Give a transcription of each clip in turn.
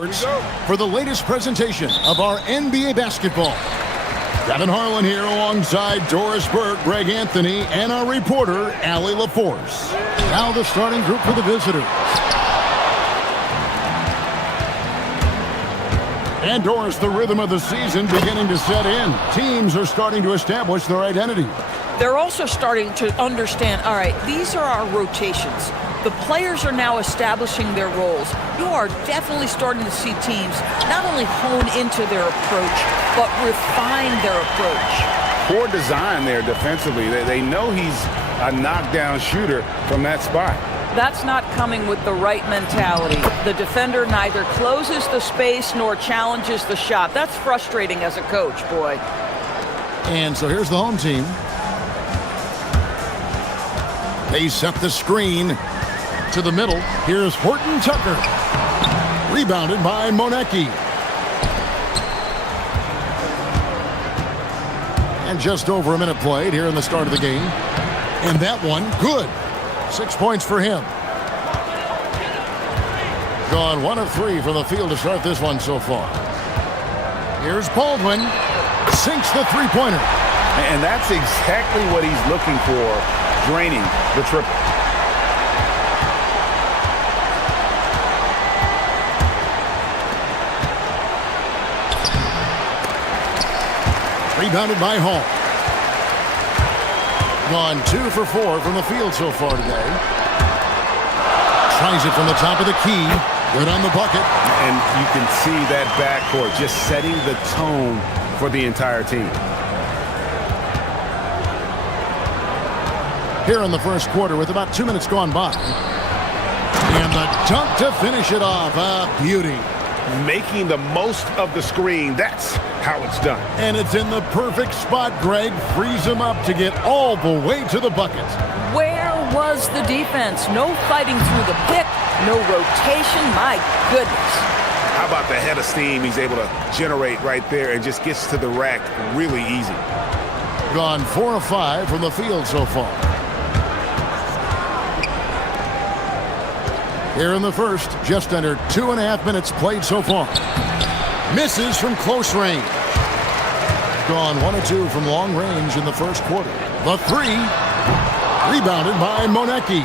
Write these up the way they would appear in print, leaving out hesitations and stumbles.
For the latest presentation of our NBA basketball. Kevin Harlan here alongside Doris Burke, Greg Anthony, and our reporter, Allie LaForce. Now the starting group for the visitors. And Doris, the rhythm of the season beginning to set in. Teams are starting to establish their identity. They're also starting to understand, all right, these are our rotations. The players are now establishing their roles. You are definitely starting to see teams not only hone into their approach, but refine their approach. Poor design there defensively. They know he's a knockdown shooter from that spot. That's not coming with the right mentality. The defender neither closes the space nor challenges the shot. That's frustrating as a coach, boy. And so here's the home team. They set the screen to the middle. Here's Horton Tucker. Rebounded by Monecki. And just over a minute played here in the start of the game. And that one, good. 6 points for him. Gone 1 of 3 from the field to start this one so far. Here's Baldwin. Sinks the three-pointer. And that's exactly what he's looking for, draining the triple. Rebounded by Hall. Gone 2 for 4 from the field so far today. Tries it from the top of the key. Good on the bucket. And you can see that backcourt just setting the tone for the entire team. Here in the first quarter with about 2 minutes gone by. And the dunk to finish it off. A beauty. Making the most of the screen. That's how it's done. And it's in the perfect spot, Greg. Frees him up to get all the way to the bucket. Where was the defense? No fighting through the pick, no rotation. My goodness. How about the head of steam he's able to generate right there and just gets to the rack really easy. Gone 4 of 5 from the field so far. Here in the first, just under 2.5 minutes played so far. Misses from close range. Gone 1 of 2 from long range in the first quarter. The three, rebounded by Monecki.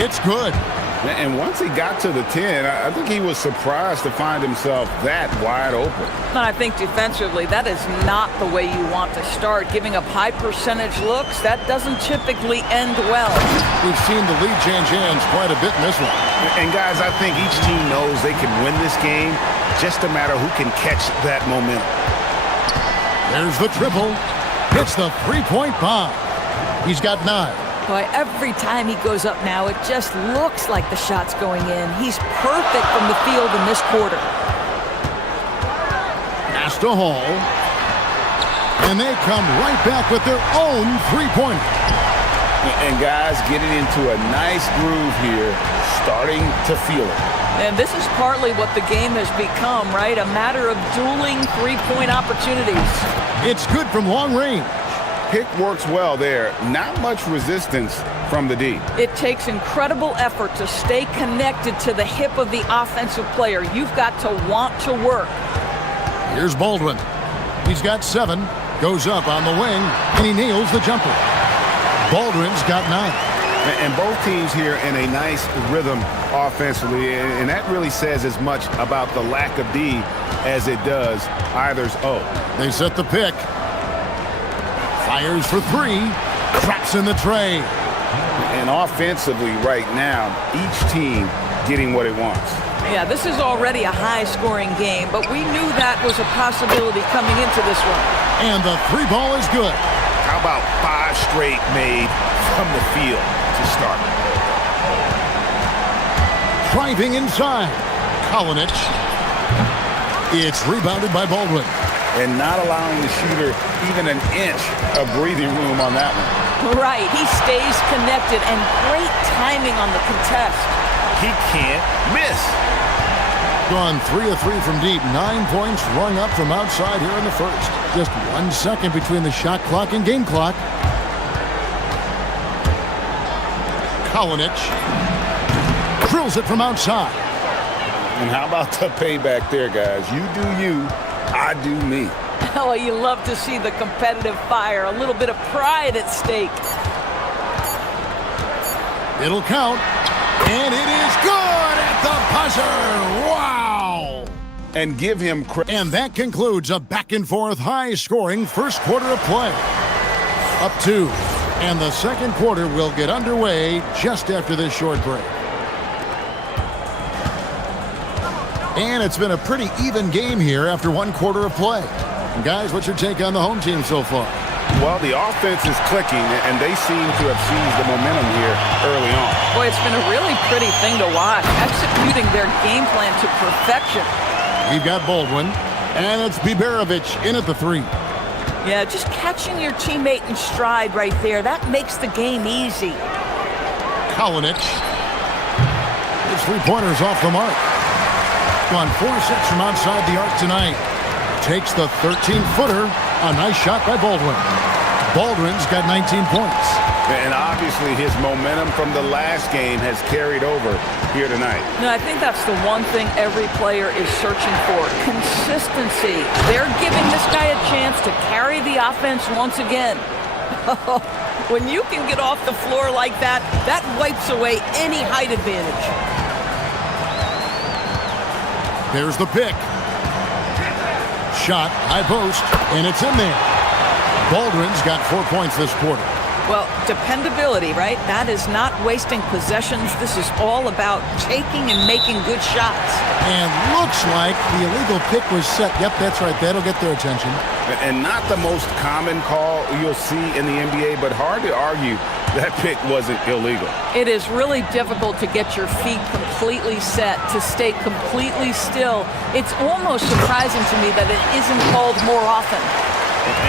It's good. And once he got to the 10, I think he was surprised to find himself that wide open. I think defensively, that is not the way you want to start. Giving up high percentage looks, that doesn't typically end well. We've seen the lead change hands quite a bit in this one. And guys, I think each team knows they can win this game. Just a matter who can catch that momentum. There's the triple. Hits the three-point bomb. He's got 9. Boy, every time he goes up now, it just looks like the shot's going in. He's perfect from the field in this quarter. Pass to Hall. And they come right back with their own three-pointer. And guys getting into a nice groove here, starting to feel it. And this is partly what the game has become, right? A matter of dueling three-point opportunities. It's good from long range. Pick works well there. Not much resistance from the D. It takes incredible effort to stay connected to the hip of the offensive player. You've got to want to work. Here's Baldwin. He's got 7. Goes up on the wing, and he nails the jumper. Baldwin's got 9. And both teams here in a nice rhythm offensively, and that really says as much about the lack of D as it does either's O. They set the pick. Fires for 3. Traps in the tray. And offensively right now, each team getting what it wants. Yeah, this is already a high-scoring game, but we knew that was a possibility coming into this one. And the 3 ball is good. How about 5 straight made from the field to start? Driving inside. Kalinic. It's rebounded by Baldwin. And not allowing the shooter even an inch of breathing room on that one. Right, he stays connected, and great timing on the contest. He can't miss. Gone 3 of 3 from deep. 9 points rung up from outside here in the first. Just 1 second between the shot clock and game clock. Kalinic drills it from outside. And how about the payback there, guys? You do you, I do me. Oh, you love to see the competitive fire, a little bit of pride at stake. It'll count, and it is good at the buzzer. Wow! And give him credit. And that concludes a back-and-forth, high-scoring first quarter of play. Up 2, and the second quarter will get underway just after this short break. And it's been a pretty even game here after one quarter of play. And guys, what's your take on the home team so far? Well, the offense is clicking, and they seem to have seized the momentum here early on. Boy, it's been a really pretty thing to watch, executing their game plan to perfection. We've got Baldwin, and it's Biberovic in at the 3. Yeah, just catching your teammate in stride right there, that makes the game easy. Kalinic. His 3-pointers off the mark. Gone 4-6 from outside the arc tonight. Takes the 13-footer. A nice shot by Baldwin. Baldwin's got 19 points. And obviously his momentum from the last game has carried over here tonight. No, I think that's the one thing every player is searching for. Consistency. They're giving this guy a chance to carry the offense once again. When you can get off the floor like that, that wipes away any height advantage. There's the pick. Shot, high post, and it's in there. Baldwin's got 4 points this quarter. Well, dependability, right? That is not wasting possessions. This is all about taking and making good shots. And looks like the illegal pick was set. Yep, that's right. That'll get their attention. And not the most common call you'll see in the NBA, but hard to argue that pick wasn't illegal. It is really difficult to get your feet completely set, to stay completely still. It's almost surprising to me that it isn't called more often.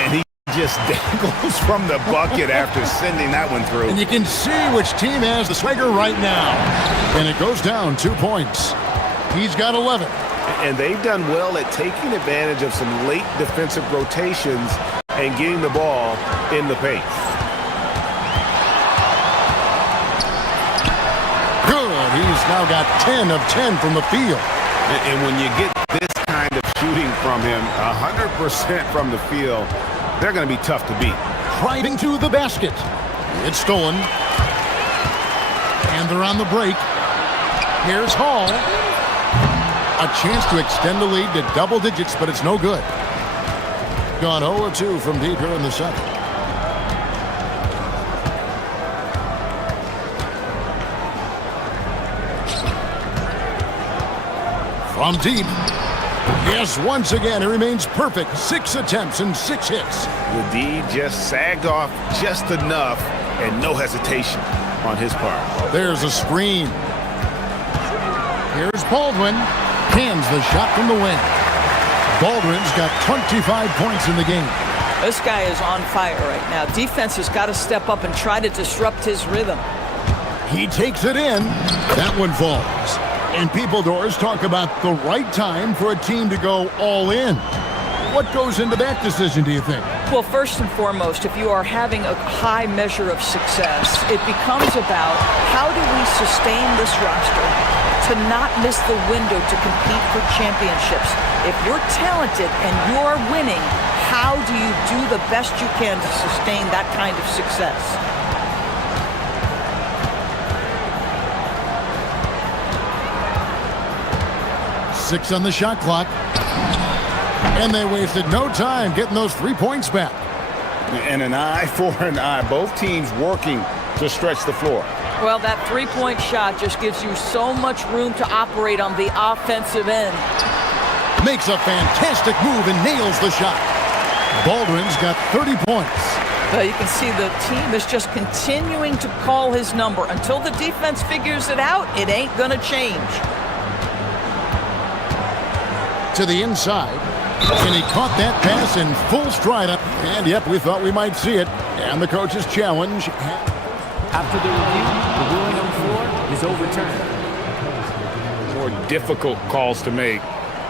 And he just dangles from the bucket after sending that one through. And you can see which team has the swagger right now. And it goes down 2 points. He's got 11. And they've done well at taking advantage of some late defensive rotations and getting the ball in the paint. Good. He's now got 10 of 10 from the field. And when you get this kind of shooting from him, 100% from the field, they're going to be tough to beat. Driving to the basket. It's stolen. And they're on the break. Here's Hall. A chance to extend the lead to double digits, but it's no good. Gone 0-2 from deep here in the second. From deep. Yes, once again, it remains perfect. 6 attempts and 6 hits. The D just sagged off just enough and no hesitation on his part. There's a screen. Here's Baldwin. Hands the shot from the wing. Baldwin's got 25 points in the game. This guy is on fire right now. Defense has got to step up and try to disrupt his rhythm. He takes it in. That one falls. And people doors talk about the right time for a team to go all in. What goes into that decision, do you think? Well, first and foremost, if you are having a high measure of success, it becomes about how do we sustain this roster to not miss the window to compete for championships. If you're talented and you're winning, how do you do the best you can to sustain that kind of success? Six on the shot clock. And they wasted no time getting those 3 points back. And an eye for an eye. Both teams working to stretch the floor. Well, that three-point shot just gives you so much room to operate on the offensive end. Makes a fantastic move and nails the shot. Baldwin's got 30 points. You can see the team is just continuing to call his number. Until the defense figures it out, it ain't going to change. To the inside. And he caught that pass in full stride. And, yep, we thought we might see it. And the coach's challenge. After the review, the ruling on the floor is overturned. More difficult calls to make.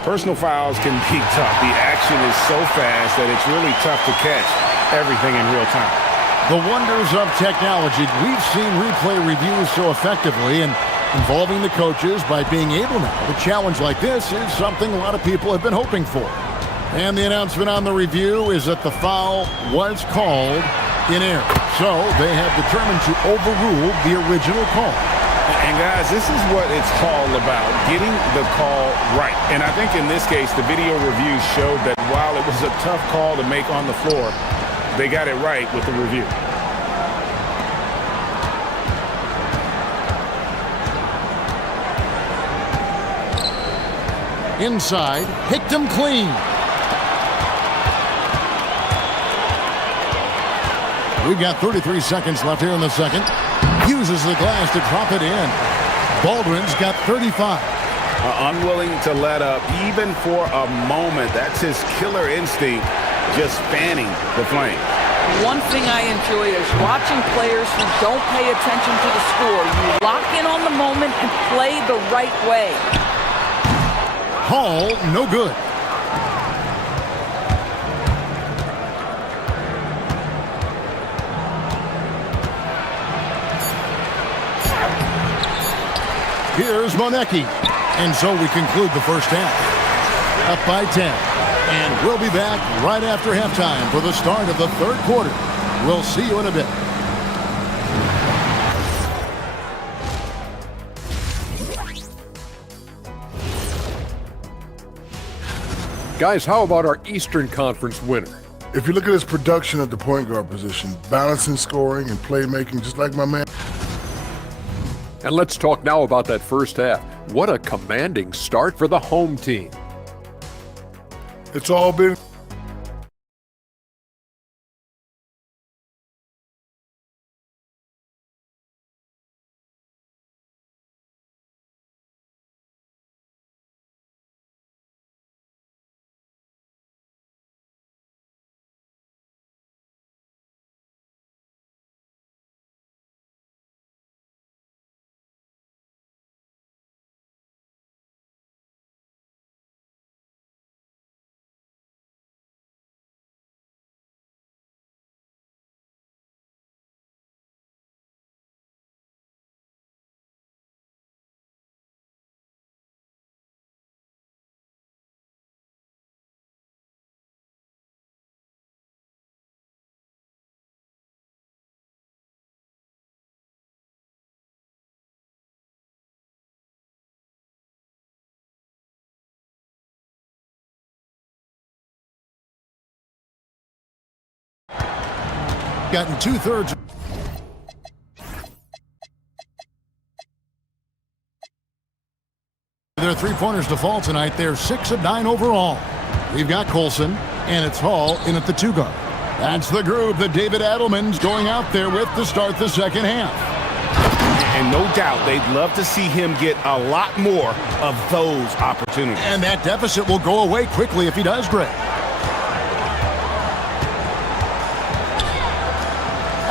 Personal fouls can be tough. The action is so fast that it's really tough to catch everything in real time. The wonders of technology. We've seen replay reviews so effectively, and involving the coaches by being able now to challenge like this is something a lot of people have been hoping for. And the announcement on the review is that the foul was called in error. So they have determined to overrule the original call. And guys, this is what it's all about, getting the call right. And I think in this case, the video review showed that while it was a tough call to make on the floor, they got it right with the review. Inside, picked him clean. We've got 33 seconds left here in the second. Uses the glass to drop it in. Baldwin's got 35. Unwilling to let up even for a moment. That's his killer instinct, just fanning the flame. One thing I enjoy is watching players who don't pay attention to the score. You lock in on the moment and play the right way. Hall, no good. Here's Monecki. And so we conclude the first half. Up by 10. And we'll be back right after halftime for the start of the third quarter. We'll see you in a bit. Guys, how about our Eastern Conference winner? If you look at his production at the point guard position, balancing scoring and playmaking, just like my man. And let's talk now about that first half. What a commanding start for the home team. It's all been gotten 2/3. Their three-pointers to fall tonight. They're 6 of 9 overall. We've got Colson, and it's Hall in at the 2 guard. That's the group that David Adelman's going out there with to start the second half. And no doubt they'd love to see him get a lot more of those opportunities. And that deficit will go away quickly if he does great.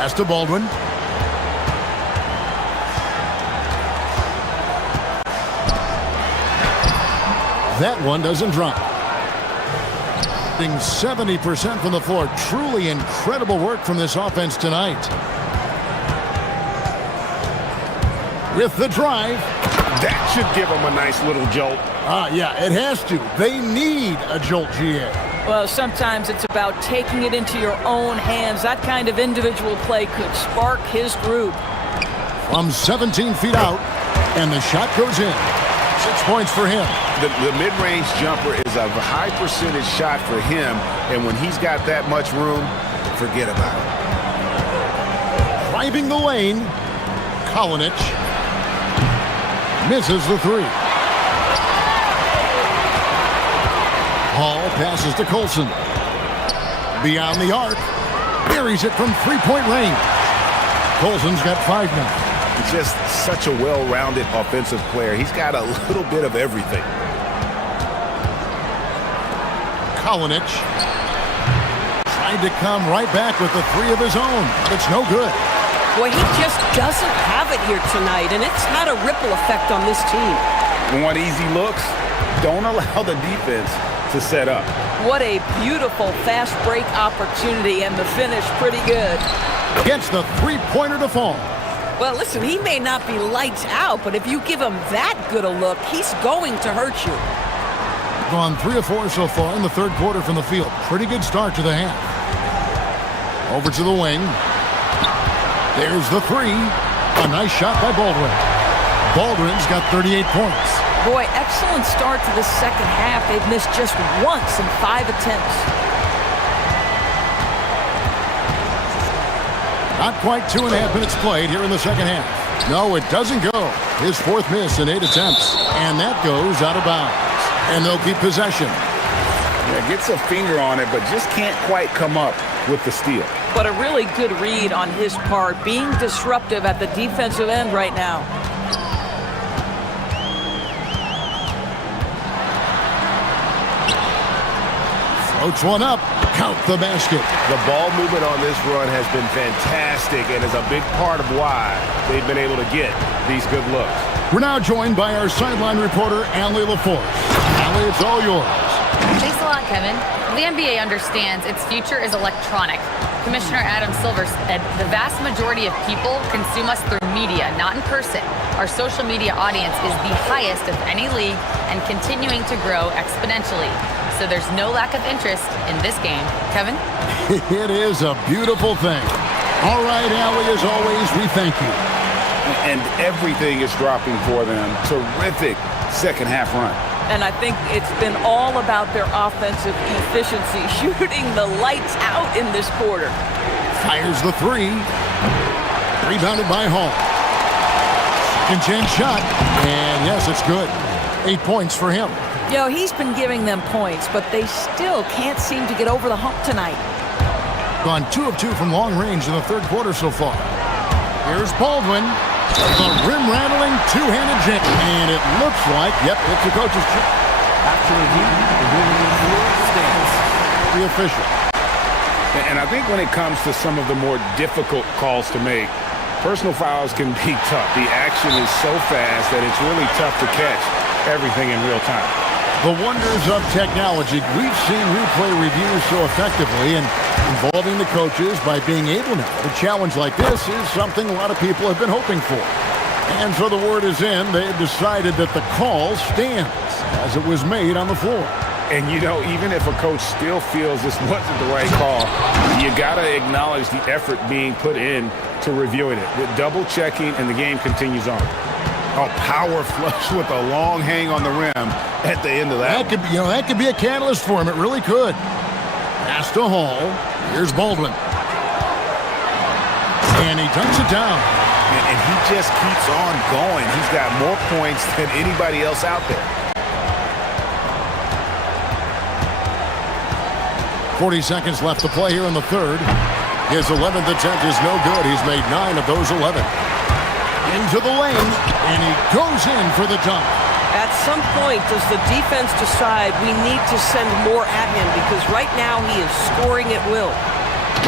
Pass to Baldwin. That one doesn't drop. 70% from the floor. Truly incredible work from this offense tonight. With the drive. That should give them a nice little jolt. Yeah, it has to. They need a jolt, GA. Well, sometimes it's about taking it into your own hands. That kind of individual play could spark his group. From 17 feet out, and the shot goes in. 6 points for him. The mid-range jumper is a high percentage shot for him, and when he's got that much room, forget about it. Driving the lane, Kalinic misses the 3. Hall passes to Colson. Beyond the arc, buries it from three-point range. Colson's got 5 now. He's just such a well-rounded offensive player. He's got a little bit of everything. Kalinic tried to come right back with the 3 of his own. It's no good. Boy, he just doesn't have it here tonight, and it's had a ripple effect on this team. Want easy looks? Don't allow the defense to set up. What a beautiful fast break opportunity, and the finish pretty good. Gets the three-pointer to fall. Well, listen, he may not be lights out, but if you give him that good a look, he's going to hurt you. Gone 3 of 4 so far in the third quarter from the field. Pretty good start to the half. Over to the wing. There's the three. A nice shot by Baldwin. Baldwin's got 38 points. Boy, excellent start to the second half. They've missed just once in 5 attempts. Not quite 2.5 minutes played here in the second half. No, it doesn't go. His fourth miss in 8 attempts. And that goes out of bounds. And they'll keep possession. Yeah, gets a finger on it, but just can't quite come up with the steal. But a really good read on his part, being disruptive at the defensive end right now. Floats one up. Count the basket. The ball movement on this run has been fantastic and is a big part of why they've been able to get these good looks. We're now joined by our sideline reporter, Allie LaForce. Allie, it's all yours. Thanks a lot, Kevin. The NBA understands its future is electronic. Commissioner Adam Silver said the vast majority of people consume us through media, not in person. Our social media audience is the highest of any league and continuing to grow exponentially. So there's no lack of interest in this game. Kevin? It is a beautiful thing. All right, Allie, as always, we thank you. And everything is dropping for them. Terrific second half run. And I think it's been all about their offensive efficiency, shooting the lights out in this quarter. Fires the three. Rebounded by Hall. Second chance shot. And yes, it's good. 8 points for him. You know, he's been giving them points, but they still can't seem to get over the hump tonight. Gone 2 of 2 from long range in the third quarter so far. Here's Baldwin. The rim-rattling two-handed jam. And it looks like, yep, it's the coach's chip. After review, the ruling on the floor stands. The official. And I think when it comes to some of the more difficult calls to make, personal fouls can be tough. The action is so fast that it's really tough to catch everything in real time. The wonders of technology. We've seen replay reviews so effectively, and involving the coaches by being able now to challenge like this is something a lot of people have been hoping for. And so the word is in. They've decided that the call stands as it was made on the floor. And, you know, even if a coach still feels this wasn't the right call, you got to acknowledge the effort being put in to reviewing it. The double checking, and the game continues on. A power flush with a long hang on the rim at the end of that. That could be a catalyst for him. It really could. Pass to Hall. Here's Baldwin. And he dunks it down. And he just keeps on going. He's got more points than anybody else out there. 40 seconds left to play here in the third. His 11th attempt is no good. He's made 9 of those 11. Into the lane, and he goes in for the dunk. At some point, does the defense decide we need to send more at him? Because right now he is scoring at will.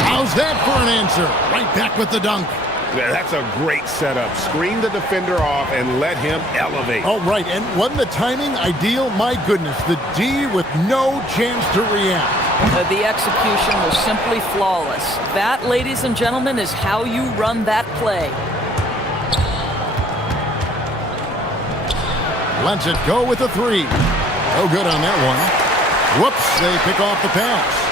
How's that for an answer? Right back with the dunk. Yeah, that's a great setup. Screen the defender off and let him elevate. Oh, right, and wasn't the timing ideal? My goodness, the D with no chance to react. The execution was simply flawless. That, ladies and gentlemen, is how you run that play. Lets it go with a three. No good on that one. Whoops, they pick off the pass.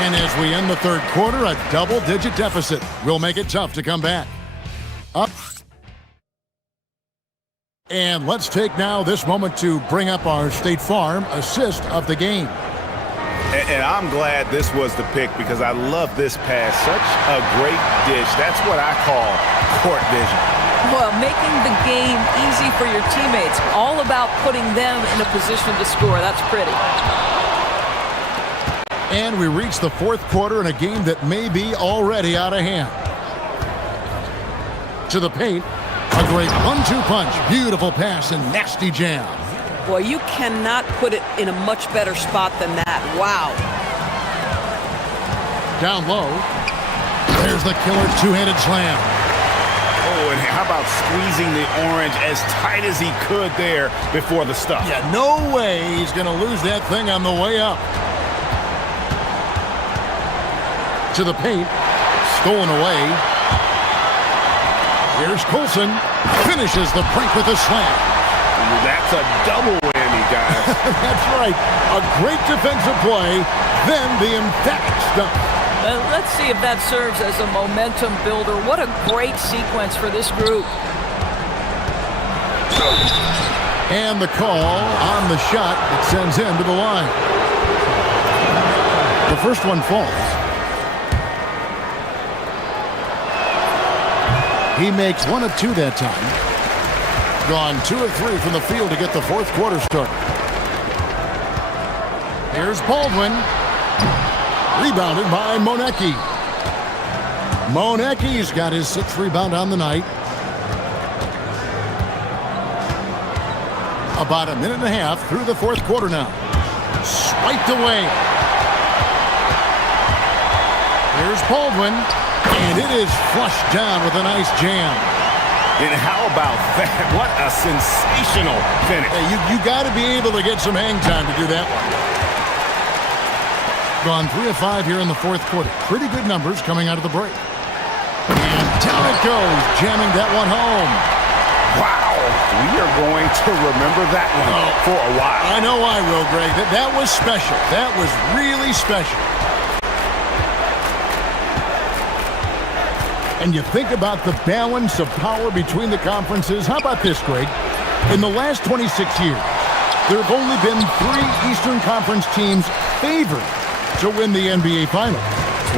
And as we end the third quarter, a double-digit deficit will make it tough to come back. Up. And let's take now this moment to bring up our State Farm assist of the game. And I'm glad this was the pick because I love this pass. Such a great dish. That's what I call court vision. Well, making the game easy for your teammates. All about putting them in a position to score. That's pretty. And we reach the fourth quarter in a game that may be already out of hand. To the paint. A great 1-2 punch. Beautiful pass and nasty jam. Boy, you cannot put it in a much better spot than that. Wow. Down low. There's the killer two-handed slam. Oh, and how about squeezing the orange as tight as he could there before the stuff? Yeah, no way he's going to lose that thing on the way up. To the paint. stolen away. Here's Coulson. Finishes the break with a slam. That's a double whammy, guys. That's right. A great defensive play, then the emphatic stuff. Let's see if that serves as a momentum builder. What a great sequence for this group. And the call on the shot that sends him to the line. The first one falls. He makes 1 of 2 that time. Gone 2 of 3 from the field to get the fourth quarter started. Here's Baldwin. Rebounded by Monecki. Monecki's got his 6th rebound on the night. About a minute and a half through the fourth quarter now. Swiped away. Here's Baldwin. And it is flushed down with a nice jam. And how about that? What a sensational finish. Hey, you got to be able to get some hang time to do that one. Gone 3 of 5 here in the fourth quarter. Pretty good numbers coming out of the break. And down it goes, jamming that one home. Wow. We are going to remember that one for a while. I know I will, Greg. That was special. That was really special. And you think about the balance of power between the conferences. How about this, Greg? In the last 26 years, there have only been 3 Eastern Conference teams favored to win the NBA Finals.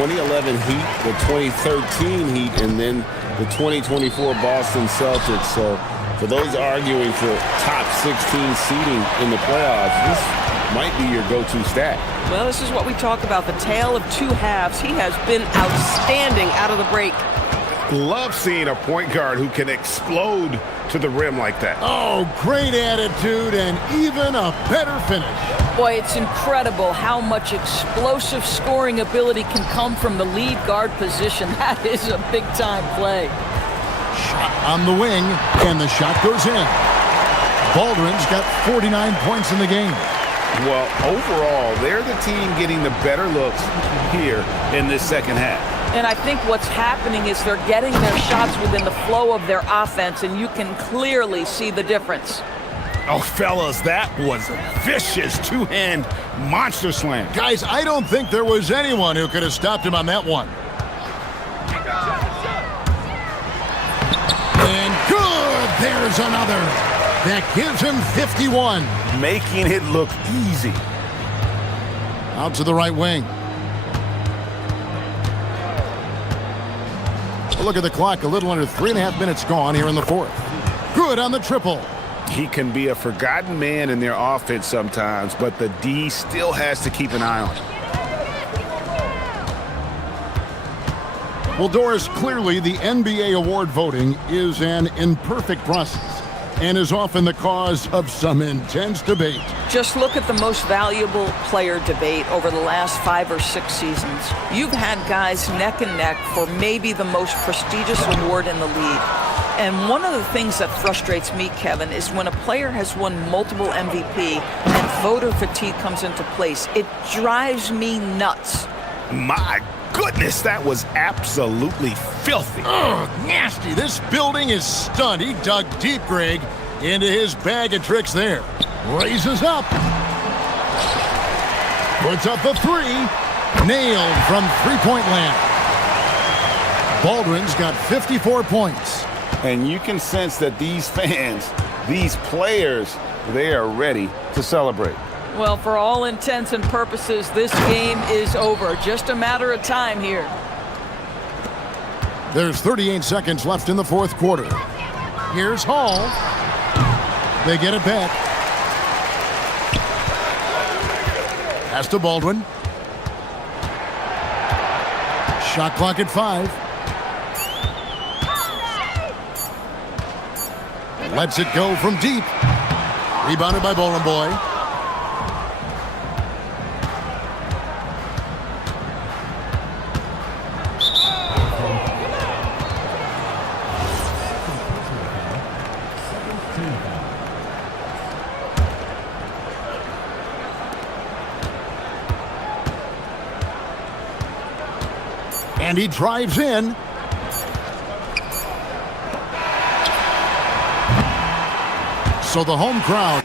2011 Heat, the 2013 Heat, and then the 2024 Boston Celtics. So for those arguing for top 16 seeding in the playoffs, this might be your go-to stat. Well, this is what we talk about, the tale of two halves. He has been outstanding out of the break. Love seeing a point guard who can explode to the rim like that. Oh, great attitude and even a better finish. Boy, it's incredible how much explosive scoring ability can come from the lead guard position. That is a big-time play. Shot on the wing, and the shot goes in. Baldwin's got 49 points in the game. Well, overall, they're the team getting the better looks here in this second half. And I think what's happening is they're getting their shots within the flow of their offense, and you can clearly see the difference. Oh, fellas, that was a vicious two-hand monster slam. Guys, I don't think there was anyone who could have stopped him on that one. And good! There's another. That gives him 51. Making it look easy. Out to the right wing. Look at the clock, a little under 3.5 minutes gone here in the fourth. Good on the triple. He can be a forgotten man in their offense sometimes, but the D still has to keep an eye on him. Well, Doris, clearly the NBA award voting is an imperfect process and is often the cause of some intense debate. Just look at the most valuable player debate over the last 5 or 6 seasons. You've had guys neck and neck for maybe the most prestigious award in the league. And one of the things that frustrates me, Kevin, is when a player has won multiple MVP and voter fatigue comes into place. It drives me nuts. My goodness, that was absolutely filthy. Ugh, nasty. This building is stunned. He dug deep, Greg, into his bag of tricks there. Raises up. Puts up the 3. Nailed from three-point land. Baldwin's got 54 points. And you can sense that these fans, these players, they are ready to celebrate. Well, for all intents and purposes, this game is over. Just a matter of time here. There's 38 seconds left in the fourth quarter. Here's Hall. They get it back. Pass to Baldwin. Shot clock at 5. Lets it go from deep. Rebounded by Bowling Boy. And he drives in. So the home crowd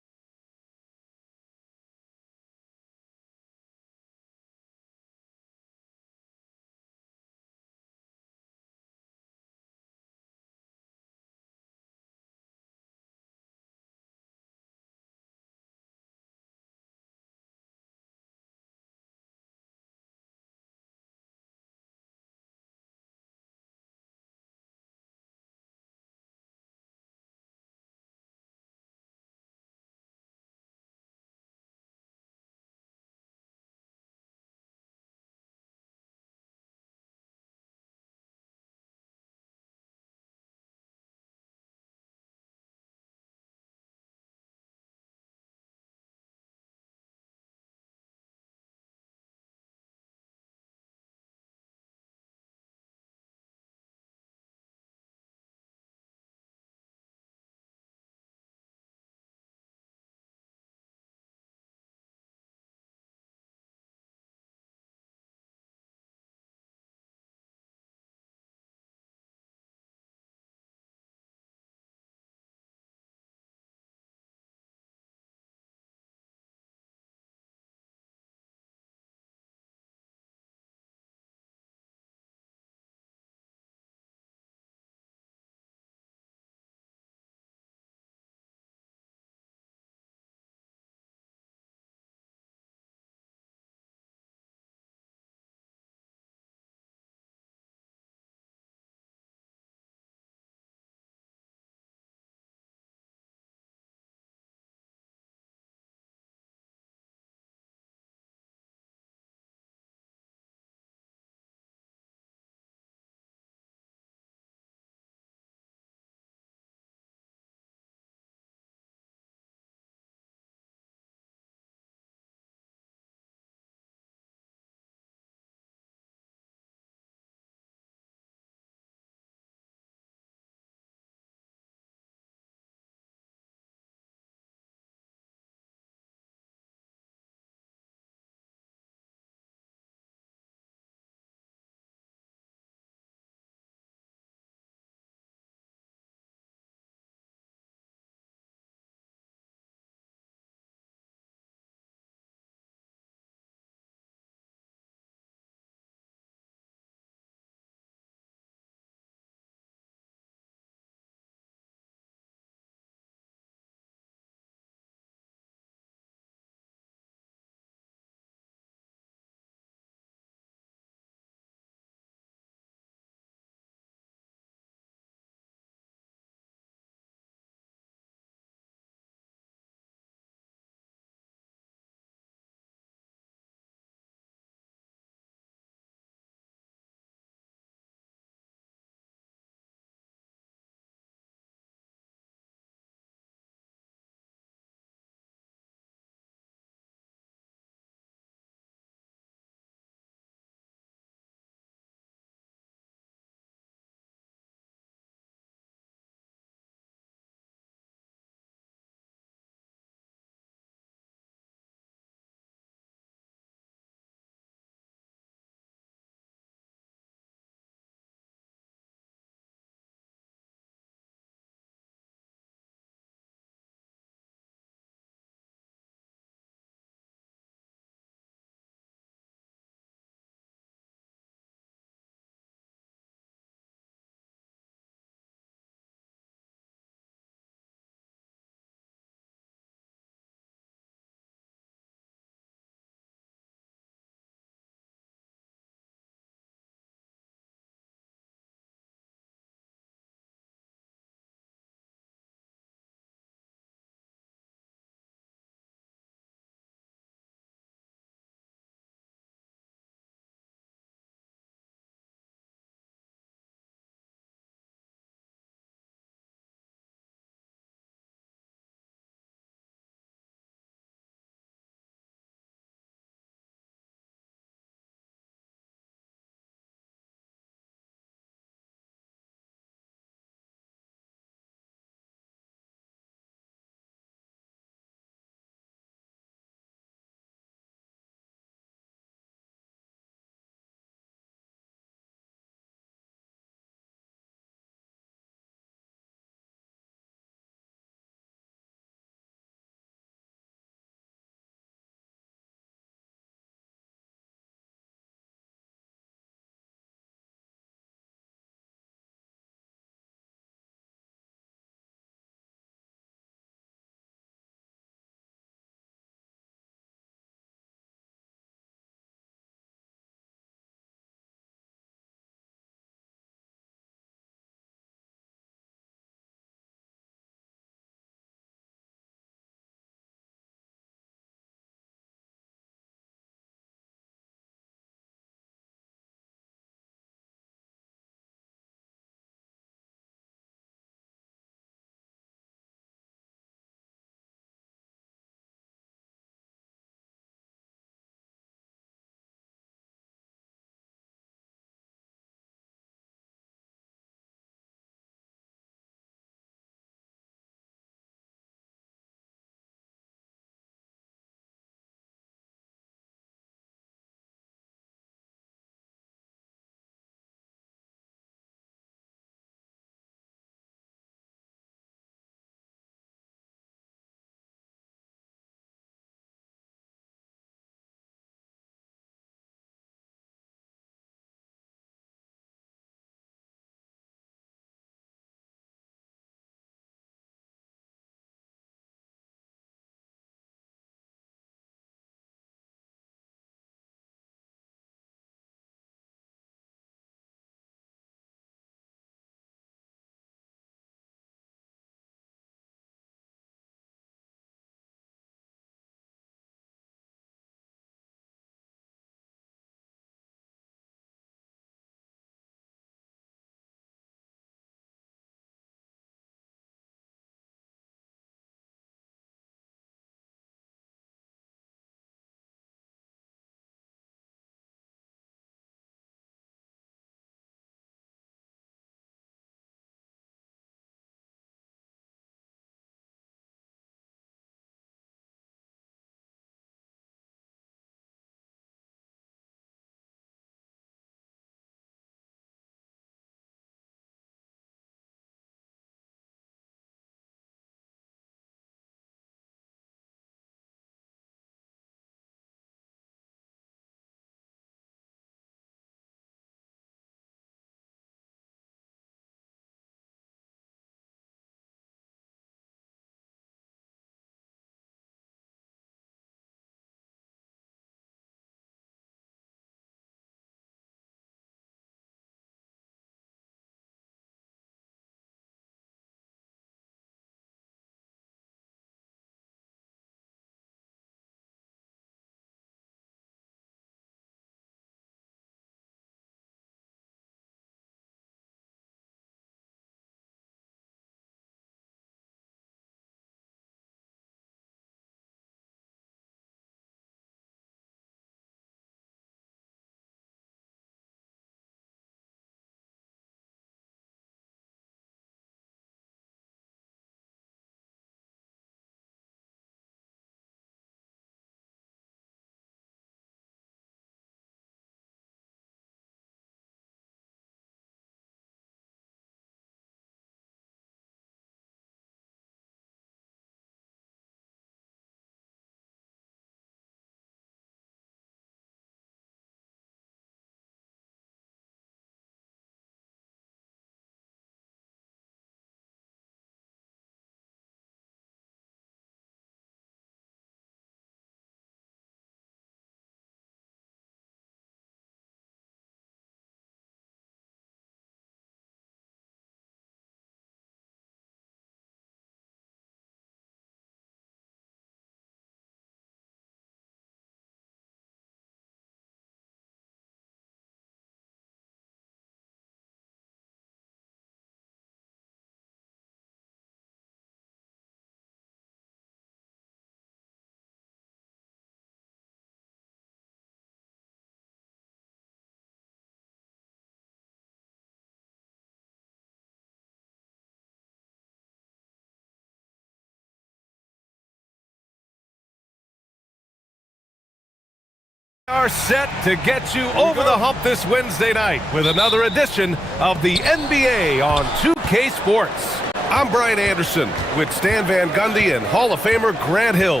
Are set to get you over the hump this Wednesday night with another edition of the NBA on 2K Sports. I'm Brian Anderson with Stan Van Gundy and Hall of Famer Grant Hill.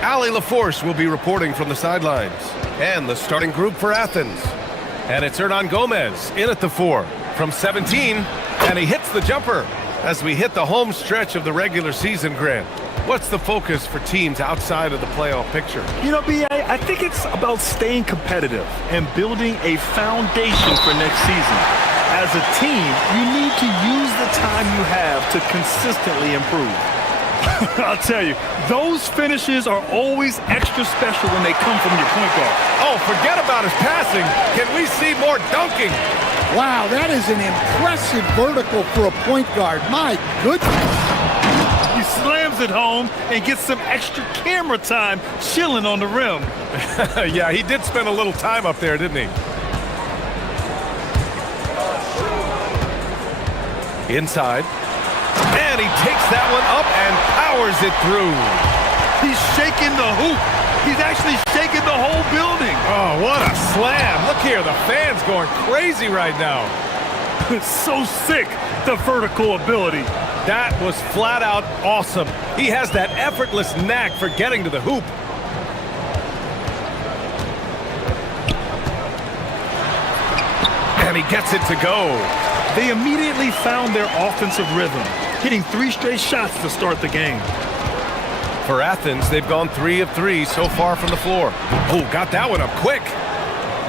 Allie LaForce will be reporting from the sidelines. And the starting group for Athens. And it's Hernan Gomez in at the 4 from 17, and he hits the jumper as we hit the home stretch of the regular season, Grant. What's the focus for teams outside of the playoff picture? You know, B.A., I think it's about staying competitive and building a foundation for next season. As a team, you need to use the time you have to consistently improve. I'll tell you, those finishes are always extra special when they come from your point guard. Oh, forget about his passing. Can we see more dunking? Wow, that is an impressive vertical for a point guard. My goodness. He slams it home and gets some extra camera time chilling on the rim. Yeah, he did spend a little time up there, didn't he? Inside. And he takes that one up and powers it through. He's shaking the hoop. He's actually shaking the whole building. Oh, what a slam. Look here, the fans going crazy right now. It's so sick, the vertical ability. That was flat out awesome. He has that effortless knack for getting to the hoop. And he gets it to go. They immediately found their offensive rhythm, hitting 3 straight shots to start the game. For Athens, they've gone 3 of 3 so far from the floor. Oh, got that one up quick.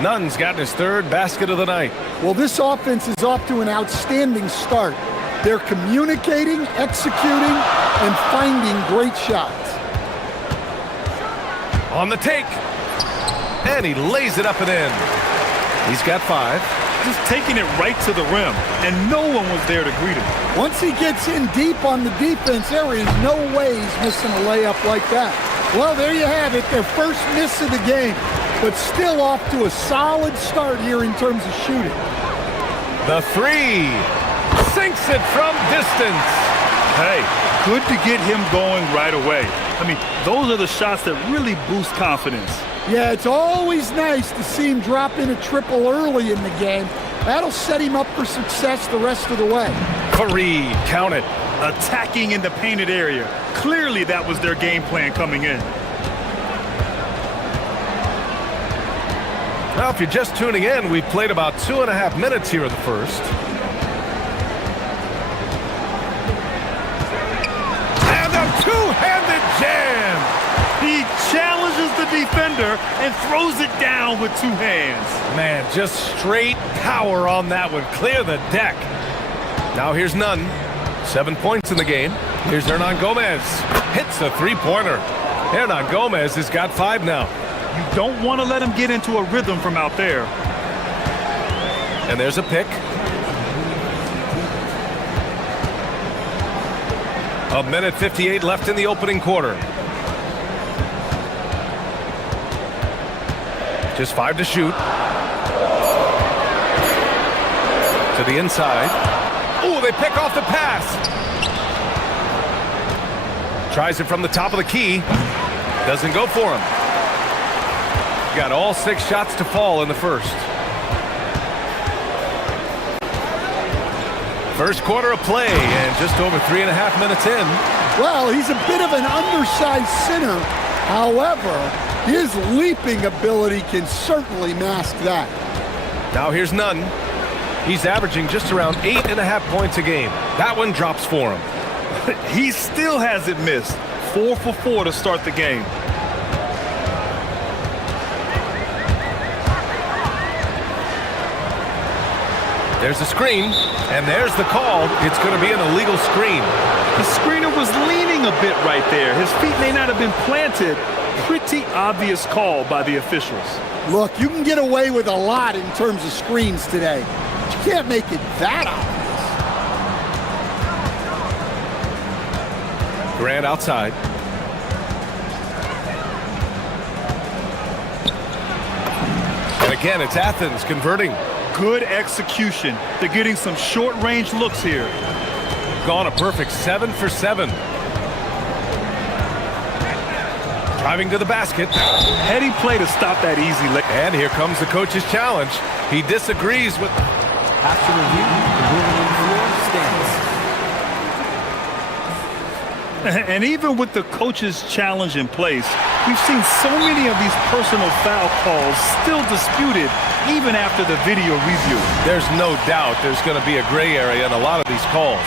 Nunn's gotten his 3rd basket of the night. Well, this offense is off to an outstanding start. They're communicating, executing, and finding great shots. On the take. And he lays it up and in. He's got 5. Just taking it right to the rim, and no one was there to greet him. Once he gets in deep on the defense, there is no way he's missing a layup like that. Well, there you have it, their first miss of the game, but still off to a solid start here in terms of shooting. The 3. Sinks it from distance. Hey, good to get him going right away. I mean, those are the shots that really boost confidence. Yeah, it's always nice to see him drop in a triple early in the game. That'll set him up for success the rest of the way. 3, count it. Attacking in the painted area. Clearly that was their game plan coming in. Now, if you're just tuning in, we've played about 2.5 minutes here in the first. And a two-handed jam. He challenges the defender and throws it down with 2 hands. Man, just straight power on that one. Clear the deck. Now here's Nunn. 7 points in the game. Here's Hernan Gomez. Hits a 3-pointer. Hernan Gomez has got 5 now. You don't want to let him get into a rhythm from out there. And there's a pick. A minute 58 left in the opening quarter. Just 5 to shoot. To the inside. Oh, they pick off the pass. Tries it from the top of the key. Doesn't go for him. Got all 6 shots to fall in the first. First quarter of play, and just over 3.5 minutes in. Well, he's a bit of an undersized center. However, his leaping ability can certainly mask that. Now here's Nunn. He's averaging just around 8.5 points a game. That one drops for him. He still hasn't missed. 4 for 4 to start the game. There's a screen, and there's the call. It's going to be an illegal screen. The screener was leaning a bit right there. His feet may not have been planted. Pretty obvious call by the officials. Look, you can get away with a lot in terms of screens today. But you can't make it that obvious. Grant outside. And again, it's Athens converting. Good execution. They're getting some short-range looks here. Gone a perfect 7 for 7. Driving to the basket. Heady play to stop that easy lay. And here comes the coach's challenge. He disagrees with... After review, the ruling on the floor stands. And even with the coach's challenge in place, we've seen so many of these personal foul calls still disputed even after the video review. There's no doubt there's going to be a gray area in a lot of these calls.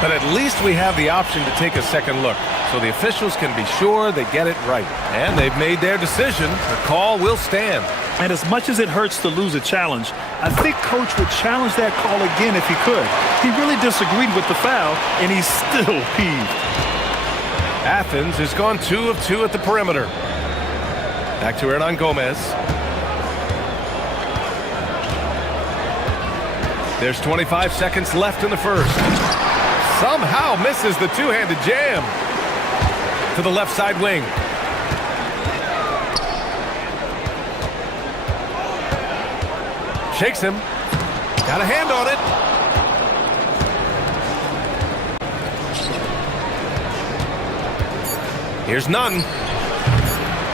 But at least we have the option to take a second look, so the officials can be sure they get it right. And they've made their decision. The call will stand. And as much as it hurts to lose a challenge, I think Coach would challenge that call again if he could. He really disagreed with the foul, and he's still peeved. Athens has gone 2 of 2 at the perimeter. Back to Hernan Gomez. There's 25 seconds left in the first. Somehow misses the two-handed jam. To the left side wing. Shakes him. Got a hand on it. Here's Nunn.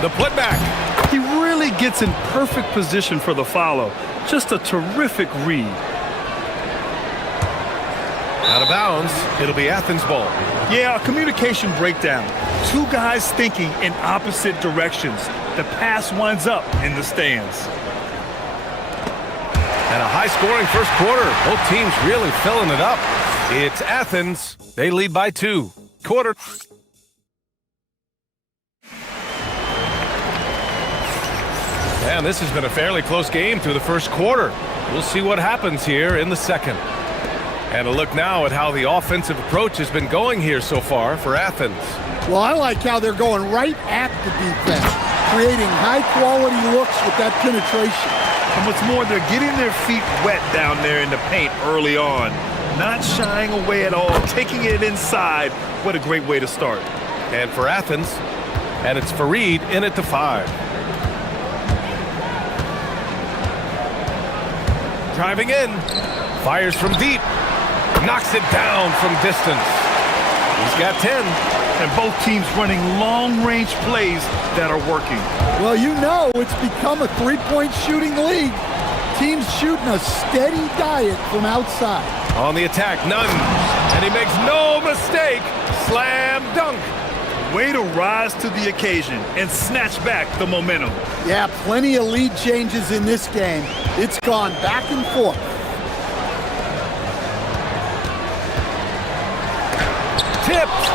The putback. He really gets in perfect position for the follow. Just a terrific read. Out of bounds. It'll be Athens ball. Yeah, a communication breakdown. Two guys thinking in opposite directions. The pass winds up in the stands. And a high-scoring first quarter. Both teams really filling it up. It's Athens. They lead by 2. Quarter. And this has been a fairly close game through the first quarter. We'll see what happens here in the second. And a look now at how the offensive approach has been going here so far for Athens. Well, I like how they're going right at the defense, creating high-quality looks with that penetration. And what's more, they're getting their feet wet down there in the paint early on. Not shying away at all, taking it inside. What a great way to start. And for Athens, and it's Fareed in at the 5. Driving in, fires from deep, knocks it down from distance. He's got 10. And both teams running long-range plays that are working. Well, you know it's become a three-point shooting league. Teams shooting a steady diet from outside. On the attack, Nunn. And he makes no mistake. Slam dunk. Way to rise to the occasion and snatch back the momentum. Yeah, plenty of lead changes in this game. It's gone back and forth. Tipped.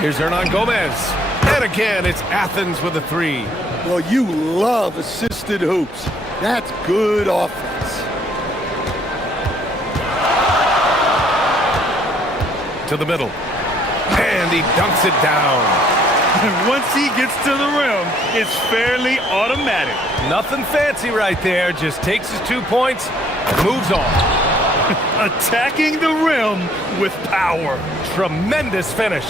Here's Hernan Gomez. And again, it's Athens with a 3. Well, you love assisted hoops. That's good offense. To the middle. And he dunks it down. And once he gets to the rim, it's fairly automatic. Nothing fancy right there. Just takes his 2 points and moves on. Attacking the rim with power. Tremendous finish.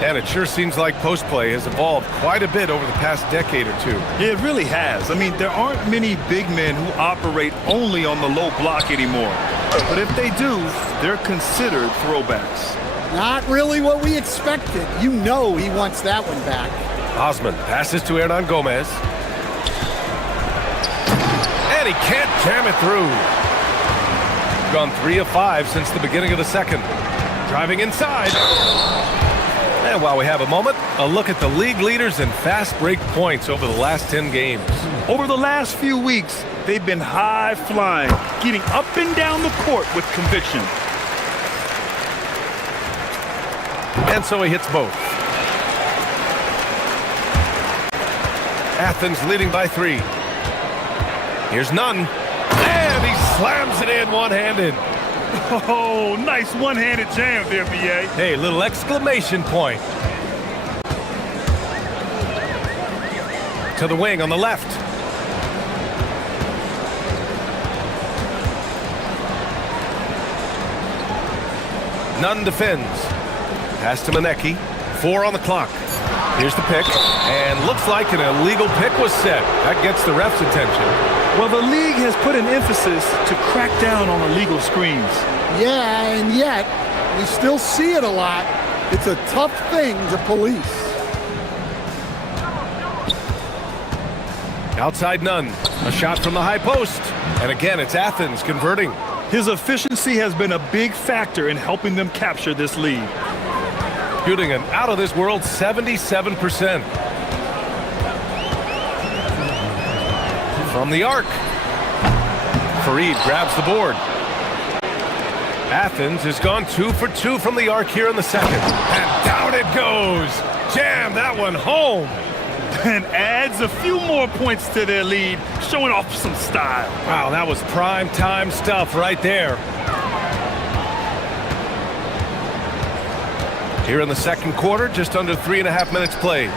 And it sure seems like post play has evolved quite a bit over the past decade or two. Yeah, it really has. I mean, there aren't many big men who operate only on the low block anymore. But if they do, they're considered throwbacks. Not really what we expected. You know he wants that one back. Osman passes to Hernan Gomez. And he can't jam it through. Gone 3 of 5 since the beginning of the second. Driving inside. And while we have a moment, a look at the league leaders in fast break points over the last 10 games. Over the last few weeks, they've been high flying, getting up and down the court with conviction. And so he hits both. Athens leading by 3. Here's Nunn. And he slams it in one-handed. Oh, nice one-handed jam there, B.A. Hey, little exclamation point. To the wing on the left. Nunn defends. Pass to Manecki. 4 on the clock. Here's the pick. And looks like an illegal pick was set. That gets the ref's attention. Well, the league has put an emphasis to crack down on illegal screens. Yeah, and yet we still see it a lot. It's a tough thing to police. Outside none. A shot from the high post. And again, it's Athens converting. His efficiency has been a big factor in helping them capture this lead. Shooting an out-of-this-world 77%. From the arc. Fareed grabs the board. Athens has gone 2 for 2 from the arc here in the second. And down it goes. Jam that one home. And adds a few more points to their lead, showing off some style. Wow, that was prime time stuff right there. Here in the second quarter, just under 3.5 minutes played.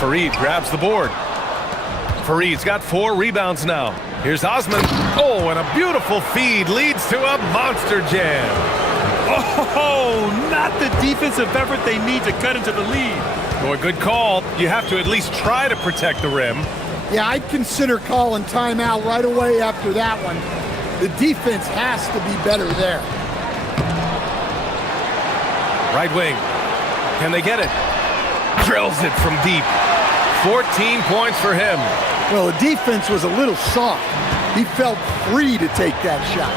Fareed grabs the board. Fareed's got 4 rebounds now. Here's Osman. Oh, and a beautiful feed leads to a monster jam. Oh, not the defensive effort they need to cut into the lead. Well, a good call. You have to at least try to protect the rim. Yeah, I'd consider calling timeout right away after that one. The defense has to be better there. Right wing. Can they get it? Drills it from deep. 14 points for him. Well, the defense was a little soft. He felt free to take that shot.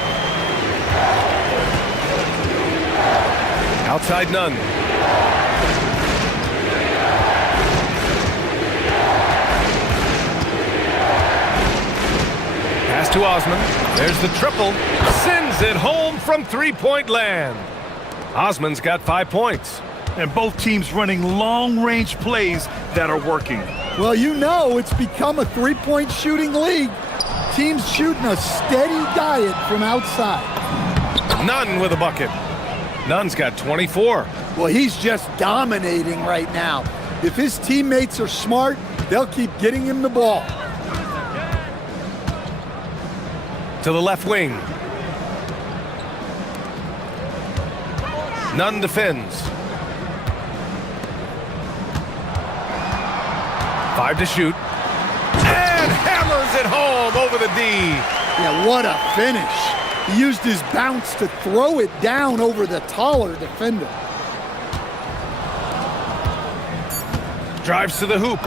Outside none. Pass to Osman. There's the triple. Sends it home from three-point land. Osman's got 5 points. And both teams running long-range plays that are working. Well, you know it's become a three-point shooting league. Teams shooting a steady diet from outside. Nunn with a bucket. Nunn's got 24. Well, he's just dominating right now. If his teammates are smart, they'll keep getting him the ball. To the left wing. Nunn defends. 5 to shoot. And hammers it home over the D. Yeah, what a finish. He used his bounce to throw it down over the taller defender. Drives to the hoop.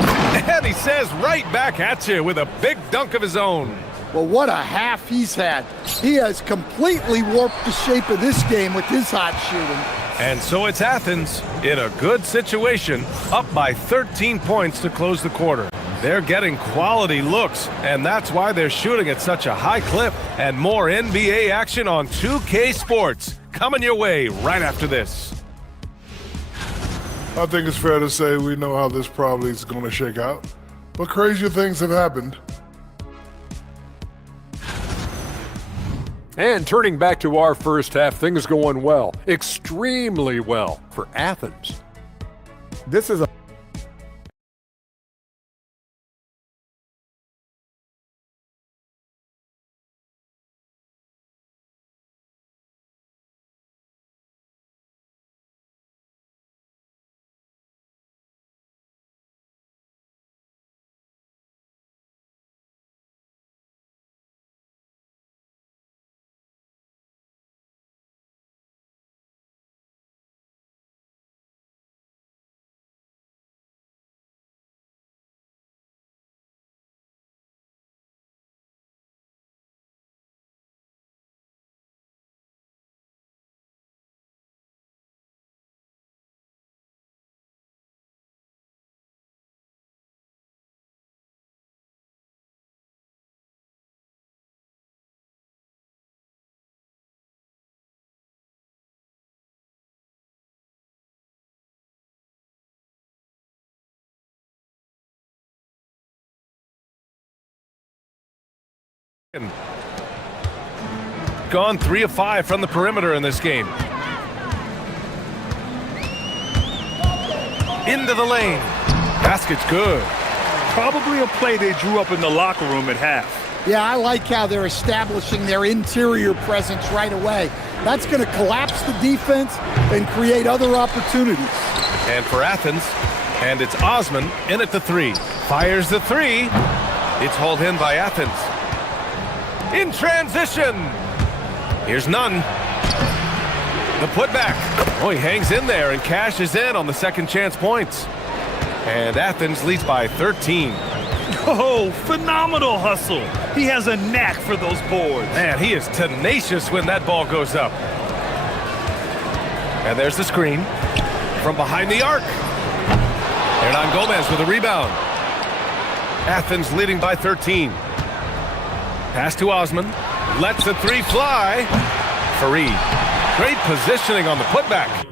And he says right back at you with a big dunk of his own. Well, what a half he's had. He has completely warped the shape of this game with his hot shooting. And so it's Athens in a good situation, up by 13 points to close the quarter. They're getting quality looks, and that's why they're shooting at such a high clip. And more NBA action on 2K Sports coming your way right after this. I think it's fair to say we know how this probably is going to shake out, but crazier things have happened. And turning back to our first half, things going well, extremely well for Athens. This is a Gone 3 of 5 from the perimeter in this game. Into the lane. Basket's good. Probably a play they drew up in the locker room at half. Yeah, I like how they're establishing their interior presence right away. That's going to collapse the defense and create other opportunities. And for Athens, and it's Osman in at the 3. Fires the 3. It's hauled in by Athens. In transition. Here's Nunn. The putback. Oh, he hangs in there and cashes in on the second chance points. And Athens leads by 13. Oh, phenomenal hustle. He has a knack for those boards. Man, he is tenacious when that ball goes up. And there's the screen from behind the arc. Hernan Gomez with a rebound. Athens leading by 13. Pass to Osman. Lets the three fly. Fareed. Great positioning on the putback.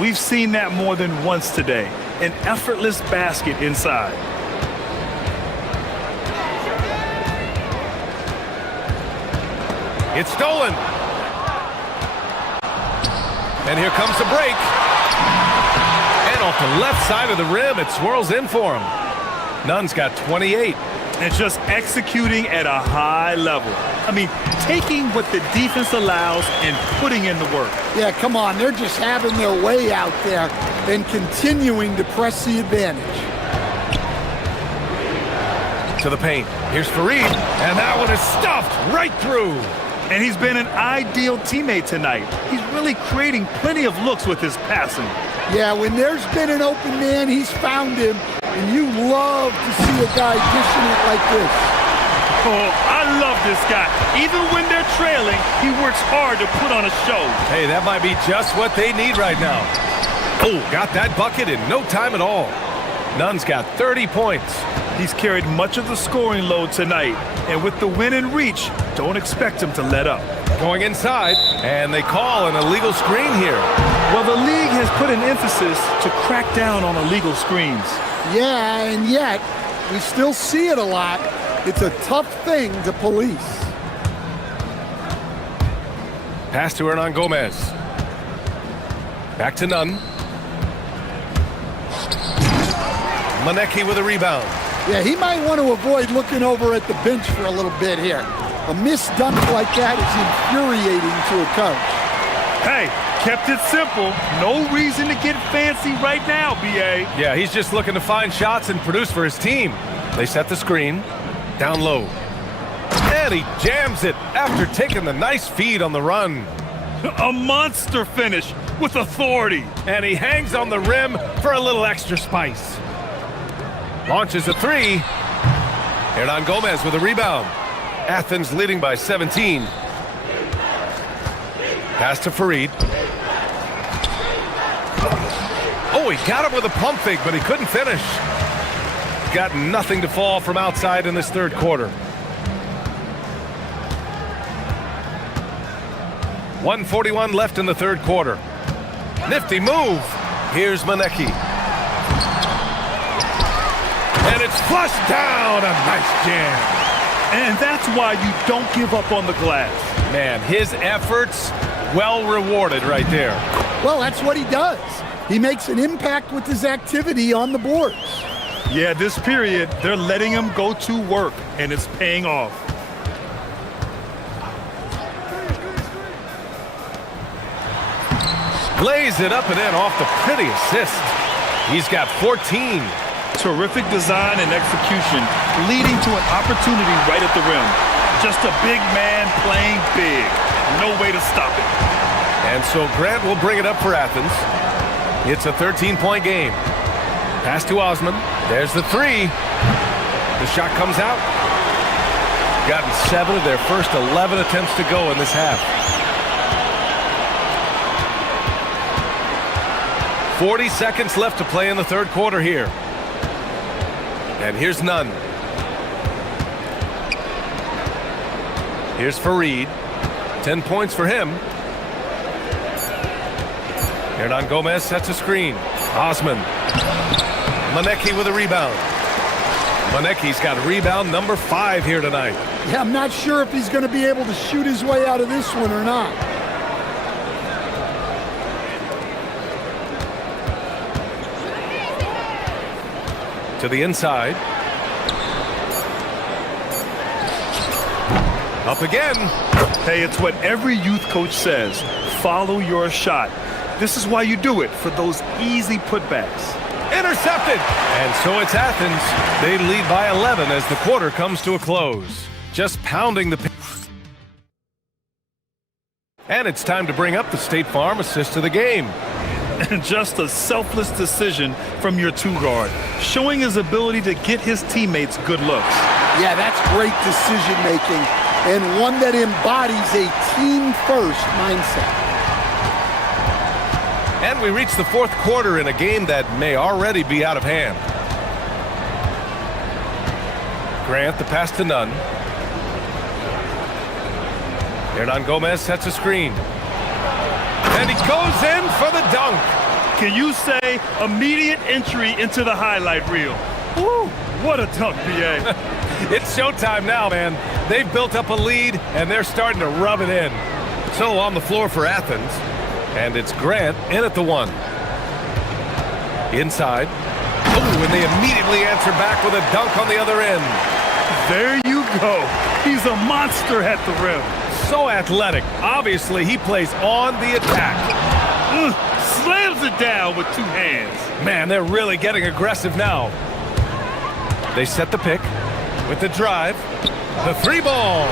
We've seen that more than once today. An effortless basket inside. It's stolen. And here comes the break. And off the left side of the rim, it swirls in for him. Nunn's got 28. And just executing at a high level. I mean, taking what the defense allows and putting in the work. Yeah, come on. They're just having their way out there and continuing to press the advantage. To the paint. Here's Fareed. And that one is stuffed right through. And he's been an ideal teammate tonight. He's really creating plenty of looks with his passing. Yeah, when there's been an open man, he's found him. And you love to see a guy dishing it like this. Oh, I love this guy. Even when they're trailing, he works hard to put on a show. Hey, that might be just what they need right now. Oh, got that bucket in no time at all. Nunn's got 30 points. He's carried much of the scoring load tonight. And with the win and reach, don't expect him to let up. Going inside, and they call an illegal screen here. Well, the league has put an emphasis to crack down on illegal screens. Yeah, and yet, we still see it a lot. It's a tough thing to police. Pass to Hernan Gomez. Back to Nunn. Manecki with a rebound. Yeah, he might want to avoid looking over at the bench for a little bit here. A missed dunk like that is infuriating to a coach. Hey, kept it simple. No reason to get fancy right now, B.A. Yeah, he's just looking to find shots and produce for his team. They set the screen. Down low. And he jams it after taking the nice feed on the run. A monster finish with authority. And he hangs on the rim for a little extra spice. Launches a three. Hernan Gomez with a rebound. Athens leading by 17. Pass to Fareed. Oh, he got him with a pump fake, but he couldn't finish. Got nothing to fall from outside in this third quarter. 1:41 left in the third quarter. Nifty move. Here's Manecki. And it's flushed down. A nice jam. And that's why you don't give up on the glass. Man, his efforts well rewarded right there. Well, that's what he does. He makes an impact with his activity on the boards. Yeah, this period, they're letting him go to work, and it's paying off. Lays it up and in off the pretty assist. He's got 14. Terrific design and execution, leading to an opportunity right at the rim. Just a big man playing big. No way to stop it. And so Grant will bring it up for Athens. It's a 13-point game. Pass to Osman. There's the three. The shot comes out. Gotten 7 of their first 11 attempts to go in this half. 40 seconds left to play in the third quarter here. And here's Nunn. Here's Fareed. 10 points for him. Hernan Gomez sets a screen. Osman. Manecki with a rebound. Manecki's got rebound number 5 here tonight. Yeah, I'm not sure if he's going to be able to shoot his way out of this one or not. To the inside. Up again. Hey, it's what every youth coach says. Follow your shot. This is why you do it, for those easy putbacks. Intercepted! And so it's Athens. They lead by 11 as the quarter comes to a close. Just pounding the... And it's time to bring up the State Farm assist to the game. And just a selfless decision from your two-guard, showing his ability to get his teammates good looks. Yeah, that's great decision-making, and one that embodies a team-first mindset. And we reach the fourth quarter in a game that may already be out of hand. Grant, the pass to Nunn. Hernan Gomez sets a screen. And he goes in for the dunk. Can you say immediate entry into the highlight reel? Woo, what a dunk, BA. It's showtime now, man. They've built up a lead, and they're starting to rub it in. So on the floor for Athens, and it's Grant in at the one. Inside. Oh, and they immediately answer back with a dunk on the other end. There you go. He's a monster at the rim. So athletic. Obviously, he plays on the attack. Slams it down with two hands. Man, they're really getting aggressive now. They set the pick with the drive. The three ball.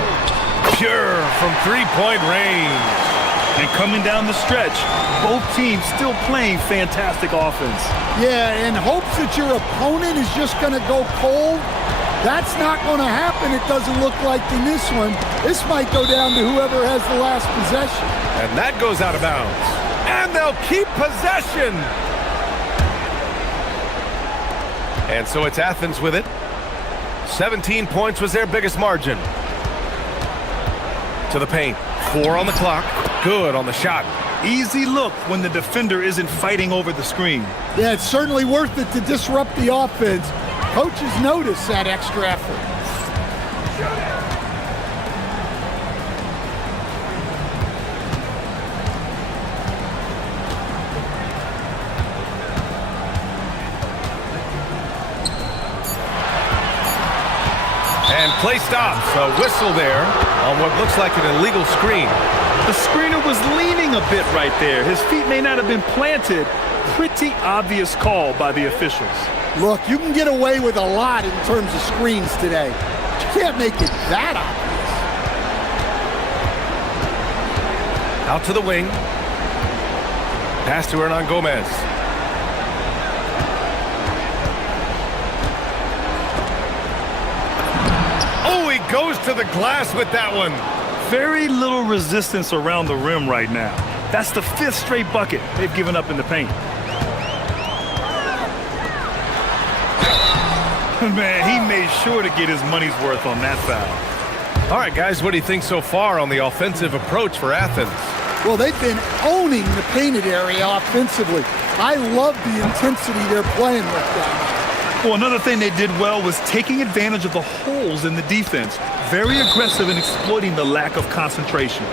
Pure from three-point range. And coming down the stretch, both teams still playing fantastic offense. Yeah, in hopes that your opponent is just going to go cold. That's not going to happen, it doesn't look like in this one. This might go down to whoever has the last possession. And that goes out of bounds. And they'll keep possession. And so it's Athens with it. 17 points was their biggest margin. To the paint. 4 on the clock. Good on the shot. Easy look when the defender isn't fighting over the screen. Yeah, it's certainly worth it to disrupt the offense. Coaches notice that extra effort. And play stops. A whistle there on what looks like an illegal screen. The screener was leaning a bit right there. His feet may not have been planted. Pretty obvious call by the officials. Look, you can get away with a lot in terms of screens today. But you can't make it that obvious. Out to the wing. Pass to Hernan Gomez. Oh, he goes to the glass with that one. Very little resistance around the rim right now. That's the 5th straight bucket they've given up in the paint. Man, he made sure to get his money's worth on that foul. All right, guys, what do you think so far on the offensive approach for Athens? Well, they've been owning the painted area offensively. I love the intensity they're playing with down. Well, another thing they did well was taking advantage of the holes in the defense. Very aggressive in exploiting the lack of concentration.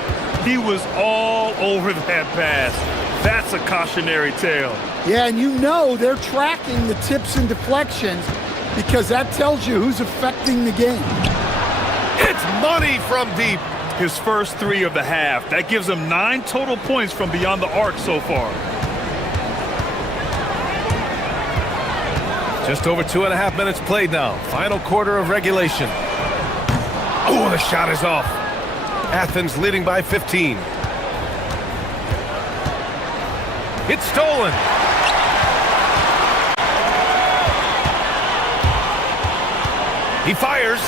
He was all over that pass. That's a cautionary tale. Yeah, and you know they're tracking the tips and deflections because that tells you who's affecting the game. It's money from deep. His first 3 of the half. That gives him 9 total points from beyond the arc so far. Just over 2.5 minutes played now. Final quarter of regulation. Oh, the shot is off. Athens leading by 15. It's stolen. He fires.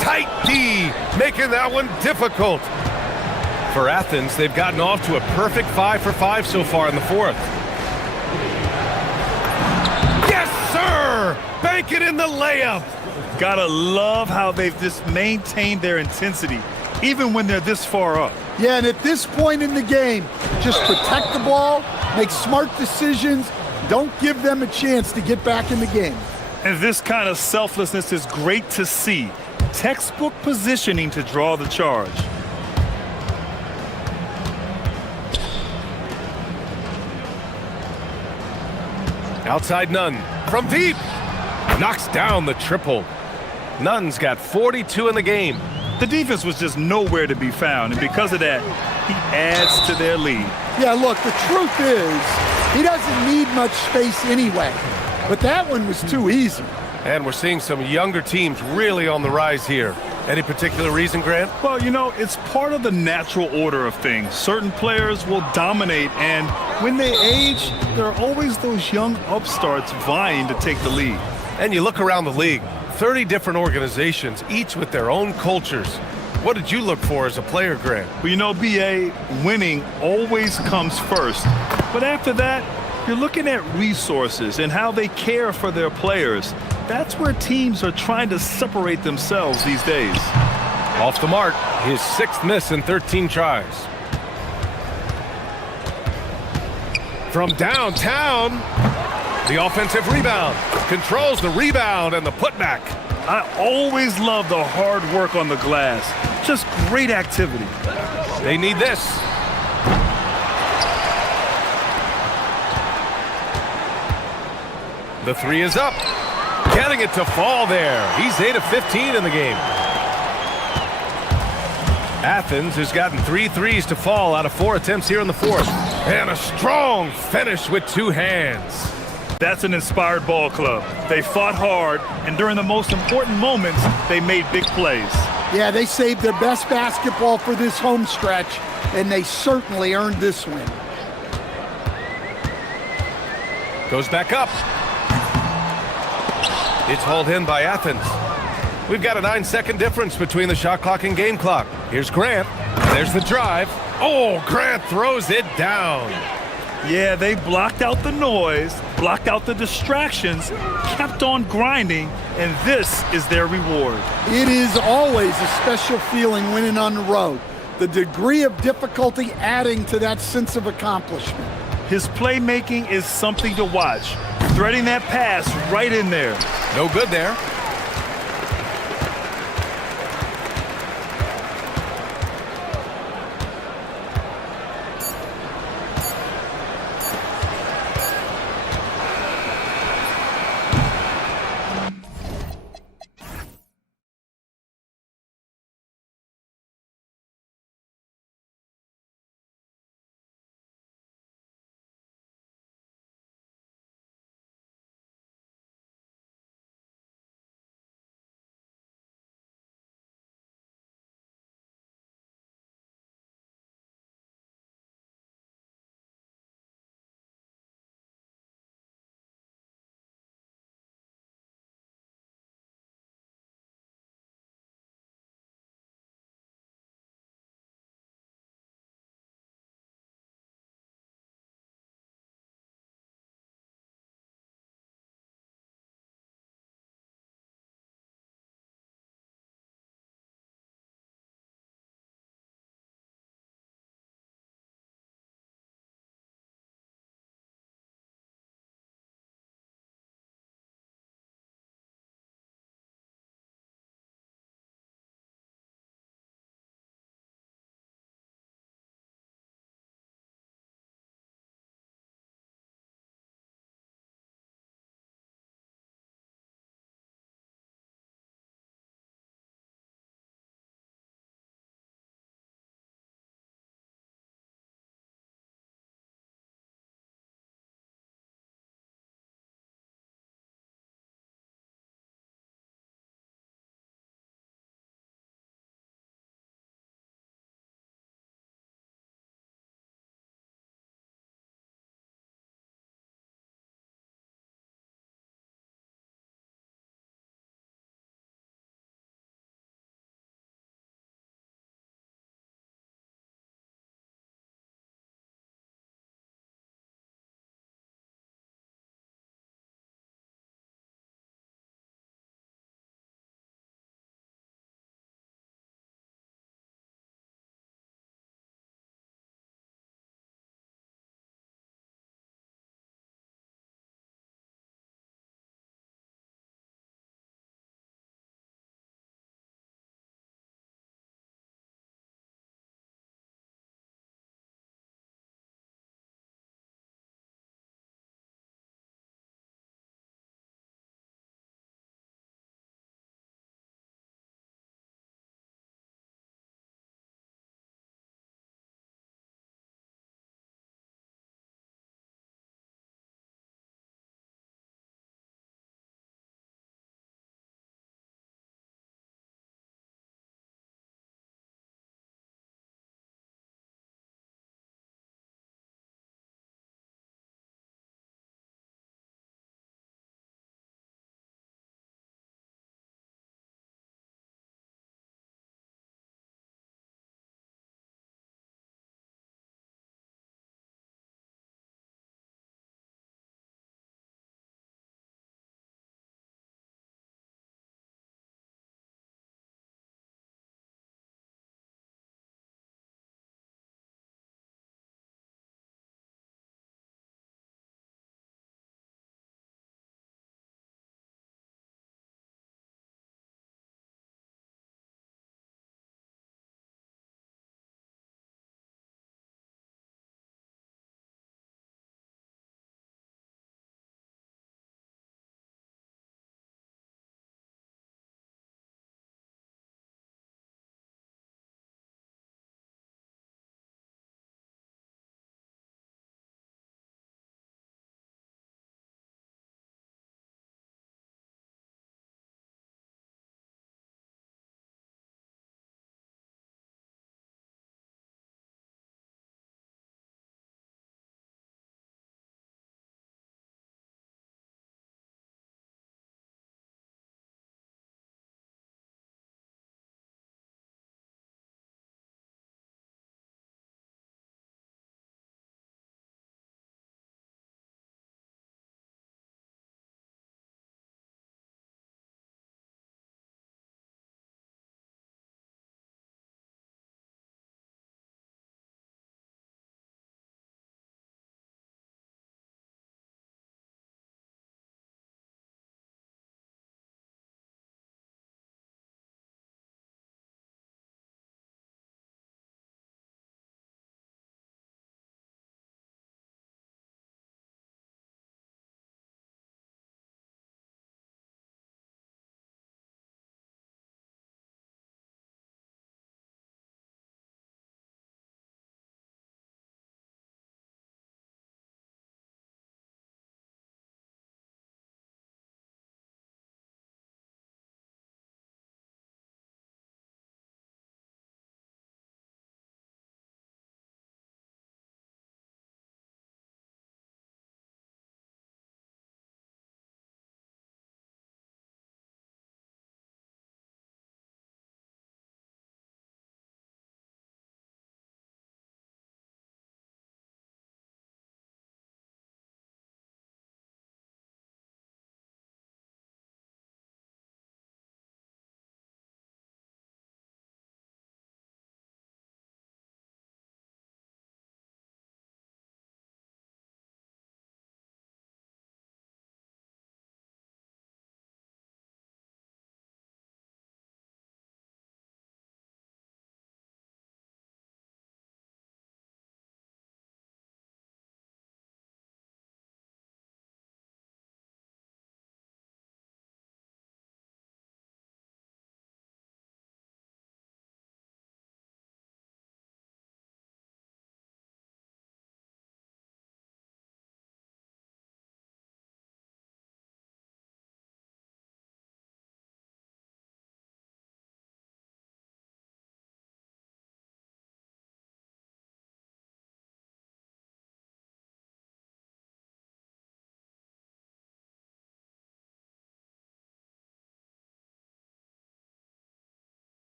Tight D, making that one difficult. For Athens, they've gotten off to a perfect 5 for 5 so far in the fourth. Yes, sir! Bank it in the layup. Gotta love how they've just maintained their intensity, even when they're this far up. Yeah, and at this point in the game, just protect the ball, make smart decisions, don't give them a chance to get back in the game. And this kind of selflessness is great to see. Textbook positioning to draw the charge. Outside Nunn from deep. Knocks down the triple. Nunn's got 42 in the game. The defense was just nowhere to be found, and because of that, he adds to their lead. Yeah, look, the truth is, he doesn't need much space anyway. But that one was too easy. And we're seeing some younger teams really on the rise here. Any particular reason, Grant? Well, you know, it's part of the natural order of things. Certain players will dominate, and when they age, there are always those young upstarts vying to take the lead. And you look around the league, 30 different organizations, each with their own cultures. What did you look for as a player, Grant? Well, you know, BA, winning always comes first. But after that, you're looking at resources and how they care for their players. That's where teams are trying to separate themselves these days. Off the mark, his 6th miss in 13 tries. From downtown, the offensive rebound. Controls the rebound and the putback. I always love the hard work on the glass. Just great activity. They need this. The 3 is up. Getting it to fall there. He's 8 of 15 in the game. Athens has gotten 3 threes to fall out of 4 attempts here in the 4th. And a strong finish with 2 hands. That's an inspired ball club. They fought hard, and during the most important moments, they made big plays. Yeah, they saved their best basketball for this home stretch, and they certainly earned this win. Goes back up. It's hauled in by Athens. We've got a 9-second difference between the shot clock and game clock. Here's Grant. There's the drive. Oh, Grant throws it down. Yeah, they blocked out the noise, blocked out the distractions, kept on grinding, and this is their reward. It is always a special feeling winning on the road. The degree of difficulty adding to that sense of accomplishment. His playmaking is something to watch. Threading that pass right in there. No good there.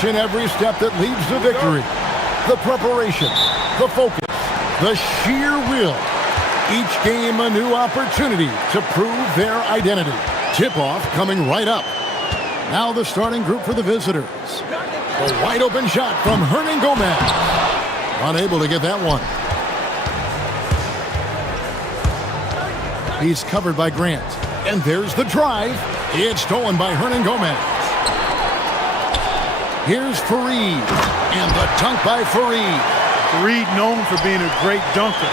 each and every step that leads to victory. The preparation, the focus, the sheer will. Each game a new opportunity to prove their identity. Tip-off coming right up. Now the starting group for the visitors. A wide open shot from Hernan Gomez. Unable to get that one. He's covered by Grant. And there's the drive. It's stolen by Hernan Gomez. Here's Fareed. And the dunk by Fareed. Fareed known for being a great dunker.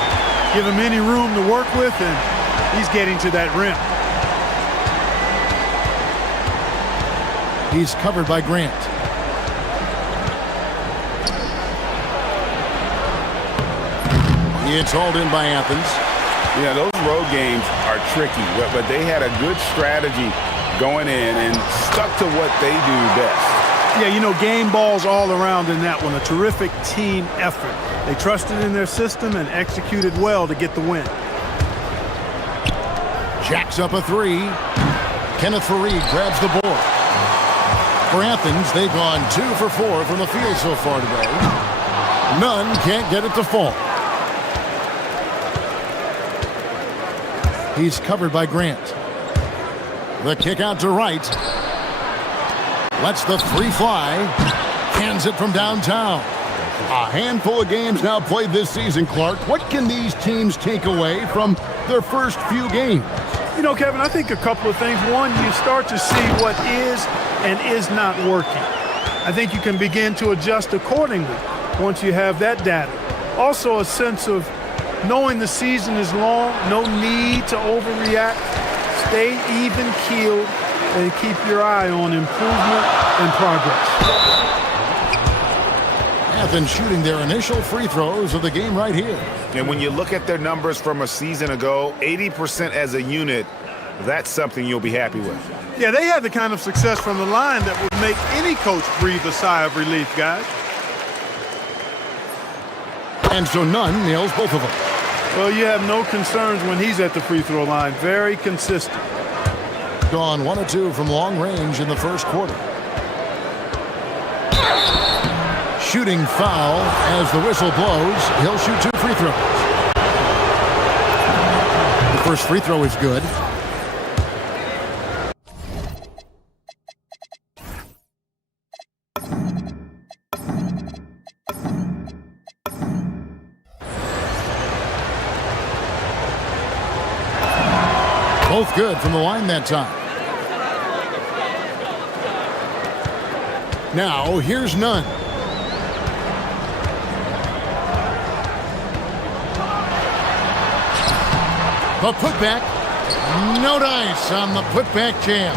Give him any room to work with, and he's getting to that rim. He's covered by Grant. It's hauled in by Athens. Yeah, those road games are tricky, but they had a good strategy going in and stuck to what they do best. Yeah, you know, game balls all around in that one. A terrific team effort. They trusted in their system and executed well to get the win. Jacks up a three. Kenneth Fareed grabs the board. For Athens, they've gone 2 for 4 from the field so far today. None can't get it to fall. He's covered by Grant. The kick out to right. Lets the three fly. Cans it from downtown. A handful of games now played this season, Clark. What can these teams take away from their first few games? You know, Kevin, I think a couple of things. One, you start to see what is and is not working. I think you can begin to adjust accordingly once you have that data. Also, a sense of knowing the season is long, no need to overreact. Stay even-keeled and keep your eye on improvement and progress. Athens shooting their initial free throws of the game right here. And when you look at their numbers from a season ago, 80% as a unit, that's something you'll be happy with. Yeah, they had the kind of success from the line that would make any coach breathe a sigh of relief, guys. And so Nunn nails both of them. Well, you have no concerns when he's at the free throw line. Very consistent. Gone 1 of 2 from long range in the first quarter. Shooting foul as the whistle blows. He'll shoot 2 free throws. The first free throw is good. Both good from the line that time. Now, here's Nunn. The putback. No dice on the putback jam.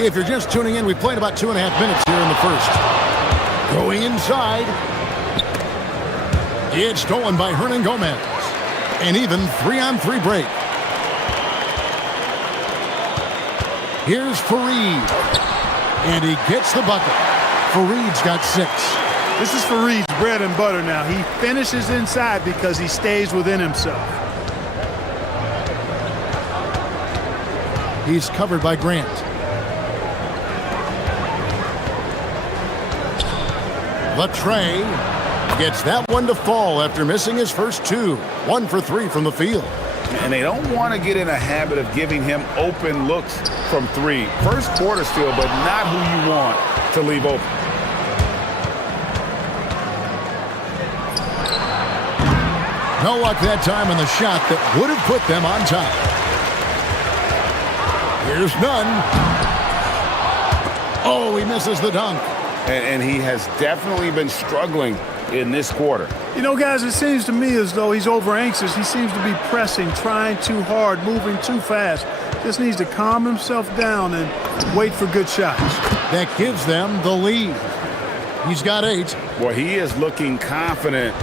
If you're just tuning in, we played about 2.5 minutes here in the first. Going inside. It's stolen by Hernan Gomez. An even 3-on-3 break. Here's Fareed. And he gets the bucket. Fareed's got 6. This is Fareed's bread and butter now. He finishes inside because he stays within himself. He's covered by Grant. Latre gets that one to fall after missing his first 2. 1 for 3 from the field. And they don't want to get in a habit of giving him open looks from 3. First quarter still, but not who you want to leave open. No luck that time on the shot that would have put them on top. Here's Nunn. Oh, he misses the dunk. And he has definitely been struggling in this quarter. You know, guys, it seems to me as though he's over anxious. He seems to be pressing, trying too hard, moving too fast. Just needs to calm himself down and wait for good shots. That gives them the lead. He's got 8. Boy, he is looking confident.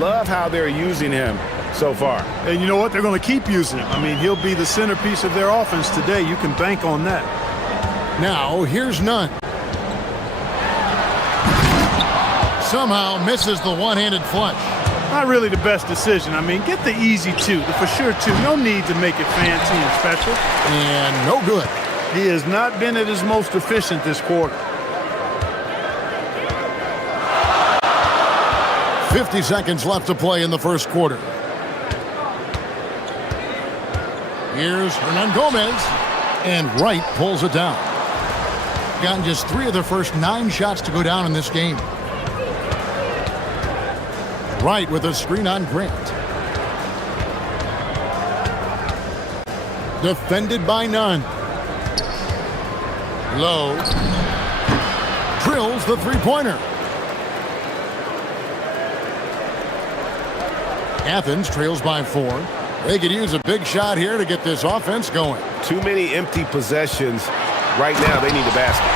Love how they're using him so far. And you know what? They're going to keep using him. I mean, he'll be the centerpiece of their offense today. You can bank on that. Now, here's Nunn. Somehow misses the one-handed flush. Not really the best decision. I mean, get the easy 2, the for sure 2. No need to make it fancy and special. And no good. He has not been at his most efficient this quarter. 50 seconds left to play in the first quarter. Here's Hernan Gomez, and Wright pulls it down. Gotten just 3 of their first 9 shots to go down in this game. Wright with a screen on Grant. Defended by none. Low. Drills the three-pointer. Athens trails by 4. They could use a big shot here to get this offense going. Too many empty possessions. Right now, they need the basket.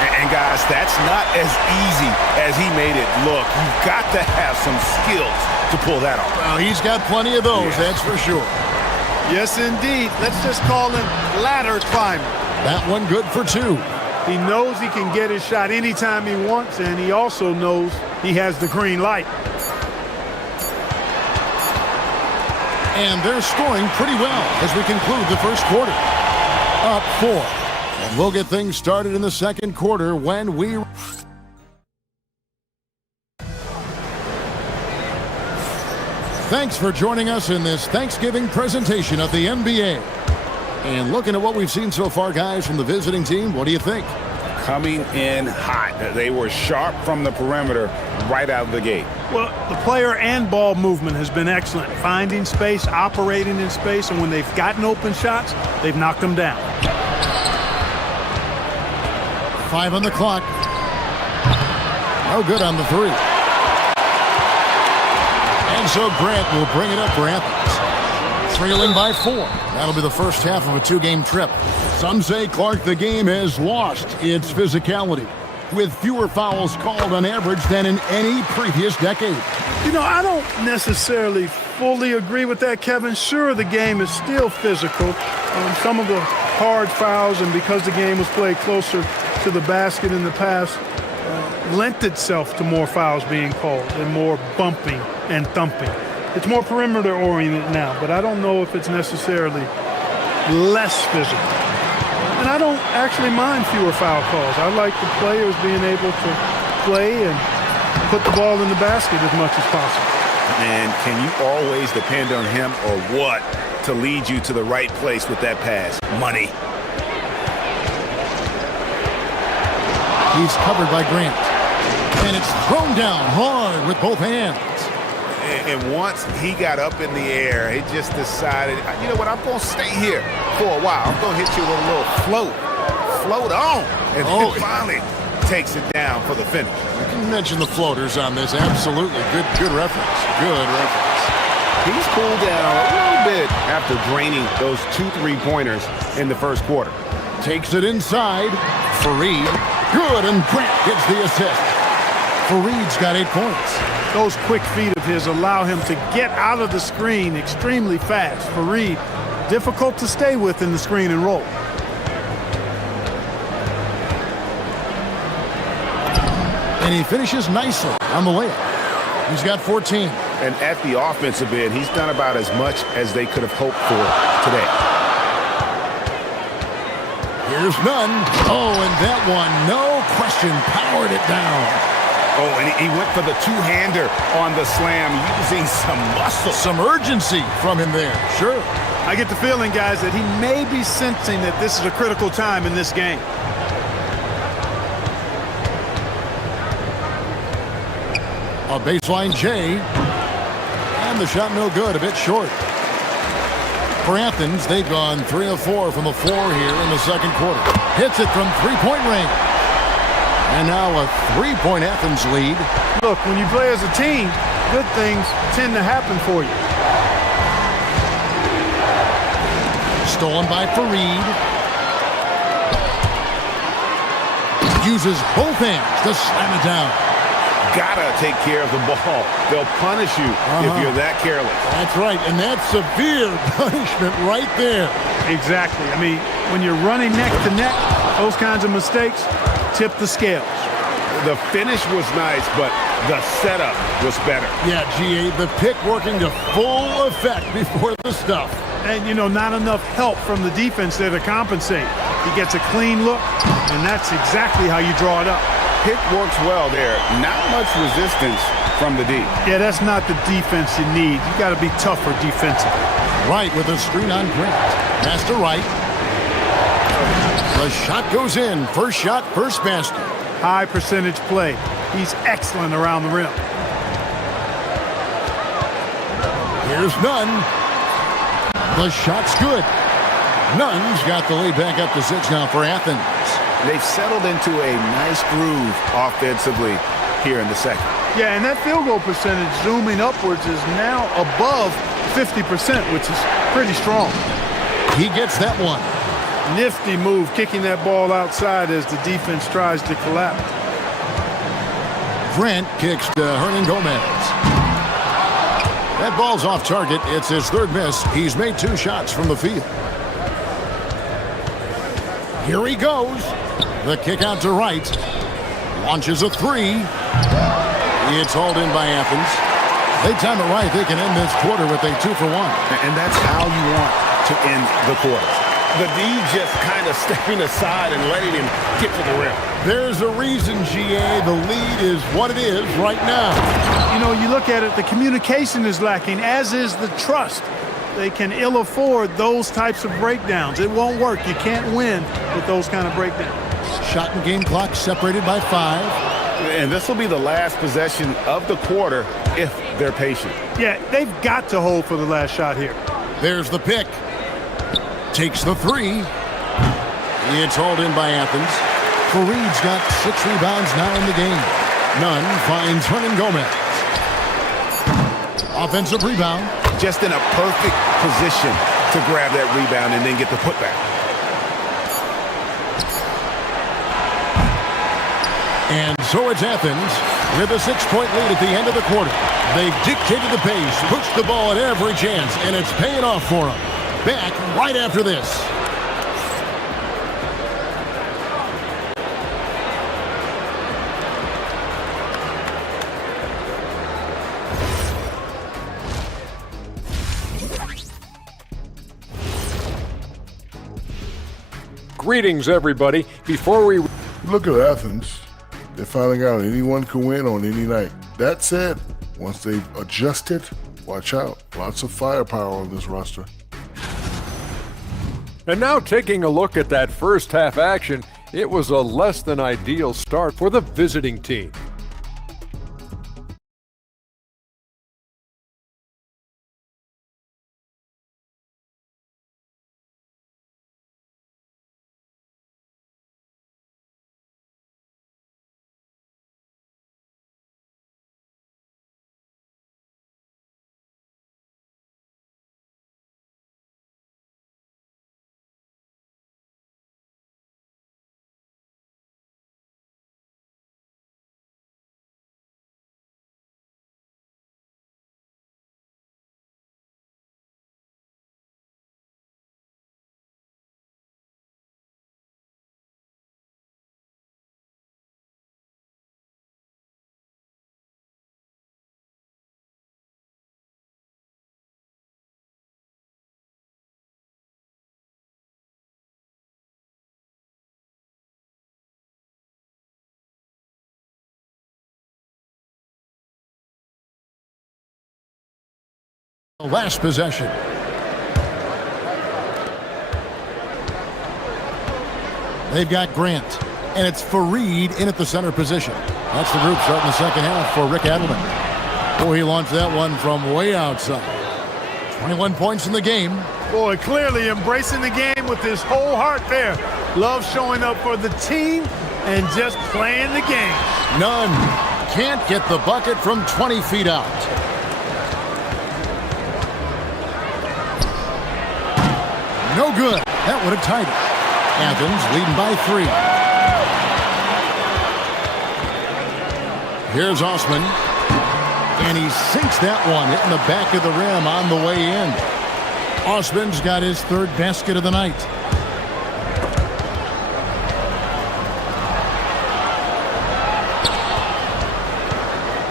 And guys, that's not as easy as he made it look. You've got to have some skills to pull that off. Well, he's got plenty of those, that's for sure. Yes, indeed. Let's just call him ladder climber. That one good for 2. He knows he can get his shot anytime he wants, and he also knows he has the green light. And they're scoring pretty well as we conclude the first quarter. Up 4. And we'll get things started in the second quarter when we... Thanks for joining us in this Thanksgiving presentation of the NBA. And looking at what we've seen so far, guys, from the visiting team, what do you think? Coming in hot. They were sharp from the perimeter right out of the gate. Well, the player and ball movement has been excellent. Finding space, operating in space, and when they've gotten open shots, they've knocked them down. 5 on the clock. No good on the 3. And so Grant will bring it up for Athens. Trailing by 4. That'll be the first half of a 2-game trip. Some say, Clark, the game has lost its physicality, with fewer fouls called on average than in any previous decade. You know, I don't necessarily fully agree with that, Kevin. Sure, the game is still physical. Some of the hard fouls, and because the game was played closer to the basket in the past, lent itself to more fouls being called and more bumping and thumping. It's more perimeter-oriented now, but I don't know if it's necessarily less physical. And I don't actually mind fewer foul calls. I like the players being able to play and put the ball in the basket as much as possible. And can you always depend on him or what to lead you to the right place with that pass? Money. He's covered by Grant. And it's thrown down hard with both hands. And once he got up in the air, he just decided, you know what, I'm going to stay here for a while. I'm going to hit you with a little float. Float on. And then finally takes it down for the finish. You can mention the floaters on this. Absolutely. Good reference. Good reference. He's cooled down a little bit after draining those 2 3-pointers in the first quarter. Takes it inside. Fareed. Good, and Grant gets the assist. Fareed's got 8 points. Those quick feet of his allow him to get out of the screen extremely fast. Fareed, difficult to stay with in the screen and roll. And he finishes nicely on the layup. He's got 14. And at the offensive end, he's done about as much as they could have hoped for today. Here's none. Oh, and that one, no question, powered it down. Oh, and he went for the two-hander on the slam, using some muscle. Some urgency from him there, sure. I get the feeling, guys, that he may be sensing that this is a critical time in this game. A baseline J. And the shot no good, a bit short. For Athens, they've gone 3 of 4 from the floor here in the second quarter. Hits it from three-point range. And now a 3-point Athens lead. Look, when you play as a team, good things tend to happen for you. Stolen by Fareed. Uses both hands to slam it down. Gotta take care of the ball. They'll punish you if you're that careless. That's right, and that's severe punishment right there. Exactly. I mean, when you're running neck to neck, those kinds of mistakes tip the scales. The finish was nice, but the setup was better. Yeah, GA, the pick working to full effect before the stuff. And, you know, not enough help from the defense there to compensate. He gets a clean look, and that's exactly how you draw it up. Pick works well there. Not much resistance from the D. Yeah, that's not the defense you need. You got to be tougher defensively. Right with a screen on Grant. Pass to right. The shot goes in. First shot, first basket. High percentage play. He's excellent around the rim. Here's Nunn. The shot's good. Nunn's got the lead back up to 6 now for Athens. They've settled into a nice groove offensively here in the second. Yeah, and that field goal percentage zooming upwards is now above 50%, which is pretty strong. He gets that one. Nifty move, kicking that ball outside as the defense tries to collapse. Grant kicks to Hernan Gomez. That ball's off target. It's his third miss. He's made 2 shots from the field. Here he goes. The kick out to right. Launches a 3. It's hauled in by Athens. They time it right. They can end this quarter with a 2 for 1. And that's how you want to end the quarter. The D just kind of stepping aside and letting him get to the rim. There's a reason, GA. The lead is what it is right now. You know, you look at it, the communication is lacking, as is the trust. They can ill afford those types of breakdowns. It won't work. You can't win with those kind of breakdowns. Shot and game clock separated by 5. And this will be the last possession of the quarter if they're patient. Yeah, they've got to hold for the last shot here. There's the pick. Takes the 3. It's hauled in by Athens. Fareed's got 6 rebounds now in the game. Nunn finds Hernan Gomez. Offensive rebound. Just in a perfect position to grab that rebound and then get the putback. And so it's Athens with a 6-point lead at the end of the quarter. They've dictated the pace, pushed the ball at every chance, and it's paying off for them. Back right after this. Greetings, everybody. Before we look at Athens, they're finding out anyone can win on any night. That said, once they've adjusted, watch out. Lots of firepower on this roster. And now taking a look at that first half action, it was a less than ideal start for the visiting team. Last possession. They've got Grant, and it's Fareed in at the center position. That's the group starting the second half for Rick Adelman. Oh, he launched that one from way outside. 21 points in the game. Boy, clearly embracing the game with his whole heart there. Love showing up for the team and just playing the game. Nunn can't get the bucket from 20 feet out. No good. That would have tied it. Athens leading by 3. Here's Osman. And he sinks that one, hitting the back of the rim on the way in. Osman's got his 3rd basket of the night.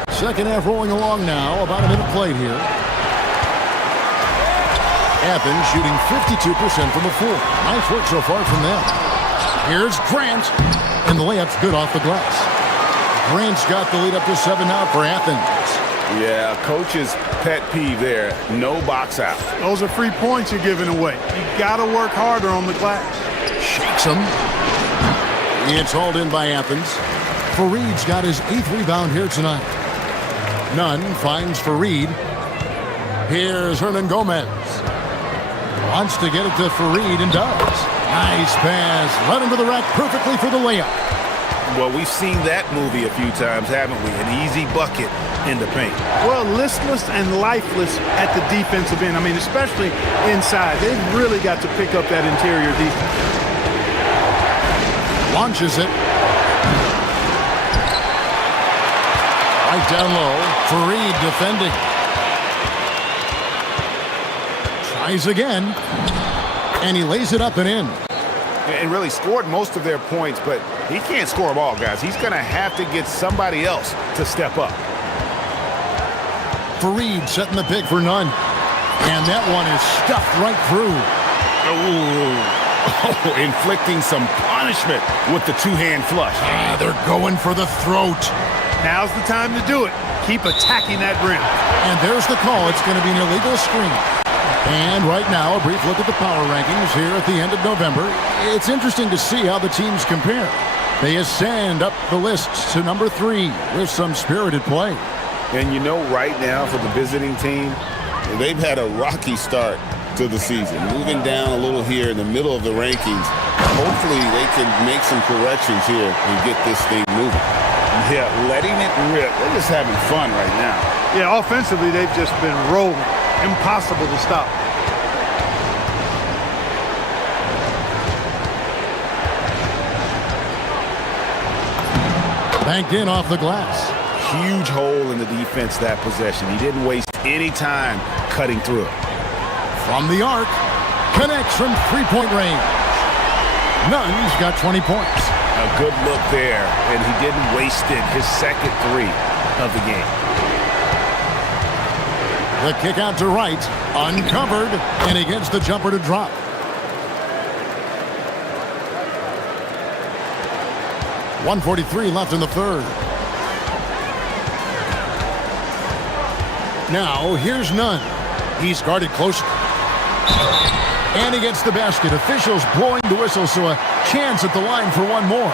Second half rolling along now. About a minute played here. Athens shooting 52% from the floor. Nice work so far from them. Here's Grant, and the layup's good off the glass. Grant's got the lead up to 7 now for Athens. Yeah, coach's pet peeve there. No box out. Those are free points you're giving away. You got to work harder on the glass. Shakes him. It's hauled in by Athens. Fareed's got his 8th rebound here tonight. Nunn finds Fareed. Here's Hernan Gomez. Wants to get it to Fareed and does. Nice pass. Right into the rack perfectly for the layup. Well, we've seen that movie a few times, haven't we? An easy bucket in the paint. Well, listless and lifeless at the defensive end. I mean, especially inside. They've really got to pick up that interior defense. Launches it. Right down low. Fareed defending. Tries again. And he lays it up and in. And really scored most of their points, but he can't score them all, guys. He's going to have to get somebody else to step up. Fareed setting the pick for Nunn. And that one is stuffed right through. Oh, inflicting some punishment with the two-hand flush. They're going for the throat. Now's the time to do it. Keep attacking that rim. And there's the call. It's going to be an illegal screen. And right now, a brief look at the power rankings here at the end of November. It's interesting to see how the teams compare. They ascend up the list to number 3 with some spirited play. And you know, right now for the visiting team, they've had a rocky start to the season, moving down a little here in the middle of the rankings. Hopefully they can make some corrections here and get this thing moving. Yeah, letting it rip. They're just having fun right now. Yeah, offensively, they've just been rolling. Impossible to stop. Banked in off the glass. Huge hole in the defense that possession. He didn't waste any time cutting through it. From the arc, connects from 3-point range. Nunn's got 20 points. A good look there, and he didn't waste it. His second 3 of the game. The kick out to right, uncovered, and he gets the jumper to drop. .143 left in the third. Now, here's Nunn. He's guarded close. And he gets the basket. Officials blowing the whistle, so a chance at the line for one more.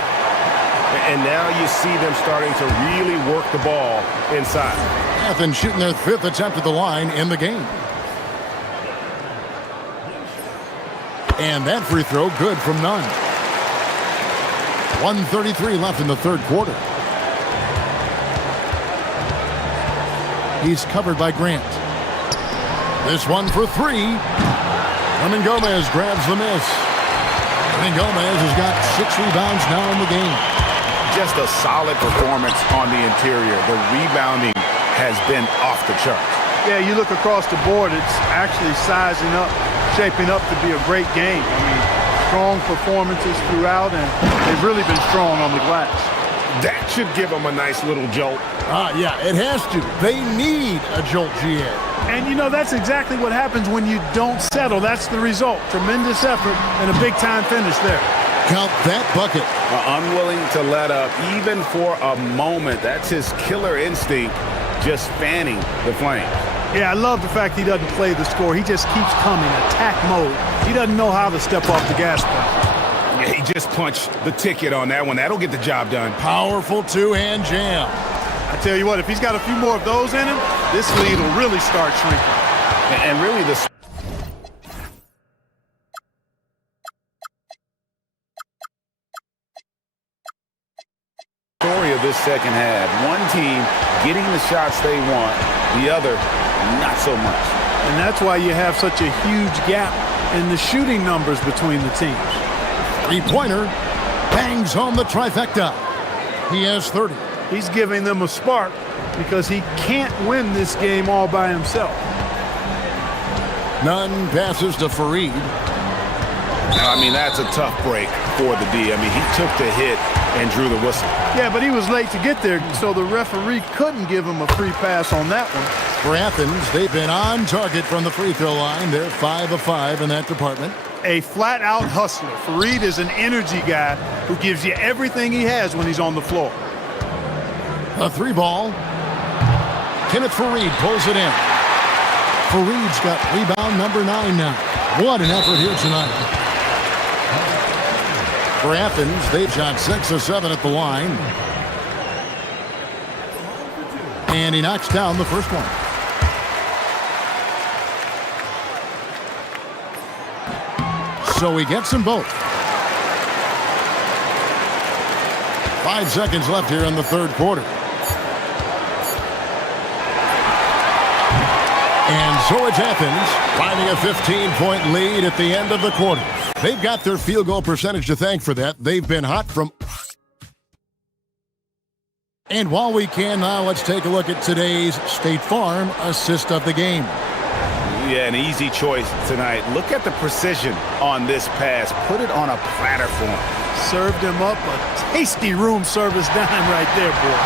And now you see them starting to really work the ball inside. Athens shooting their 5th attempt at the line in the game. And that free throw good from Nunn. 1:33 left in the third quarter. He's covered by Grant. This one for 3. Hernan Gomez grabs the miss. Hernan Gomez has got 6 rebounds now in the game. Just a solid performance on the interior. The rebounding has been off the charts. Yeah, you look across the board, it's actually sizing up, shaping up to be a great game. I mean, strong performances throughout, and they've really been strong on the glass. That should give them a nice little jolt. Yeah, it has to. They need a jolt, GA. And, you know, that's exactly what happens when you don't settle. That's the result. Tremendous effort and a big-time finish there. Count that bucket. Unwilling to let up, even for a moment. That's his killer instinct, just fanning the flame. Yeah, I love the fact he doesn't play the score. He just keeps coming, attack mode. He doesn't know how to step off the gas pedal. Yeah, he just punched the ticket on that one. That'll get the job done. Powerful two-hand jam. I tell you what, if he's got a few more of those in him, this lead will really start shrinking. And really the story of this second half. One team getting the shots they want, the other not so much. And that's why you have such a huge gap in the shooting numbers between the teams. 3-pointer bangs home the trifecta. He has 30. He's giving them a spark because he can't win this game all by himself. Nunn passes to Fareed. I mean, that's a tough break for the D. I mean, he took the hit and drew the whistle. Yeah, but he was late to get there, so the referee couldn't give him a free pass on that one. For Athens, they've been on target from the free throw line. They're 5 of 5 in that department. A flat-out hustler. Fareed is an energy guy who gives you everything he has when he's on the floor. A 3 ball. Kenneth Fareed pulls it in. Fareed's got rebound number 9 now. What an effort here tonight. For Athens, they've shot 6 of 7 at the line. And he knocks down the first one. So he gets them both. 5 seconds left here in the third quarter. And so it's Athens finding a 15-point lead at the end of the quarter. They've got their field goal percentage to thank for that. They've been hot from... And while we can now, let's take a look at today's State Farm assist of the game. Yeah, an easy choice tonight. Look at the precision on this pass. Put it on a platter for him. Served him up a tasty room service dime right there, boy.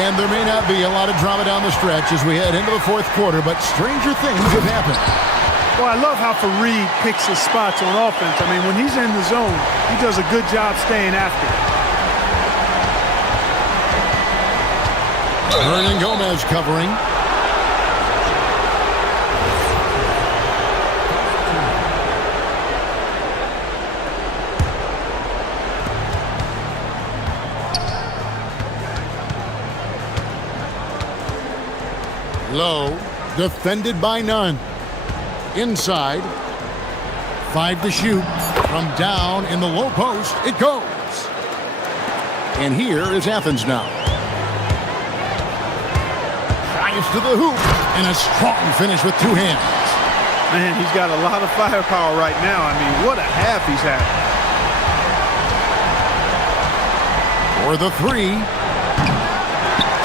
And there may not be a lot of drama down the stretch as we head into the fourth quarter, but stranger things have happened. Well, I love how Fareed picks his spots on offense. I mean, when he's in the zone, he does a good job staying after it. Hernan Gomez covering. Low, defended by none. Inside, 5 to shoot. From down in the low post, it goes. And here is Athens now. Drives to the hoop, and a strong finish with 2 hands. Man, he's got a lot of firepower right now. I mean, what a half he's had. For the 3.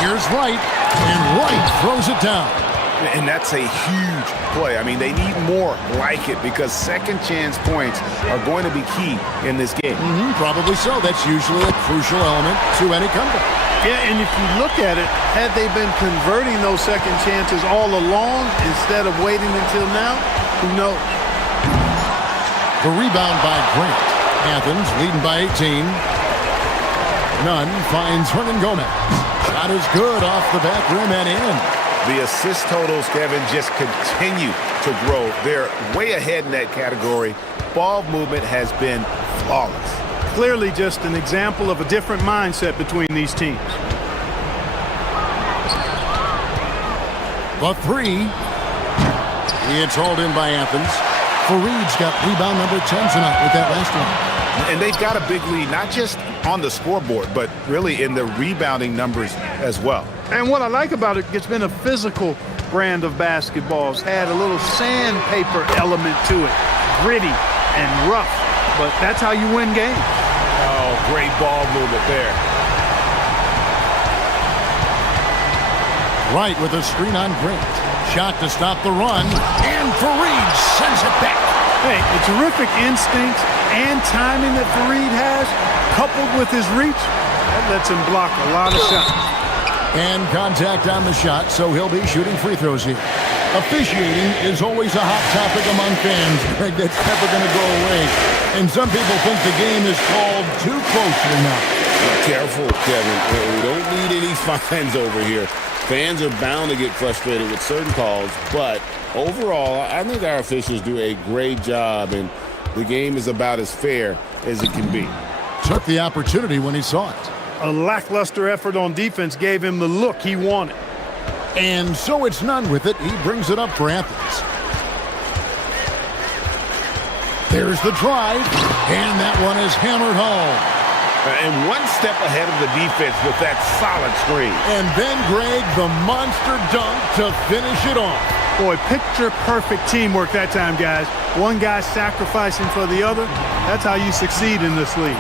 Here's Wright, and Wright throws it down. And that's a huge play. I mean, they need more like it because second chance points are going to be key in this game. Probably so. That's usually a crucial element to any comeback. Yeah, and if you look at it, had they been converting those second chances all along instead of waiting until now, who knows? The rebound by Grant. Athens leading by 18. Nunn finds Hernan Gomez. Shot is good off the back rim and in. The assist totals, Kevin, just continue to grow. They're way ahead in that category. Ball movement has been flawless. Clearly just an example of a different mindset between these teams. The 3. It's hauled in by Athens. Fareed's got rebound number 10 tonight with that last one. And they've got a big lead, not just on the scoreboard, but really in the rebounding numbers as well. And what I like about it, it's been a physical brand of basketball. It's had a little sandpaper element to it. Gritty and rough, but that's how you win games. Oh, great ball movement there. Wright with a screen on Grant. Shot to stop the run, and Fareed sends it back. Hey, the terrific instincts and timing that Fareed has, coupled with his reach, that lets him block a lot of shots. And contact on the shot, so he'll be shooting free throws here. Officiating is always a hot topic among fans, Greg. That's never going to go away. And some people think the game is called too closely now. Careful, Kevin. We don't need any fines over here. Fans are bound to get frustrated with certain calls, but overall, I think our officials do a great job, and the game is about as fair as it can be. Took the opportunity when he saw it. A lackluster effort on defense gave him the look he wanted. And so it's Nunn with it. He brings it up for Athens. There's the drive, and that one is hammered home. And one step ahead of the defense with that solid screen. And then, Greg, the monster dunk to finish it off. Boy, picture-perfect teamwork that time, guys. One guy sacrificing for the other. That's how you succeed in this league.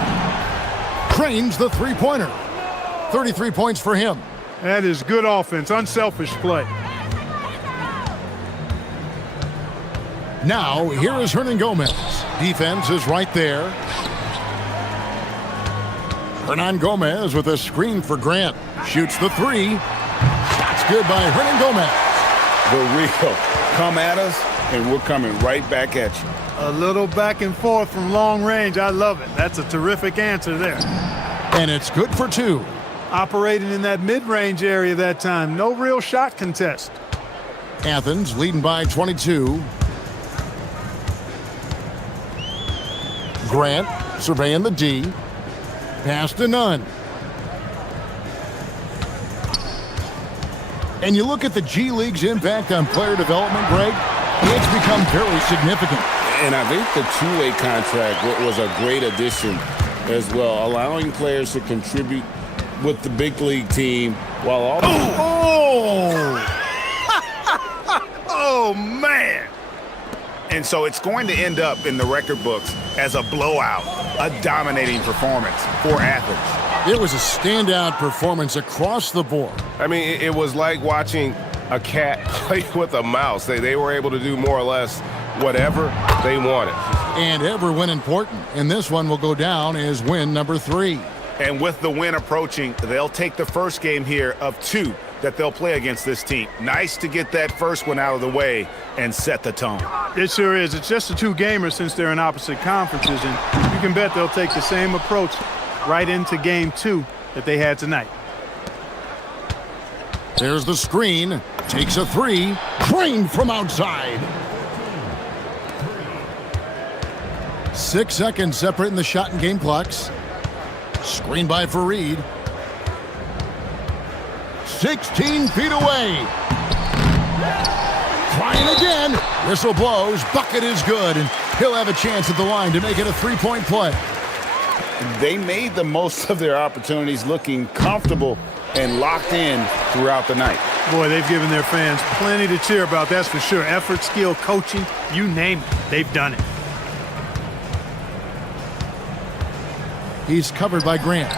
Crane's the three-pointer. 33 points for him. That is good offense, unselfish play. Now, here is Hernan Gomez. Defense is right there. Hernan Gomez with a screen for Grant. Shoots the 3. Shot's good by Hernan Gomez. The real come at us, and we're coming right back at you. A little back and forth from long range. I love it. That's a terrific answer there. And it's good for 2. Operating in that mid-range area that time. No real shot contest. Athens leading by 22. Grant surveying the D. Pass to Nunn. And you look at the G League's impact on player development, Greg, it's become very significant. And I think the two-way contract was a great addition as well, allowing players to contribute with the big league team while also... Oh, man. And so it's going to end up in the record books as a blowout, a dominating performance for Athens. It was a standout performance across the board. I mean, it was like watching a cat play with a mouse. They were able to do more or less whatever they wanted. And every win important. And this one will go down as win number 3. And with the win approaching, they'll take the first game here of 2 that they'll play against this team. Nice to get that first one out of the way and set the tone. It sure is. It's just a 2-gamer since they're in opposite conferences, and you can bet they'll take the same approach right into game 2 that they had tonight. There's the screen. Takes a 3. Drained from outside. 6 seconds separating the shot and game clocks. Screen by Fareed. 16 feet away. Trying again. Whistle blows. Bucket is good. And he'll have a chance at the line to make it a 3-point play. They made the most of their opportunities, looking comfortable and locked in throughout the night. Boy, they've given their fans plenty to cheer about, that's for sure. Effort, skill, coaching, you name it, they've done it. He's covered by Grant.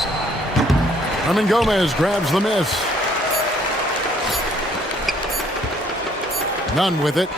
Hernan Gomez grabs the miss. None with it.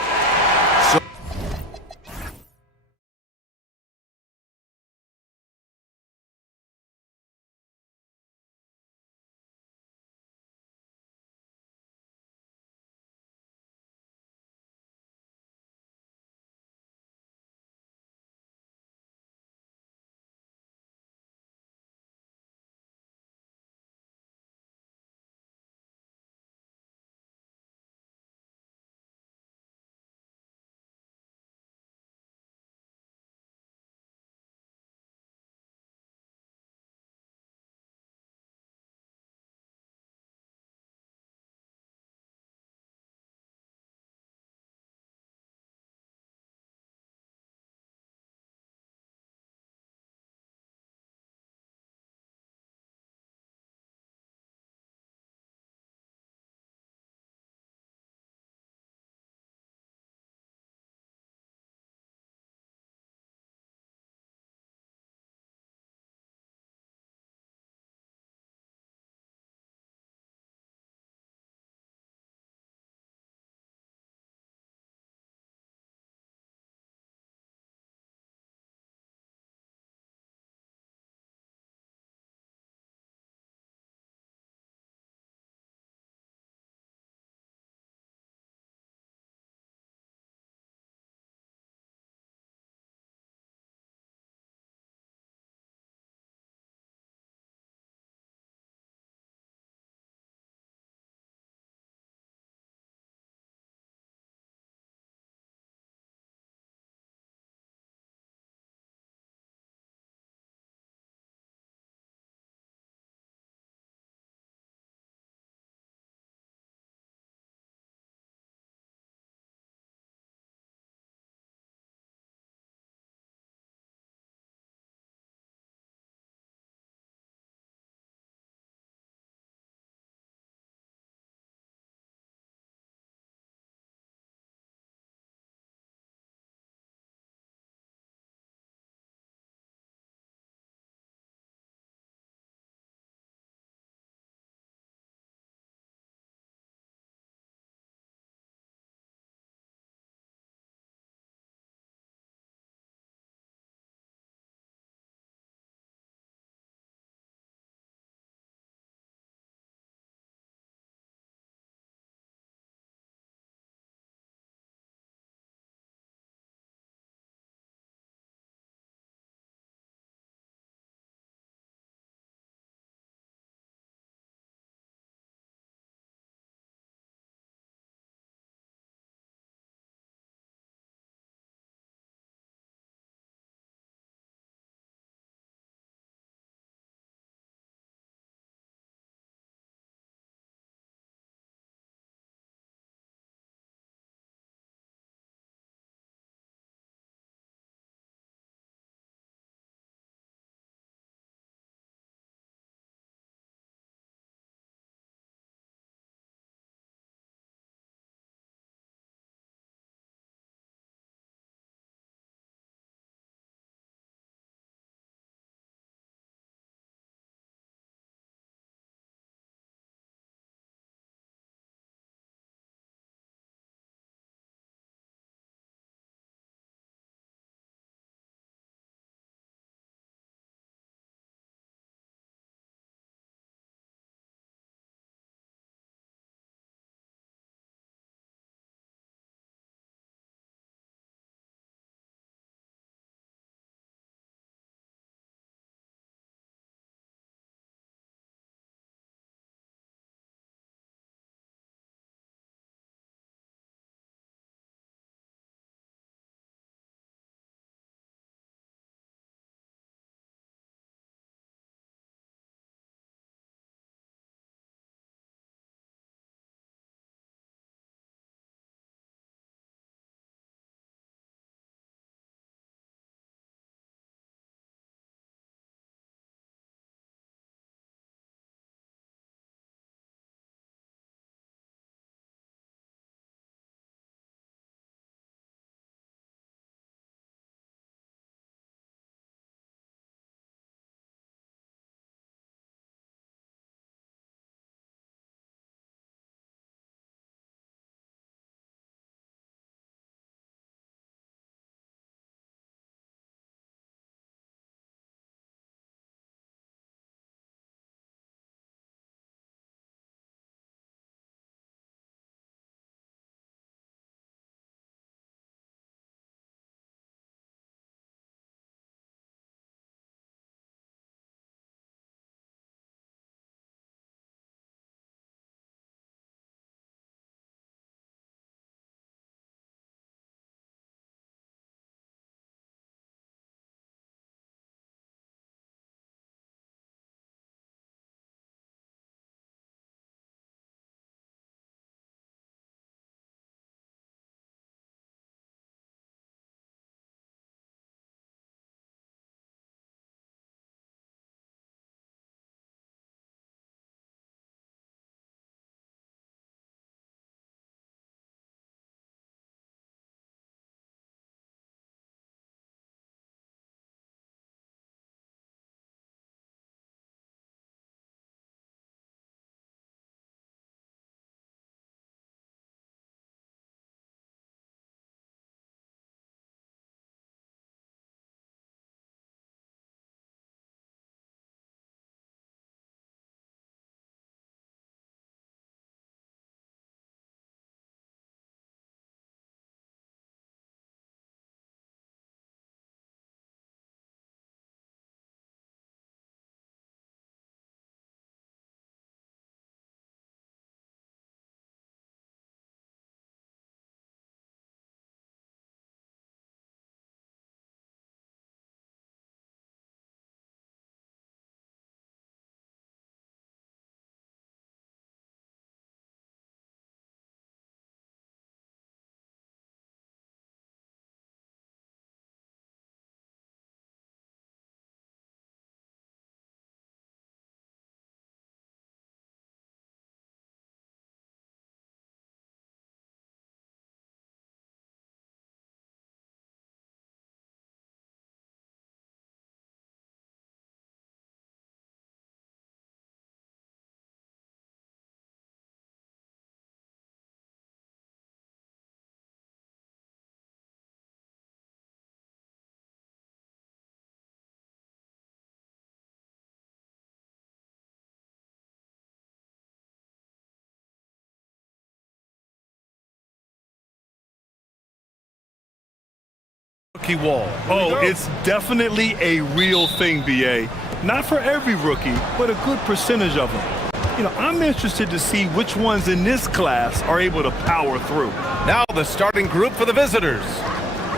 rookie wall. Oh, it's definitely a real thing, BA. Not for every rookie, but a good percentage of them. You know, I'm interested to see which ones in this class are able to power through. Now the starting group for the visitors.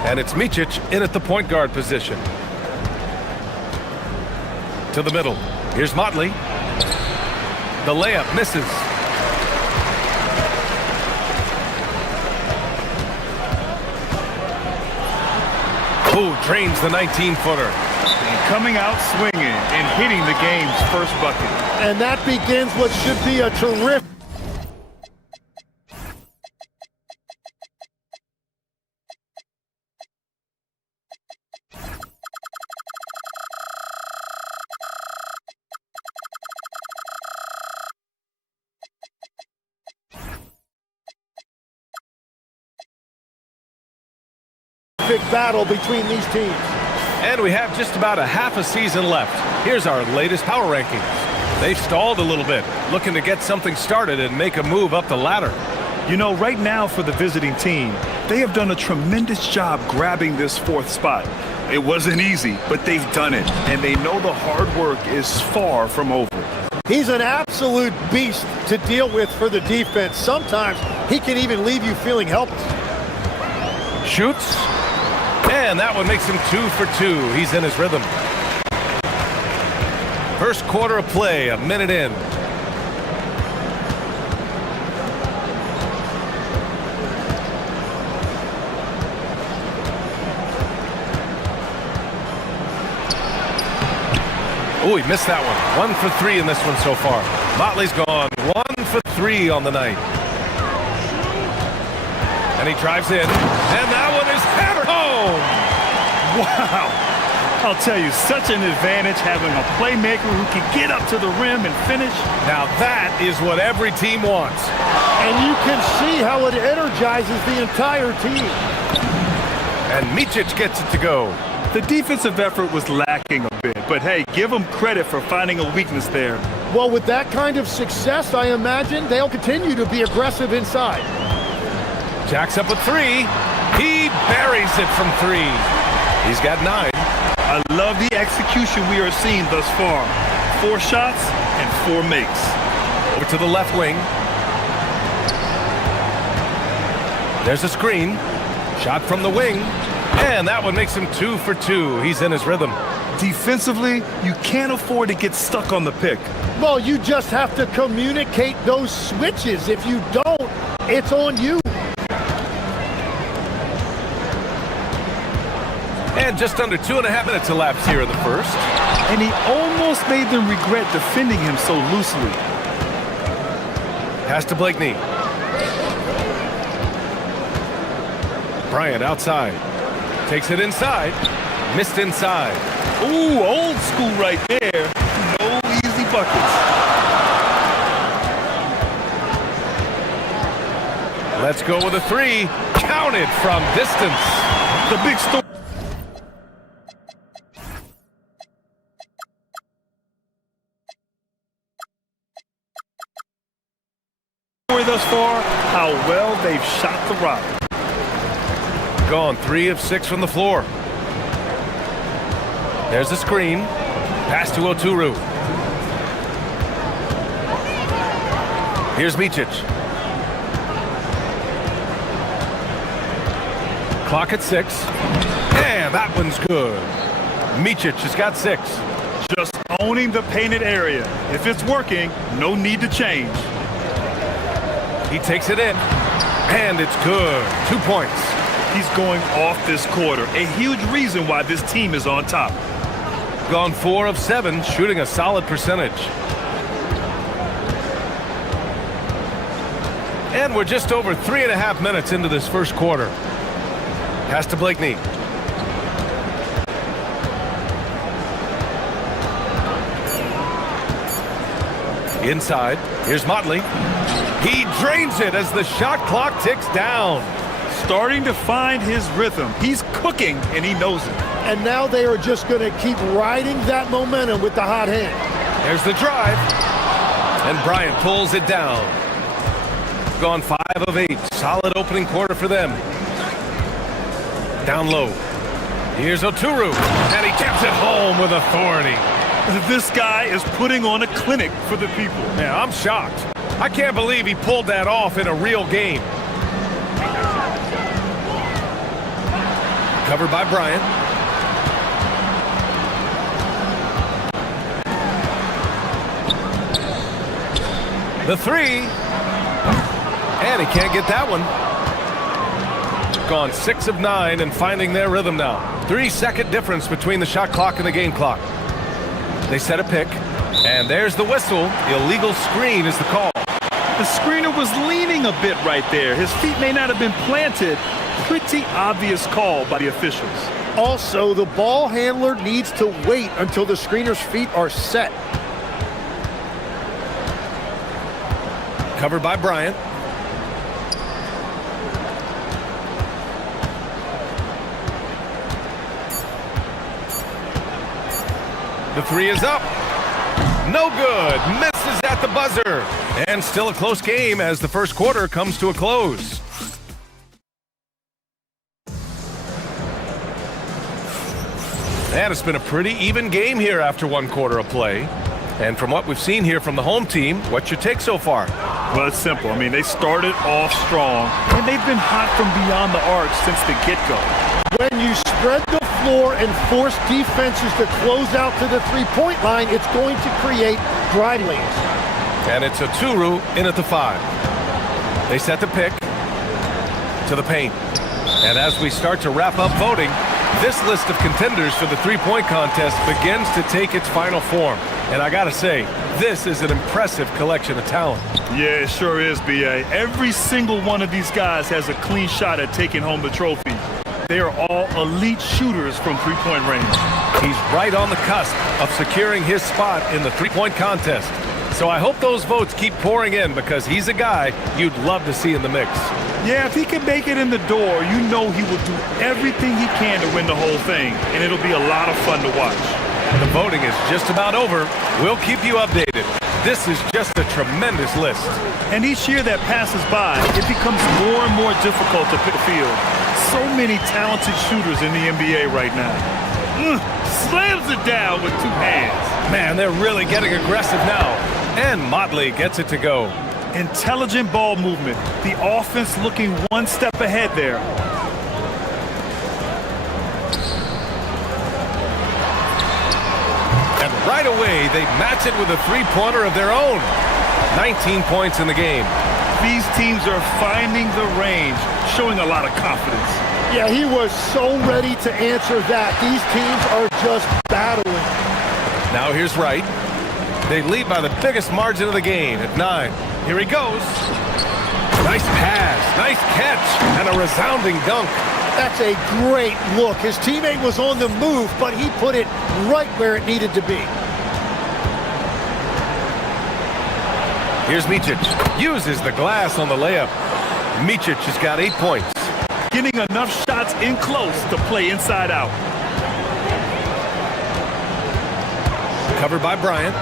And it's Micic in at the point guard position. To the middle. Here's Motley. The layup misses. Ooh, drains the 19-footer. Coming out swinging and hitting the game's first bucket. And that begins what should be a terrific... battle between these teams. And we have just about a half a season left. Here's our latest power rankings. They've stalled a little bit, looking to get something started and make a move up the ladder. You know, right now for the visiting team, they have done a tremendous job grabbing this fourth spot. It wasn't easy, but they've done it, and they know the hard work is far from over. He's an absolute beast to deal with for the defense. Sometimes he can even leave you feeling helpless. Shoots. And that one makes him 2 for 2. He's in his rhythm. First quarter of play, a minute in. Oh, he missed that one. 1 for 3 in this one so far. Motley's gone 1 for 3 on the night. And he drives in, and that one is hammered home. Wow. I'll tell you, such an advantage having a playmaker who can get up to the rim and finish. Now that is what every team wants. And you can see how it energizes the entire team. And Micic gets it to go. The defensive effort was lacking a bit, but hey, give them credit for finding a weakness there. Well, with that kind of success, I imagine they'll continue to be aggressive inside. Jacks up a 3. He buries it from 3. He's got 9. I love the execution we are seeing thus far. 4 shots and 4 makes. Over to the left wing. There's a screen. Shot from the wing. And that one makes him 2 for 2. He's in his rhythm. Defensively, you can't afford to get stuck on the pick. Well, you just have to communicate those switches. If you don't, it's on you. And just under 2.5 minutes elapsed here in the first. And he almost made them regret defending him so loosely. Pass to Blakeney. Bryant outside. Takes it inside. Missed inside. Ooh, old school right there. No easy buckets. Let's go with a 3. Counted from distance. The big story thus far, how well they've shot the rock. Gone 3 of 6 from the floor. There's a screen. Pass to Oturu. Here's Micic. Clock at 6. And that one's good. Micic has got 6. Just owning the painted area. If it's working, no need to change. He takes it in. And it's good. 2 points. He's going off this quarter. A huge reason why this team is on top. Gone 4 of 7, shooting a solid percentage. And we're just over 3.5 minutes into this first quarter. Pass to Blakeney. Inside. Here's Motley. He drains it as the shot clock ticks down. Starting to find his rhythm. He's cooking, and he knows it. And now they are just going to keep riding that momentum with the hot hand. There's the drive. And Bryant pulls it down. Gone 5 of 8. Solid opening quarter for them. Down low. Here's Oturu, and he taps it home with authority. This guy is putting on a clinic for the people. Yeah, I'm shocked. I can't believe he pulled that off in a real game. Covered by Bryant. The three. And he can't get that one. Gone 6 of 9 and finding their rhythm now. 3-second difference between the shot clock and the game clock. They set a pick. And there's the whistle. Illegal screen is the call. The screener was leaning a bit right there. His feet may not have been planted. Pretty obvious call by the officials. Also, the ball handler needs to wait until the screener's feet are set. Covered by Bryant. The three is up. No good. Misses at the buzzer. And still a close game as the first quarter comes to a close. And it's been a pretty even game here after one quarter of play. And from what we've seen here from the home team, what's your take so far? Well, it's simple. I mean, they started off strong, and they've been hot from beyond the arc since the get-go. When you spread the floor and force defenses to close out to the three-point line, it's going to create dry lanes. And it's Oturu in at the 5. They set the pick to the paint. And as we start to wrap up voting, this list of contenders for the three-point contest begins to take its final form. And I gotta say, this is an impressive collection of talent. Yeah, it sure is, B.A. Every single one of these guys has a clean shot at taking home the trophy. They are all elite shooters from three-point range. He's right on the cusp of securing his spot in the three-point contest. So I hope those votes keep pouring in because he's a guy you'd love to see in the mix. Yeah, if he can make it in the door, you know he will do everything he can to win the whole thing, and it'll be a lot of fun to watch. The voting is just about over. We'll keep you updated. This is just a tremendous list. And each year that passes by, it becomes more and more difficult to pick a field. So many talented shooters in the NBA right now. Slams it down with 2 hands. Man, they're really getting aggressive now. And Motley gets it to go. Intelligent ball movement. The offense looking one step ahead there. And right away, they match it with a three-pointer of their own. 19 points in the game. These teams are finding the range, showing a lot of confidence. Yeah, he was so ready to answer that. These teams are just battling. Now here's Wright. They lead by the biggest margin of the game at 9. Here he goes. Nice pass, nice catch, and a resounding dunk. That's a great look. His teammate was on the move, but he put it right where it needed to be. Here's Micic. Uses the glass on the layup. Micic has got 8 points. Getting enough shots in close to play inside out. Covered by Bryant.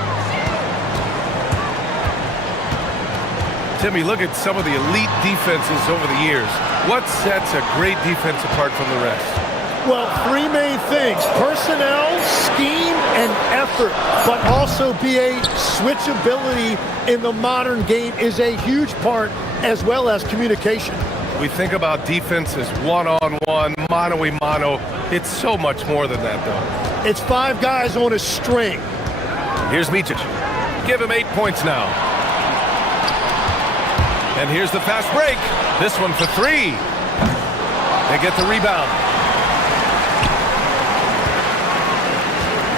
Timmy, look at some of the elite defenses over the years. What sets a great defense apart from the rest? Well, 3 main things: personnel, scheme, and effort. But also BA switchability in the modern game is a huge part, as well as communication. We think about defense as one-on-one, mano-a-mano. It's so much more than that, though. It's 5 guys on a string. Here's Micic. Give him 8 points now. And here's the fast break. This one for 3. They get the rebound.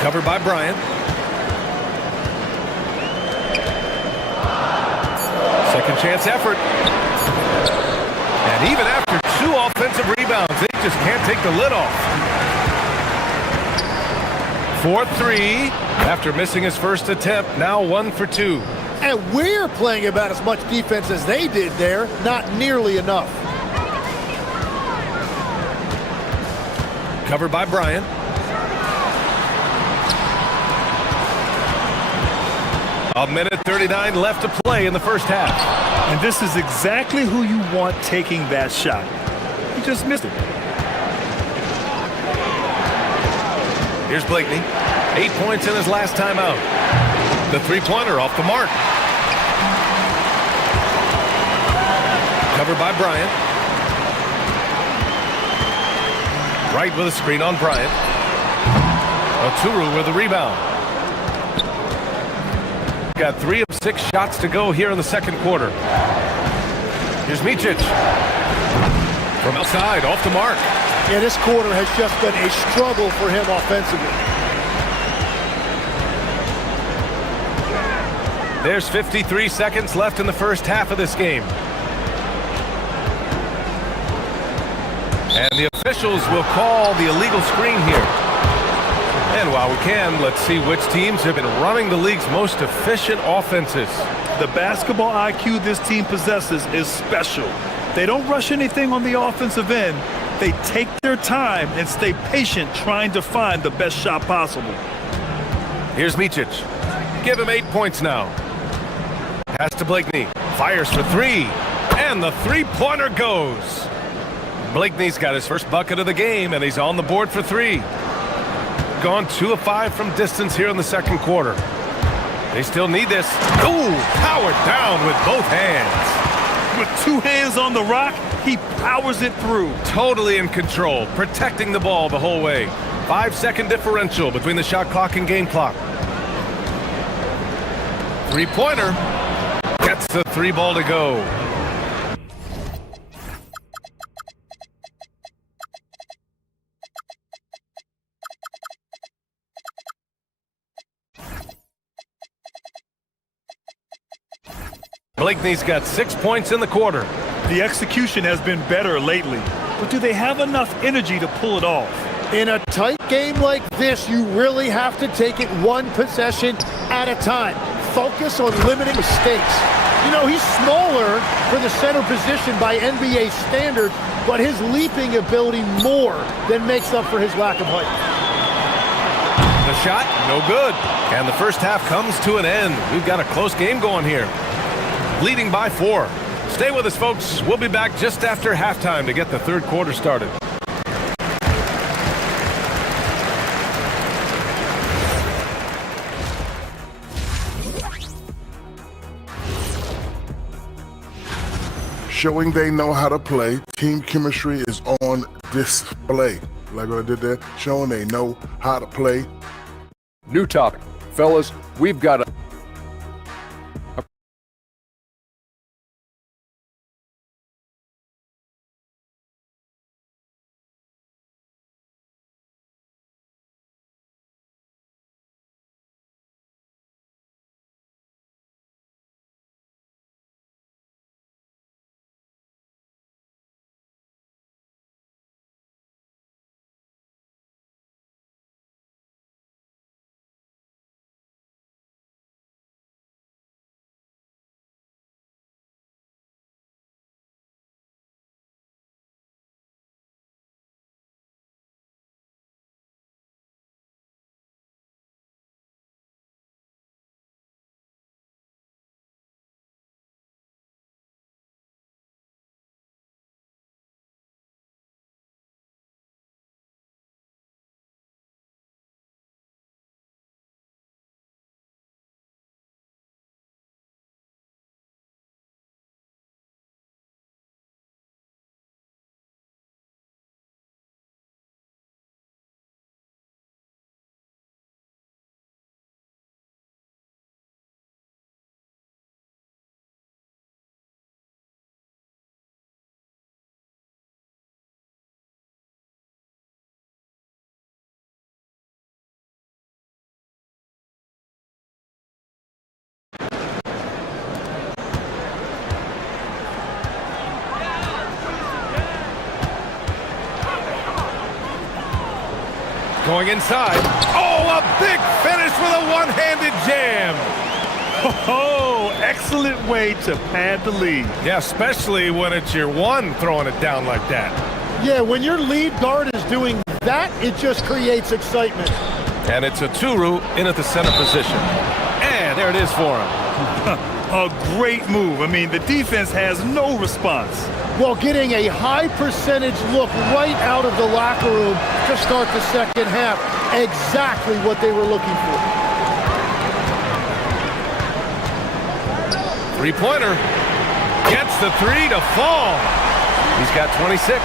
Covered by Bryant. Second chance effort. And even after 2 offensive rebounds, they just can't take the lid off. 4-3 after missing his first attempt. Now 1 for 2. And we're playing about as much defense as they did there. Not nearly enough. Covered by Bryant. A minute 39 left to play in the first half. And this is exactly who you want taking that shot. He just missed it. Here's Blakeney. 8 points in his last time out. The three-pointer off the mark. Covered by Bryant. Wright with a screen on Bryant. Oturu with the rebound. Got 3 of 6 shots to go here in the second quarter. Here's Micic. From outside, off the mark. Yeah, this quarter has just been a struggle for him offensively. There's 53 seconds left in the first half of this game. And the officials will call the illegal screen here. And while we can, let's see which teams have been running the league's most efficient offenses. The basketball IQ this team possesses is special. They don't rush anything on the offensive end. They take their time and stay patient trying to find the best shot possible. Here's Micic. Give him 8 points now. Pass to Blakeney. Fires for 3. And the three-pointer goes. Blakeney's got his first bucket of the game, and he's on the board for 3. Gone 2 of 5 from distance here in the second quarter. They still need this. Ooh, powered down with both hands. With 2 hands on the rock, he powers it through. Totally in control, protecting the ball the whole way. 5-second differential between the shot clock and game clock. Three-pointer. Gets the 3 ball to go. Blakeney's got 6 points in the quarter. The execution has been better lately, but do they have enough energy to pull it off? In a tight game like this, you really have to take it one possession at a time. Focus on limiting mistakes. You know, he's smaller for the center position by NBA standards, but his leaping ability more than makes up for his lack of height. The shot, no good. And the first half comes to an end. We've got a close game going here. Leading by 4. Stay with us, folks. We'll be back just after halftime to get the third quarter started. Showing they know how to play. Team chemistry is on display. Like what I did there. Showing they know how to play. New topic. Fellas, we've got a going inside. Oh, a big finish with a one-handed jam. Oh, excellent way to pad the lead. Yeah, especially when it's your one throwing it down like that. Yeah, when your lead guard is doing that, it just creates excitement. And it's Oturu in at the center position. And there it is for him. A great move. I mean, the defense has no response. Well, getting a high percentage look right out of the locker room to start the second half. Exactly what they were looking for. Three-pointer. Gets the three to fall. He's got 26.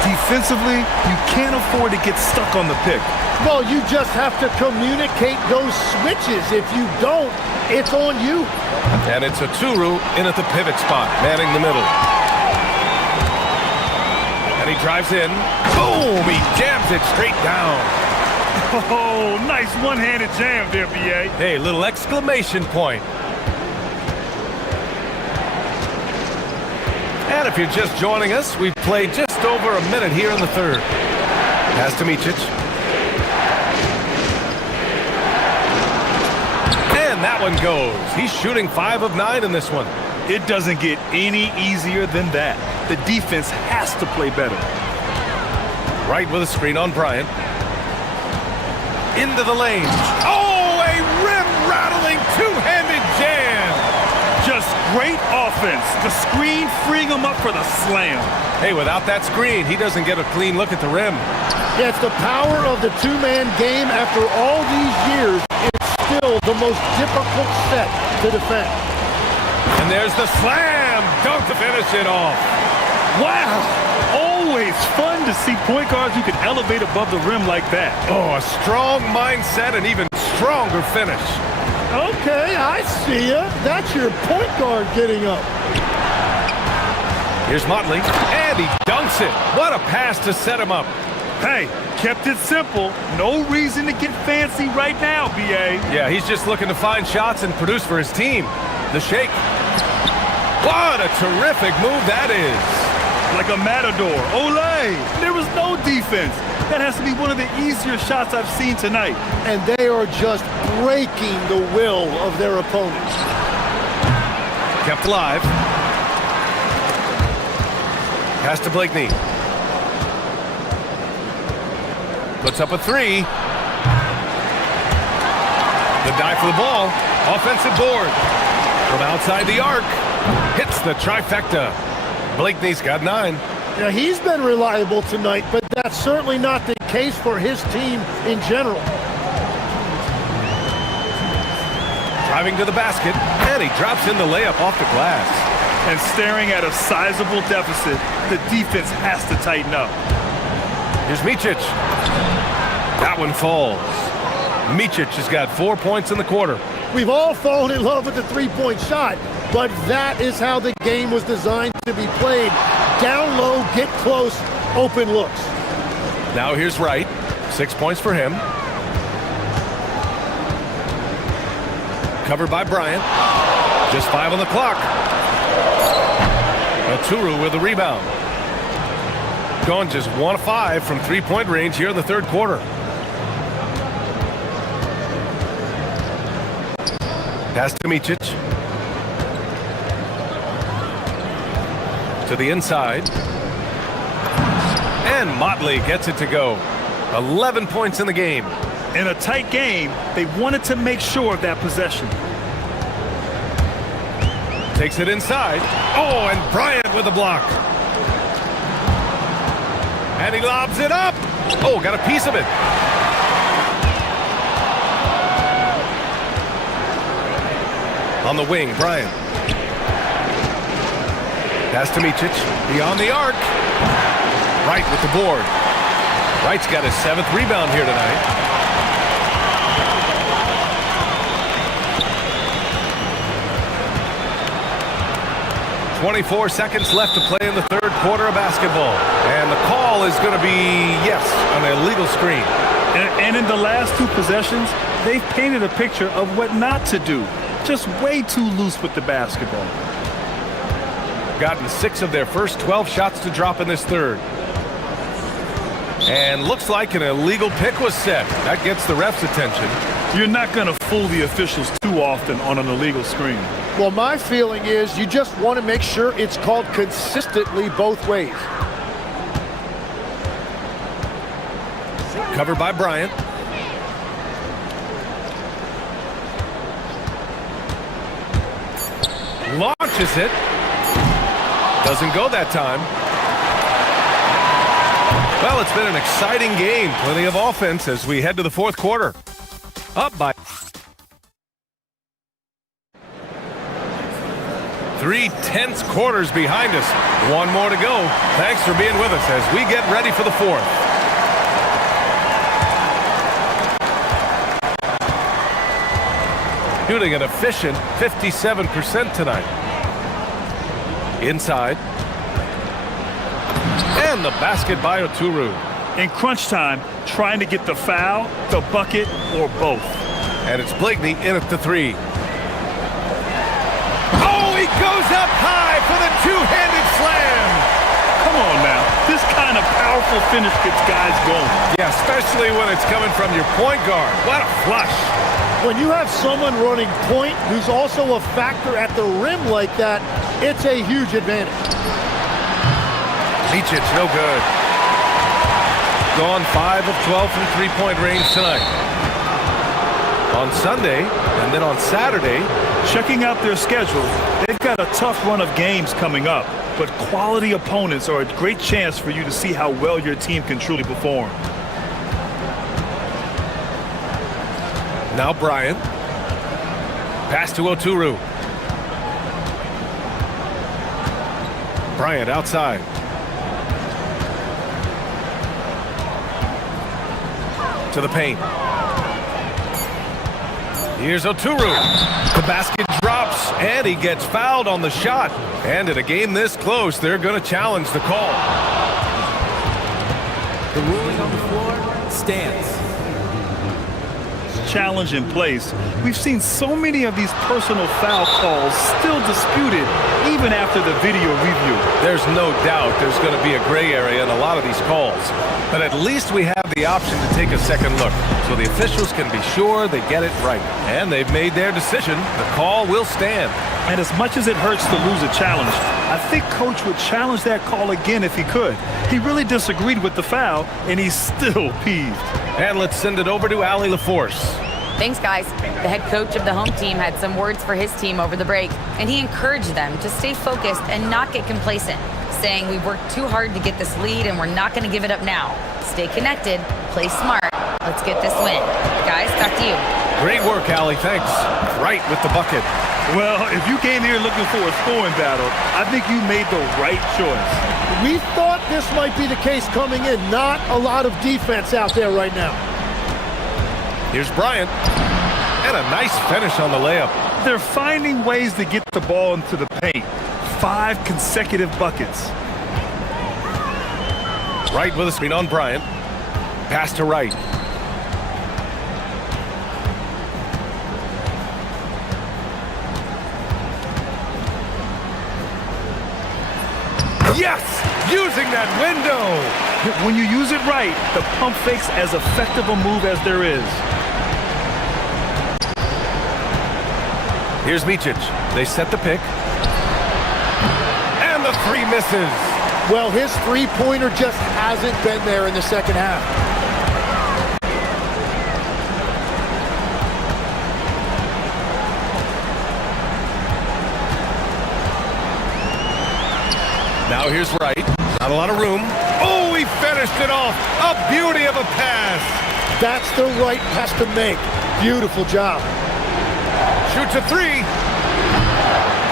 Defensively, you can't afford to get stuck on the pick. Well, you just have to communicate those switches. If you don't, it's on you. And it's a Turu in at the pivot spot, manning the middle. And he drives in. Boom! He jams it straight down. Oh, nice one-handed jam there, B.A. Hey, little exclamation point. And if you're just joining us, we've played just over a minute here in the third. Pass to Micic. And that one goes. He's shooting 5 of 9 in this one. It doesn't get any easier than that. The defense has to play better. Right with a screen on Bryant. Into the lane. Oh, a rim-rattling two-handed jam. Just great offense. The screen freeing him up for the slam. Hey, without that screen, he doesn't get a clean look at the rim. Yeah, it's the power of the two-man game. After all these years, it's still the most difficult set to defend. And there's the slam dunk to finish it off. Wow. Always fun to see point guards who can elevate above the rim like that. Oh, a strong mindset and even stronger finish. Okay, I see ya. That's your point guard getting up. Here's Motley, and he dunks it. What a pass to set him up. Hey, kept it simple. No reason to get fancy right now, B.A. Yeah, he's just looking to find shots and produce for his team. The shake. What a terrific move that is. Like a matador. Olay! There was no defense. That has to be one of the easier shots I've seen tonight. And they are just breaking the will of their opponents. Kept alive. Pass to Blakeney. Puts up a three. The dive for the ball. Offensive board. From outside the arc. Hits the trifecta. Blakeney's got 9. Yeah, he's been reliable tonight, but that's certainly not the case for his team in general. Driving to the basket, and he drops in the layup off the glass. And staring at a sizable deficit, the defense has to tighten up. Here's Micic. That one falls. Micic has got 4 points in the quarter. We've all fallen in love with the three-point shot, but that is how the game was designed to be played. Down low, get close, open looks. Now here's Wright. 6 points for him. Covered by Bryant. Just 5 on the clock. Turu with the rebound. Gone just 1 of 5 from three-point range here in the third quarter. Pass to Micic. To the inside. And Motley gets it to go. 11 points in the game. In a tight game, they wanted to make sure of that possession. Takes it inside. Oh, and Bryant with a block. And he lobs it up. Oh, got a piece of it. On the wing, Bryant. Pass to Micic. Beyond the arc. Wright with the board. Wright's got his 7th rebound here tonight. .24 seconds left to play in the third quarter of basketball. And the call is going to be, yes, an illegal screen. And in the last 2 possessions, they've painted a picture of what not to do. Just way too loose with the basketball. Gotten 6 of their first 12 shots to drop in this third. And looks like an illegal pick was set. That gets the ref's attention. You're not going to fool the officials too often on an illegal screen. Well, my feeling is you just want to make sure it's called consistently both ways. Covered by Bryant. Dishes it. Doesn't go that time. Well, it's been an exciting game. Plenty of offense as we head to the fourth quarter. Up by 3 tense quarters behind us. One more to go. Thanks for being with us as we get ready for the fourth. Shooting an efficient 57% tonight. Inside. And the basket by Oturu. In crunch time, trying to get the foul, the bucket, or both. And it's Blakeney in at the 3. Oh, he goes up high for the two-handed slam. Come on now. This kind of powerful finish gets guys going. Yeah, especially when it's coming from your point guard. What a flush. When you have someone running point who's also a factor at the rim like that, it's a huge advantage. Micic, no good. Gone 5 of 12 from three-point range tonight. On Sunday, and then on Saturday. Checking out their schedule, they've got a tough run of games coming up, but quality opponents are a great chance for you to see how well your team can truly perform. Now Bryant. Pass to Oturu. Bryant outside. To the paint. Here's Oturu. The basket drops, and he gets fouled on the shot. And in a game this close, they're going to challenge the call. The ruling on the floor stands. Challenge in place. We've seen so many of these personal foul calls still disputed even after the video review. There's no doubt there's going to be a gray area in a lot of these calls, but at least we have the option to take a second look so the officials can be sure they get it right. And they've made their decision. The call will stand. And as much as it hurts to lose a challenge, I think Coach would challenge that call again if he could. He really disagreed with the foul, and he's still peeved. And let's send it over to Allie LaForce. Thanks, guys. The head coach of the home team had some words for his team over the break, and he encouraged them to stay focused and not get complacent, saying we've worked too hard to get this lead and we're not going to give it up now. Stay connected, play smart. Let's get this win. Guys, back to you. Great work, Allie. Thanks. Right with the bucket. Well, if you came here looking for a scoring battle, I think you made the right choice. We thought this might be the case coming in. Not a lot of defense out there right now. Here's Bryant. And a nice finish on the layup. They're finding ways to get the ball into the paint. 5 consecutive buckets. Wright with a screen on Bryant. Pass to Wright. Yes! Using that window! When you use it right, the pump fake's as effective a move as there is. Here's Micic. They set the pick. And the 3 misses. Well, his three-pointer just hasn't been there in the second half. Now here's Wright. Not a lot of room. Oh, he finished it off. A beauty of a pass. That's the right pass to make. Beautiful job. Shoots a 3.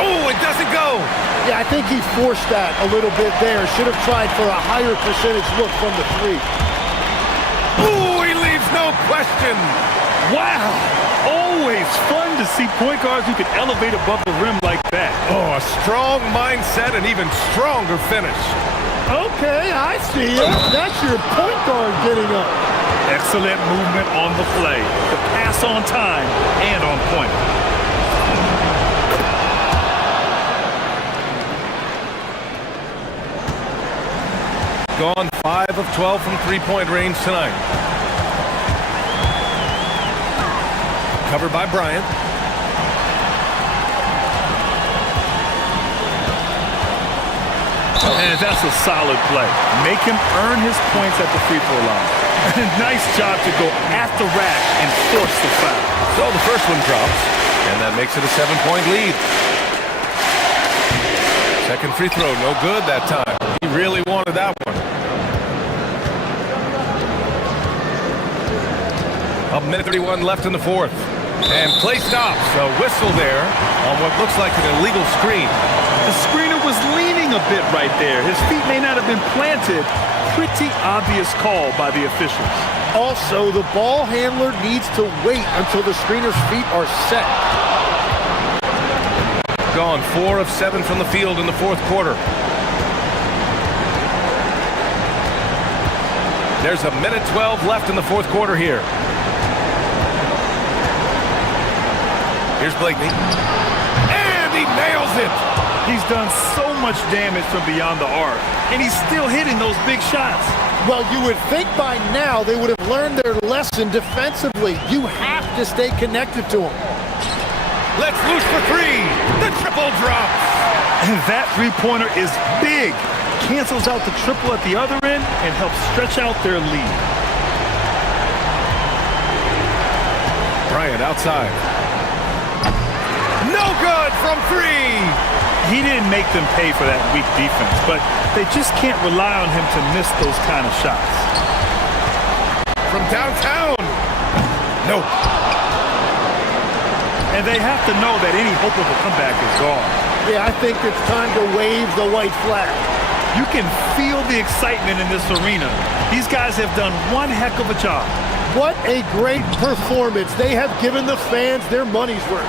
Oh, it doesn't go. Yeah, I think he forced that a little bit there. Should have tried for a higher percentage look from the 3. Oh, he leaves no question. Wow. Always fun to see point guards who can elevate above the rim like that. Oh, a strong mindset and even stronger finish. Okay, I see it. That's your point guard getting up. Excellent movement on the play. The pass on time and on point. Gone 5 of 12 from three-point range tonight. Covered by Bryant. And that's a solid play. Make him earn his points at the free throw line. Nice job to go at the rack and force the foul. So the first one drops, and that makes it a 7-point lead. Second free throw, no good that time. He really wanted that one. A minute 31 left in the fourth. And play stops. A whistle there on what looks like an illegal screen. The screener was leaning a bit right there. His feet may not have been planted. Pretty obvious call by the officials. Also, the ball handler needs to wait until the screener's feet are set. Gone 4 of 7 from the field in the fourth quarter. There's a minute 12 left in the fourth quarter here. Here's Blakeney. And he nails it! He's done so much damage from beyond the arc, and he's still hitting those big shots. Well, you would think by now they would have learned their lesson defensively. You have to stay connected to him. Let's loose for three. The triple drops. And that three-pointer is big. Cancels out the triple at the other end and helps stretch out their lead. Bryant outside. No good from three. He didn't make them pay for that weak defense, but they just can't rely on him to miss those kind of shots. From downtown. Nope. And they have to know that any hope of a comeback is gone. Yeah, I think it's time to wave the white flag. You can feel the excitement in this arena. These guys have done one heck of a job. What a great performance. They have given the fans their money's worth.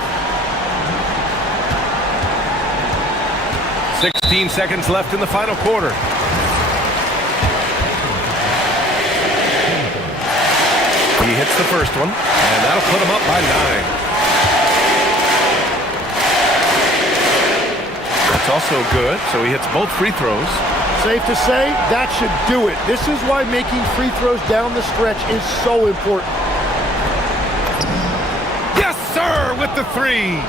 16 seconds left in the final quarter. He hits the first one, and that'll put him up by 9. That's also good, so he hits both free throws. Safe to say, that should do it. This is why making free throws down the stretch is so important. Yes, sir, with the three.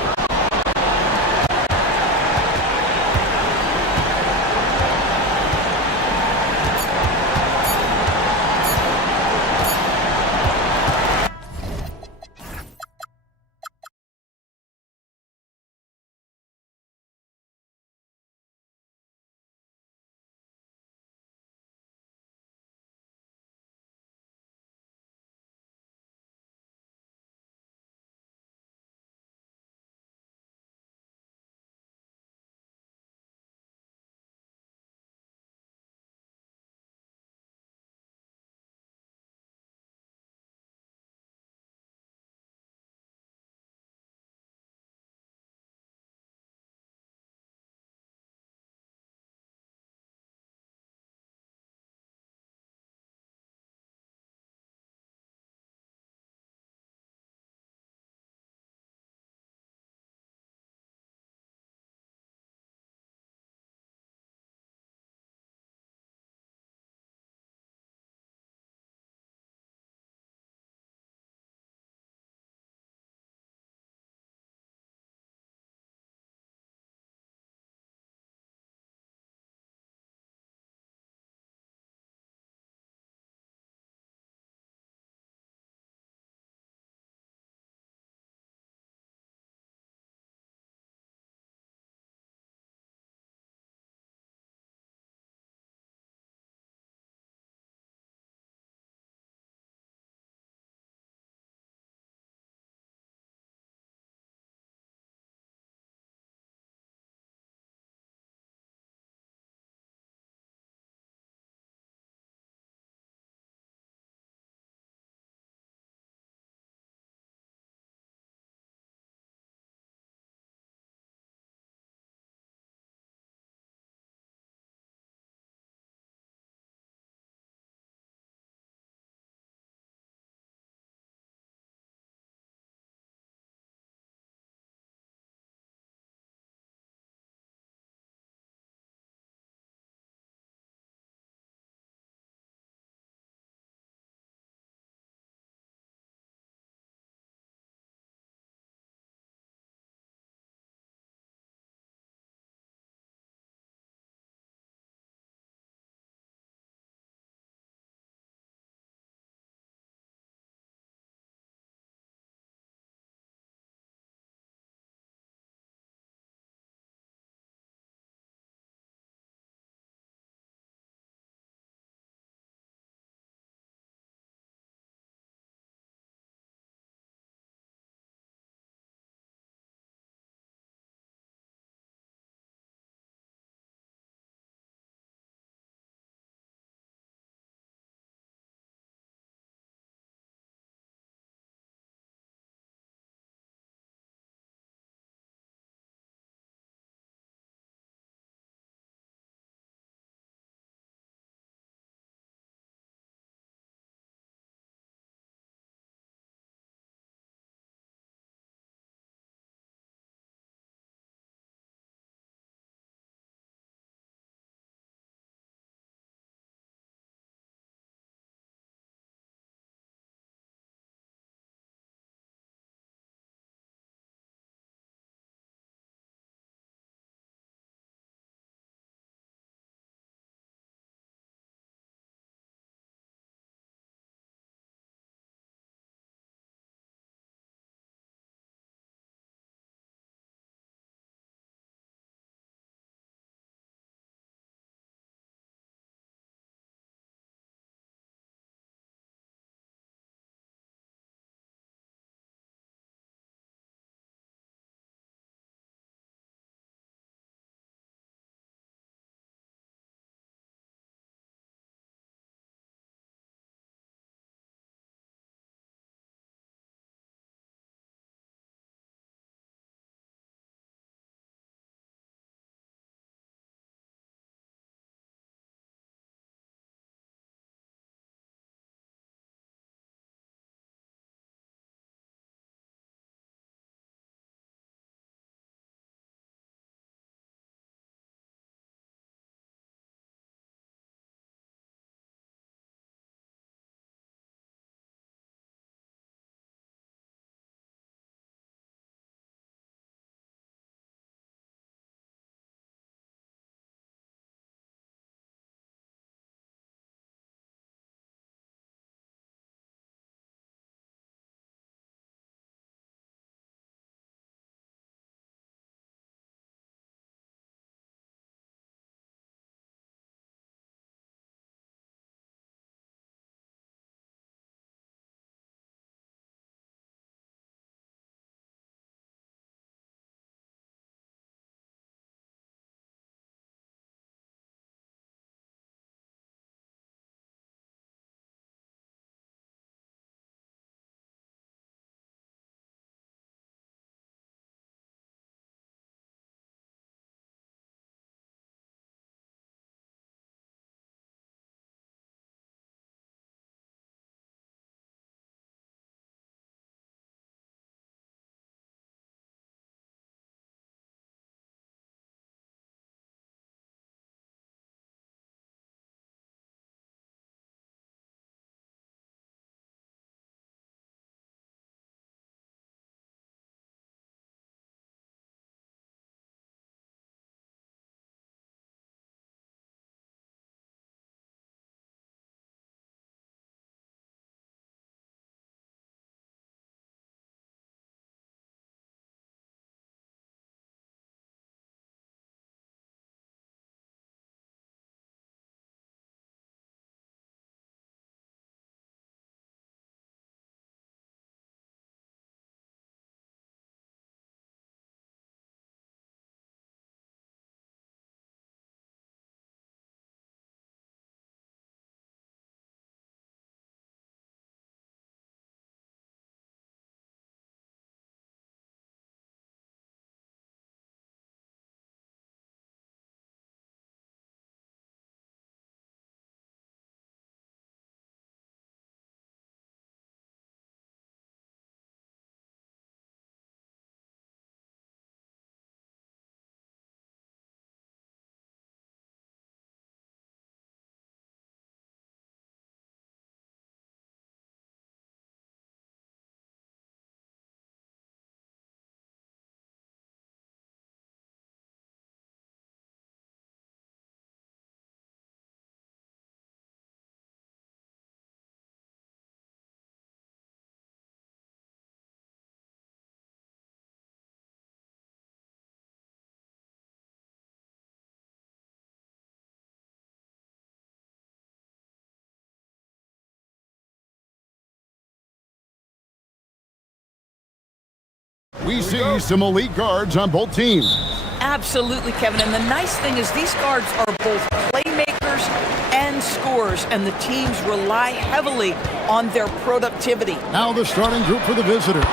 We see some elite guards on both teams. Absolutely, Kevin. And the nice thing is these guards are both playmakers and scorers, and the teams rely heavily on their productivity. Now the starting group for the visitors.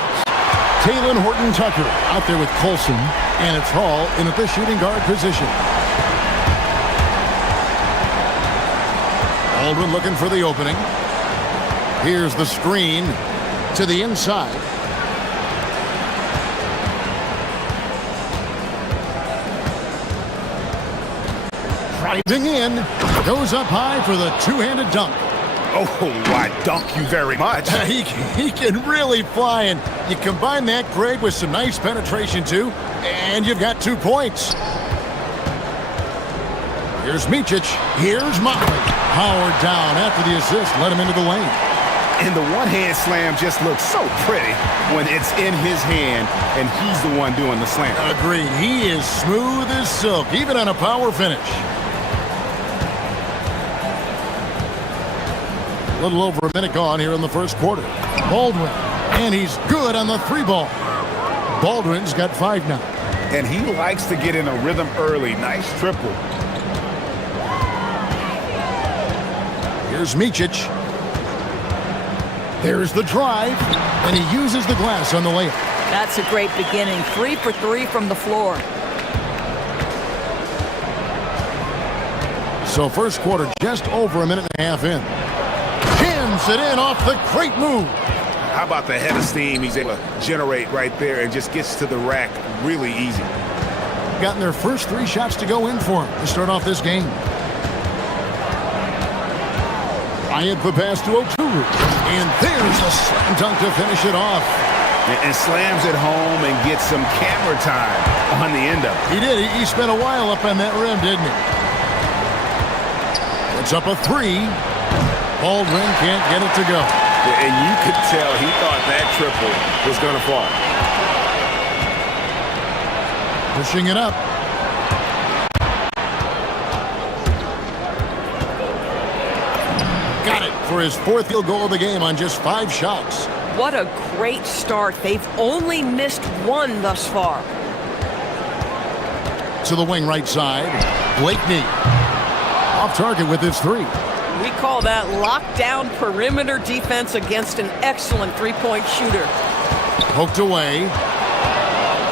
Taylor Horton Tucker out there with Colson, and it's Hall in at the shooting guard position. Baldwin looking for the opening. Here's the screen to the inside. Driving in, goes up high for the two-handed dunk. Oh, I dunk you very much. He can really fly, and you combine that, Greg, with some nice penetration, too, and you've got 2 points. Here's Micic. Here's Motley. Howard down after the assist. Let him into the lane. And the one-hand slam just looks so pretty when it's in his hand, and he's the one doing the slam. Agreed. He is smooth as silk, even on a power finish. A little over a minute gone here in the first quarter. Baldwin, and he's good on the 3-ball. Baldwin's got 5 now. And he likes to get in a rhythm early. Nice triple. Here's Micic. There's the drive, and he uses the glass on the layup. That's a great beginning. 3 for 3 from the floor. So first quarter, just over a minute and a half in. Jams it in off the great move. How about the head of steam he's able to generate right there and just gets to the rack really easy. Gotten their first 3 shots to go in for him to start off this game. Bryant the pass to Oturu. And there's a slam dunk to finish it off. And slams it home and gets some camera time on the end of it. He did. He spent a while up on that rim, didn't he? It's up a 3. Baldwin can't get it to go. And you could tell he thought that triple was going to fall. Pushing it up. Got it for his 4th field goal of the game on just 5 shots. What a great start. They've only missed 1 thus far. To the wing right side. Blakeney. Off target with his 3. We call that lockdown perimeter defense against an excellent three-point shooter. Poked away.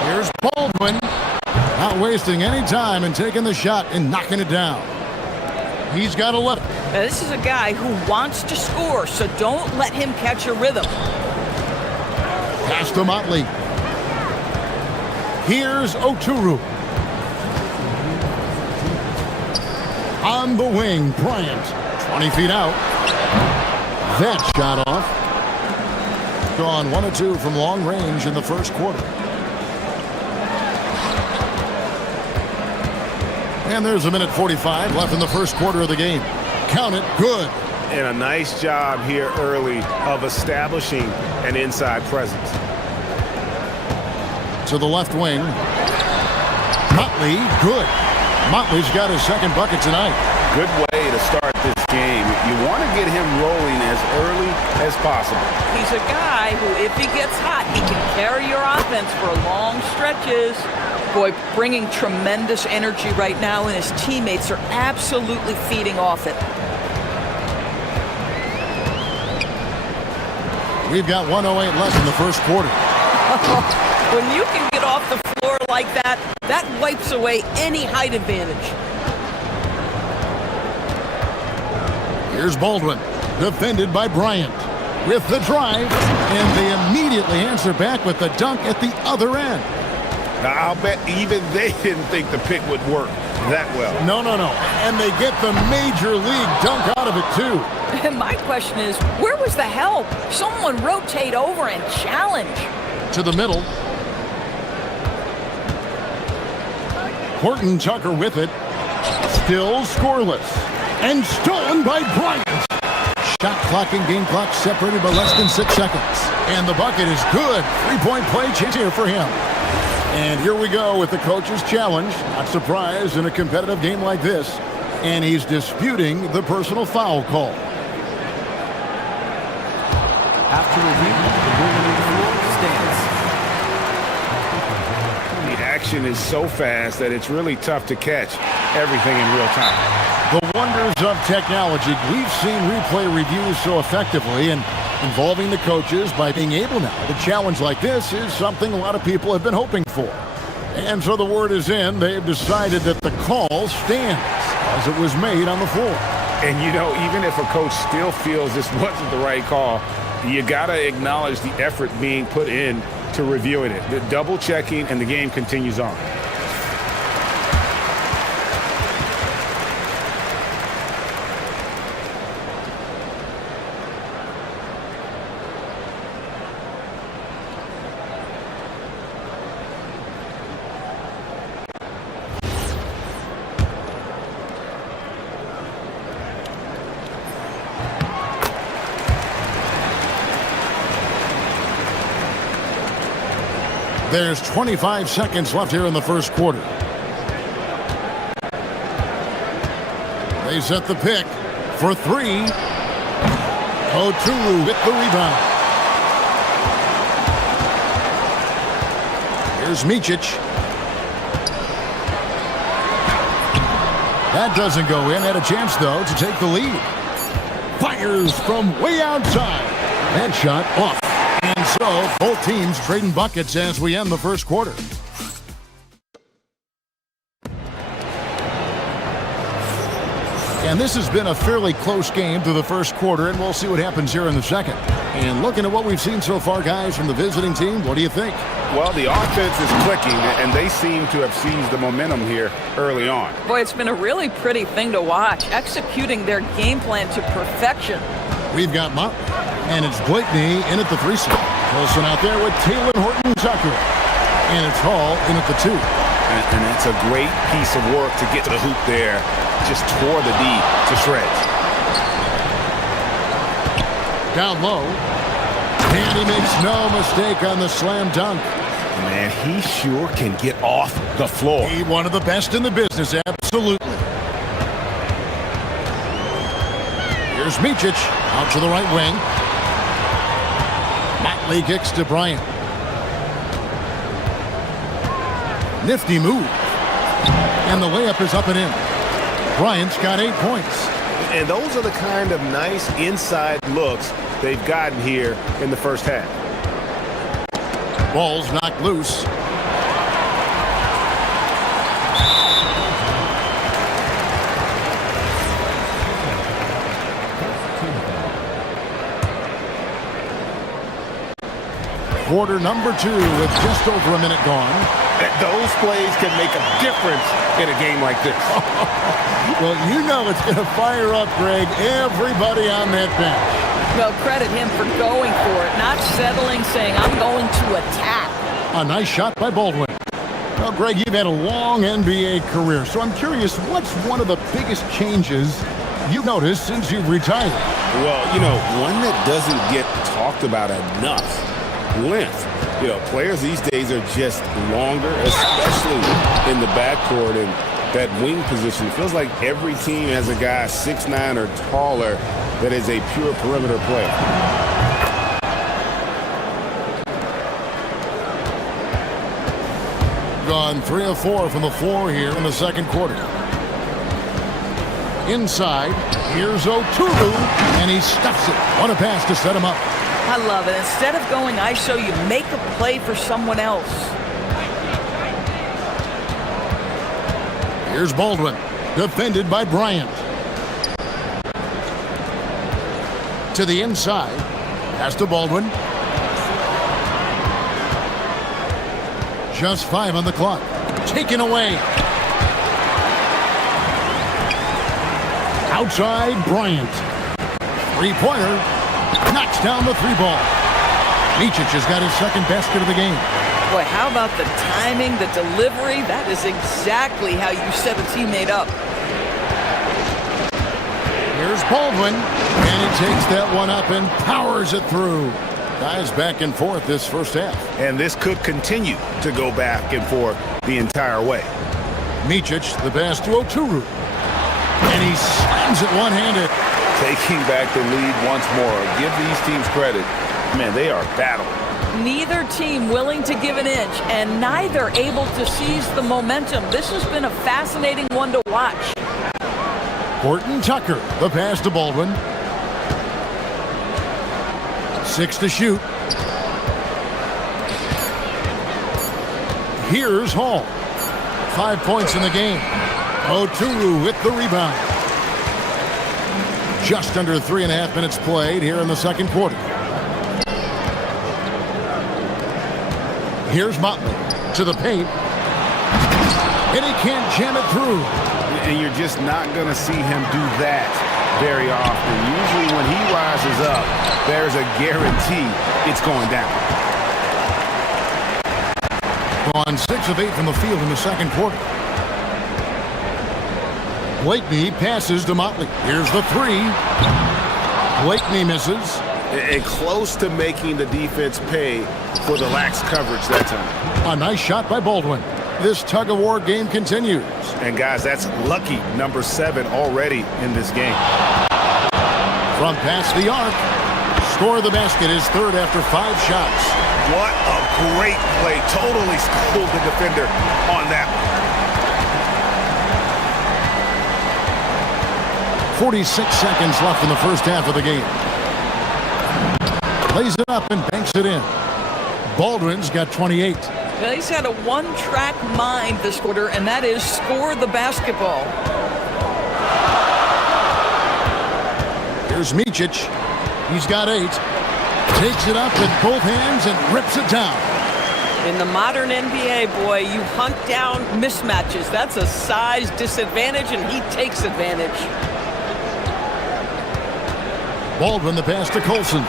Here's Baldwin. Not wasting any time and taking the shot and knocking it down. He's got 11. Now, this is a guy who wants to score, so don't let him catch a rhythm. Pass to Motley. Here's Oturu. On the wing, Bryant. 20 feet out. That shot off. Gone 1 of 2 from long range in the first quarter. And there's a minute 45 left in the first quarter of the game. Count it, good. And a nice job here early of establishing an inside presence. To the left wing. Motley, good. Motley's got his 2nd bucket tonight. Good way to start this game. You want to get him rolling as early as possible. He's a guy who, if he gets hot, he can carry your offense for long stretches. Boy, bringing tremendous energy right now, and his teammates are absolutely feeding off it. We've got 1:08 left in the first quarter. When you can get off the floor like that, that wipes away any height advantage. Here's Baldwin, defended by Bryant. With the drive, and they immediately answer back with the dunk at the other end. Now, I'll bet even they didn't think the pick would work that well. No. And they get the major league dunk out of it, too. And my question is, where was the help? Someone rotate over and challenge. To the middle. Horton Tucker with it. Still scoreless. And stolen by Bryant. Shot clock and game clock separated by less than 6 seconds. And the bucket is good. 3-point play chance here for him. And here we go with the coach's challenge. Not surprised in a competitive game like this. And he's disputing the personal foul call. After review, the ruling on the floor stands. reaction is so fast that it's really tough to catch everything in real time. The wonders of technology. We've seen replay reviews so effectively, and involving the coaches by being able now to challenge like this is something a lot of people have been hoping for. And so the word is in. They've decided that the call stands as it was made on the floor. And, you know, even if a coach still feels this wasn't the right call, you got to acknowledge the effort being put in to reviewing it. The double checking, and the game continues on. There's 25 seconds left here in the first quarter. They set the pick for three. Oturu with the rebound. Here's Micic. That doesn't go in. Had a chance, though, to take the lead. Fires from way outside. That shot off. And so, both teams trading buckets as we end the first quarter. And this has been a fairly close game through the first quarter, and we'll see what happens here in the second. And looking at what we've seen so far, guys, from the visiting team, what do you think? Well, the offense is clicking, and they seem to have seized the momentum here early on. Boy, it's been a really pretty thing to watch, executing their game plan to perfection. We've got Mountain, and it's Blakeney in at the 3 slot. Wilson out there with Taylor Horton-Tucker. And it's Hall in at the 2. And that's a great piece of work to get to the hoop there. Just tore the D to shreds. Down low. And he makes no mistake on the slam dunk. Man, he sure can get off the floor. He one of the best in the business, absolutely. Here's Micic out to the right wing. Motley kicks to Bryant. Nifty move. And the layup is up and in. Bryant's got 8 points. And those are the kind of nice inside looks they've gotten here in the first half. Ball's knocked loose. Quarter number 2 with just over a minute gone. Those plays can make a difference in a game like this. Well, you know it's going to fire up, Greg, everybody on that bench. Well, credit him for going for it, not settling, saying, I'm going to attack. A nice shot by Baldwin. Well, Greg, you've had a long NBA career, so I'm curious, what's one of the biggest changes you've noticed since you've retired? Well, you know, one that doesn't get talked about enough, length. You know, players these days are just longer, especially in the backcourt and that wing position. It feels like every team has a guy 6'9" or taller that is a pure perimeter player. Gone 3 of 4 from the floor here in the second quarter. Inside, here's Oturu, and he stuffs it. What a pass to set him up. I love it. Instead of going ISO, you make a play for someone else. Here's Baldwin, defended by Bryant. To the inside, pass to Baldwin. Just 5 on the clock. Taken away. Outside, Bryant. 3-pointer. Knocks down the 3-ball. Micic has got his second basket of the game. Boy, how about the timing, the delivery? That is exactly how you set a teammate up. Here's Baldwin, and he takes that one up and powers it through. Guys back and forth this first half. And this could continue to go back and forth the entire way. Micic, the pass to Oturu. And he slams it one-handed. Taking back the lead once more. Give these teams credit. Man, they are battling. Neither team willing to give an inch, and neither able to seize the momentum. This has been a fascinating one to watch. Horton Tucker, the pass to Baldwin. 6 to shoot. Here's Hall. 5 points in the game. Oturu with the rebound. Just under 3.5 minutes played here in the second quarter. Here's Motley to the paint. And he can't jam it through. And you're just not going to see him do that very often. Usually when he rises up, there's a guarantee it's going down. On 6 of 8 from the field in the second quarter. Blakeney passes to Motley. Here's the three. Blakeney misses. And close to making the defense pay for the lax coverage that time. A nice shot by Baldwin. This tug-of-war game continues. And guys, that's lucky number 7 already in this game. From past the arc. Score the basket is third after 5 shots. What a great play. Totally schooled the defender on that one. 46 seconds left in the first half of the game. Lays it up and banks it in. Baldwin's got 28. Well, he's had a one-track mind this quarter, and that is score the basketball. Here's Micic. He's got 8. Takes it up with both hands and rips it down. In the modern NBA, boy, you hunt down mismatches. That's a size disadvantage, and he takes advantage. Baldwin the pass to Colson.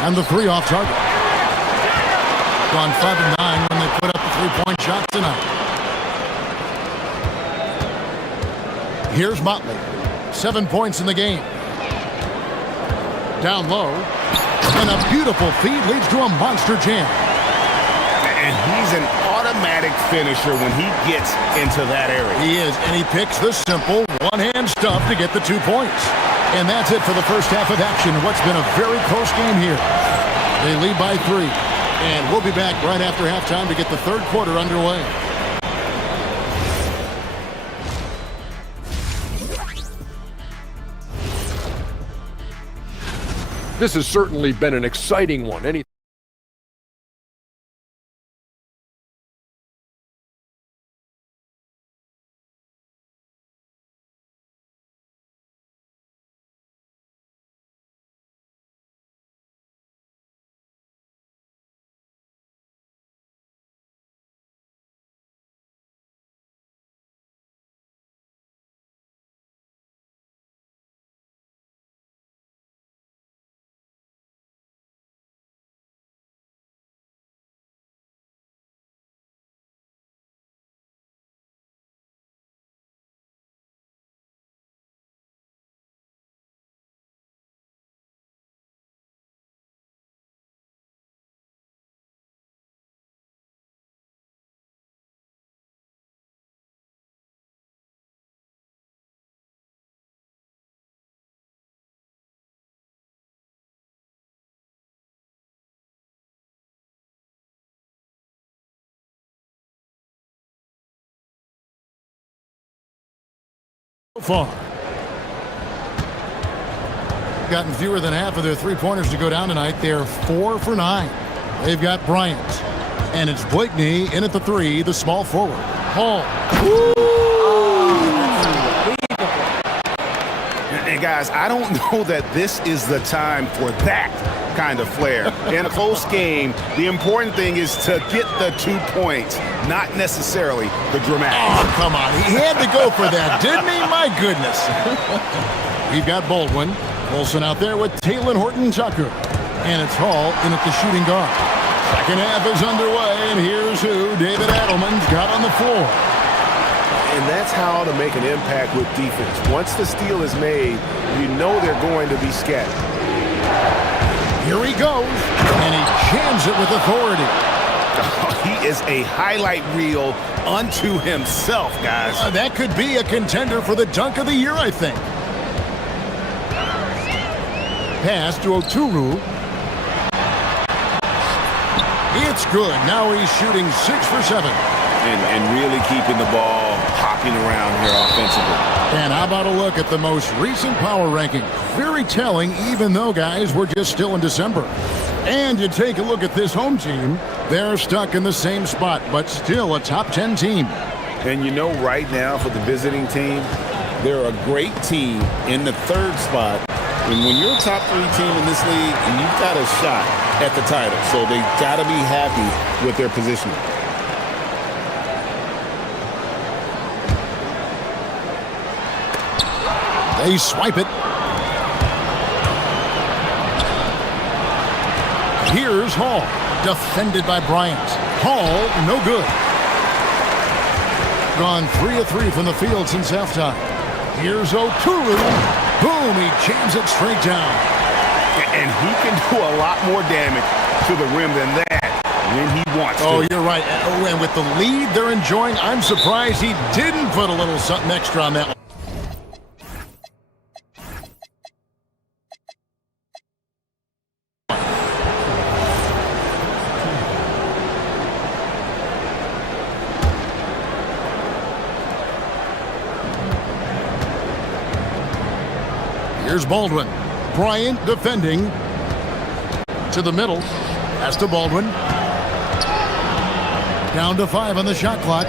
And the 3 off target. Gone 5 of 9 when they put up the 3-point shot tonight. Here's Motley. 7 points in the game. Down low. And a beautiful feed leads to a monster jam. And he's an automatic finisher when he gets into that area. He is, and he picks the simple one-hand stuff to get the 2 points. And that's it for the first half of action. What's been a very close game here. They lead by 3. And we'll be back right after halftime to get the third quarter underway. This has certainly been an exciting one. So far. Gotten fewer than half of their three-pointers to go down tonight. They're 4 for 9. They've got Bryant. And it's Blakeney in at the 3, the small forward. Hall. And guys, I don't know that this is the time for that kind of flair. In a close game, the important thing is to get the 2 points, not necessarily the dramatic. Oh, come on. He had to go for that, didn't he? My goodness. We've got Baldwin. Olsen out there with Taylor Horton Tucker. And it's Hall in at the shooting guard. Second half is underway, and here's who David Adelman's got on the floor. And that's how to make an impact with defense. Once the steal is made, you know they're going to be scattered. Here he goes, and he jams it with authority. He is a highlight reel unto himself, guys. That could be a contender for the dunk of the year, I think. Pass to Oturu. It's good. Now he's shooting 6 for 7. And really keeping the ball hopping around here offensively. And how about a look at the most recent power ranking? Very telling, even though, guys, we're just still in December. And you take a look at this home team. They're stuck in the same spot, but still a top 10 team. And you know right now for the visiting team, they're a great team in the 3rd spot. And when you're a top 3 team in this league, and you've got a shot at the title, so they got to be happy with their positioning. They swipe it. Here's Hall, defended by Bryant. Hall, no good. Gone 3 of 3 from the field since halftime. Here's Okuru. Boom, he jams it straight down. And he can do a lot more damage to the rim than that when he wants to. Oh, you're right. Oh, and with the lead they're enjoying, I'm surprised he didn't put a little something extra on that one. Here's Baldwin. Bryant defending. To the middle. Pass to Baldwin. Down to 5 on the shot clock.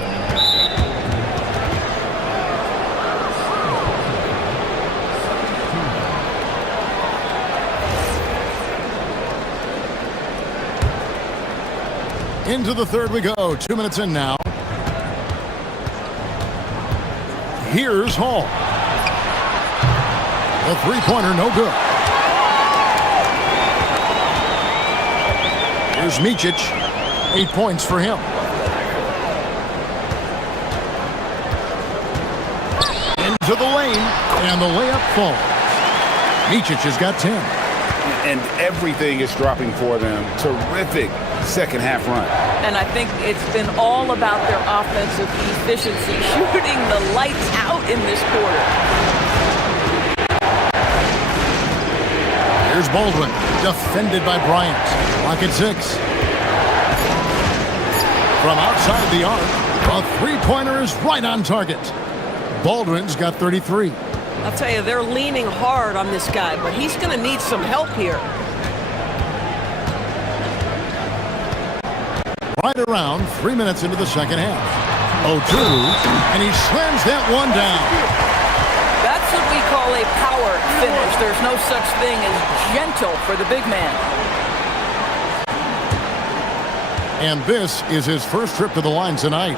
Into the 3rd we go. 2 minutes in now. Here's Hall. The 3-pointer, no good. Here's Micic. 8 points for him. Into the lane, and the layup falls. Micic has got 10. And everything is dropping for them. Terrific second half run. And I think it's been all about their offensive efficiency, shooting the lights out in this quarter. Here's Baldwin, defended by Bryant. Lock at 6. From outside the arc, a 3-pointer is right on target. Baldwin's got 33. I'll tell you, they're leaning hard on this guy, but he's going to need some help here. Right around 3 minutes into the second half. 0-2, and he slams that one down. That's what we call a power finish. There's no such thing as gentle for the big man. And this is his first trip to the line tonight.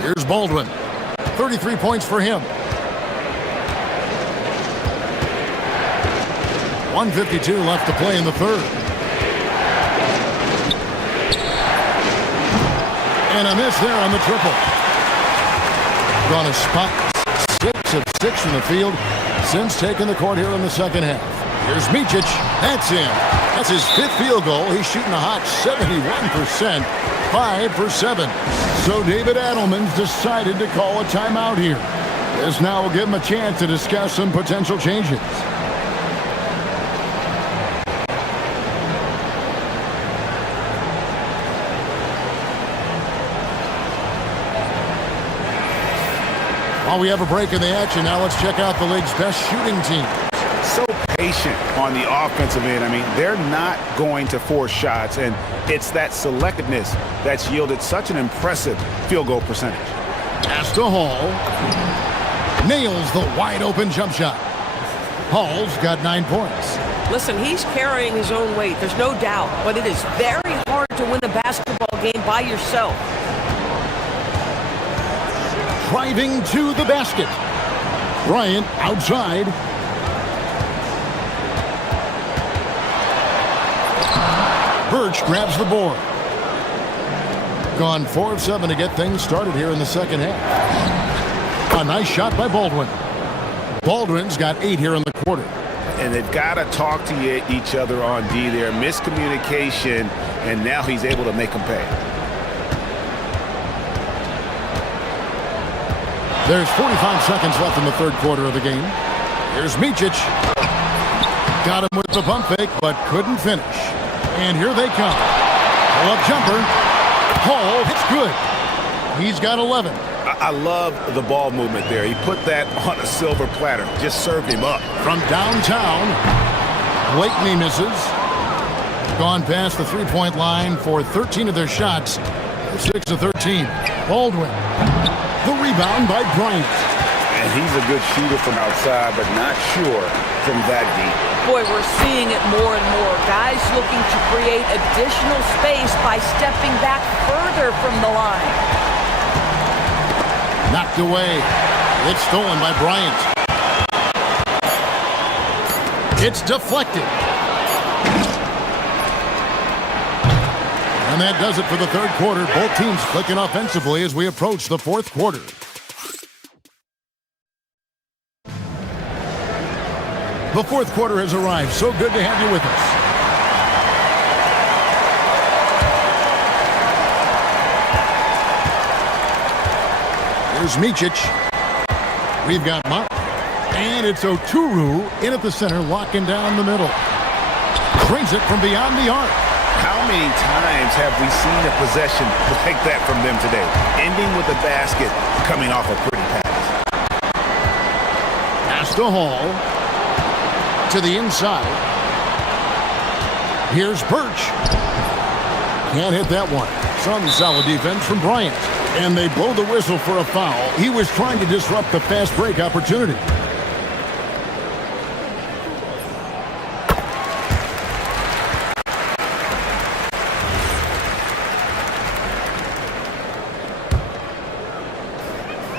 Here's Baldwin. 33 points for him. 1:52 left to play in the 3rd. And a miss there on the triple. Gone a spot 6 of 6 from the field since taking the court here in the second half. Here's Micic. That's in. That's his 5th field goal. He's shooting a hot 71%. 5 for 7. So David Adelman's decided to call a timeout here. This now will give him a chance to discuss some potential changes. While we have a break in the action, now let's check out the league's best shooting team. So patient on the offensive end. I mean, they're not going to force shots, and it's that selectiveness that's yielded such an impressive field goal percentage. Pass to Hall. Nails the wide-open jump shot. Hall's got 9 points. Listen, he's carrying his own weight, there's no doubt, but it is very hard to win a basketball game by yourself. Driving to the basket. Bryant outside. Birch grabs the board. Gone 4 of 7 to get things started here in the second half. A nice shot by Baldwin. Baldwin's got 8 here in the quarter. and they've got to talk to each other on D there. Miscommunication, and now he's able to make them pay. There's 45 seconds left in the third quarter of the game. Here's Micic. Got him with the pump fake, but couldn't finish. And here they come. Pull-up jumper. Hall, it's good. He's got 11. I love the ball movement there. He put that on a silver platter. Just served him up. From downtown, Blakeney misses. Gone past the three-point line for 13 of their shots. 6 of 13. Baldwin. The rebound by Bryant. And he's a good shooter from outside, but not sure from that deep. Boy, we're seeing it more and more. Guys looking to create additional space by stepping back further from the line. Knocked away. It's stolen by Bryant. It's deflected. And that does it for the third quarter. Both teams clicking offensively as we approach the fourth quarter. The fourth quarter has arrived. So good to have you with us. Here's Micic. We've got Mott. And it's Oturu in at the center, locking down the middle. Trains it from beyond the arc. How many times have we seen a possession like that from them today? Ending with a basket, coming off a pretty pass. Pass to Hall. To the inside. Here's Birch. Can't hit that one. Some solid defense from Bryant. And they blow the whistle for a foul. He was trying to disrupt the fast break opportunity.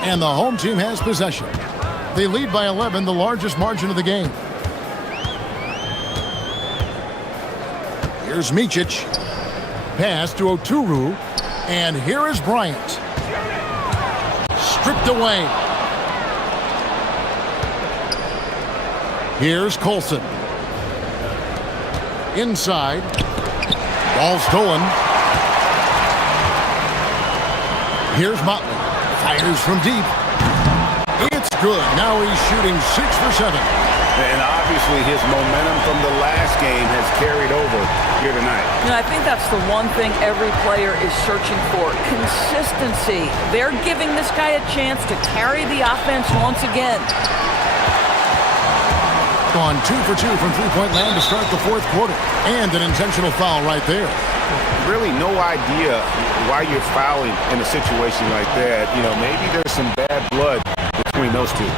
And the home team has possession. They lead by 11, the largest margin of the game. Here's Micic. Pass to Oturu. And here is Bryant. Stripped away. Here's Colson. Inside. Ball stolen. Here's Motley. Fires from deep. It's good. Now he's shooting 6 for 7. And obviously his momentum from the last game has carried over here tonight. You know, I think that's the one thing every player is searching for. Consistency. They're giving this guy a chance to carry the offense once again. Gone 2 for 2 from three-point land to start the fourth quarter. And an intentional foul right there. Really no idea why you're fouling in a situation like that. You know, maybe there's some bad blood between those two.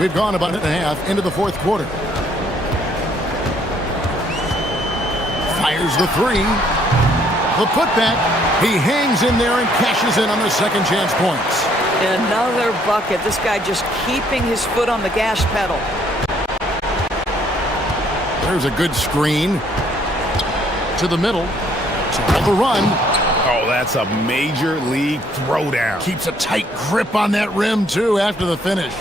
We've gone about a minute and a half into the fourth quarter. Fires the three. The putback. He hangs in there and cashes in on the second chance points. Another bucket. This guy just keeping his foot on the gas pedal. There's a good screen. To the middle. To the run. Oh, that's a major league throwdown. Keeps a tight grip on that rim, too, after the finish.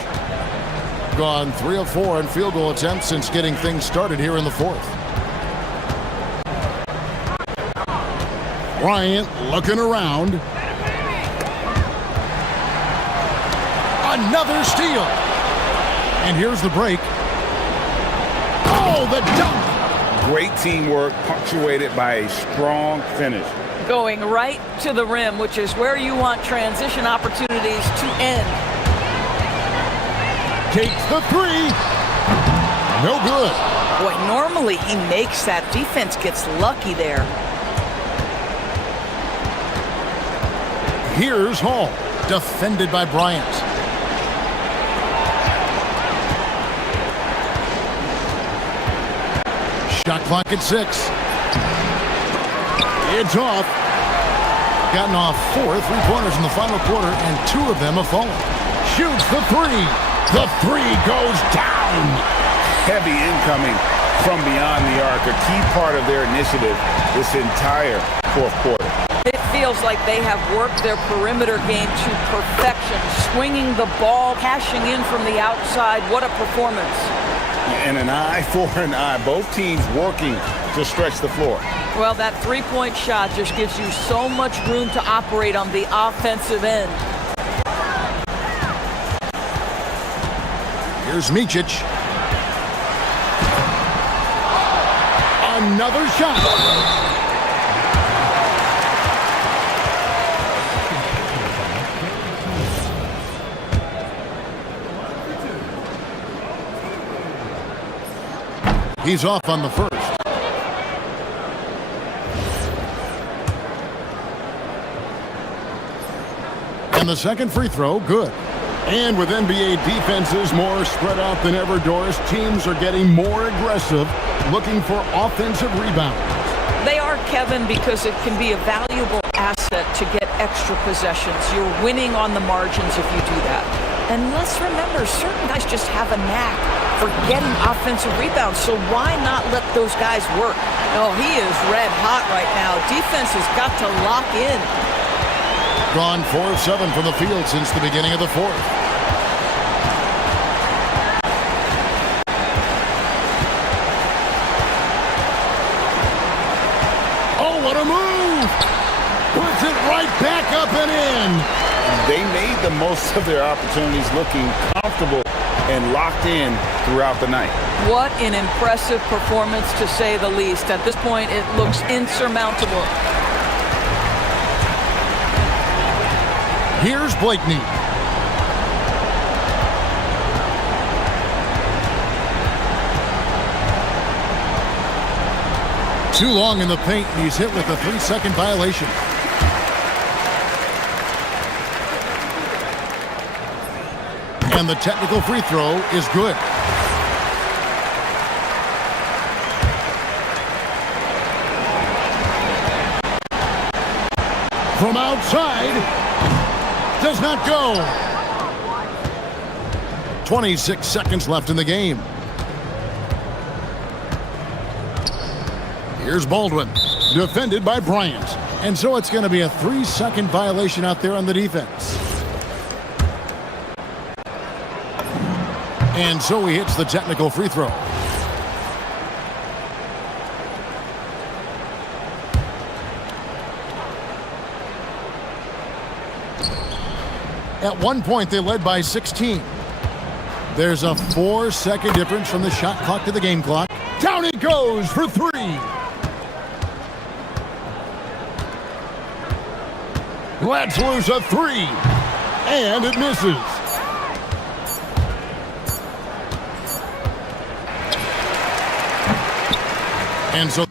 Gone 3 of 4 in field goal attempts since getting things started here in the fourth. Bryant looking around. Another steal. And here's the break. Oh, the dunk. Great teamwork punctuated by a strong finish. Going right to the rim, which is where you want transition opportunities to end. Takes the three. No good. Boy, normally he makes that. Defense gets lucky there. Here's Hall. Defended by Bryant. Shot clock at 6. It's off. Gotten off 4 3-pointers in the final quarter, and 2 of them have fallen. Shoots the three. The three goes down. Heavy incoming from beyond the arc, a key part of their initiative this entire fourth quarter. It feels like they have worked their perimeter game to perfection, swinging the ball, cashing in from the outside. What a performance. And an eye for an eye. Both teams working to stretch the floor. Well, that three-point shot just gives you so much room to operate on the offensive end. Here's Micic. Another shot. He's off on the first. And the second free throw, good. And with NBA defenses more spread out than ever, Doris, teams are getting more aggressive, looking for offensive rebounds. They are, Kevin, because it can be a valuable asset to get extra possessions. You're winning on the margins if you do that. And let's remember, certain guys just have a knack for getting offensive rebounds, so why not let those guys work? Oh, he is red hot right now. Defense has got to lock in. Gone 4 of 7 from the field since the beginning of the fourth. Oh, what a move! Puts it right back up and in. They made the most of their opportunities, looking comfortable and locked in throughout the night. What an impressive performance, to say the least. At this point, it looks insurmountable. Here's Blakeney. Too long in the paint, and he's hit with a 3-second violation. And the technical free throw is good. From outside, does not go. 26 seconds left in the game. Here's Baldwin, defended by Bryant. And so it's going to be a 3-second violation out there on the defense. And so he hits the technical free throw. At one point, they led by 16. There's a 4-second difference from the shot clock to the game clock. Down he goes for 3. Let's lose a 3. And it misses. And so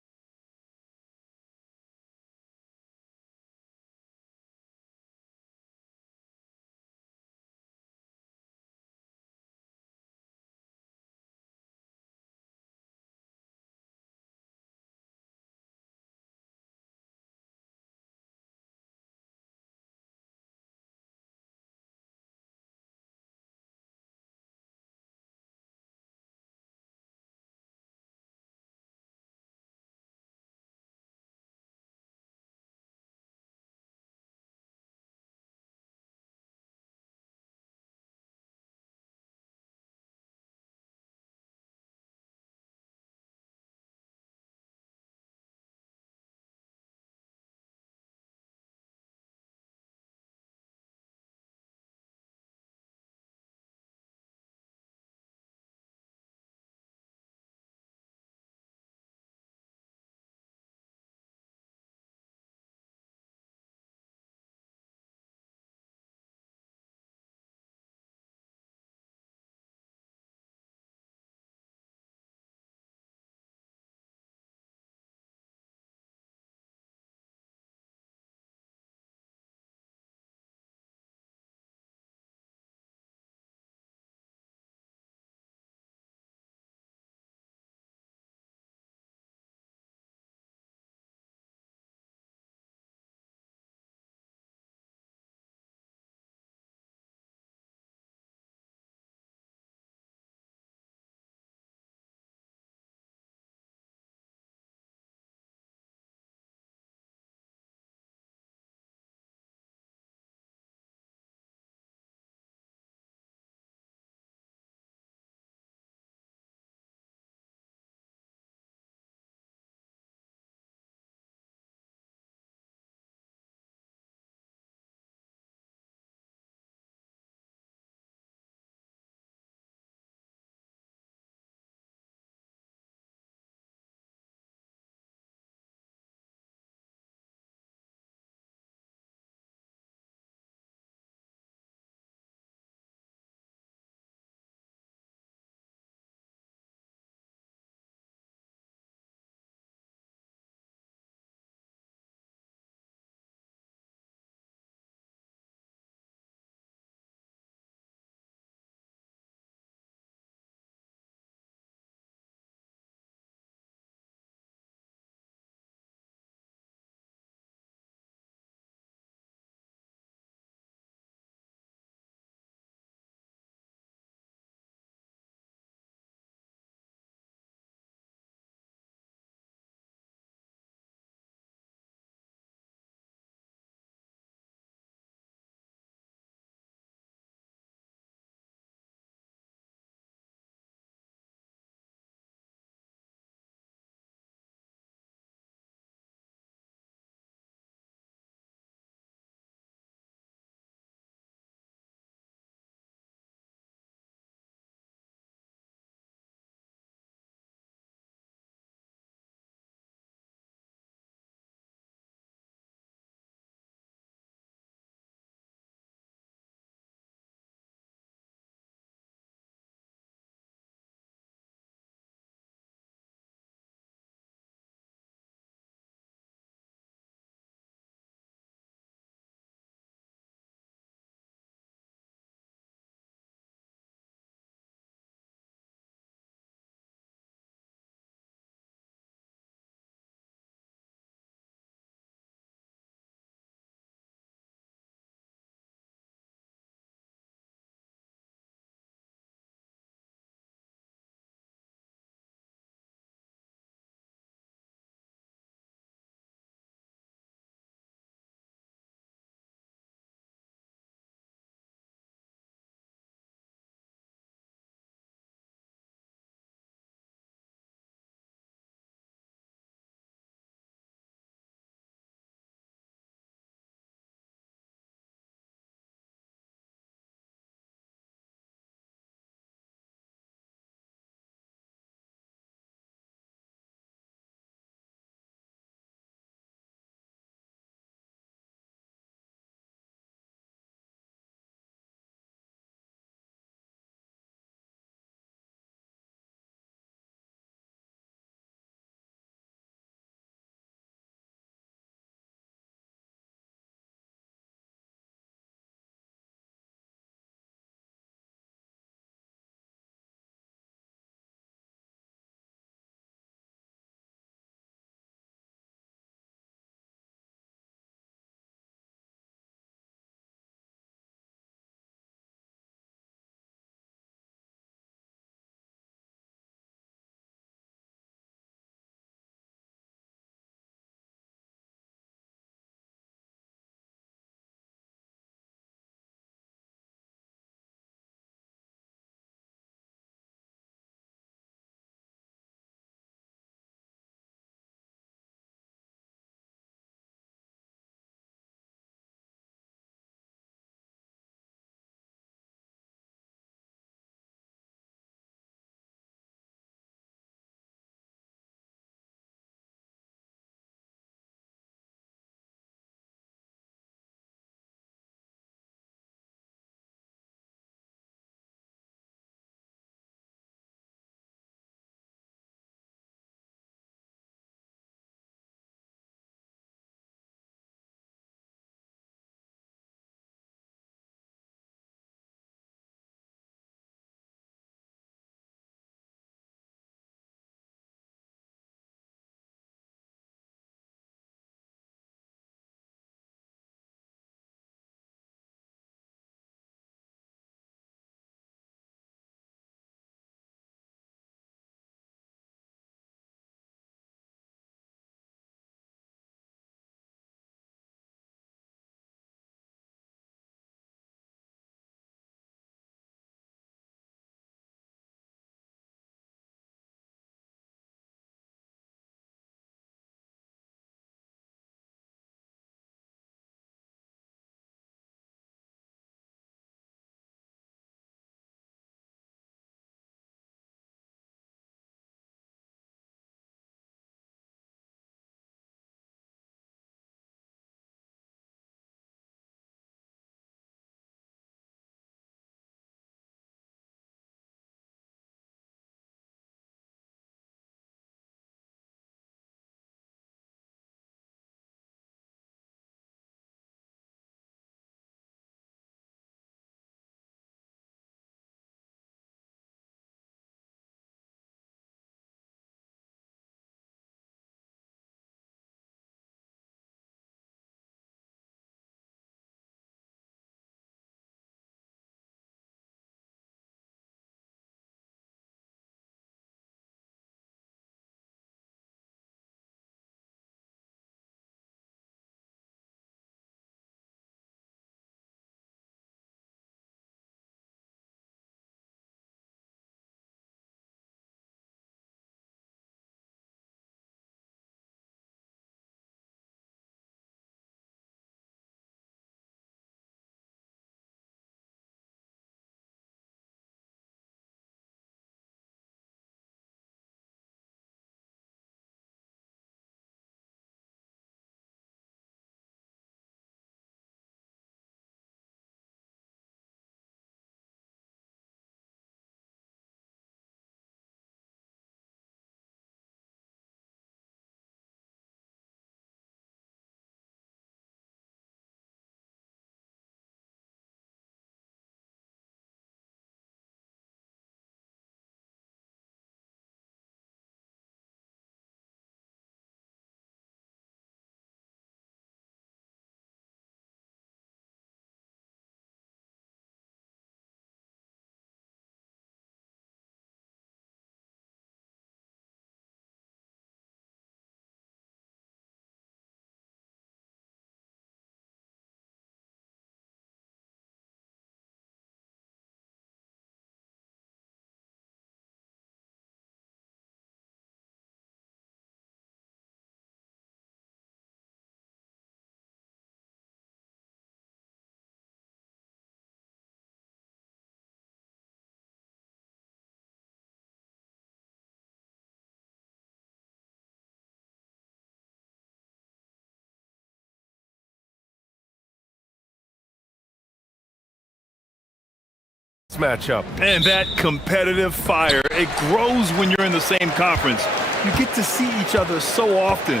matchup. And that competitive fire, it grows when you're in the same conference. You get to see each other so often.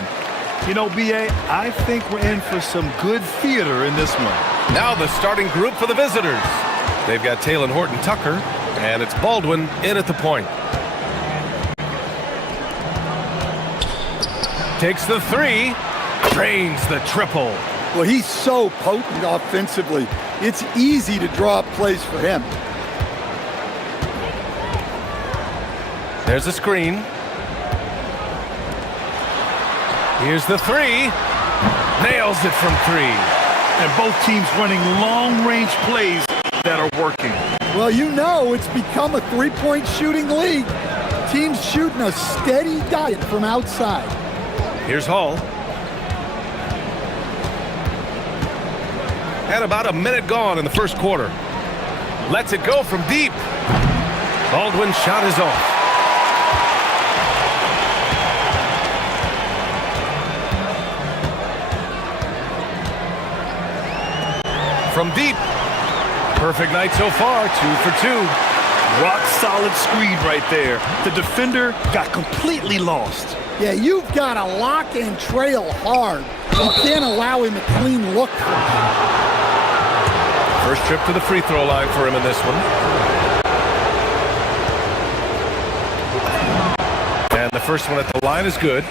You know, B.A., I think we're in for some good theater in this one. Now the starting group for the visitors. They've got Talon Horton-Tucker, and it's Baldwin in at the point. Takes the three, drains the triple. Well, he's so potent offensively. It's easy to draw up plays for him. There's a screen. Here's the three. Nails it from three. And both teams running long-range plays that are working. Well, you know it's become a three-point shooting league. Teams shooting a steady diet from outside. Here's Hall. And about a minute gone in the first quarter. Lets it go from deep. Baldwin's shot is off. From deep. Perfect night so far, 2 for 2. Rock solid screen right there. The defender got completely lost. Yeah, you've got to lock and trail hard. You can't allow him a clean look for him. First trip to the free throw line for him in this one. And the first one at the line is good.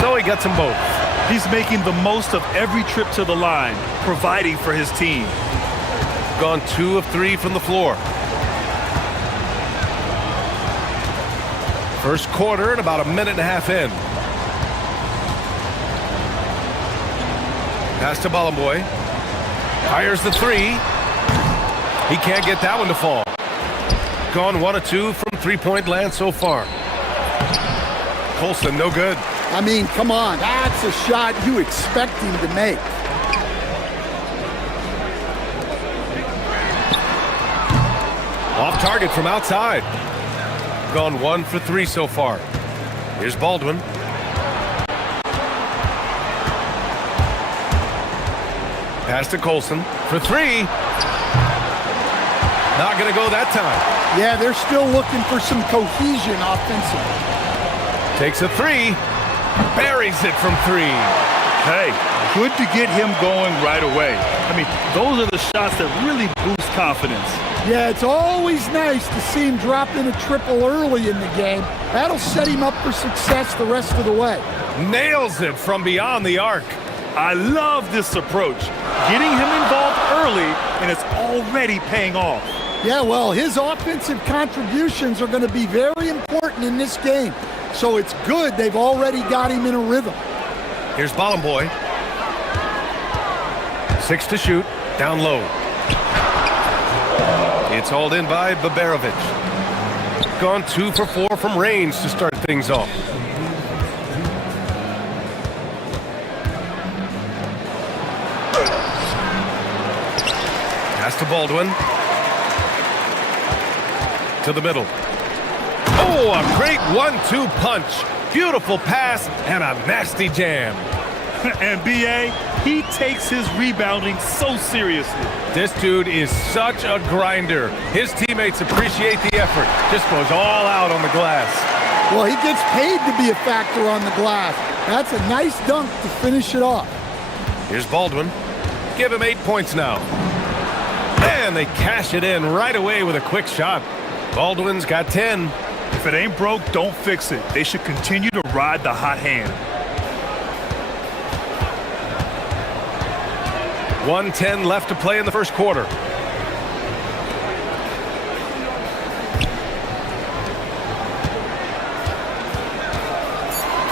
So he gets them both. He's making the most of every trip to the line, providing for his team. Gone 2 of 3 from the floor. First quarter and about a minute and a half in. Pass to Bollenboy. Fires the three. He can't get that one to fall. Gone 1 of 2 from three-point land so far. Colson, no good. I mean, come on. That's a shot you expect him to make. Off target from outside. Gone 1 for 3 so far. Here's Baldwin. Pass to Colson for 3. Not going to go that time. Yeah, they're still looking for some cohesion offensively. Takes a 3. Buries it from 3. Hey, good to get him going right away. I mean, those are the shots that really boost confidence. Yeah, it's always nice to see him drop in a triple early in the game. That'll set him up for success the rest of the way. Nails it from beyond the arc. I love this approach. Getting him involved early, and it's already paying off. Yeah, well, his offensive contributions are going to be very important in this game. So it's good they've already got him in a rhythm. Here's Bollenboy. 6 to shoot. Down low. It's hauled in by Babarovic. Gone 2 for 4 from range to start things off. Pass to Baldwin. To the middle. Oh, a great 1-2 punch. Beautiful pass and a nasty jam. And B.A., he takes his rebounding so seriously. This dude is such a grinder. His teammates appreciate the effort. Just goes all out on the glass. Well, he gets paid to be a factor on the glass. That's a nice dunk to finish it off. Here's Baldwin. Give him 8 points now. And they cash it in right away with a quick shot. Baldwin's got 10. If it ain't broke, don't fix it. They should continue to ride the hot hand. 1:10 left to play in the first quarter.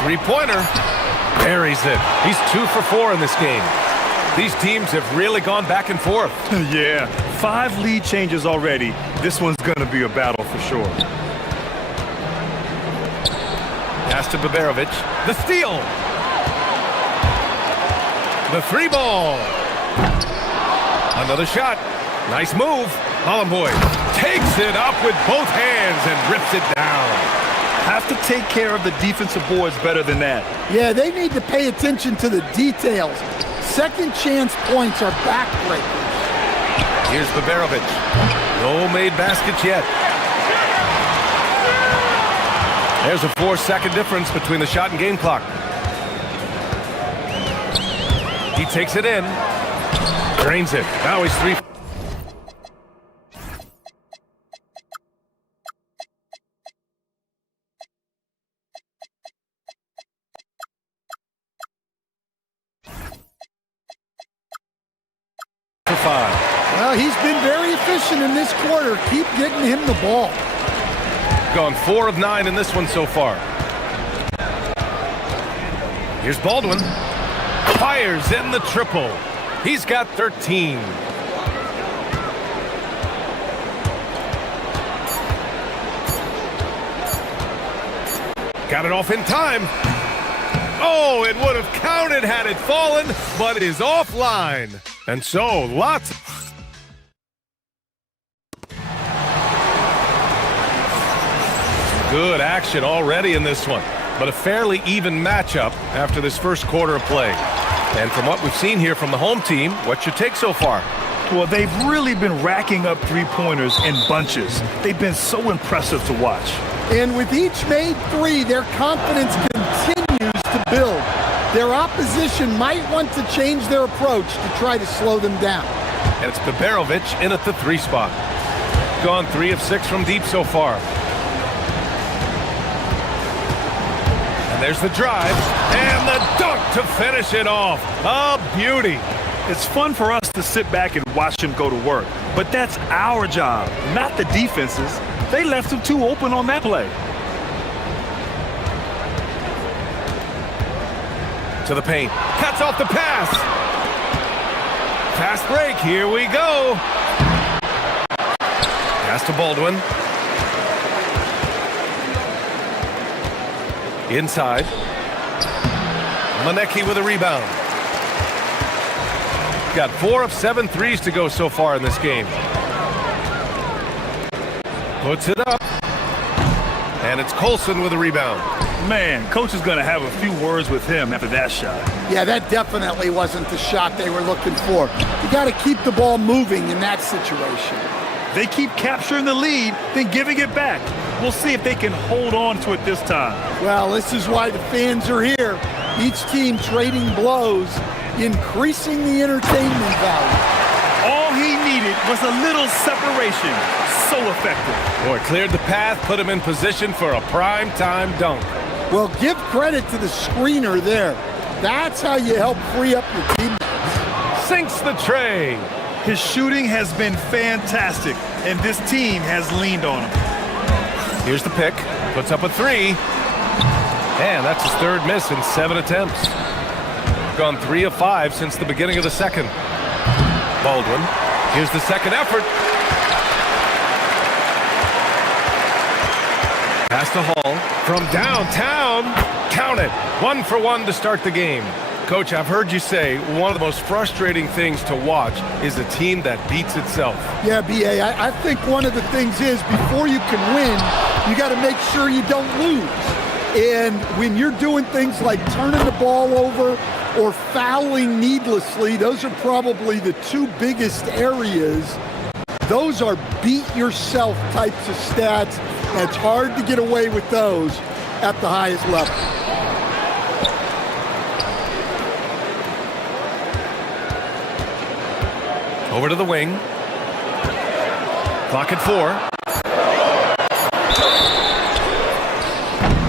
Three-pointer. Buries it. He's 2 for 4 in this game. These teams have really gone back and forth. Yeah, 5 lead changes already. This one's going to be a battle for sure. Pass to Babarovic. The steal. The 3-ball. Another shot. Nice move. Bollenboy takes it up with both hands and rips it down. Have to take care of the defensive boards better than that. Yeah, they need to pay attention to the details. Second chance points are backbreakers. Here's Baberovic. No made baskets yet. There's a 4-second difference between the shot and game clock. He takes it in. Drains it. Now he's 3. For 5. Well, he's been very efficient in this quarter. Keep getting him the ball. Gone 4 of 9 in this one so far. Here's Baldwin. Fires in the triple. He's got 13. Got it off in time. Oh, it would have counted had it fallen, but it is offline. And so, lots. Good action already in this one, but a fairly even matchup after this first quarter of play. And from what we've seen here from the home team, what's your take so far? Well, they've really been racking up three-pointers in bunches. They've been so impressive to watch. And with each made three, their confidence continues to build. Their opposition might want to change their approach to try to slow them down. And it's Baberovic in at the 3 spot. Gone 3 of 6 from deep so far. And there's the drive and the dunk to finish it off. A beauty. It's fun for us to sit back and watch him go to work, but that's our job, not the defense's. They left him too open on that play. To the paint. Cuts off the pass. Fast break. Here we go. Pass to Baldwin. Inside. Manecki with a rebound. Got 4 of 7 threes to go so far in this game. Puts it up. And it's Colson with a rebound. Man, coach is going to have a few words with him after that shot. Yeah, that definitely wasn't the shot they were looking for. You got to keep the ball moving in that situation. They keep capturing the lead, then giving it back. We'll see if they can hold on to it this time. Well, this is why the fans are here. Each team trading blows, increasing the entertainment value. All he needed was a little separation. So effective. Boy, cleared the path, put him in position for a prime-time dunk. Well, give credit to the screener there. That's how you help free up your teammates. Sinks the tray. His shooting has been fantastic, and this team has leaned on him. Here's the pick. Puts up a 3. And that's his 3rd miss in 7 attempts. Gone 3 of 5 since the beginning of the second. Baldwin. Here's the second effort. Pass to Hall from downtown. Count it. 1 for 1 to start the game. Coach, I've heard you say one of the most frustrating things to watch is a team that beats itself. Yeah, B.A., I think one of the things is before you can win, you got to make sure you don't lose. And when you're doing things like turning the ball over or fouling needlessly, those are probably the 2 biggest areas. Those are beat yourself types of stats. And it's hard to get away with those at the highest level. Over to the wing. Clock at 4.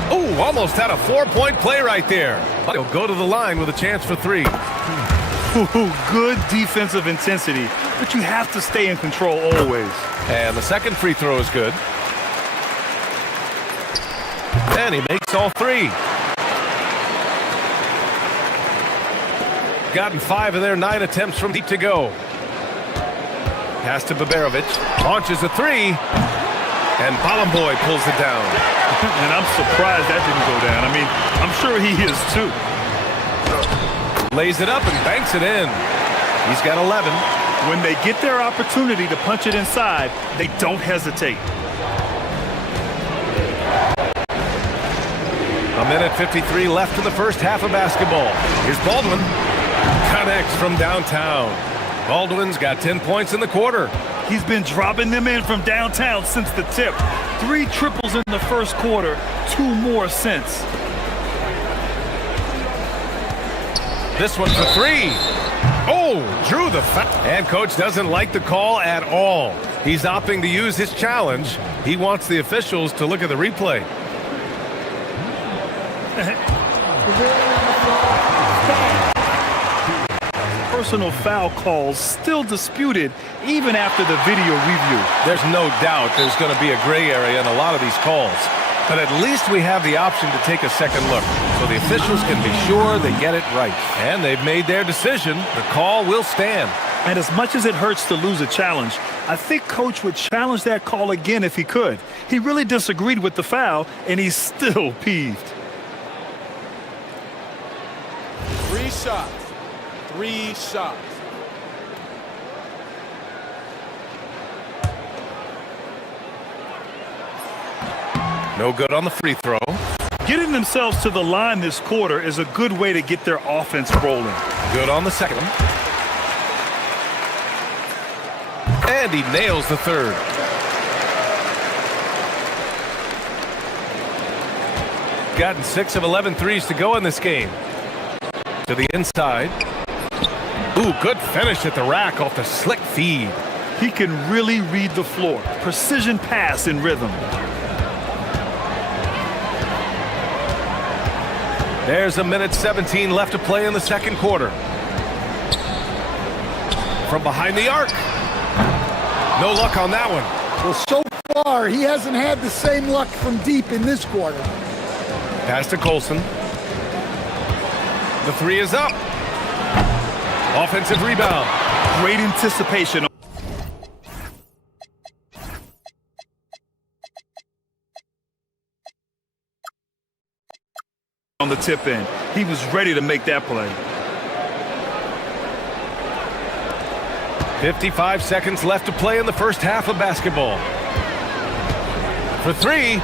Oh, almost had a 4-point play right there. But he'll go to the line with a chance for 3. Good defensive intensity, but you have to stay in control always. And the second free throw is good. And he makes all 3. Gotten 5 of their 9 attempts from deep to go. Pass to Baberovic. Launches a 3. And Bolomboy pulls it down. And I'm surprised that didn't go down. I mean, I'm sure he is too. Lays it up and banks it in. He's got 11. When they get their opportunity to punch it inside, they don't hesitate. A minute 53 left in the first half of basketball. Here's Baldwin. Connects from downtown. Baldwin's got 10 points in the quarter. He's been dropping them in from downtown since the tip. 3 triples in the first quarter, 2 more since. This one for 3. Oh, drew the foul. And coach doesn't like the call at all. He's opting to use his challenge. He wants the officials to look at the replay. Personal foul calls still disputed even after the video review. There's no doubt there's going to be a gray area in a lot of these calls. But at least we have the option to take a second look, so the officials can be sure they get it right. And they've made their decision. The call will stand. And as much as it hurts to lose a challenge, I think Coach would challenge that call again if he could. He really disagreed with the foul, and he's still peeved. 3 shots. 3 shots. No good on the free throw. Getting themselves to the line this quarter is a good way to get their offense rolling. Good on the second. And he nails the third. Gotten 6 of 11 threes to go in this game. To the inside. Ooh, good finish at the rack off the slick feed. He can really read the floor. Precision pass in rhythm. There's a minute 17 left to play in the second quarter. From behind the arc. No luck on that one. Well, so far, he hasn't had the same luck from deep in this quarter. Pass to Colson. The 3 is up. Offensive rebound. Great anticipation. On the tip in. He was ready to make that play. 55 seconds left to play in the first half of basketball. For 3.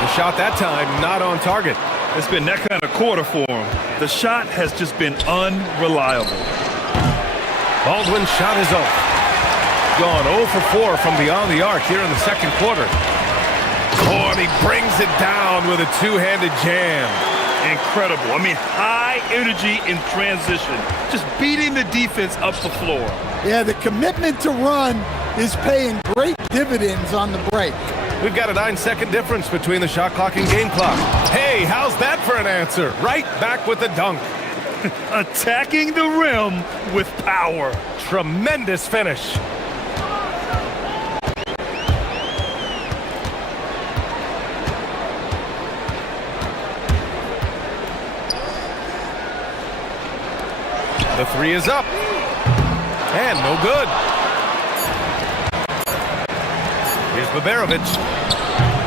The shot that time not on target. It's been that kind of quarter for him. The shot has just been unreliable. Baldwin's shot is off. Gone 0 for 4 from beyond the arc here in the second quarter. Oh, and he brings it down with a two-handed jam. Incredible. I mean, high energy in transition. Just beating the defense up the floor. Yeah, the commitment to run is paying great dividends on the break. We've got a 9-second difference between the shot clock and game clock. Hey, how's that for an answer? Right back with the dunk. Attacking the rim with power. Tremendous finish. The 3 is up. And no good. Here's Baberovic.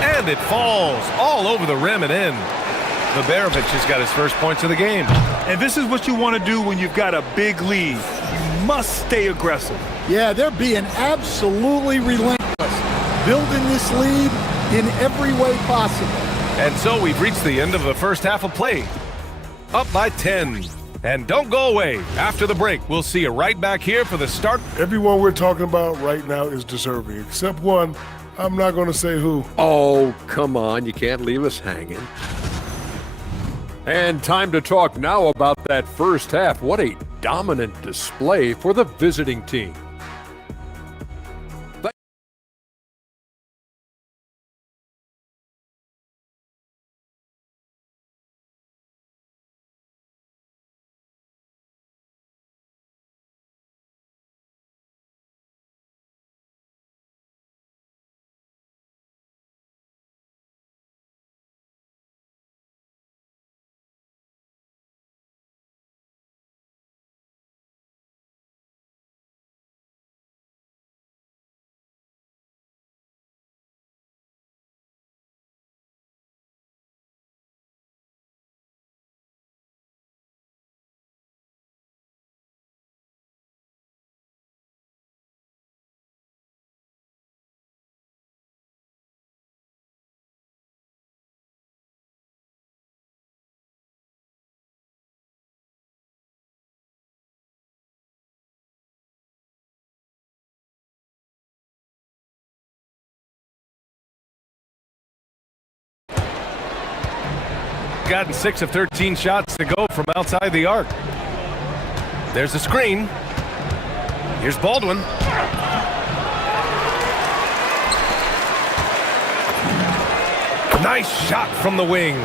And it falls all over the rim and in. Baberovic has got his first points of the game. And this is what you want to do when you've got a big lead. You must stay aggressive. Yeah, they're being absolutely relentless. Building this lead in every way possible. And so we've reached the end of the first half of play. Up by 10. And don't go away. After the break, we'll see you right back here for the start. Everyone we're talking about right now is deserving, except one. I'm not going to say who. Oh, come on. You can't leave us hanging. And time to talk now about that first half. What a dominant display for the visiting team. gotten 6 of 13 shots to go from outside the arc. There's a screen. Here's Baldwin. Nice shot from the wing.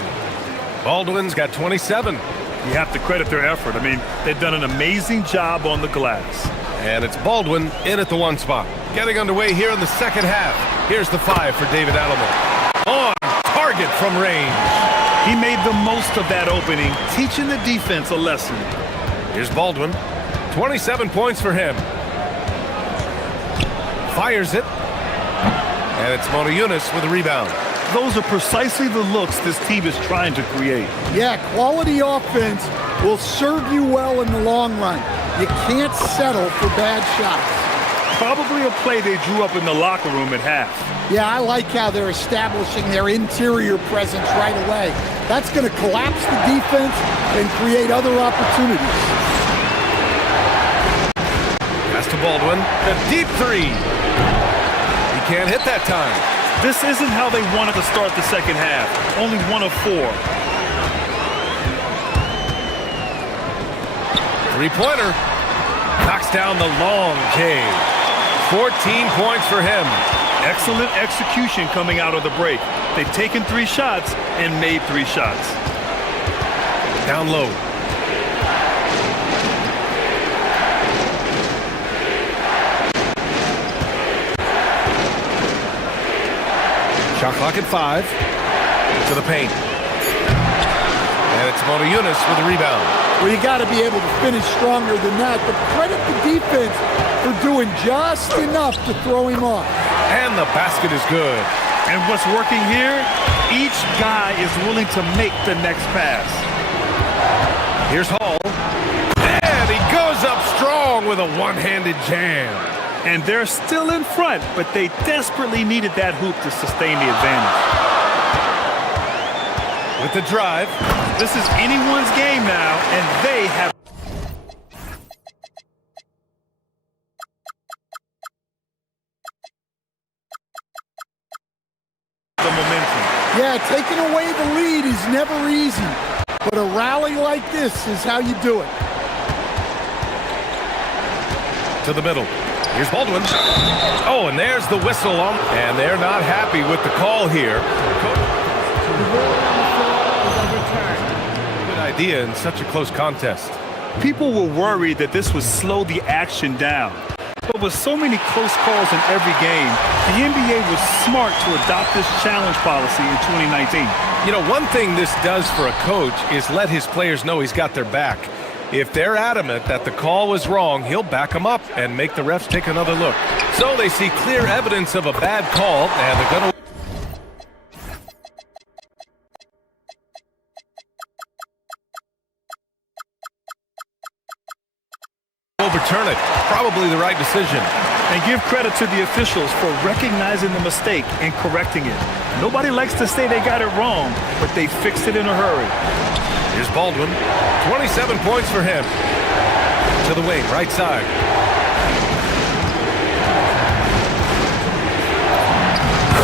Baldwin's got 27. You have to credit their effort. I mean, they've done an amazing job on the glass. And it's Baldwin in at the 1 spot. Getting underway here in the second half. Here's the 5 for David Adelman. On target from range. He made the most of that opening, teaching the defense a lesson. Here's Baldwin. 27 points for him. Fires it. And it's Mona Yunus with a rebound. Those are precisely the looks this team is trying to create. Yeah, quality offense will serve you well in the long run. You can't settle for bad shots. Probably a play they drew up in the locker room at half. Yeah, I like how they're establishing their interior presence right away. That's going to collapse the defense and create other opportunities. Pass to Baldwin. The deep 3. He can't hit that time. This isn't how they wanted to start the second half. Only 1 of 4. Three-pointer. Knocks down the long J. 14 points for him. Excellent execution coming out of the break. They've taken 3 shots and made 3 shots. Down low. Shot clock at 5. To the paint. And it's Mona Yunus with a rebound. Well, you got to be able to finish stronger than that, but credit the defense for doing just enough to throw him off. And the basket is good. And what's working here? Each guy is willing to make the next pass. Here's Hall. And he goes up strong with a one-handed jam. And they're still in front, but they desperately needed that hoop to sustain the advantage. With the drive. This is anyone's game now, and they have the momentum. Yeah, taking away the lead is never easy, but a rally like this is how you do it. To the middle. Here's Baldwin. Oh, and there's the whistle on. And they're not happy with the call here. Good idea in such a close contest. People were worried that this would slow the action down. But with so many close calls in every game, the NBA was smart to adopt this challenge policy in 2019. You know, one thing this does for a coach is let his players know he's got their back. If they're adamant that the call was wrong, he'll back them up and make the refs take another look. So they see clear evidence of a bad call, and they're going to overturn it. Probably the right decision. And give credit to the officials for recognizing the mistake and correcting it. Nobody likes to say they got it wrong, but they fixed it in a hurry. Here's Baldwin. 27 points for him. To the wing, right side.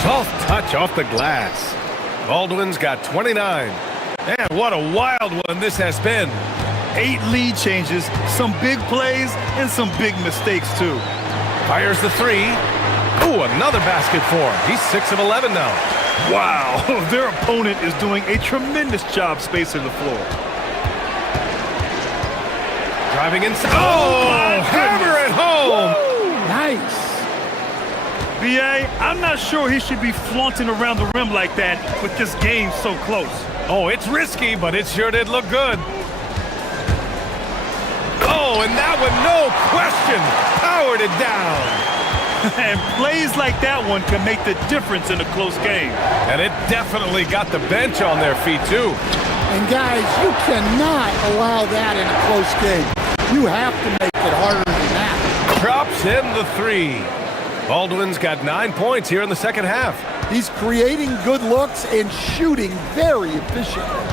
Soft touch off the glass. Baldwin's got 29. And what a wild one this has been. 8 lead changes, some big plays, and some big mistakes, too. Fires the 3. Ooh, another basket for him. He's 6 of 11 now. Wow, their opponent is doing a tremendous job spacing the floor. Driving inside. Oh, hammer it home. Woo, nice. B.A., I'm not sure he should be flaunting around the rim like that with this game so close. Oh, it's risky, but it sure did look good. Oh, and that one, no question, powered it down. And plays like that one can make the difference in a close game. And it definitely got the bench on their feet, too. And guys, you cannot allow that in a close game. You have to make it harder than that. Drops in the 3. Baldwin's got 9 points here in the second half. He's creating good looks and shooting very efficiently.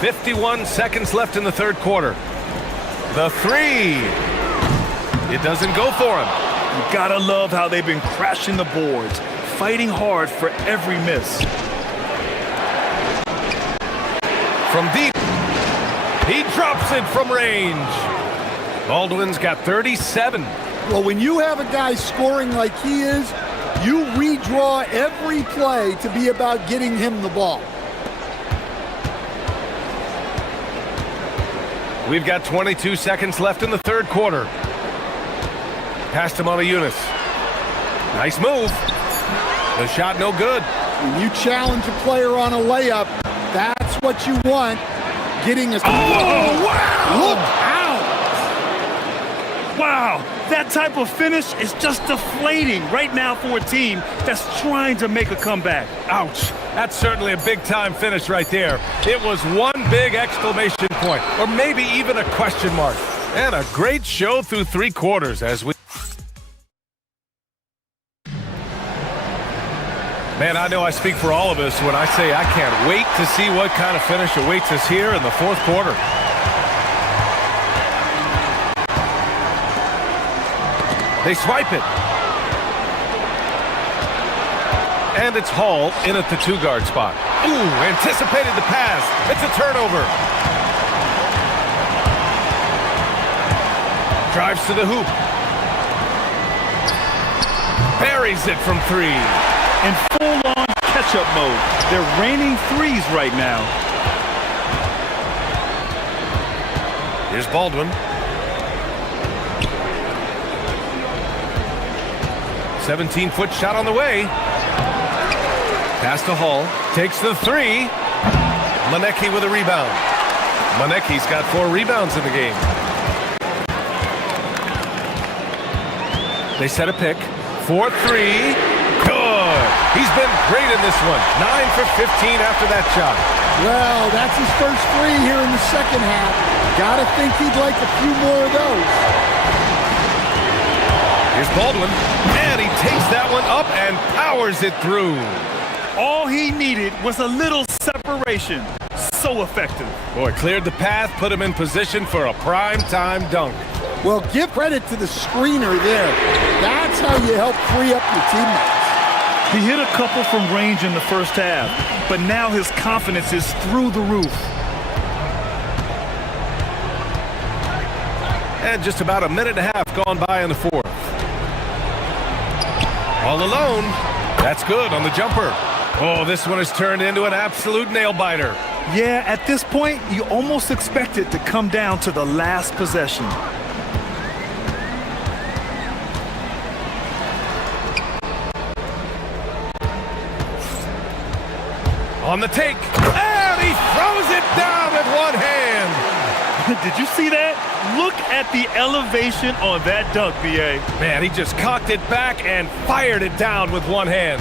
51 seconds left in the third quarter. The 3. It doesn't go for him. You gotta love how they've been crashing the boards, fighting hard for every miss. From deep, he drops it from range. Baldwin's got 37. Well, when you have a guy scoring like he is, you redraw every play to be about getting him the ball. We've got 22 seconds left in the third quarter. Passed him on a Eunice. Nice move. The shot no good. When you challenge a player on a layup, that's what you want. Getting a... Oh, wow! Look out! Wow, that type of finish is just deflating right now for a team that's trying to make a comeback. Ouch. That's certainly a big-time finish right there. It was one big exclamation point, or maybe even a question mark. And a great show through three quarters as we... Man, I know I speak for all of us when I say I can't wait to see what kind of finish awaits us here in the fourth quarter. They swipe it. And it's Hall in at the two-guard spot. Ooh, anticipated the pass. It's a turnover. Drives to the hoop. Buries it from three. In full-on catch-up mode. They're raining threes right now. Here's Baldwin. 17-foot shot on the way. Pass to Hall. Takes the three. Manecki with a rebound. Manecki's got 4 rebounds in the game. They set a pick. 4-3. Good. He's been great in this one. 9 for 15 after that shot. Well, that's his first 3 here in the second half. Gotta think he'd like a few more of those. Here's Baldwin, and he takes that one up and powers it through. All he needed was a little separation. So effective. Boy, cleared the path, put him in position for a prime-time dunk. Well, give credit to the screener there. That's how you help free up your teammates. He hit a couple from range in the first half, but now his confidence is through the roof. And just about a minute and a half gone by in the fourth. All alone. That's good on the jumper. Oh, this one has turned into an absolute nail-biter. Yeah, at this point, you almost expect it to come down to the last possession. On the take, and he throws it down with one hand. Did you see that? Look at the elevation on that dunk, B.A. Man, he just cocked it back and fired it down with one hand.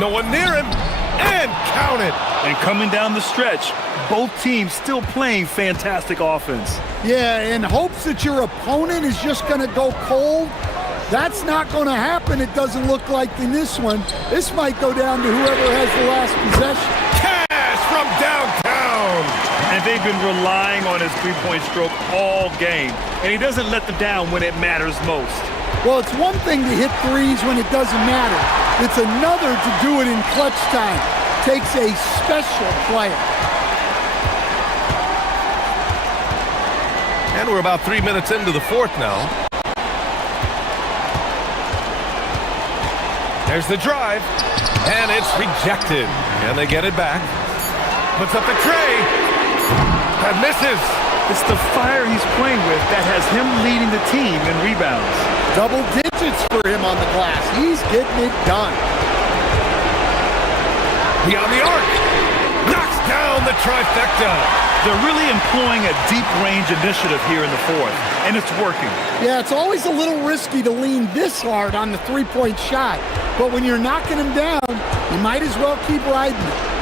No one near him, and count it. And coming down the stretch, both teams still playing fantastic offense. Yeah, in hopes that your opponent is just going to go cold. That's not going to happen, it doesn't look like in this one. This might go down to whoever has the last possession. Cash from downtown! And they've been relying on his three-point stroke all game. And he doesn't let them down when it matters most. Well, it's one thing to hit threes when it doesn't matter. It's another to do it in clutch time. Takes a special player. And we're about 3 minutes into the fourth now. There's the drive, and it's rejected. And they get it back. Puts up the tray, and misses. It's the fire he's playing with that has him leading the team in rebounds. Double digits for him on the glass. He's getting it done. Beyond the arc, knocks down the trifecta. They're really employing a deep range initiative here in the fourth, and it's working. Yeah, it's always a little risky to lean this hard on the three-point shot, but when you're knocking him down, you might as well keep riding it.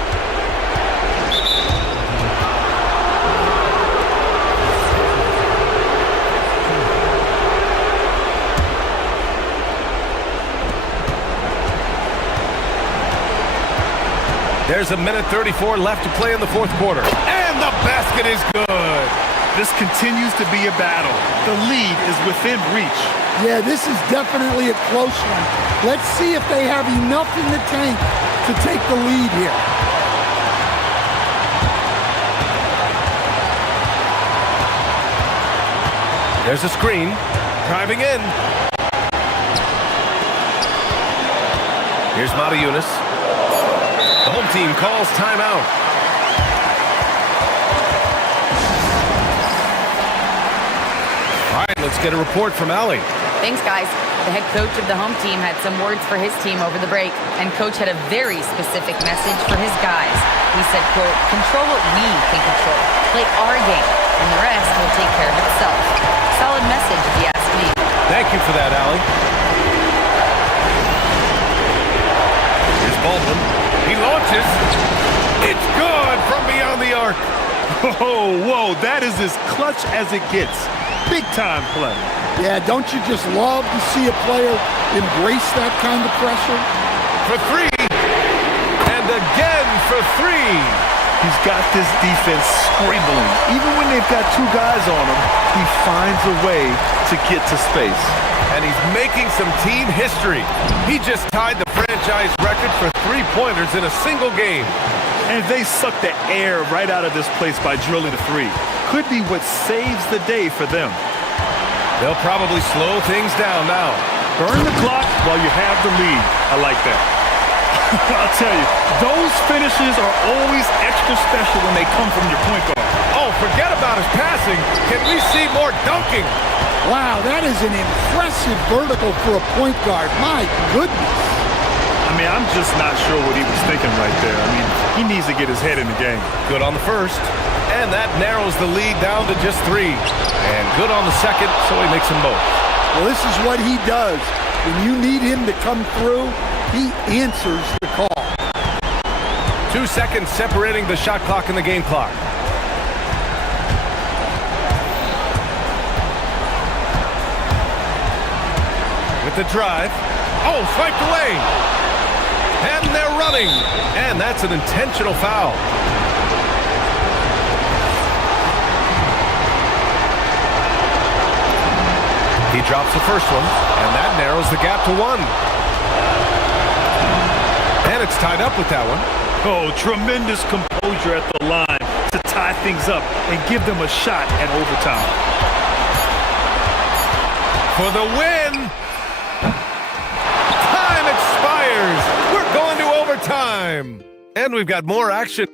There's a minute 34 left to play in the fourth quarter. And the basket is good. This continues to be a battle. The lead is within reach. Yeah, this is definitely a close one. Let's see if they have enough in the tank to take the lead here. There's a screen. Driving in. Here's Mata-Yunus. The home team calls timeout. All right, let's get a report from Allie. Thanks, guys. The head coach of the home team had some words for his team over the break, and coach had a very specific message for his guys. He said, quote, control what we can control. Play our game, and the rest will take care of itself. Solid message, if you ask me. Thank you for that, Allie. Here's Baldwin. He launches. It's good from beyond the arc. Oh, whoa, that is as clutch as it gets. Big time play. Yeah, don't you just love to see a player embrace that kind of pressure? For three. And again for three. He's got this defense scrambling. Even when they've got two guys on him, he finds a way to get to space. And he's making some team history. He just tied the franchise record for three-pointers in a single game. And they suck the air right out of this place by drilling a three. Could be what saves the day for them. They'll probably slow things down now. Burn the clock while you have the lead. I like that. I'll tell you, those finishes are always extra special when they come from your point guard. Oh, forget about his passing. Can we see more dunking? Wow, that is an impressive vertical for a point guard. My goodness. I mean, I'm just not sure what he was thinking right there. I mean, he needs to get his head in the game. Good on the first. And that narrows the lead down to just three. And good on the second, so he makes them both. Well, this is what he does. When you need him to come through, he answers the call. 2 seconds separating the shot clock and the game clock. With the drive. Oh, swiped away. And they're running. And that's an intentional foul. He drops the first one, and that narrows the gap to one. And it's tied up with that one. Oh, tremendous composure at the line to tie things up and give them a shot at overtime. For the win! Time expires! We're going to overtime! And we've got more action.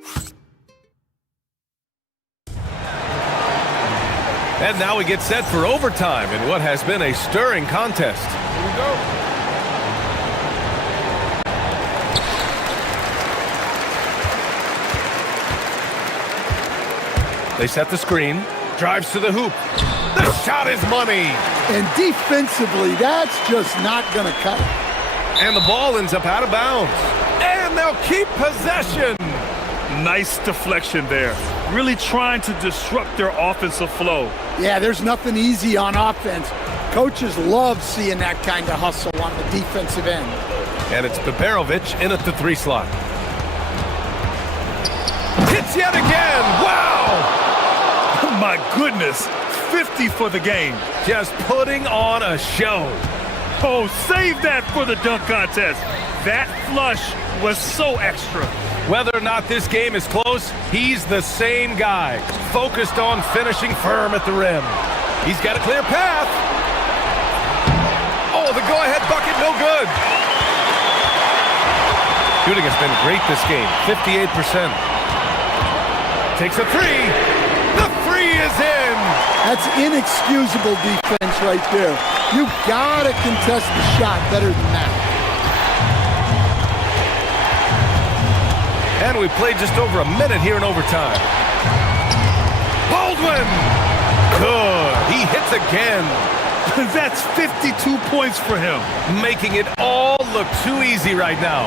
And now we get set for overtime in what has been a stirring contest. Here we go. They set the screen. Drives to the hoop. The shot is money. And defensively, that's just not going to cut it. And the ball ends up out of bounds. And they'll keep possession. Nice deflection there. Really trying to disrupt their offensive flow. Yeah, there's nothing easy on offense. Coaches love seeing that kind of hustle on the defensive end. And it's Beberovic in at the three slot. Hits yet again! Wow! My goodness, 50 for the game. Just putting on a show. Oh, save that for the dunk contest. That flush was so extra. Whether or not this game is close, he's the same guy, focused on finishing firm at the rim. He's got a clear path. Oh, the go-ahead bucket, no good. Shooting has been great this game, 58%. Takes a three. The three is in. That's inexcusable defense right there. You gotta contest the shot better than that. And we played just over a minute here in overtime. Baldwin! Good. He hits again. That's 52 points for him. Making it all look too easy right now.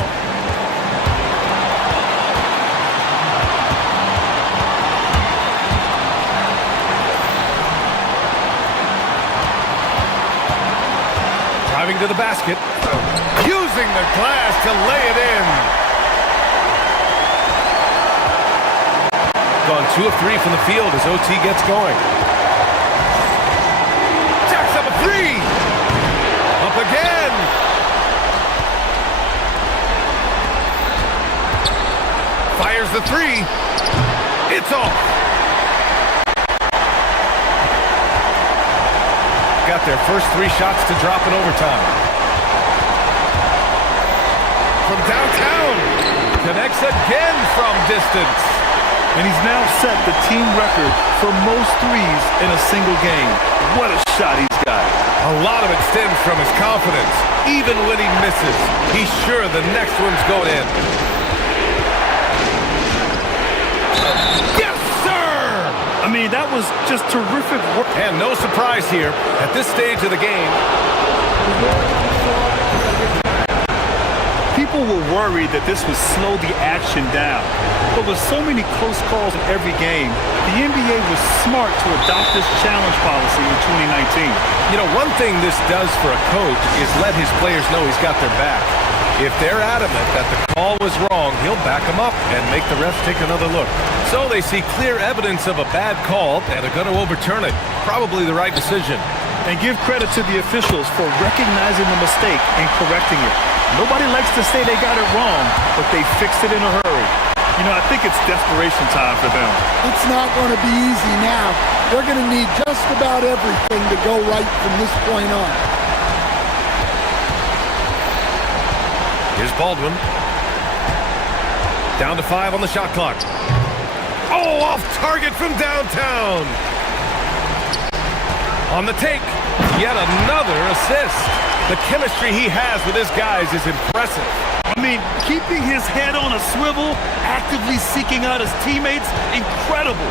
Driving to the basket. Using the glass to lay it in. Gone 2 of 3 from the field as OT gets going. Jacks up a three. the three. It's off. Got their first 3 shots to drop in overtime. From downtown. Connects again from distance. And he's now set the team record for most threes in a single game. What a shot he's got. A lot of it stems from his confidence. Even when he misses, he's sure the next one's going in. Yes, sir! I mean, that was just terrific work. And no surprise here at this stage of the game. People were worried that this would slow the action down. But with so many close calls in every game, the NBA was smart to adopt this challenge policy in 2019. You know, one thing this does for a coach is let his players know he's got their back. If they're adamant that the call was wrong, he'll back them up and make the refs take another look. So they see clear evidence of a bad call and are going to overturn it. Probably the right decision. And give credit to the officials for recognizing the mistake and correcting it. Nobody likes to say they got it wrong, but they fixed it in a hurry. You know, I think it's desperation time for them. It's not going to be easy now. They're going to need just about everything to go right from this point on. Here's Baldwin. Down to 5 on the shot clock. Oh, off target from downtown. On the take, yet another assist. The chemistry he has with his guys is impressive. I mean, keeping his head on a swivel, actively seeking out his teammates, incredible.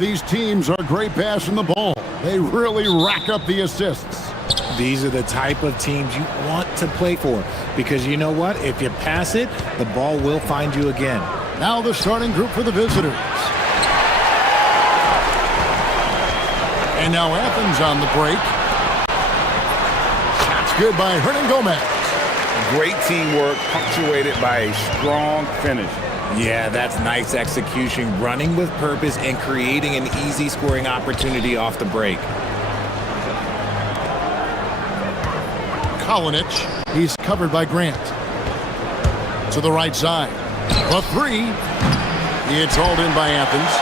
These teams are great passing the ball. They really rack up the assists. These are the type of teams you want to play for because you know what? If you pass it, the ball will find you again. Now the starting group for the visitors. And now Athens on the break. Shots good by Hernan Gomez. Great teamwork punctuated by a strong finish. Yeah, that's nice execution, running with purpose and creating an easy scoring opportunity off the break. Kalinic, he's covered by Grant. To the right side. The three. It's hauled in by Athens.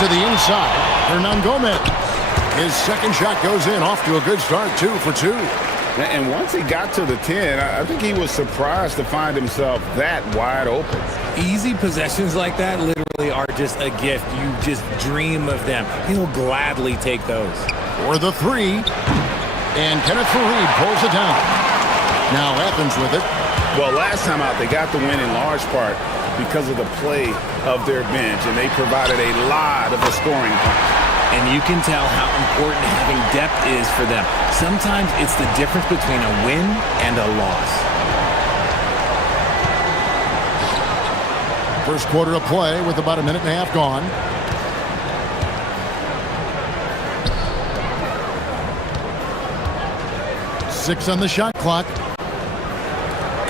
To the inside. Hernan Gomez. His second shot goes in, off to a good start, 2 for 2. And once he got to the 10, I think he was surprised to find himself that wide open. Easy possessions like that literally are just a gift. You just dream of them. He'll gladly take those. For the three. And Kenneth Fareed pulls it down. Now Athens with it. Well, last time out, they got the win in large part because of the play of their bench, and they provided a lot of the scoring punch. And you can tell how important having depth is for them. Sometimes it's the difference between a win and a loss. First quarter of play with about a minute and a half gone. Six on the shot clock.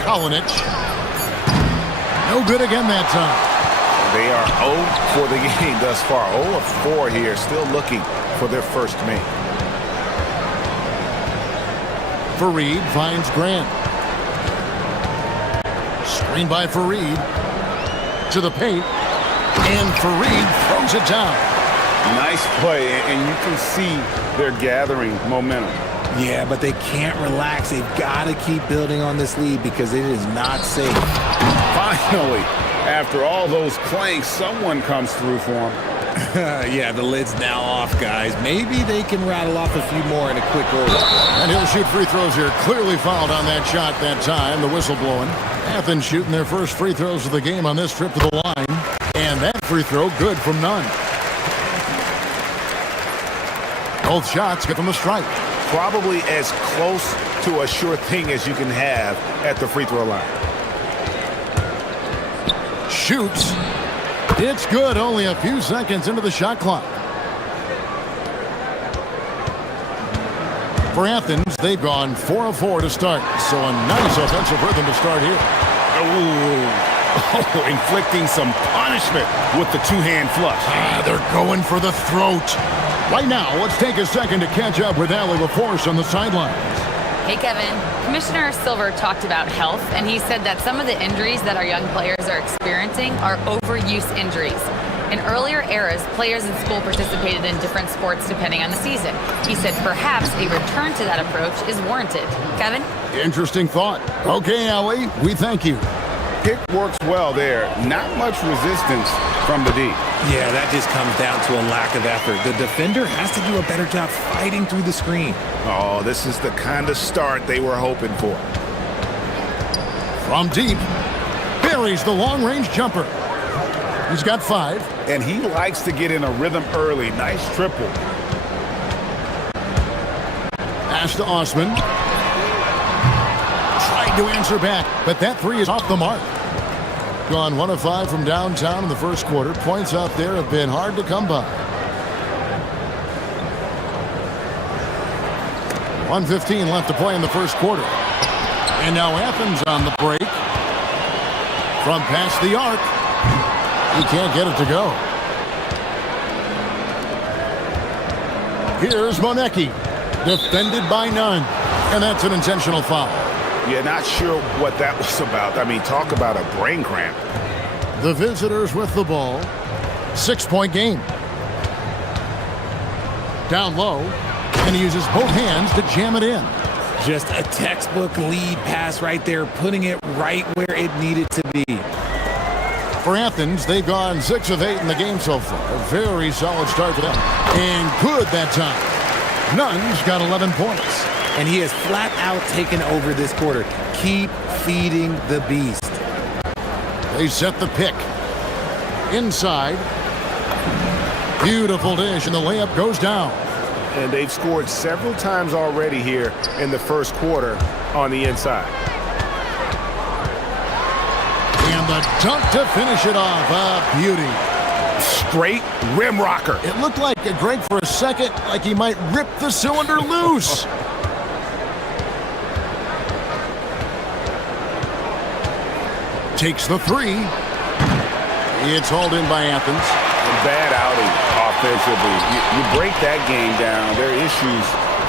Kalinic. No good again that time. They are 0 for the game thus far. 0 of 4 here, still looking for their first make. Fareed finds Grant. Screen by Fareed. To the paint. And Fareed throws it down. Nice play, and you can see they're gathering momentum. Yeah, but they can't relax. They've got to keep building on this lead because it is not safe. Finally, after all those clanks, someone comes through for them. Yeah, the lid's now off, guys. Maybe they can rattle off a few more in a quick order. And he'll shoot free throws here. Clearly fouled on that shot that time. The whistle blowing. Athens shooting their first free throws of the game on this trip to the line. And that free throw good from none. Both shots get from the stripe. Probably as close to a sure thing as you can have at the free throw line. Shoots. It's good. Only a few seconds into the shot clock. For Athens, they've gone 4 of 4 to start. So a nice offensive rhythm to start here. Oh, inflicting some punishment with the two-hand flush. They're going for the throat. Right now, let's take a second to catch up with Allie LaForce on the sidelines. Hey, Kevin. Commissioner Silver talked about health, and he said that some of the injuries that our young players are experiencing are overuse injuries. In earlier eras, players in school participated in different sports depending on the season. He said perhaps a return to that approach is warranted. Kevin? Interesting thought. Okay, Allie, we thank you. Pick works well there. Not much resistance from the D. Yeah, that just comes down to a lack of effort. The defender has to do a better job fighting through the screen. Oh, this is the kind of start they were hoping for. From deep, buries the long-range jumper. He's got 5. And he likes to get in a rhythm early. Nice triple. Pass to Osman. Tried to answer back, but that 3 is off the mark. Gone 1 of 5 from downtown in the first quarter. Points out there have been hard to come by. 1:15 left to play in the first quarter. And now Athens on the break. From past the arc. He can't get it to go. Here's Monecki. Defended by none. And that's an intentional foul. Yeah, not sure what that was about. I mean, talk about a brain cramp. The visitors with the ball. 6-point game. Down low. And he uses both hands to jam it in. Just a textbook lead pass right there, putting it right where it needed to be. For Athens, they've gone 6 of 8 in the game so far. A very solid start for them. And good that time. Nunn's got 11 points. And he has flat out taken over this quarter. Keep feeding the beast. They set the pick. inside. Beautiful dish, and the layup goes down. And they've scored several times already here in the first quarter on the inside. And the dunk to finish it off. A beauty. Straight rim rocker. It looked like, Greg, for a second, like he might rip the cylinder loose. Takes the three. It's hauled in by Athens. Bad outing offensively. You break that game down, their issues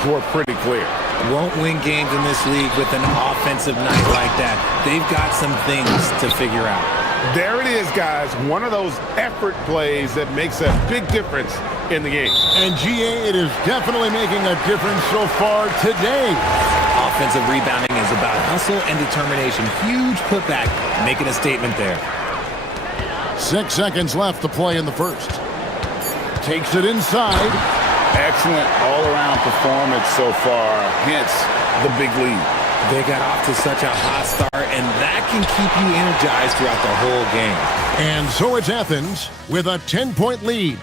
were pretty clear. Won't win games in this league with an offensive night like that. They've got some things to figure out. There it is, guys. One of those effort plays that makes a big difference in the game. And GA, it is definitely making a difference so far today. Offensive rebounding is about hustle and determination. Huge putback, making a statement there. 6 seconds left to play in the first. Takes it inside. Excellent all-around performance so far, hence the big lead. They got off to such a hot start, and that can keep you energized throughout the whole game. And so it's Athens with a 10-point lead.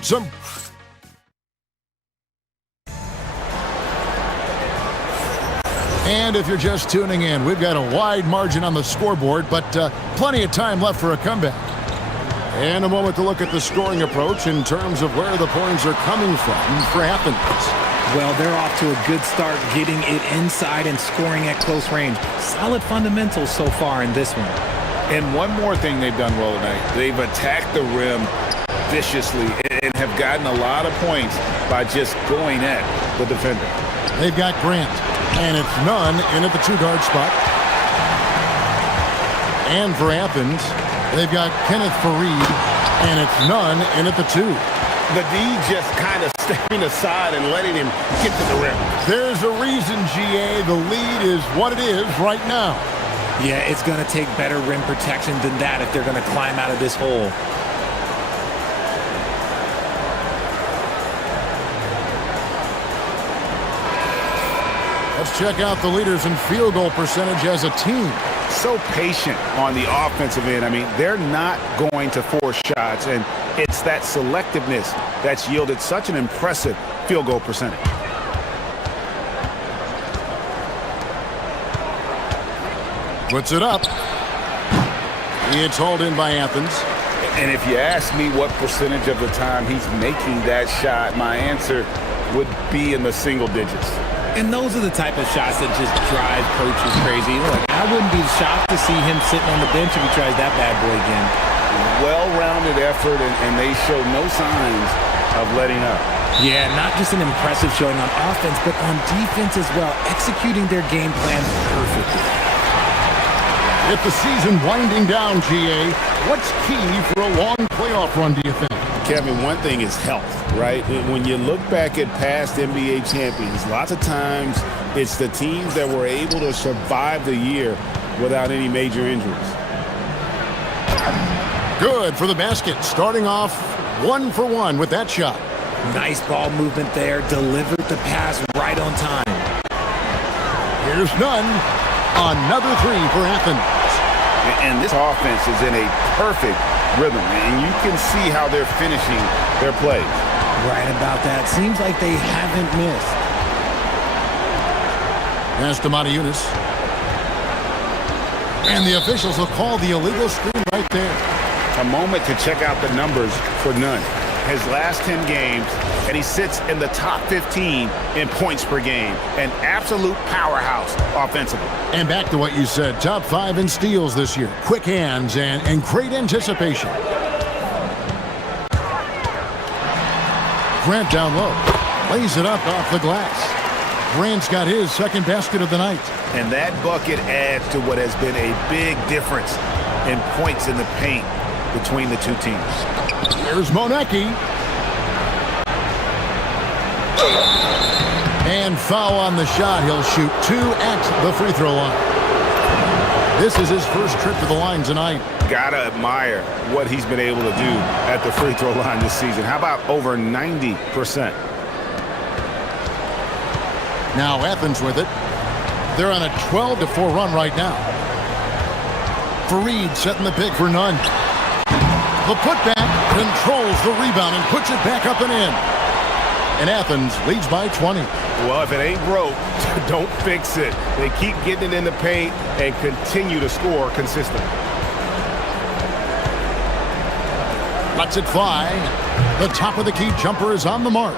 And if you're just tuning in, we've got a wide margin on the scoreboard, but plenty of time left for a comeback. And a moment to look at the scoring approach in terms of where the points are coming from for Athens. Well, they're off to a good start getting it inside and scoring at close range. Solid fundamentals so far in this one. And one more thing they've done well tonight. They've attacked the rim viciously and have gotten a lot of points by just going at the defender. They've got Grant, and it's none in at the two-guard spot. And for Athens, they've got Kenneth Fareed, and it's none in at the two. The D just kind of stepping aside and letting him get to the rim. There's a reason, GA. The lead is what it is right now. Yeah, it's going to take better rim protection than that if they're going to climb out of this hole. Let's check out the leaders in field goal percentage as a team. So patient on the offensive end. I mean, they're not going to force shots, and it's that selectiveness that's yielded such an impressive field goal percentage. Puts it up. It's hauled in by Athens. And if you ask me what percentage of the time he's making that shot, my answer would be in the single digits. And those are the type of shots that just drive coaches crazy. Look, I wouldn't be shocked to see him sitting on the bench if he tries that bad boy again. Well-rounded effort, and they show no signs of letting up. Yeah, not just an impressive showing on offense, but on defense as well, executing their game plan perfectly. With the season winding down, GA, what's key for a long playoff run, do you think? Kevin, one thing is health, right? When you look back at past NBA champions, lots of times it's the teams that were able to survive the year without any major injuries. Good for the basket, starting off 1 for 1 with that shot. Nice ball movement there, delivered the pass right on time. Here's none. Another three for Athens. And this offense is in a perfect rhythm, and you can see how they're finishing their plays. Right about that. Seems like they haven't missed. Pass to Matajunas. And the officials will call the illegal screen right there. A moment to check out the numbers for Nunn. His last 10 games, and he sits in the top 15 in points per game. An absolute powerhouse offensively. And back to what you said, top 5 in steals this year. Quick hands and great anticipation. Grant down low. Lays it up off the glass. Grant's got his second basket of the night. And that bucket adds to what has been a big difference in points in the paint between the two teams. Here's Monecki. And foul on the shot. He'll shoot 2 at the free throw line. This is his first trip to the line tonight. Gotta admire what he's been able to do at the free throw line this season. How about over 90%? Now Athens with it. They're on a 12-4 run right now. Fareed setting the pick for Nunn. The putback controls the rebound and puts it back up and in. And Athens leads by 20. Well, if it ain't broke, don't fix it. They keep getting it in the paint and continue to score consistently. Lets it fly. The top of the key jumper is on the mark.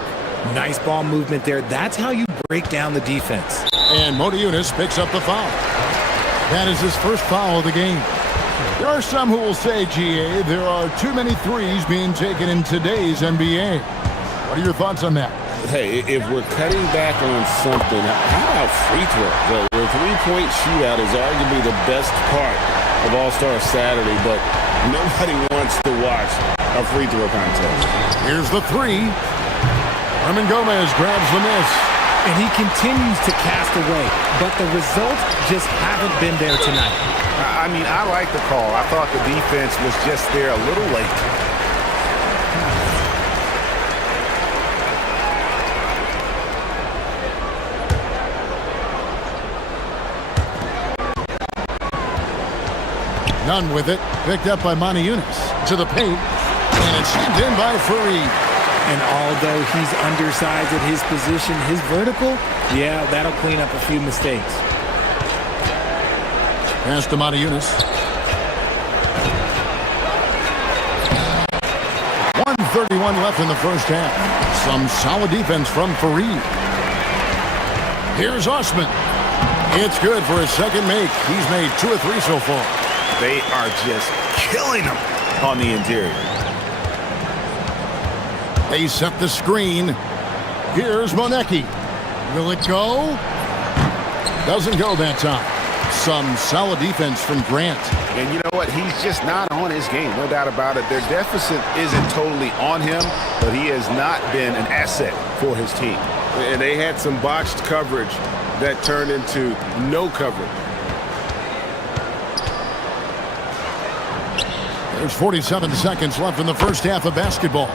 Nice ball movement there. That's how you break down the defense. And Modiunas picks up the foul. That is his first foul of the game. There are some who will say, GA, there are too many threes being taken in today's NBA. What are your thoughts on that? Hey, if we're cutting back on something, how about free throw? The three-point shootout is arguably the best part of All-Star Saturday, but nobody wants to watch a free throw contest. Here's the three. Herman Gomez grabs the miss. And he continues to cast away, but the results just haven't been there tonight. I mean, I like the call. I thought the defense was just there a little late. None with it. Picked up by Modiunas. To the paint. And it's sent in by Fareed. And although he's undersized at his position, his vertical, yeah, that'll clean up a few mistakes. Pass to Modiunas. 1:31 left in the first half. Some solid defense from Fareed. Here's Osman. It's good for his second make. He's made 2 or 3 so far. They are just killing him on the interior. They set the screen. Here's Monecki. Will it go? Doesn't go that time. Some solid defense from Grant. And you know what? He's just not on his game. No doubt about it. Their deficit isn't totally on him, but he has not been an asset for his team. And they had some botched coverage that turned into no coverage. There's 47 seconds left in the first half of basketball.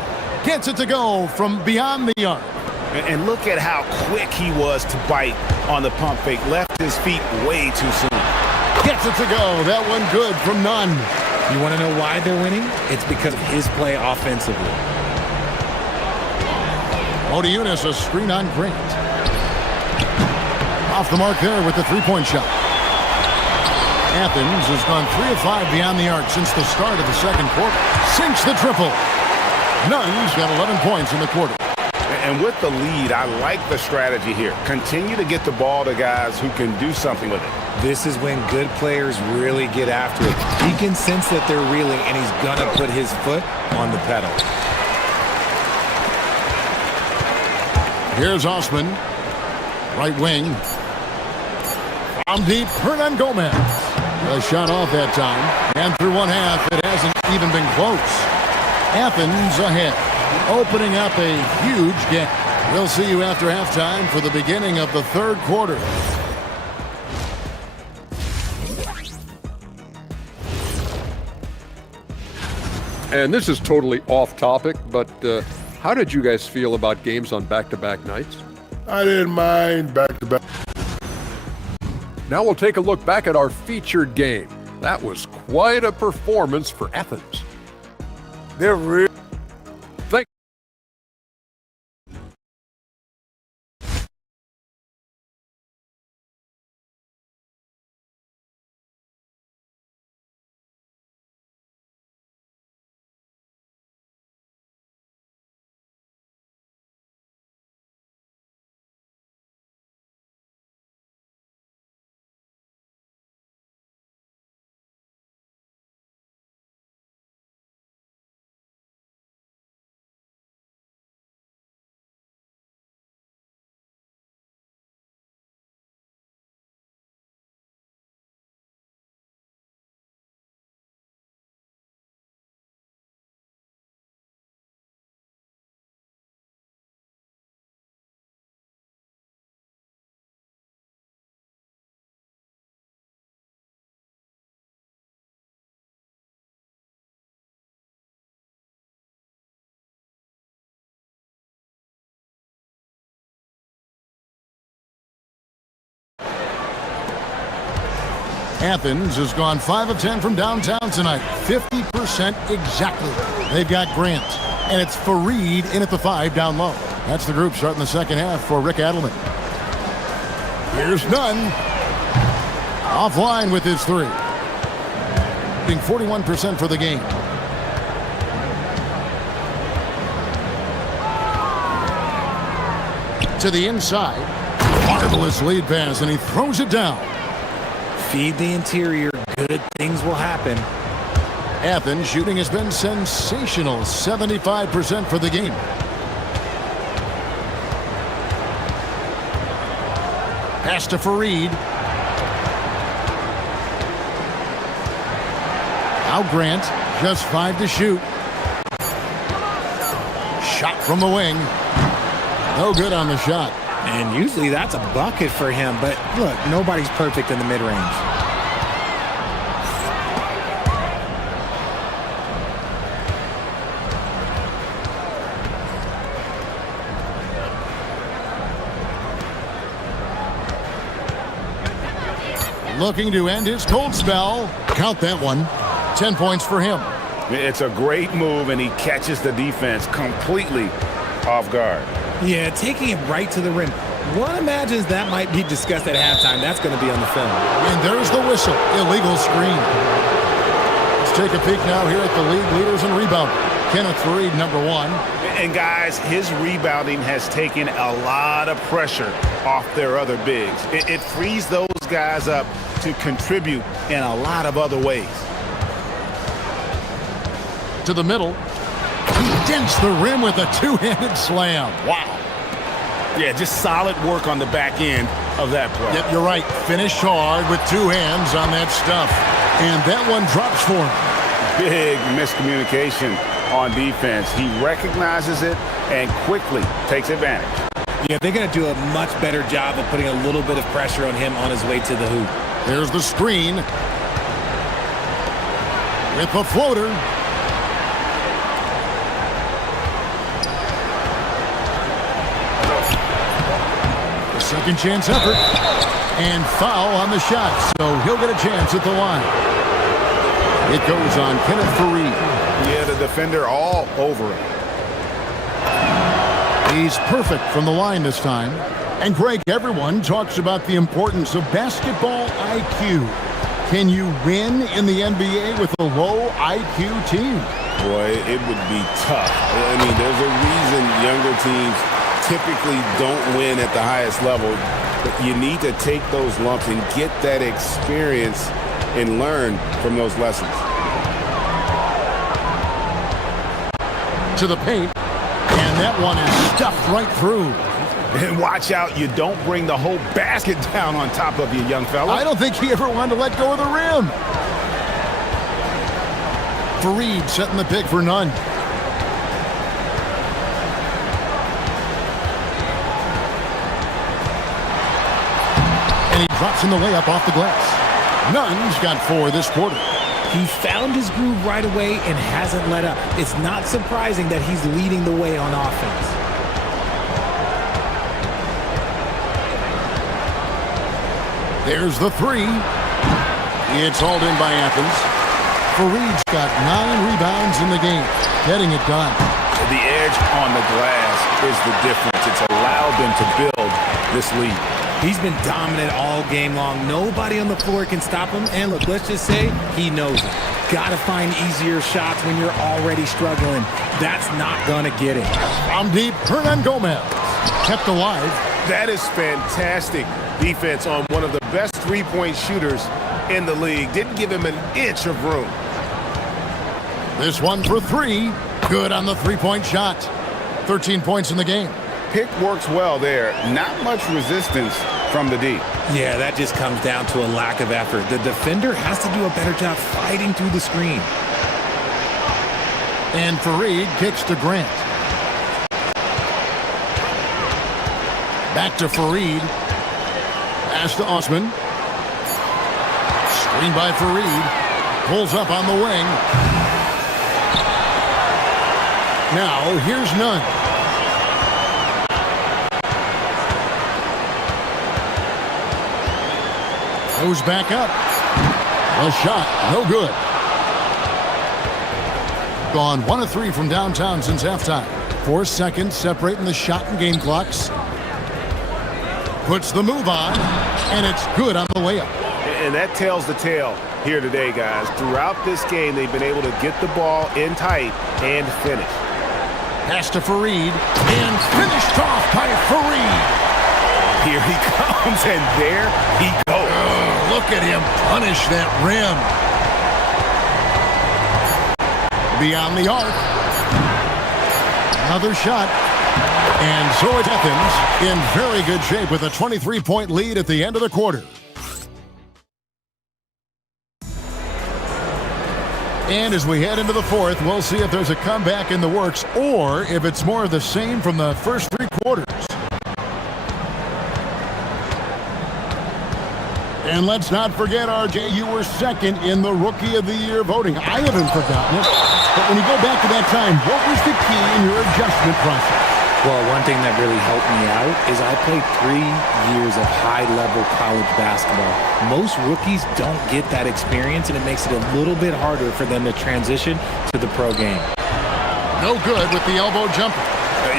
Gets it to go from beyond the arc. And look at how quick he was to bite on the pump fake. Left his feet way too soon. Gets it to go. That one good from Nunn. You want to know why they're winning? It's because of his play offensively. Modiunas, a screen on Grant. Off the mark there with the three-point shot. Athens has gone 3 of 5 beyond the arc since the start of the second quarter. Sinks the triple. Nunn's got 11 points in the quarter. And with the lead, I like the strategy here. Continue to get the ball to guys who can do something with it. This is when good players really get after it. He can sense that they're reeling, and he's going to put his foot on the pedal. Here's Osman. Right wing. From deep, Hernan Gomez. A shot off that time. And through one half, it hasn't even been close. Athens ahead, opening up a huge gap. We'll see you after halftime for the beginning of the third quarter. And this is totally off topic, but how did you guys feel about games on back-to-back nights? I didn't mind back-to-back. Now we'll take a look back at our featured game. That was quite a performance for Athens. They're real. Athens has gone 5 of 10 from downtown tonight. 50% exactly. They've got Grant. And it's Fareed in at the 5 down low. That's the group starting the second half for Rick Adelman. Here's Nunn. Offline with his 3. Being 41% for the game. To the inside. Marvelous lead pass, and he throws it down. Feed the interior. Good things will happen. Athens shooting has been sensational. 75% for the game. Pass to Fareed. Now Grant, just 5 to shoot. Shot from the wing. No good on the shot. And usually that's a bucket for him, but look, nobody's perfect in the mid-range. Looking to end his cold spell. Count that one. 10 points for him. It's a great move, and he catches the defense completely off guard. Yeah, taking it right to the rim. One imagines that might be discussed at halftime. That's going to be on the film. And there's the whistle. Illegal screen. Let's take a peek now here at the league leaders in rebounding. Kenneth Fareed, number 1. And guys, his rebounding has taken a lot of pressure off their other bigs. It frees those guys up to contribute in a lot of other ways. To the middle. He dents the rim with a 2-handed slam. Wow. Yeah, just solid work on the back end of that play. Yep, you're right. Finished hard with 2 hands on that stuff. And that one drops for him. Big miscommunication on defense. He recognizes it and quickly takes advantage. Yeah, they're going to do a much better job of putting a little bit of pressure on him on his way to the hoop. There's the screen. With a floater. The second chance effort. And foul on the shot. So he'll get a chance at the line. It goes on Kenneth Fareed. Yeah, the defender all over him. He's perfect from the line this time. And Greg, everyone talks about the importance of basketball IQ. Can you win in the NBA with a low IQ team? Boy, it would be tough. I mean, there's a reason younger teams typically don't win at the highest level. But you need to take those lumps and get that experience and learn from those lessons. To the paint. And that one is stuffed right through. And watch out, you don't bring the whole basket down on top of you, young fella. I don't think he ever wanted to let go of the rim. Fareed setting the pick for Nunn. And he drops in the layup off the glass. Nunn's got 4 this quarter. He found his groove right away and hasn't let up. It's not surprising that he's leading the way on offense. There's the 3. It's hauled in by Athens. Fareed's got 9 rebounds in the game, getting it done. The edge on the glass is the difference. It's allowed them to build this lead. He's been dominant all game long. Nobody on the floor can stop him. And look, let's just say he knows it. Got to find easier shots when you're already struggling. That's not going to get it. From deep, Hernan Gomez kept alive. That is fantastic defense on one of the best three-point shooters in the league. Didn't give him an inch of room. This one for 3. Good on the 3-point shot. 13 points in the game. Pick works well there. Not much resistance from the D. Yeah, that just comes down to a lack of effort. The defender has to do a better job fighting through the screen. And Fareed kicks to Grant. Back to Fareed. Pass to Osman. Screen by Fareed. Pulls up on the wing. Now, here's Nunn. Goes back up. A shot, no good. Gone 1 of 3 from downtown since halftime. 4 seconds separating the shot and game clocks. Puts the move on, and it's good on the way up. And that tells the tale here today, guys. Throughout this game, they've been able to get the ball in tight and finish. Pass to Fareed, and finished off by Fareed. Here he comes, and there he goes. Oh, look at him punish that rim. Beyond the arc. Another shot. And so it's Athens in very good shape with a 23-point lead at the end of the quarter. And as we head into the fourth, we'll see if there's a comeback in the works or if it's more of the same from the first 3 quarters. And let's not forget, RJ, you were second in the Rookie of the Year voting. I haven't forgotten it. But when you go back to that time, what was the key in your adjustment process? Well, one thing that really helped me out is I played 3 years of high-level college basketball. Most rookies don't get that experience, and it makes it a little bit harder for them to transition to the pro game. No good with the elbow jumper.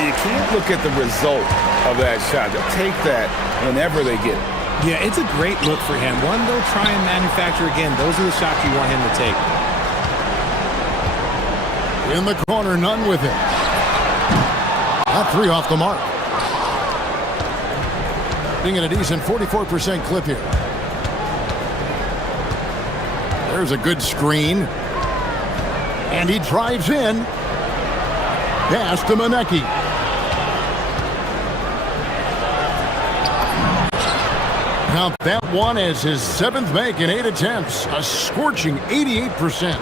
You can't look at the result of that shot. They'll take that whenever they get it. Yeah, it's a great look for him. One they'll try and manufacture again. Those are the shots you want him to take. In the corner, none with it. Not 3 off the mark. Being at a decent 44% clip here. There's a good screen. And he drives in. Pass to Manecki. Count that one as his 7th make in 8 attempts. A scorching 88%.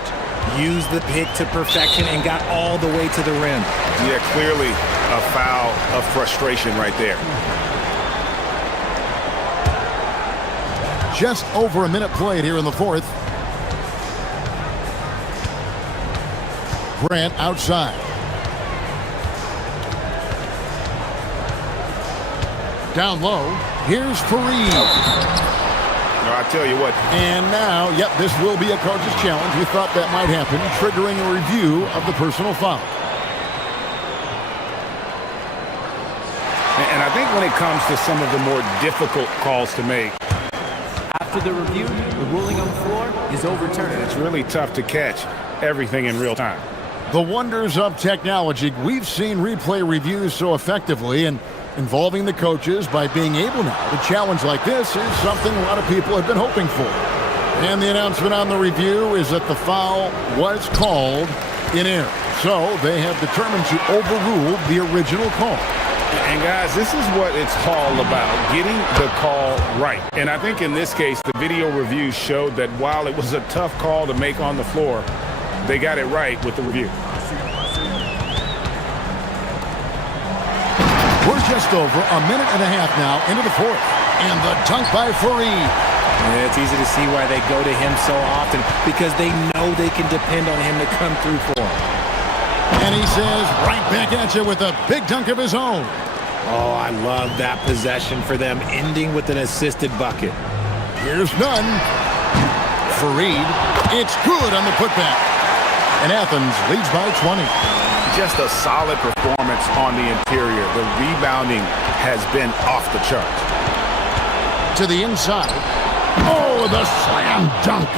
Used the pick to perfection and got all the way to the rim. Yeah, clearly a foul of frustration right there. Just over a minute played here in the fourth. Grant outside. Down low. Here's Fareed. No, I tell you what. And now, yep, this will be a coach's challenge. We thought that might happen, triggering a review of the personal foul. And I think when it comes to some of the more difficult calls to make, after the review, the ruling on the floor is overturned. It's really tough to catch everything in real time. The wonders of technology. We've seen replay reviews so effectively, and involving the coaches by being able now to challenge like this is something a lot of people have been hoping for. And the announcement on the review is that the foul was called in error. So they have determined to overrule the original call. And guys, this is what it's all about, getting the call right. And I think in this case, the video review showed that while it was a tough call to make on the floor, they got it right with the review. We're just over a minute and a half now into the fourth. And the dunk by Fareed. Yeah, it's easy to see why they go to him so often, because they know they can depend on him to come through for them. And he says right back at you with a big dunk of his own. Oh, I love that possession for them, ending with an assisted bucket. Here's none. Fareed. It's good on the putback. And Athens leads by 20. Just a solid performance on the interior. The rebounding has been off the charts. To the inside. Oh, the slam dunk.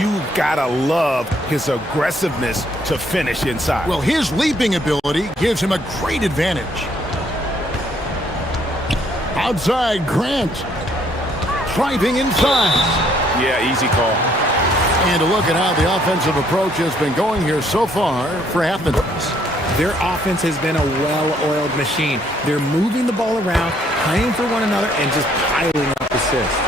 You gotta love his aggressiveness to finish inside. Well, his leaping ability gives him a great advantage. Outside, Grant. Driving inside. Yeah, easy call. And a look at how the offensive approach has been going here so far for Athens. Their offense has been a well-oiled machine. They're moving the ball around, playing for one another, and just piling up assists.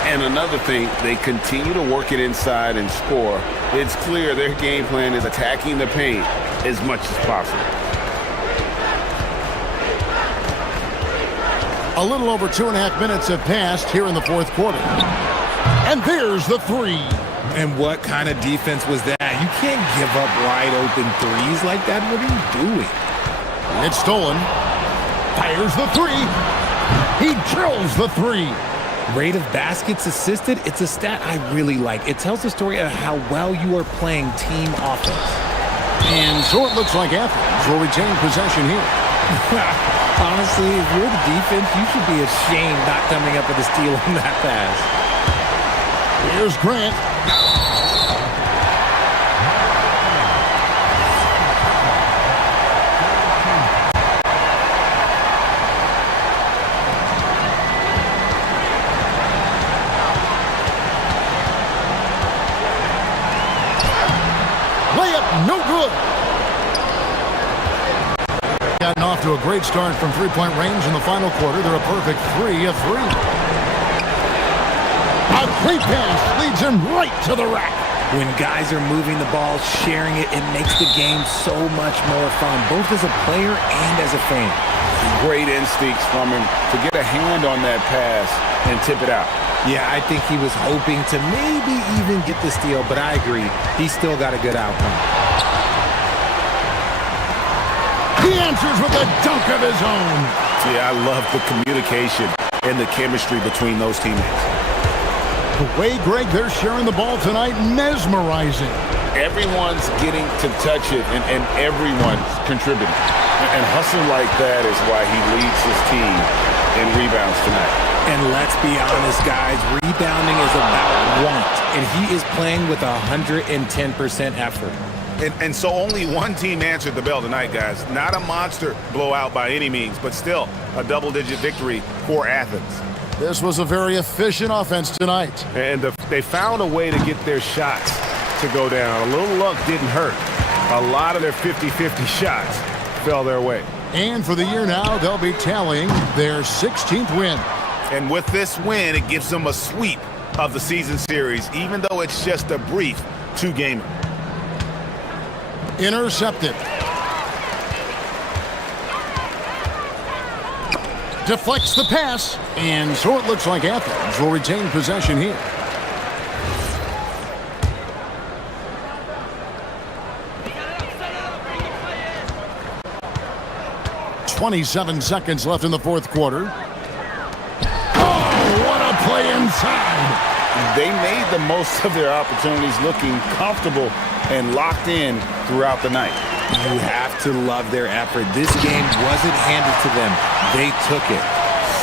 And another thing, they continue to work it inside and score. It's clear their game plan is attacking the paint as much as possible. A little over 2.5 minutes have passed here in the fourth quarter. And there's the three. And what kind of defense was that? You can't give up wide open threes like that. What are you doing? It's stolen. Fires the three. He drills the three. Rate of baskets assisted, it's a stat I really like. It tells the story of how well you are playing team offense. And so it looks like Athens will retain possession here. Honestly, if you're the defense, you should be ashamed not coming up with a steal on that pass. Here's Grant. Layup, no good. Gotten off to a great start from three-point range in the final quarter. They're a perfect 3 of 3. A great pass leads him right to the rack. When guys are moving the ball, sharing it, it makes the game so much more fun, both as a player and as a fan. Great instincts from him to get a hand on that pass and tip it out. Yeah, I think he was hoping to maybe even get the steal, but I agree. He still got a good outcome. He answers with a dunk of his own. Yeah, I love the communication and the chemistry between those teammates. The way, Greg, they're sharing the ball tonight, mesmerizing. Everyone's getting to touch it, and everyone's contributing. And hustle like that is why he leads his team in rebounds tonight. And let's be honest, guys, rebounding is about want, and he is playing with 110% effort. And so only one team answered the bell tonight, guys. Not a monster blowout by any means, but still a double-digit victory for Athens. This was a very efficient offense tonight. And they found a way to get their shots to go down. A little luck didn't hurt. A lot of their 50-50 shots fell their way. And for the year now, they'll be tallying their 16th win. And with this win, it gives them a sweep of the season series, even though it's just a brief two-gamer. Intercepted. Deflects the pass, and so it looks like Athens will retain possession here. "27 seconds left in the fourth quarter. Oh, what a play inside! They made the most of their opportunities, looking comfortable and locked in throughout the night. You have to love their effort. This game wasn't handed to them. They took it.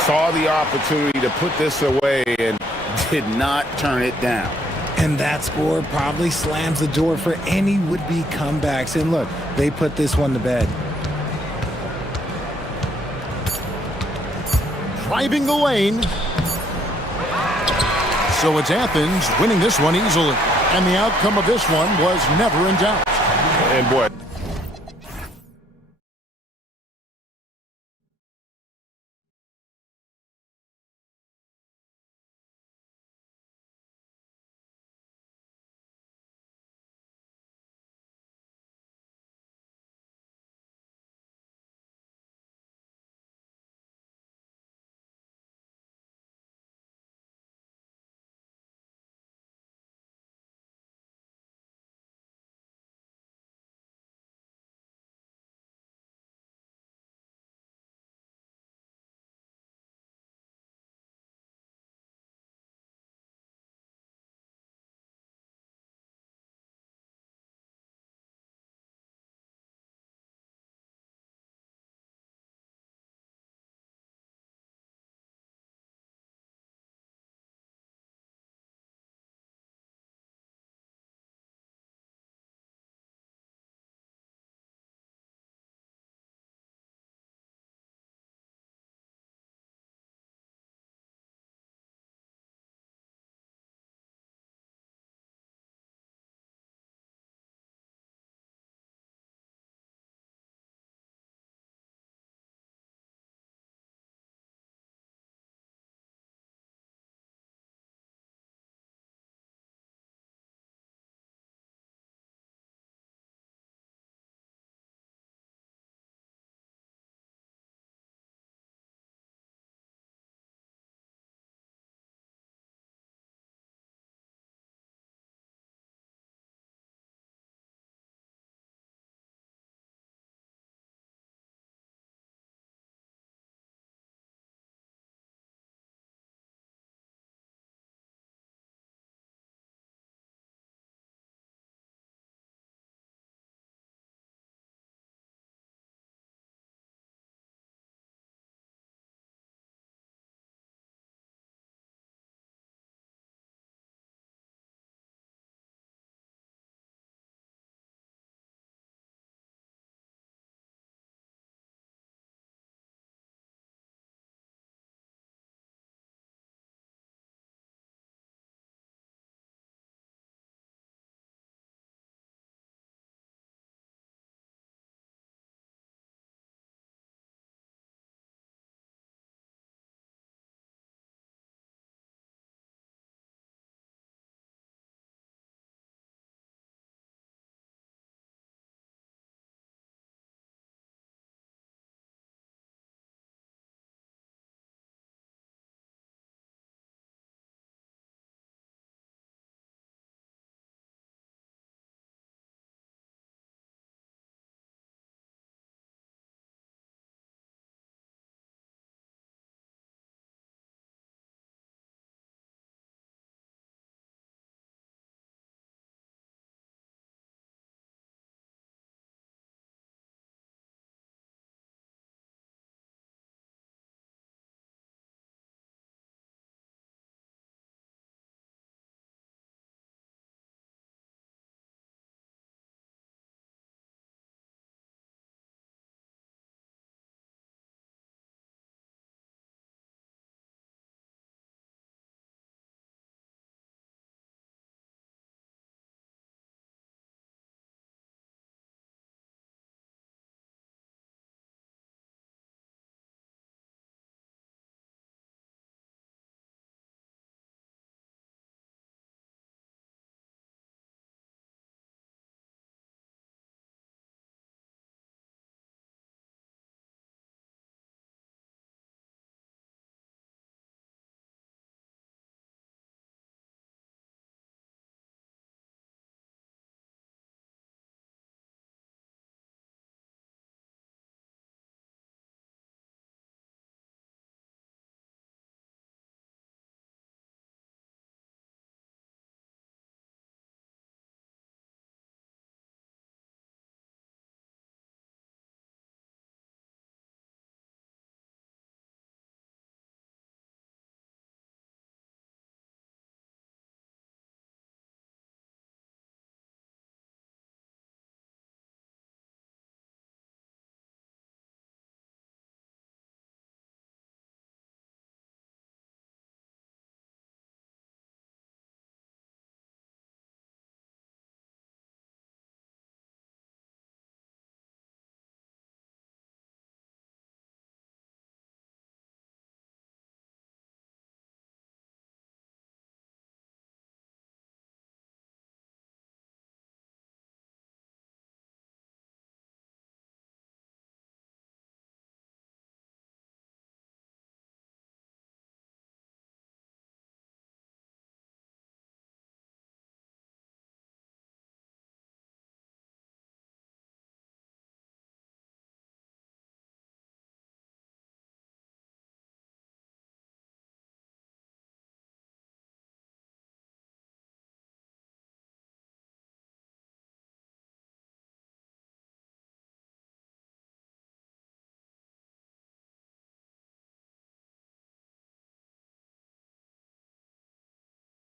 Saw the opportunity to put this away and did not turn it down. And that score probably slams the door for any would-be comebacks. And look, they put this one to bed. Driving the lane. So it's Athens winning this one easily. And the outcome of this one was never in doubt. And boy,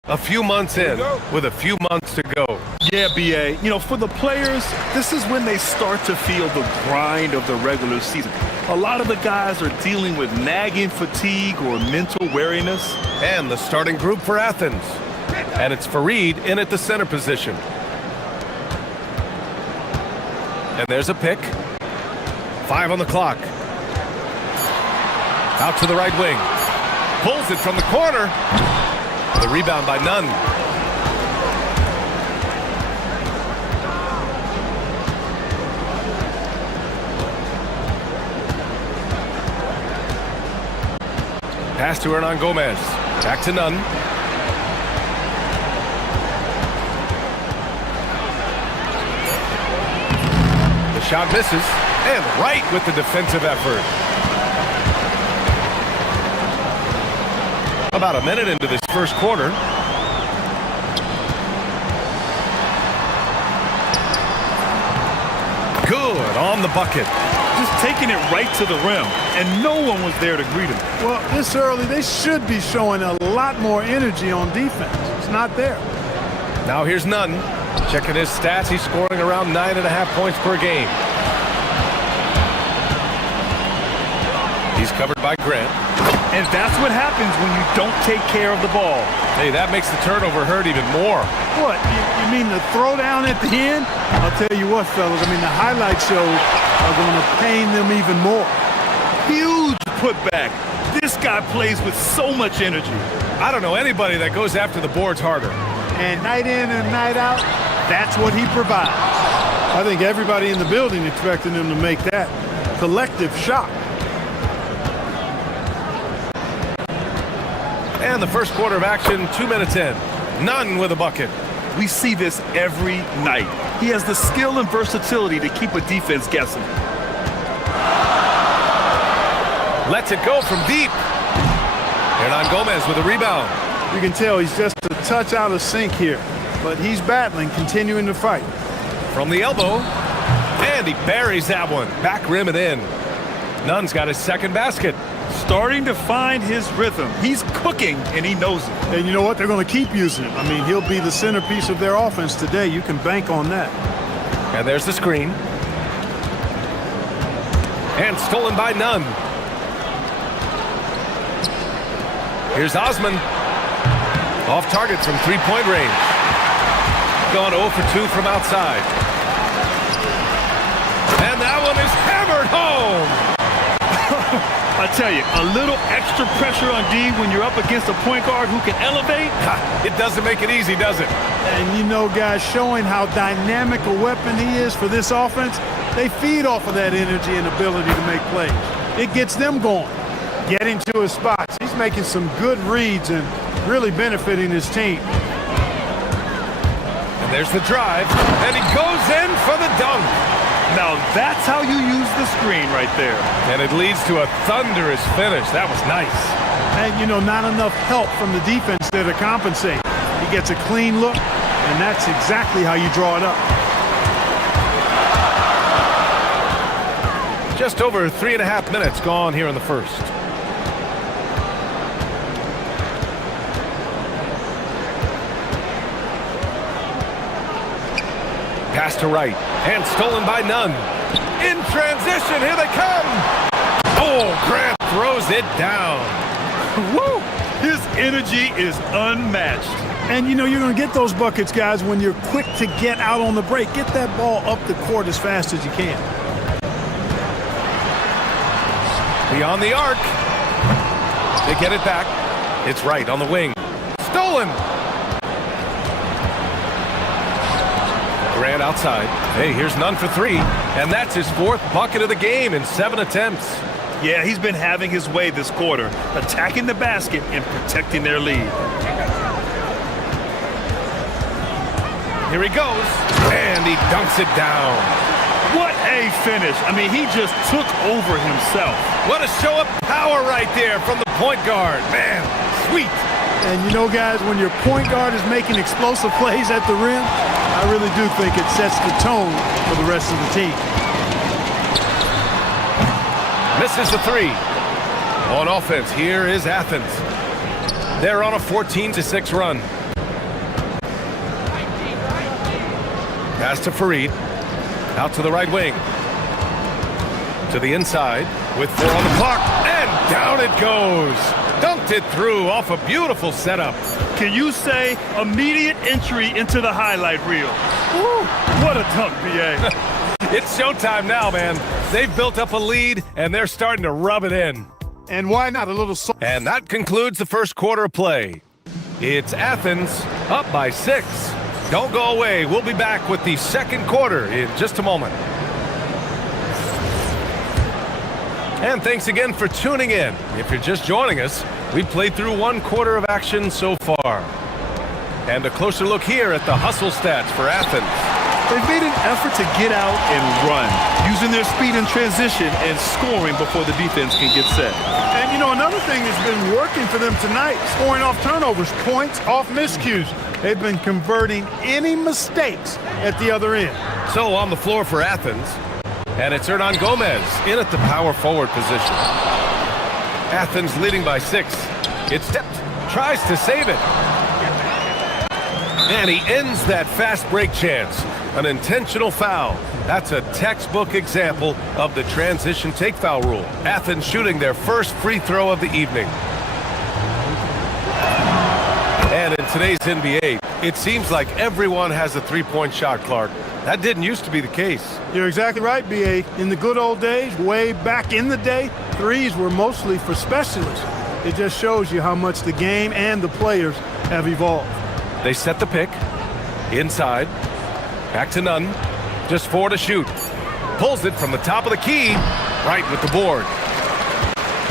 A few months in, with a few months to go. Yeah, BA. You know, for the players, this is when they start to feel the grind of the regular season. A lot of the guys are dealing with nagging fatigue or mental weariness. And the starting group for Athens. And it's Fareed in at the center position. And there's a pick. 5 on the clock. Out to the right wing. Pulls it from the corner. The rebound by Nunn. Pass to Hernan Gomez. Back to Nunn. The shot misses. And right with the defensive effort. About a minute into this first quarter. Good on the bucket. Just taking it right to the rim, and no one was there to greet him. Well, this early, they should be showing a lot more energy on defense. It's not there. Now here's Nunn. Checking his stats, he's scoring around 9.5 points per game. He's covered by Grant. And that's what happens when you don't take care of the ball. Hey, that makes the turnover hurt even more. What? You mean the throwdown at the end? I'll tell you what, fellas. I mean, the highlight shows are going to pain them even more. Huge putback. This guy plays with so much energy. I don't know anybody that goes after the boards harder. And night in and night out, that's what he provides. I think everybody in the building expecting him to make that collective shot. And the first quarter of action, 2 minutes in. Nunn with a bucket. We see this every night. He has the skill and versatility to keep a defense guessing. Lets it go from deep. Hernan Gomez with a rebound. You can tell he's just a touch out of sync here, but he's battling, continuing to fight. From the elbow, and he buries that one. Back rim and in. Nunn's got his second basket. Starting to find his rhythm. He's cooking, and he knows it. And you know what? They're going to keep using him. I mean, he'll be the centerpiece of their offense today. You can bank on that. And there's the screen. And stolen by Nunn. Here's Osman. Off target from three-point range. Gone 0 for 2 from outside. And that one is hammered home. I tell you, a little extra pressure on D when you're up against a point guard who can elevate. It doesn't make it easy, does it? And you know, guys, showing how dynamic a weapon he is for this offense, they feed off of that energy and ability to make plays. It gets them going, getting to his spots. He's making some good reads and really benefiting his team. And there's the drive, and he goes in for the dunk. Now that's how you use the screen right there. And it leads to a thunderous finish. That was nice. And, you know, not enough help from the defense there to compensate. He gets a clean look, and that's exactly how you draw it up. Just over 3.5 minutes gone here in the first. Pass to right, and stolen by Nunn. In transition, here they come! Oh, Grant throws it down. Woo! His energy is unmatched. And you know, you're going to get those buckets, guys, when you're quick to get out on the break. Get that ball up the court as fast as you can. Beyond the arc. They get it back. It's right on the wing. Stolen! Grant outside. Hey, here's Nunn for 3. And that's his 4th bucket of the game in 7 attempts. Yeah, he's been having his way this quarter, attacking the basket and protecting their lead. Here he goes, and he dunks it down. What a finish. I mean, he just took over himself. What a show of power right there from the point guard. Man, sweet. And you know, guys, when your point guard is making explosive plays at the rim, I really do think it sets the tone for the rest of the team. Misses the 3. On offense, here is Athens. They're on a 14-6 run. Pass to Farid. Out to the right wing. To the inside with 4 on the clock. And down it goes. Dunked it through off a beautiful setup. Can you say immediate entry into the highlight reel? Woo, what a dunk, BA. It's showtime now, man. They've built up a lead, and they're starting to rub it in. And why not a little... And that concludes the first quarter of play. It's Athens up by 6. Don't go away. We'll be back with the second quarter in just a moment. And thanks again for tuning in. If you're just joining us, we've played through 1 quarter of action so far. And a closer look here at the hustle stats for Athens. They've made an effort to get out and run, using their speed in transition and scoring before the defense can get set. And, you know, another thing that's been working for them tonight, scoring off turnovers, points off miscues. They've been converting any mistakes at the other end. So on the floor for Athens, and it's Hernan Gomez in at the power forward position. Athens leading by 6. It's stepped, tries to save it. And he ends that fast break chance. An intentional foul. That's a textbook example of the transition take foul rule. Athens shooting their first free throw of the evening. And in today's NBA, it seems like everyone has a three-point shot, Clark. That didn't used to be the case. You're exactly right, B.A. In the good old days, way back in the day, threes were mostly for specialists. It just shows you how much the game and the players have evolved. They set the pick. Inside. Back to Nunn. Just 4 to shoot. Pulls it from the top of the key. Wright with the board.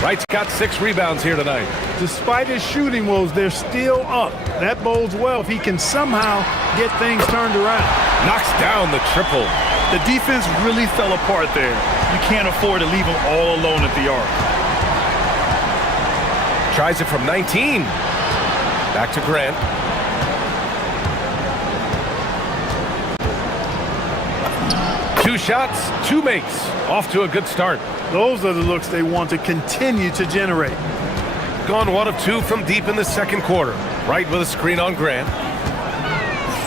Wright's got 6 rebounds here tonight. Despite his shooting woes, they're still up. That bodes well if he can somehow get things turned around. Knocks down the triple. The defense really fell apart there. You can't afford to leave them all alone at the arc. Tries it from 19. Back to Grant. Two shots, 2 makes. Off to a good start. Those are the looks they want to continue to generate. Gone 1 of 2 from deep in the second quarter. Right with a screen on Grant.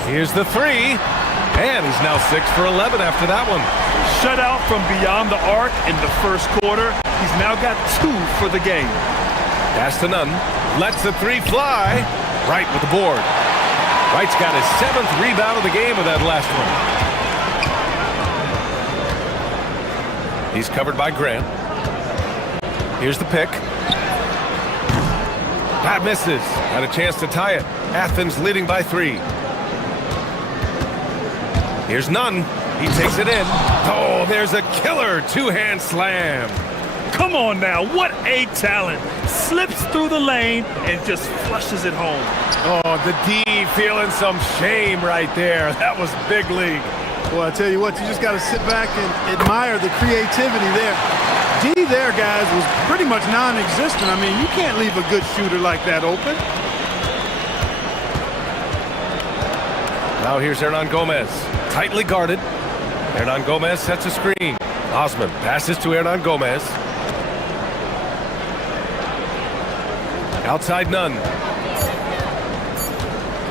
Here's the 3. And he's now 6 for 11 after that one. Shut out from beyond the arc in the first quarter. He's now got 2 for the game. Pass to Nunn. Lets the 3 fly. Wright with the board. Wright's got his 7th rebound of the game with that last one. He's covered by Grant. Here's the pick. That misses. Had a chance to tie it. Athens leading by 3. Here's Nunn. He takes it in. Oh, there's a killer 2-hand slam. Come on now, what a talent. Slips through the lane and just flushes it home. Oh, the D feeling some shame right there. That was big league. Well, I tell you what, you just got to sit back and admire the creativity there. D there, guys, was pretty much non-existent. I mean, you can't leave a good shooter like that open. Now here's Hernan Gomez. Tightly guarded. Hernan Gomez sets a screen. Osman passes to Hernan Gomez. Outside Nunn.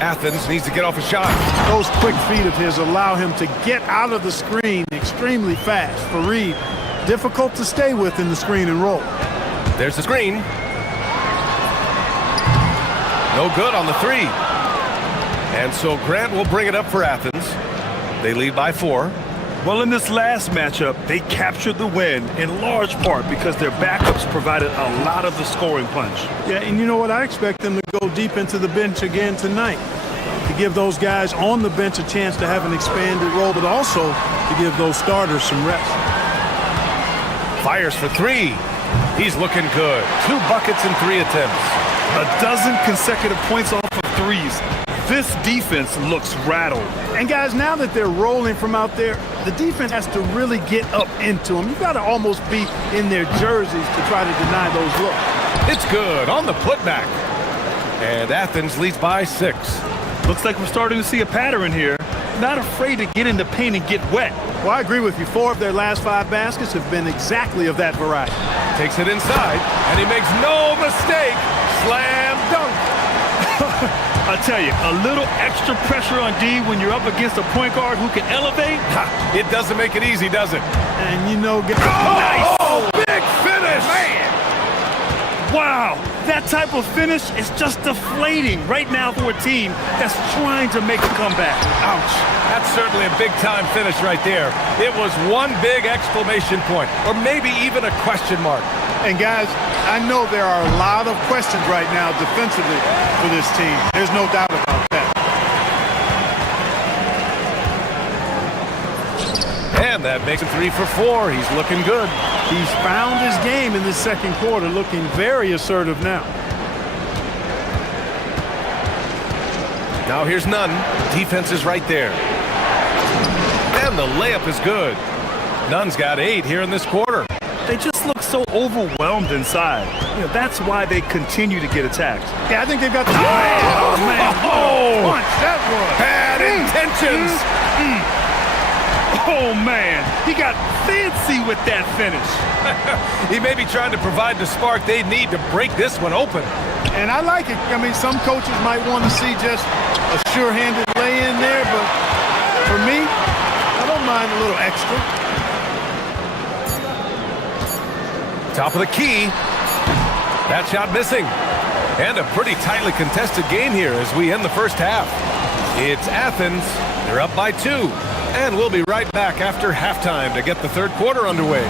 Athens needs to get off a shot. Those quick feet of his allow him to get out of the screen extremely fast. Farid, difficult to stay with in the screen and roll. There's the screen. No good on the 3. And so Grant will bring it up for Athens. They lead by 4. Well, in this last matchup, they captured the win in large part because their backups provided a lot of the scoring punch. Yeah, and you know what? I expect them to go deep into the bench again tonight to give those guys on the bench a chance to have an expanded role, but also to give those starters some rest. Fires for 3. He's looking good. 2 buckets in 3 attempts. A dozen consecutive points off of 3s. This defense looks rattled. And guys, now that they're rolling from out there, the defense has to really get up into them. You've got to almost be in their jerseys to try to deny those looks. It's good on the putback. And Athens leads by 6. Looks like we're starting to see a pattern here. Not afraid to get in the paint and get wet. Well, I agree with you. 4 of their last 5 baskets have been exactly of that variety. Takes it inside, and he makes no mistake. Slam dunk. I tell you, a little extra pressure on D when you're up against a point guard who can elevate. It doesn't make it easy, does it? And you know, nice! Big finish! Man! Wow, that type of finish is just deflating right now for a team that's trying to make a comeback. Ouch. That's certainly a big-time finish right there. It was one big exclamation point, or maybe even a question mark. And guys, I know there are a lot of questions right now defensively for this team. There's no doubt about that. And that makes him 3 for 4. He's looking good. He's found his game in the second quarter, looking very assertive now. Now here's Nunn. Defense is right there. And the layup is good. Nunn's got 8 here in this quarter. They just look so overwhelmed inside. You know, that's why they continue to get attacked. Yeah, I think they've got the... Oh, man. Oh, punch, that was. Bad intentions. Oh, man. He got fancy with that finish. He may be trying to provide the spark they need to break this one open. And I like it. I mean, some coaches might want to see just a sure-handed lay-in there, but for me, I don't mind a little extra. Top of the key. That shot missing. And a pretty tightly contested game here as we end the first half. It's Athens. They're up by 2. And we'll be right back after halftime to get the third quarter underway.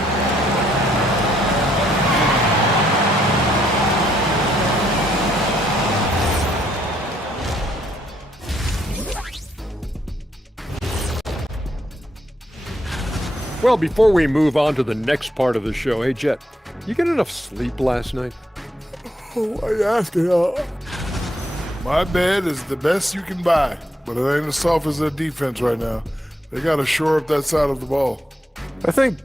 Well, before we move on to the next part of the show, hey, Jet, you get enough sleep last night? Oh, why are you asking? My bed is the best you can buy, but it ain't as soft as their defense right now. They got to shore up that side of the ball. I think...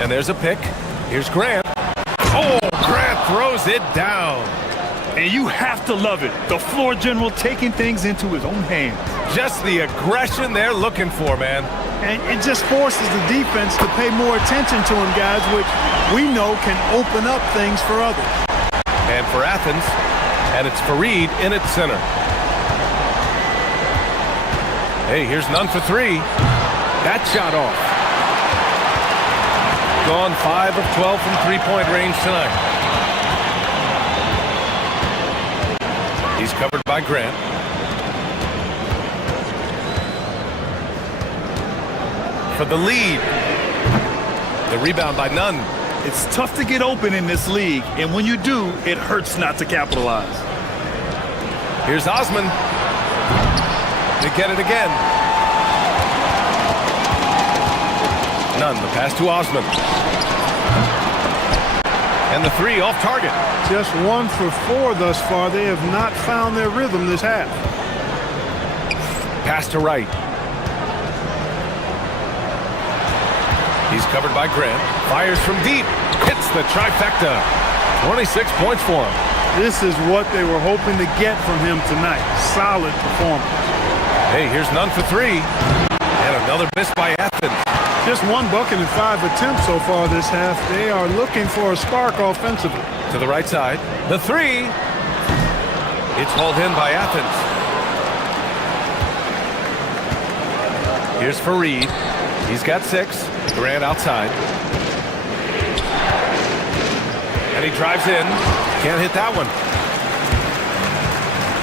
And there's a pick. Here's Grant. Oh, Grant throws it down. And you have to love it. The floor general taking things into his own hands. Just the aggression they're looking for, man. And it just forces the defense to pay more attention to him, guys, which we know can open up things for others. And for Athens, and it's Fareed in its center. Hey, here's Nunn for 3. That shot off. Gone 5 of 12 from three-point range tonight. He's covered by Grant. For the lead. The rebound by Nunn. It's tough to get open in this league, and when you do, it hurts not to capitalize. Here's Osman. They get it again. Nunn, the pass to Osman. And the 3 off target. Just 1 for 4 thus far. They have not found their rhythm this half. Pass to Wright. He's covered by Grant. Fires from deep. Hits the trifecta. 26 points for him. This is what they were hoping to get from him tonight. Solid performance. Hey, here's Nunn for 3. And another miss by Athens. Just 1 bucket and 5 attempts so far this half. They are looking for a spark offensively. To the right side. The 3. It's hauled in by Athens. Here's Fareed. He's got 6. Grant outside. And he drives in. Can't hit that one.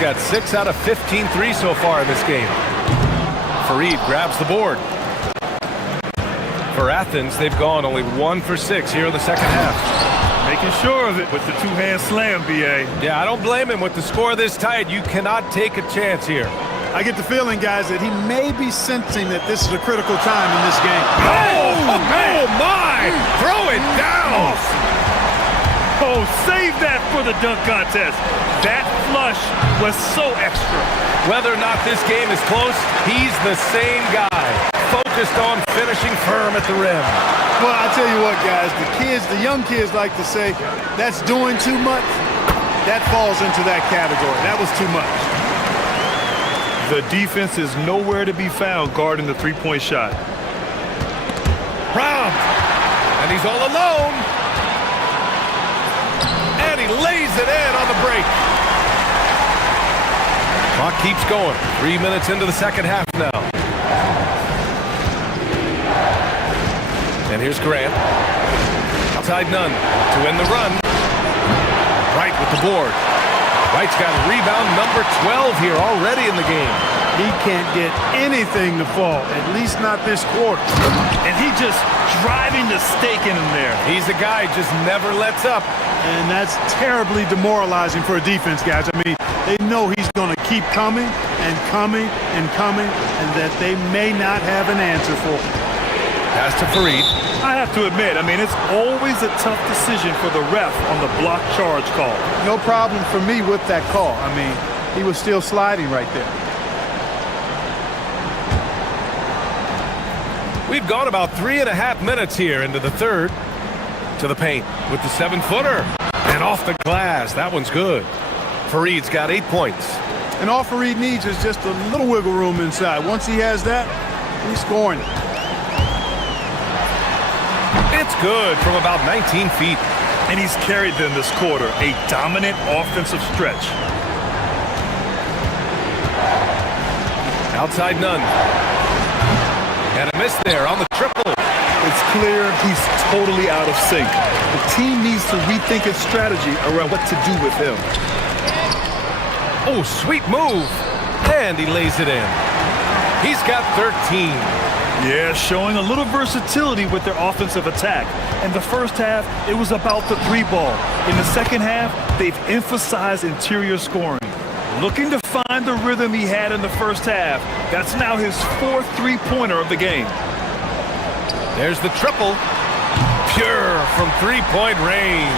Got 6 out of 15 threes so far in this game. Fareed grabs the board. For Athens, they've gone only 1 for 6 here in the second half. Making sure of it with the two-hand slam, B.A. Yeah, I don't blame him. With the score this tight, you cannot take a chance here. I get the feeling, guys, that he may be sensing that this is a critical time in this game. Oh, my! Throw it down! Oh, save that for the dunk contest. That flush was so extra. Whether or not this game is close, he's the same guy. Focused on finishing firm at the rim. Well, I tell you what, guys, the young kids like to say, that's doing too much. That falls into that category. That was too much. The defense is nowhere to be found guarding the three-point shot. Brown, and he's all alone. And he lays it in on the break. Clock keeps going. 3 minutes into the second half now. And here's Grant. Outside Nunn to win the run. Wright with the board. Wright's got rebound number 12 here already in the game. He can't get anything to fall, at least not this quarter. And he just driving the stake in him there. He's the guy who just never lets up. And that's terribly demoralizing for a defense, guys. I mean, they know he's going to keep coming and coming and coming, and that they may not have an answer for. Pass to Fareed. I have to admit, I mean, it's always a tough decision for the ref on the block charge call. No problem for me with that call. I mean, he was still sliding right there. We've gone about 3.5 minutes here into the third. To the paint with the 7-footer. And off the glass. That one's good. Fareed's got 8 points. And all Fareed needs is just a little wiggle room inside. Once he has that, he's scoring it. It's good from about 19 feet. And he's carried them this quarter. A dominant offensive stretch. Outside Nunn. And a miss there on the triple. It's clear he's totally out of sync. The team needs to rethink its strategy around what to do with him. Oh, sweet move. And he lays it in. He's got 13. Yeah, showing a little versatility with their offensive attack. In the first half, it was about the three ball. In the second half, they've emphasized interior scoring. Looking to find the rhythm he had in the first half. That's now his 4th three-pointer of the game. There's the triple. Pure from three-point range.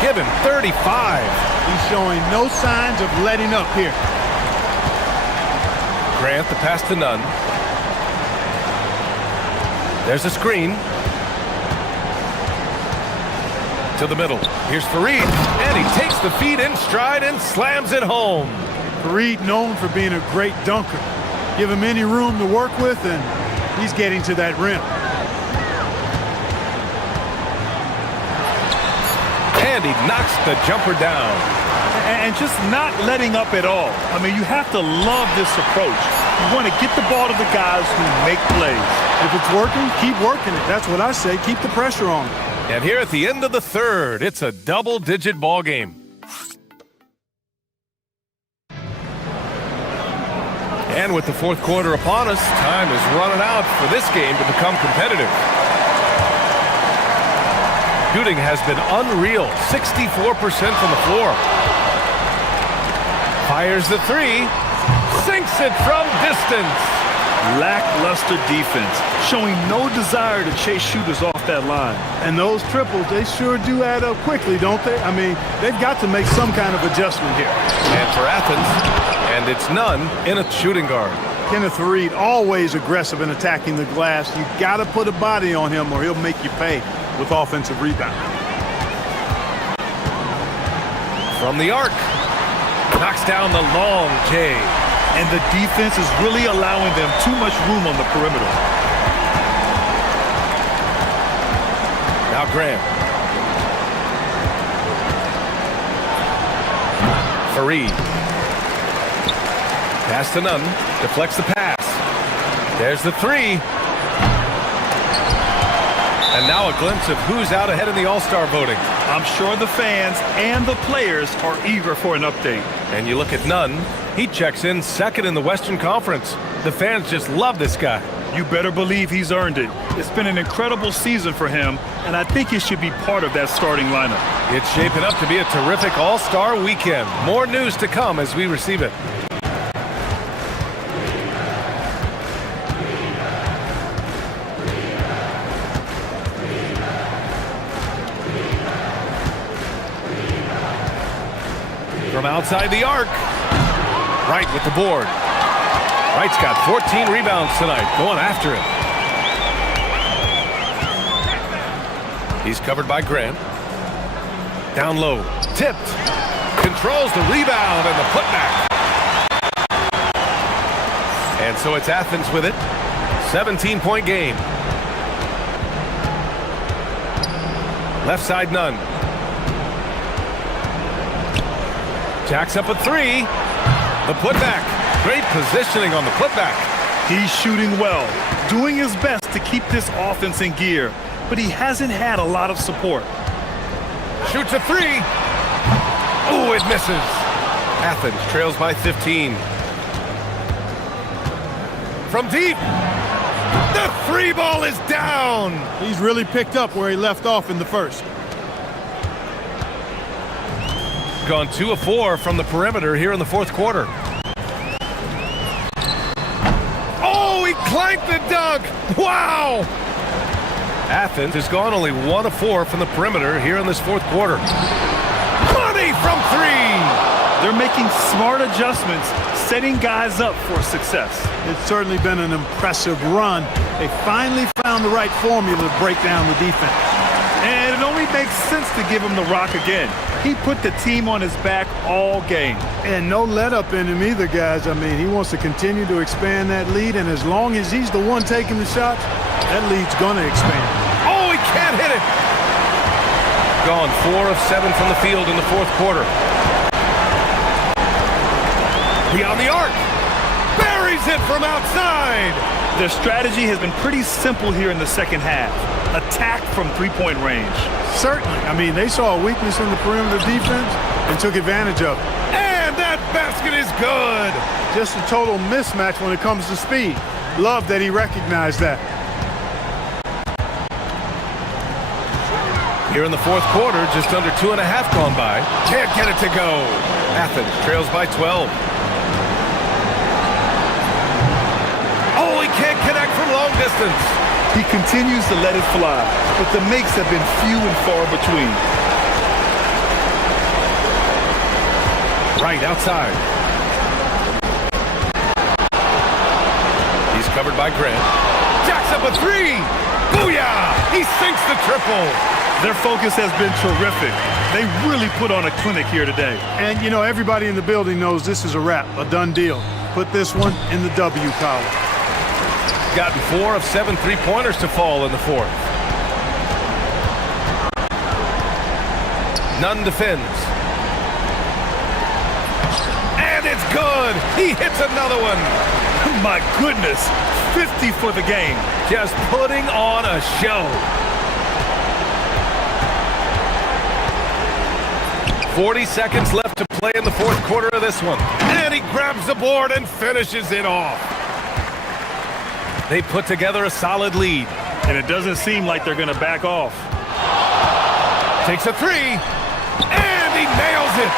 Give him 35. He's showing no signs of letting up here. Grant the pass to Nunn. There's a screen. To the middle. Here's Fareed. And he takes the feed in stride and slams it home. Fareed known for being a great dunker. Give him any room to work with, and he's getting to that rim. And he knocks the jumper down. And just not letting up at all. I mean, you have to love this approach. You want to get the ball to the guys who make plays. If it's working, keep working it. That's what I say. Keep the pressure on. And here at the end of the third, it's a double-digit ball game. And with the fourth quarter upon us, time is running out for this game to become competitive. Shooting has been unreal, 64% from the floor. Fires the three, sinks it from distance. Lackluster defense, showing no desire to chase shooters off that line. And those triples, they sure do add up quickly, don't they? I mean, they've got to make some kind of adjustment here. And for Athens, and it's Nunn in a shooting guard. Kenneth Fareed, always aggressive in attacking the glass. You got to put a body on him or he'll make you pay with offensive rebound. From the arc, knocks down the long J. And the defense is really allowing them too much room on the perimeter. Now Graham. Fareed. Pass to Nunn. Deflects the pass. There's the three. And now a glimpse of who's out ahead in the All-Star voting. I'm sure the fans and the players are eager for an update. And you look at Nunn, he checks in second in the Western Conference. The fans just love this guy. You better believe he's earned it. It's been an incredible season for him, and I think he should be part of that starting lineup. It's shaping up to be a terrific All-Star weekend. More news to come as we receive it. From outside the arc, Wright with the board. Wright's got 14 rebounds tonight, going after it. He's covered by Grant. Down low, tipped. Controls the rebound and the putback. And so it's Athens with it. 17-point game. Left side, Nunn. Jacks up a three. The putback. Great positioning on the putback. He's shooting well, doing his best to keep this offense in gear, but he hasn't had a lot of support. Shoots a three. Oh, it misses. Athens trails by 15. From deep. The three ball is down. He's really picked up where he left off in the first. Gone 2 of 4 from the perimeter here in the fourth quarter. Oh, he clanked the dunk. Wow. Athens has gone only 1 of 4 from the perimeter here in this fourth quarter. Money from three. They're making smart adjustments, setting guys up for success. It's certainly been an impressive run. They finally found the right formula to break down the defense. And it only makes sense to give him the rock again. He put the team on his back all game. And no let up in him either, guys. I mean, he wants to continue to expand that lead, and as long as he's the one taking the shots, that lead's going to expand. Oh, he can't hit it. Gone 4 of 7 from the field in the fourth quarter. Beyond the arc. Buries it from outside. Their strategy has been pretty simple here in the second half. Attack from three-point range. Certainly. I mean, they saw a weakness in the perimeter defense and took advantage of it. And that basket is good. Just a total mismatch when it comes to speed. Love that he recognized that. Here in the fourth quarter, just under 2.5 gone by. Can't get it to go. Athens trails by 12. Oh, he can't connect from long distance. He continues to let it fly, but the makes have been few and far between. Right outside. He's covered by Grant. Jacks up a three. Booyah! He sinks the triple. Their focus has been terrific. They really put on a clinic here today. And, you know, everybody in the building knows this is a wrap, a done deal. Put this one in the W column. Gotten 4 of 7 three-pointers to fall in the fourth. Nunn defends. And it's good. He hits another one. My goodness, 50 for the game. Just putting on a show. 40 seconds left to play in the fourth quarter of this one. And he grabs the board and finishes it off. They put together a solid lead. And it doesn't seem like they're going to back off. Takes a three. And he nails it.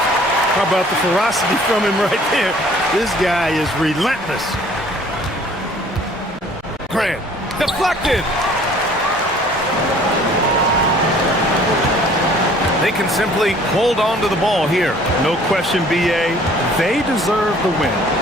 How about the ferocity from him right there? This guy is relentless. Grant. Deflected. They can simply hold on to the ball here. No question, BA. They deserve the win.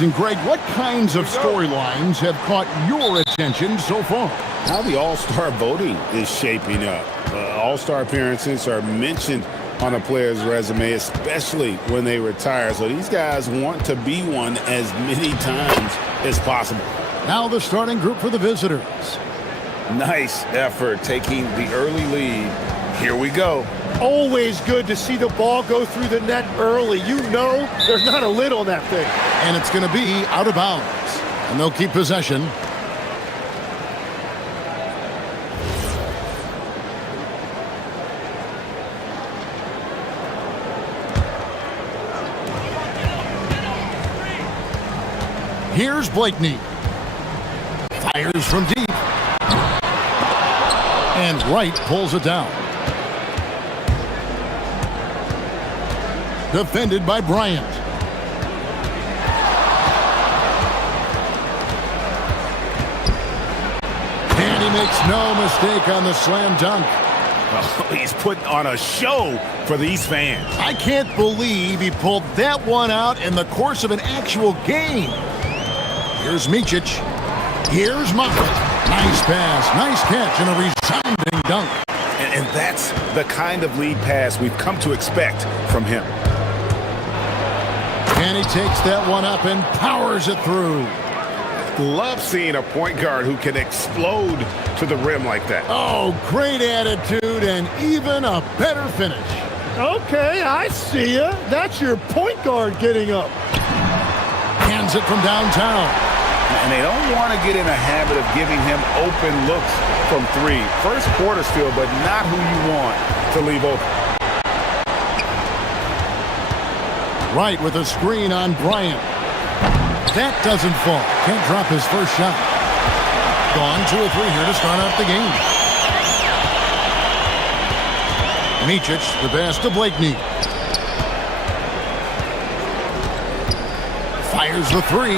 And Greg, what kinds of storylines have caught your attention so far? How the All-Star voting is shaping up. All-Star appearances are mentioned on a player's resume, especially when they retire. So these guys want to be one as many times as possible. Now the starting group for the visitors. Nice effort taking the early lead. Here we go. Always good to see the ball go through the net early. You know there's not a lid on that thing. And it's going to be out of bounds. And they'll keep possession. Here's Blakeney. Fires from deep. And Wright pulls it down. Defended by Bryant. And he makes no mistake on the slam dunk. Oh, he's putting on a show for these fans. I can't believe he pulled that one out in the course of an actual game. Here's Micic. Here's Moffett. Nice pass, nice catch, and a resounding dunk. And that's the kind of lead pass we've come to expect from him. And he takes that one up and powers it through. Love seeing a point guard who can explode to the rim like that. Oh, great attitude and even a better finish. Okay, I see ya. That's your point guard getting up. Hands it from downtown. And they don't want to get in a habit of giving him open looks from three. First quarter still, but not who you want to leave open. Right with a screen on Bryant. That doesn't fall. Can't drop his first shot. Gone 2 or 3 here to start out the game. Micic, the pass to Blakeney. Fires the 3.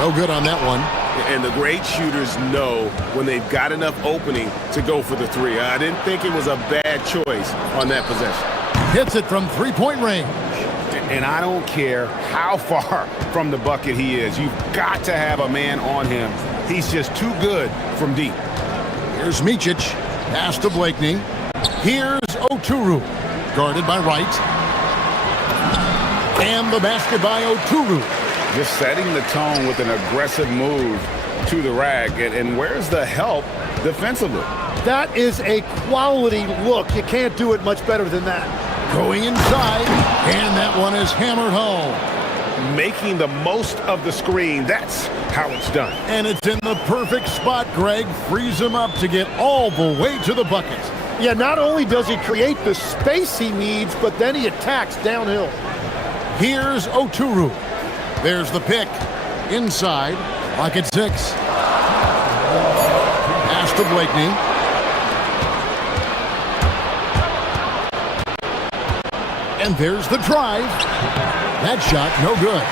No good on that one. And the great shooters know when they've got enough opening to go for the 3. I didn't think it was a bad choice on that possession. Hits it from 3-point range. And I don't care how far from the bucket he is. You've got to have a man on him. He's just too good from deep. Here's Micic. Pass to Blakeney. Here's Oturu. Guarded by Wright. And the basket by Oturu. Just setting the tone with an aggressive move to the rack. And where's the help defensively? That is a quality look. You can't do it much better than that. Going inside, and that one is hammered home. Making the most of the screen, that's how it's done. And it's in the perfect spot, Greg. Frees him up to get all the way to the bucket. Yeah, not only does he create the space he needs, but then he attacks downhill. Here's Oturu. There's the pick. Inside, pocket 6. Pass to Blakeney. And there's the drive. That shot, no good.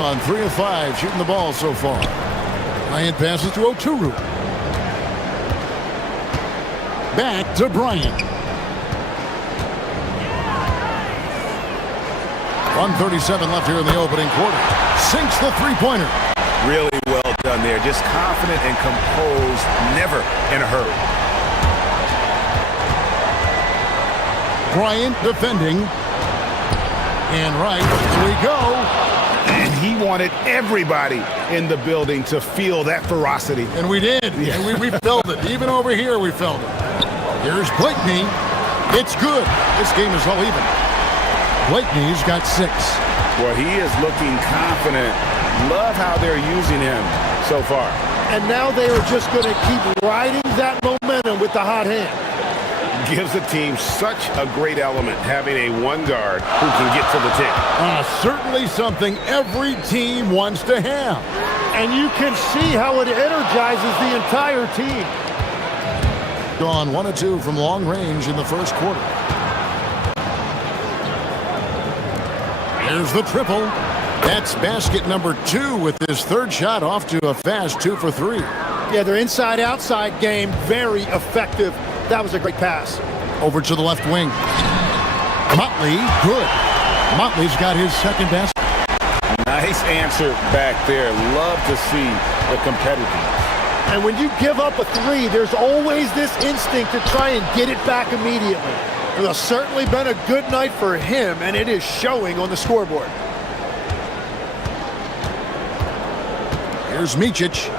On 3 of 5, shooting the ball so far. Bryant passes to Oturu. Back to Bryant. 1:37 left here in the opening quarter. Sinks the three-pointer. Really well done there. Just confident and composed, never in a hurry. Bryant defending. And right, here we go. And he wanted everybody in the building to feel that ferocity. And we did. Yeah. And we felt it. Even over here, we felt it. Here's Blakeney. It's good. This game is all even. Blakeney's got 6. Well, he is looking confident. Love how they're using him so far. And now they are just going to keep riding that momentum with the hot hand. Gives the team such a great element having a one guard who can get to the tip. Certainly something every team wants to have. And you can see how it energizes the entire team. Gone 1 of 2 from long range in the first quarter. There's the triple. That's basket number 2 with his 3rd shot off to a fast 2 for 3. Yeah, their inside-outside game, very effective. That was a great pass. Over to the left wing. Motley, good. Motley's got his 2nd basket. Nice answer back there. Love to see the competitiveness. And when you give up a three, there's always this instinct to try and get it back immediately. Well, it's certainly been a good night for him, and it is showing on the scoreboard. Here's Micic.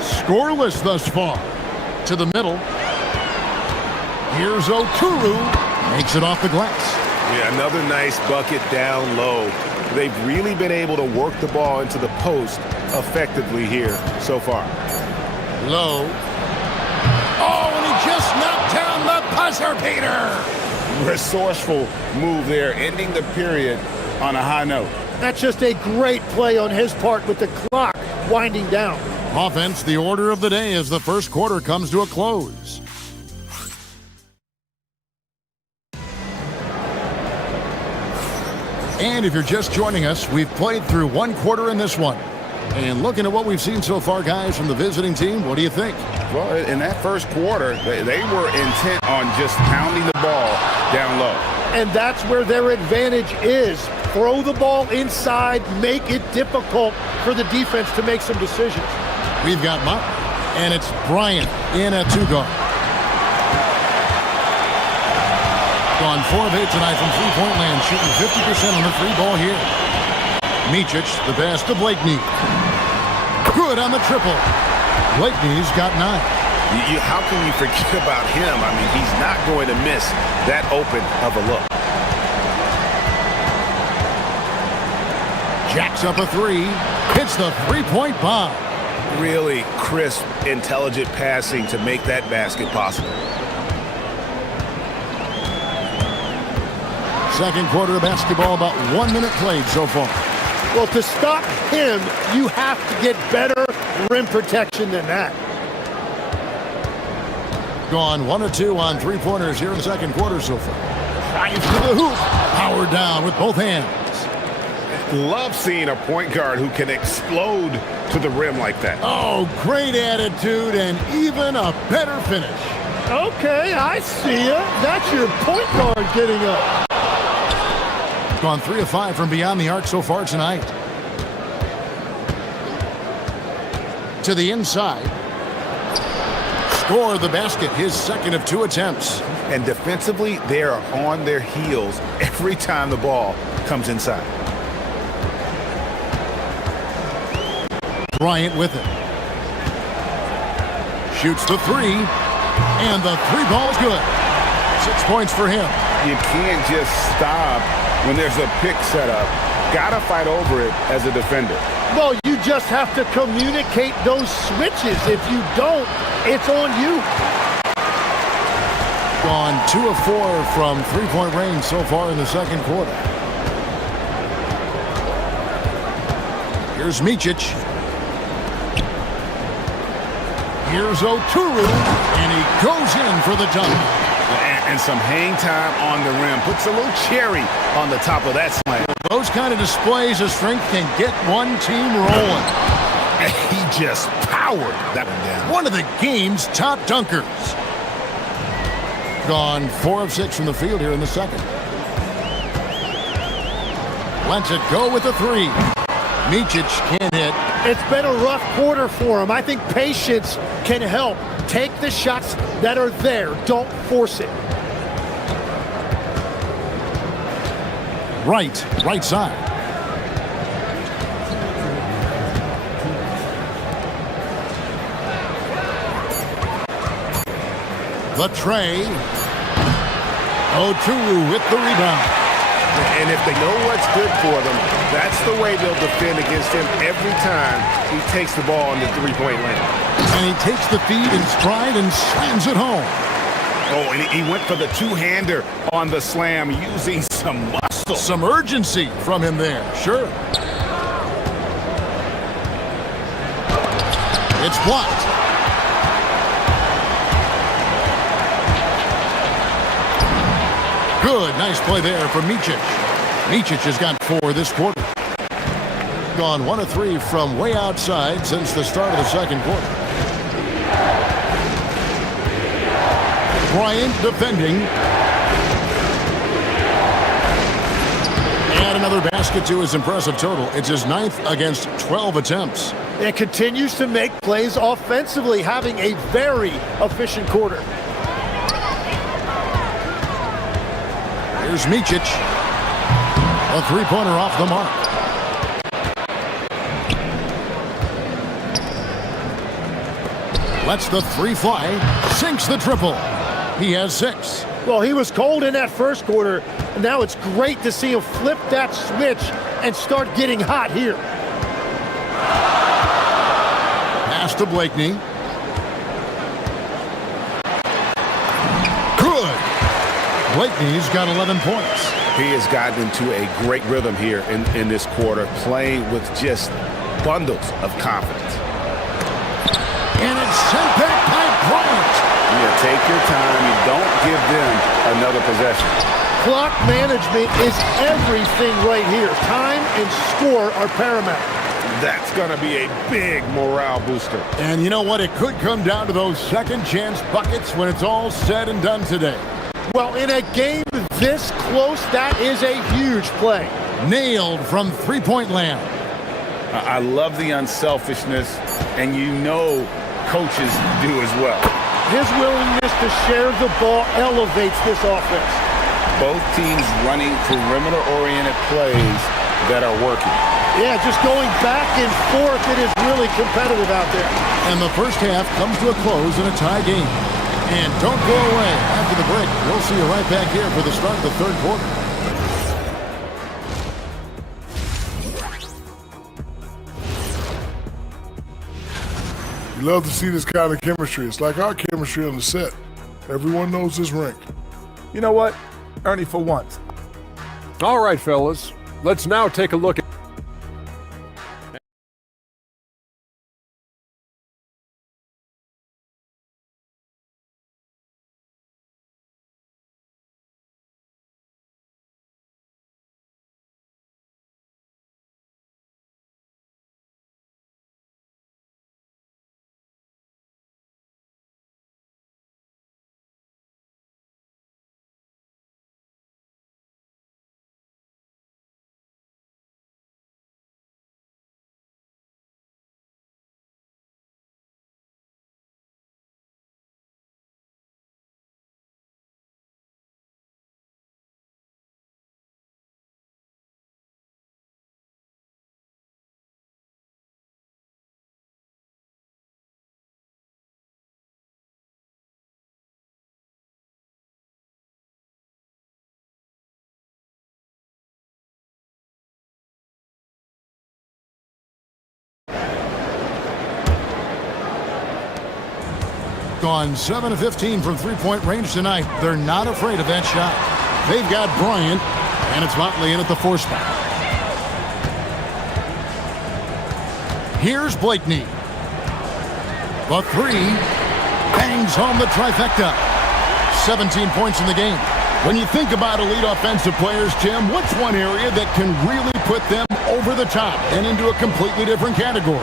Scoreless thus far. To the middle. Here's Oturu. Makes it off the glass. Yeah, another nice bucket down low. They've really been able to work the ball into the post effectively here so far. Low. Oh, and he just knocked down the buzzer beater. Resourceful move there, ending the period on a high note. That's just a great play on his part with the clock winding down. Offense, the order of the day as the first quarter comes to a close. And if you're just joining us, we've played through one quarter in this one. And looking at what we've seen so far, guys, from the visiting team, what do you think? Well, in that first quarter, they were intent on just pounding the ball down low. And that's where their advantage is. Throw the ball inside, make it difficult for the defense to make some decisions. We've got Mott, and it's Bryant in at two-guard. Gone 4 of 8 tonight from three-point land, shooting 50% on the free ball here. Micic, the pass to Blakeney. Good on the triple. Blakeney's got 9. How can you forget about him? I mean, he's not going to miss that open of a look. Jacks up a three. Hits the three-point bomb. Really crisp, intelligent passing to make that basket possible. Second quarter of basketball, about 1 minute played so far. Well, to stop him, you have to get better rim protection than that. Gone 1 of 2 on three-pointers here in the second quarter so far. Drives to the hoop. Powered down with both hands. Love seeing a point guard who can explode to the rim like that. Oh, great attitude and even a better finish. Okay, I see ya. That's your point guard getting up. Gone 3 of 5 from beyond the arc so far tonight. To the inside. Score the basket, his second of 2 attempts. And defensively, they are on their heels every time the ball comes inside. Bryant with it. Shoots the three. And the three ball's good. 6 points for him. You can't just stop when there's a pick set up. Gotta fight over it as a defender. Well, you just have to communicate those switches. If you don't, it's on you. Gone 2 of 4 from three-point range so far in the second quarter. Here's Micic. Here's Oturu, and he goes in for the dunk. And some hang time on the rim. Puts a little cherry on the top of that slam. Those kind of displays of strength can get one team rolling. And he just powered that one down. One of the game's top dunkers. Gone 4 of 6 from the field here in the second. Lets it go with the three. Micic can't hit. It's been a rough quarter for him. I think patience can help. Take the shots that are there. Don't force it. Right side. The tray. Oturu with the rebound. And if they know what's good for them, that's the way they'll defend against him every time he takes the ball in the three-point land. And he takes the feed in stride and slams it home. Oh, and he went for the two-hander on the slam using some muscle. Some urgency from him there, sure. It's blocked. Good, nice play there from Micic. Micic has got 4 this quarter. Gone 1 of 3 from way outside since the start of the second quarter. Bryant defending. Add another basket to his impressive total. It's his 9th against 12 attempts. And continues to make plays offensively, having a very efficient quarter. Here's Micic. A three-pointer off the mark. Lets the three fly. Sinks the triple. He has 6. Well, he was cold in that first quarter. And now it's great to see him flip that switch and start getting hot here. Pass to Blakeney. Good. Blakeney's got 11 points. He has gotten into a great rhythm here in this quarter, playing with just bundles of confidence. And it's sent back by Bryant. Yeah, take your time. You don't give them another possession. Clock management is everything right here. Time and score are paramount. That's going to be a big morale booster. And you know what? It could come down to those second chance buckets when it's all said and done today. Well, in a game this close, that is a huge play. Nailed from three-point land. I love the unselfishness, and you know coaches do as well. His willingness to share the ball elevates this offense. Both teams running perimeter-oriented plays that are working. Yeah, just going back and forth, it is really competitive out there. And the first half comes to a close in a tie game. And don't go away. After the break, we'll see you right back here for the start of the third quarter. You love to see this kind of chemistry. It's like our chemistry on the set. Everyone knows this rink. You know what? Ernie, for once. All right, fellas. Let's now take a look at Gone 7 of 15 from three-point range tonight. They're not afraid of that shot. They've got Bryant, and it's Motley in at the 4 spot. Here's Blakeney. The 3 bangs home the trifecta. 17 points in the game. When you think about elite offensive players, Tim, what's one area that can really put them over the top and into a completely different category?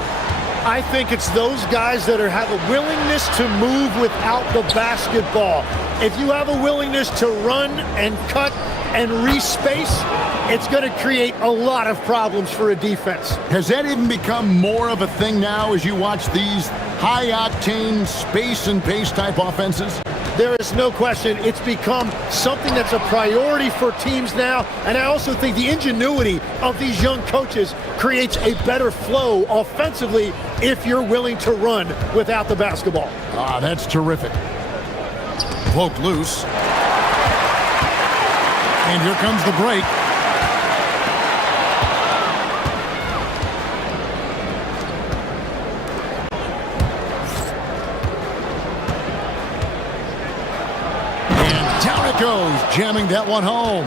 I think it's those guys that have a willingness to move without the basketball. If you have a willingness to run and cut and respace, it's going to create a lot of problems for a defense. Has that even become more of a thing now as you watch these high-octane space and pace type offenses? There is no question it's become something that's a priority for teams now, and I also think the ingenuity of these young coaches creates a better flow offensively if you're willing to run without the basketball. Ah, that's terrific. Poked loose. And here comes the break. Goes, jamming that one home.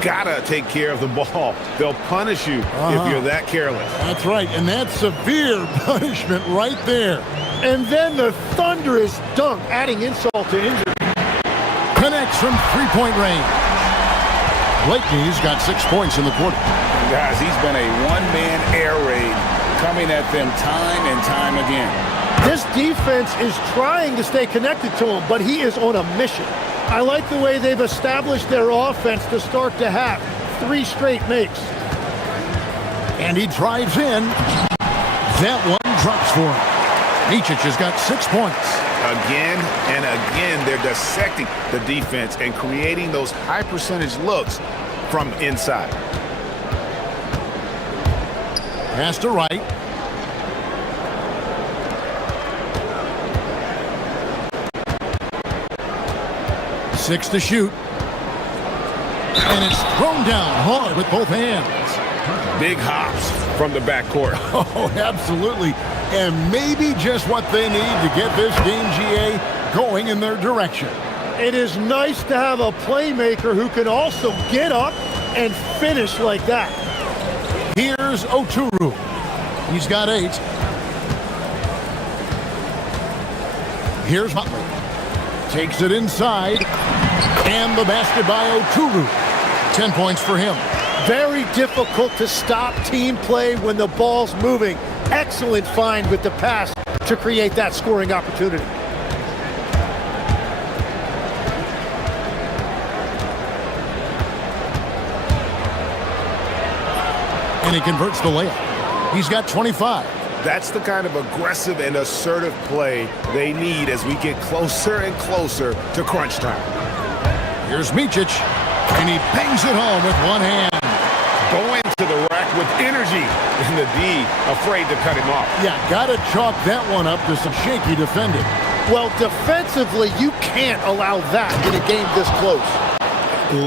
Gotta take care of the ball. They'll punish you if you're that careless. That's right, and that's severe punishment right there. And then the thunderous dunk, adding insult to injury. Connects from three-point range. Blakeney's got 6 points in the quarter. Guys, he's been a one-man air raid coming at them time and time again. This defense is trying to stay connected to him, but he is on a mission. I like the way they've established their offense to start the half. 3 straight makes. And he drives in. That one drops for him. Micic has got 6 points. Again and again, they're dissecting the defense and creating those high percentage looks from inside. Pass to right. Six to shoot. And it's thrown down hard with both hands. Big hops from the backcourt. Oh, absolutely. And maybe just what they need to get this game, GA, going in their direction. It is nice to have a playmaker who can also get up and finish like that. Here's Oturu. He's got 8. Here's Motley. Takes it inside. And the basket by Oturu. 10 points for him. Very difficult to stop team play when the ball's moving. Excellent find with the pass to create that scoring opportunity. And he converts the layup. He's got 25. That's the kind of aggressive and assertive play they need as we get closer and closer to crunch time. Here's Micic, and he bangs it home with one hand. Going to the rack with energy, and the D afraid to cut him off. Yeah, gotta chalk that one up to some shaky defending. Well, defensively, you can't allow that in a game this close.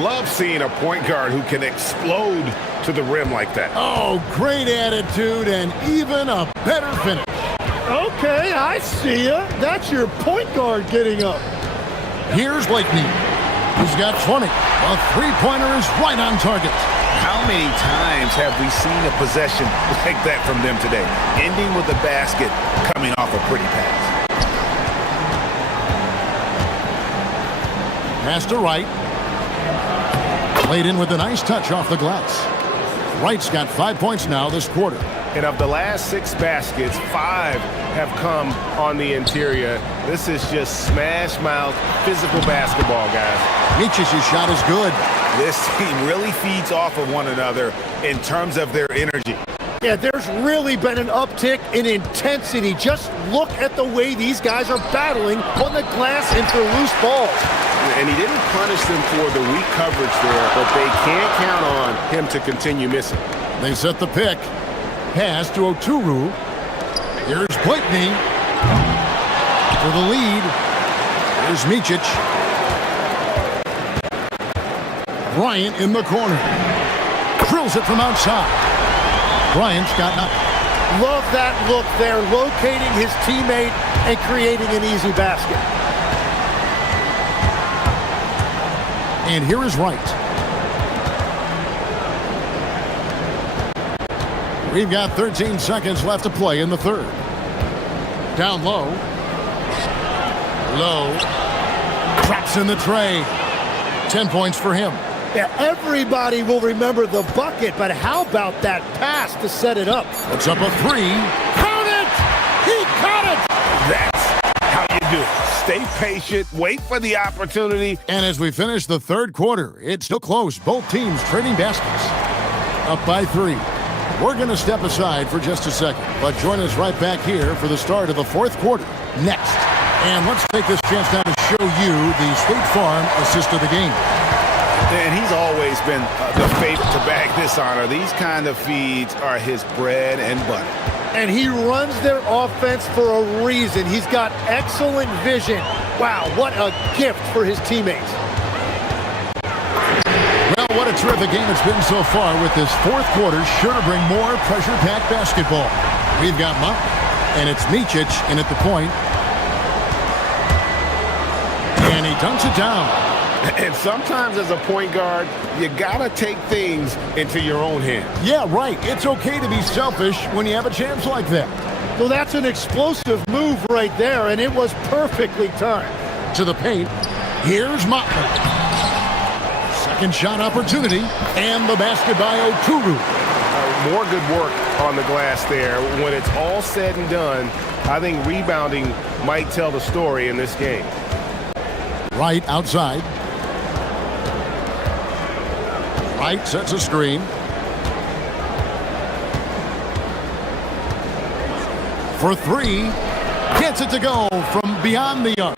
Love seeing a point guard who can explode to the rim like that. Oh, great attitude and even a better finish. Okay, I see ya. That's your point guard getting up. Here's Blakeney. He's got 20. A three-pointer is right on target. How many times have we seen a possession like that from them today? Ending with a basket, coming off a pretty pass. Pass to Wright. Played in with a nice touch off the glass. Wright's got 5 points now this quarter. And of the last 6 baskets, 5 have come on the interior. This is just smash-mouth physical basketball, guys. Micic's shot is good. This team really feeds off of one another in terms of their energy. Yeah, there's really been an uptick in intensity. Just look at the way these guys are battling on the glass and for loose balls. And he didn't punish them for the weak coverage there, but they can't count on him to continue missing. They set the pick. Pass to Oturu. Here's Blakeney for the lead. Here's Micic. Bryant in the corner. Drills it from outside. Bryant's got nothing. Love that look there, locating his teammate and creating an easy basket. And here is Wright. We've got 13 seconds left to play in the third. Down low. Low. Drops in the tray. 10 points for him. Yeah, everybody will remember the bucket, but how about that pass to set it up? Puts up a 3. Count it! He caught it! That's how you do it. Stay patient, wait for the opportunity. And as we finish the third quarter, it's still close. Both teams trading baskets. Up by 3. We're going to step aside for just a second, but join us right back here for the start of the fourth quarter next. And let's take this chance now to show you the State Farm assist of the game. And he's always been the favorite to bag this honor. These kind of feeds are his bread and butter. And he runs their offense for a reason. He's got excellent vision. Wow, what a gift for his teammates. Well, what a terrific game it's been so far with this fourth quarter. Sure to bring more pressure-packed basketball. We've got Mott, and it's Micic in at the point. And he dunks it down. And sometimes as a point guard, you gotta take things into your own hands. Yeah, right. It's okay to be selfish when you have a chance like that. Well, that's an explosive move right there, and it was perfectly timed. To the paint. Here's Motley. Second shot opportunity, and the basket by Oturu. More good work on the glass there. When it's all said and done, I think rebounding might tell the story in this game. Right outside. Wright sets a screen. For three. Gets it to go from beyond the arc.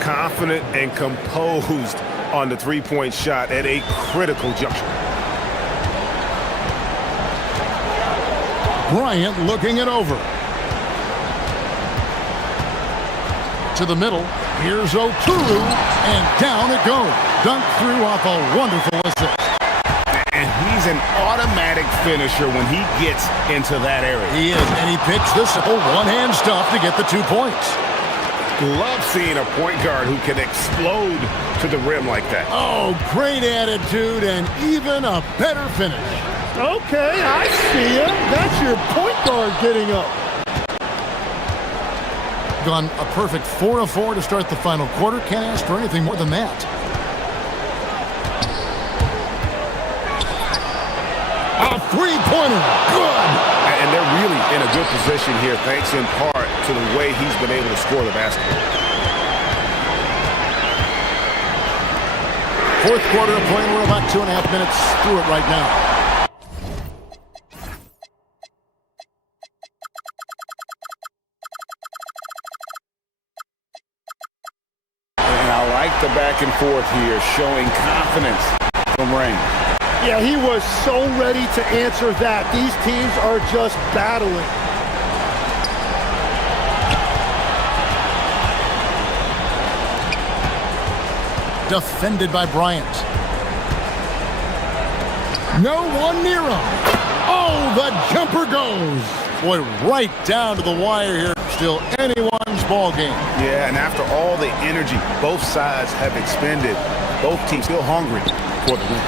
Confident and composed on the three-point shot at a critical juncture. Bryant looking it over. To the middle. Here's Oturu, and down it goes. Dunked through off a wonderful assist. And he's an automatic finisher when he gets into that area. He is, and he picks the simple one-hand stuff to get the 2 points. Love seeing a point guard who can explode to the rim like that. Oh, great attitude and even a better finish. Okay, I see you. That's your point guard getting up. Gone a perfect 4 of 4 to start the final quarter. Can't ask for anything more than that. A three-pointer. Good. And they're really in a good position here, thanks in part to the way he's been able to score the basketball. Fourth quarter of play. We're about 2.5 minutes through it right now. The back and forth here, showing confidence from Rain. Yeah, he was so ready to answer that. These teams are just battling. Defended by Bryant. No one near him. Oh, the jumper goes. Boy, right down to the wire here. Still anyone's ball game. Yeah, and after all the energy both sides have expended, both teams still hungry for the win.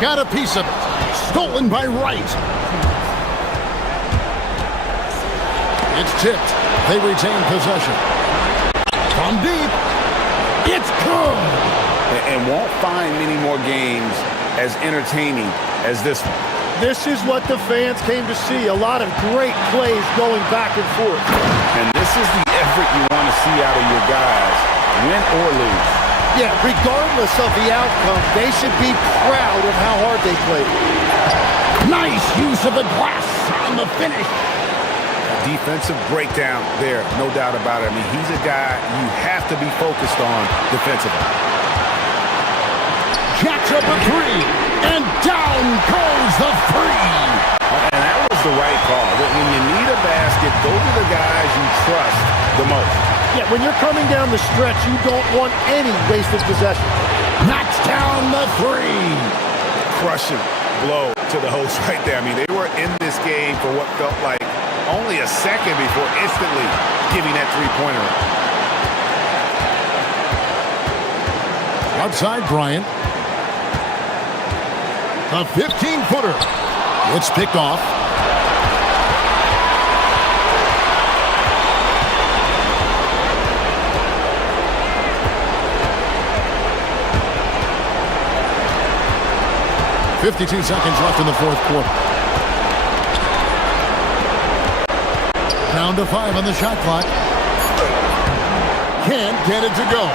Got a piece of it. Stolen by Wright. It's tipped. They retain possession. From deep. It's good. And won't find many more games as entertaining as this one. This is what the fans came to see. A lot of great plays going back and forth. And this is the effort you want to see out of your guys, win or lose. Yeah, regardless of the outcome, they should be proud of how hard they played. Nice use of the glass on the finish. A defensive breakdown there, no doubt about it. I mean, he's a guy you have to be focused on defensively. Jacks up a three, and down goes the three. And that was the right call. When you need a basket, go to the guys you trust the most. Yeah, when you're coming down the stretch, you don't want any wasted possession. Knocks down the three. Crushing blow to the host right there. I mean, they were in this game for what felt like only a second before instantly giving that three-pointer. Outside Bryant. A 15-footer. It's picked off. .52 seconds left in the fourth quarter. Down to 5 on the shot clock. Can't get it to go.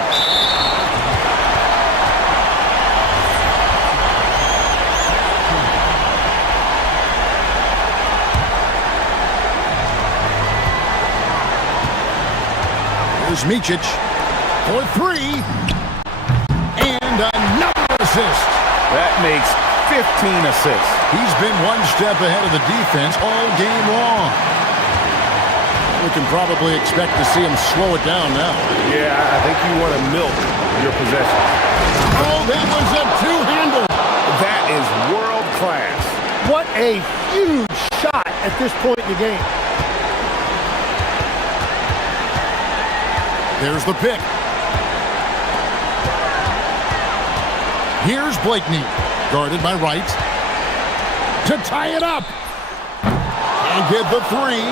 Here's Micic for three. And another assist. That makes 15 assists. He's been one step ahead of the defense all game long. We can probably expect to see him slow it down now. Yeah, I think you want to milk your possession. Oh, that was a two-hander. That is world class. What a huge shot at this point in the game. There's the pick. Here's Blakeney, guarded by Wright, to tie it up. And get the three.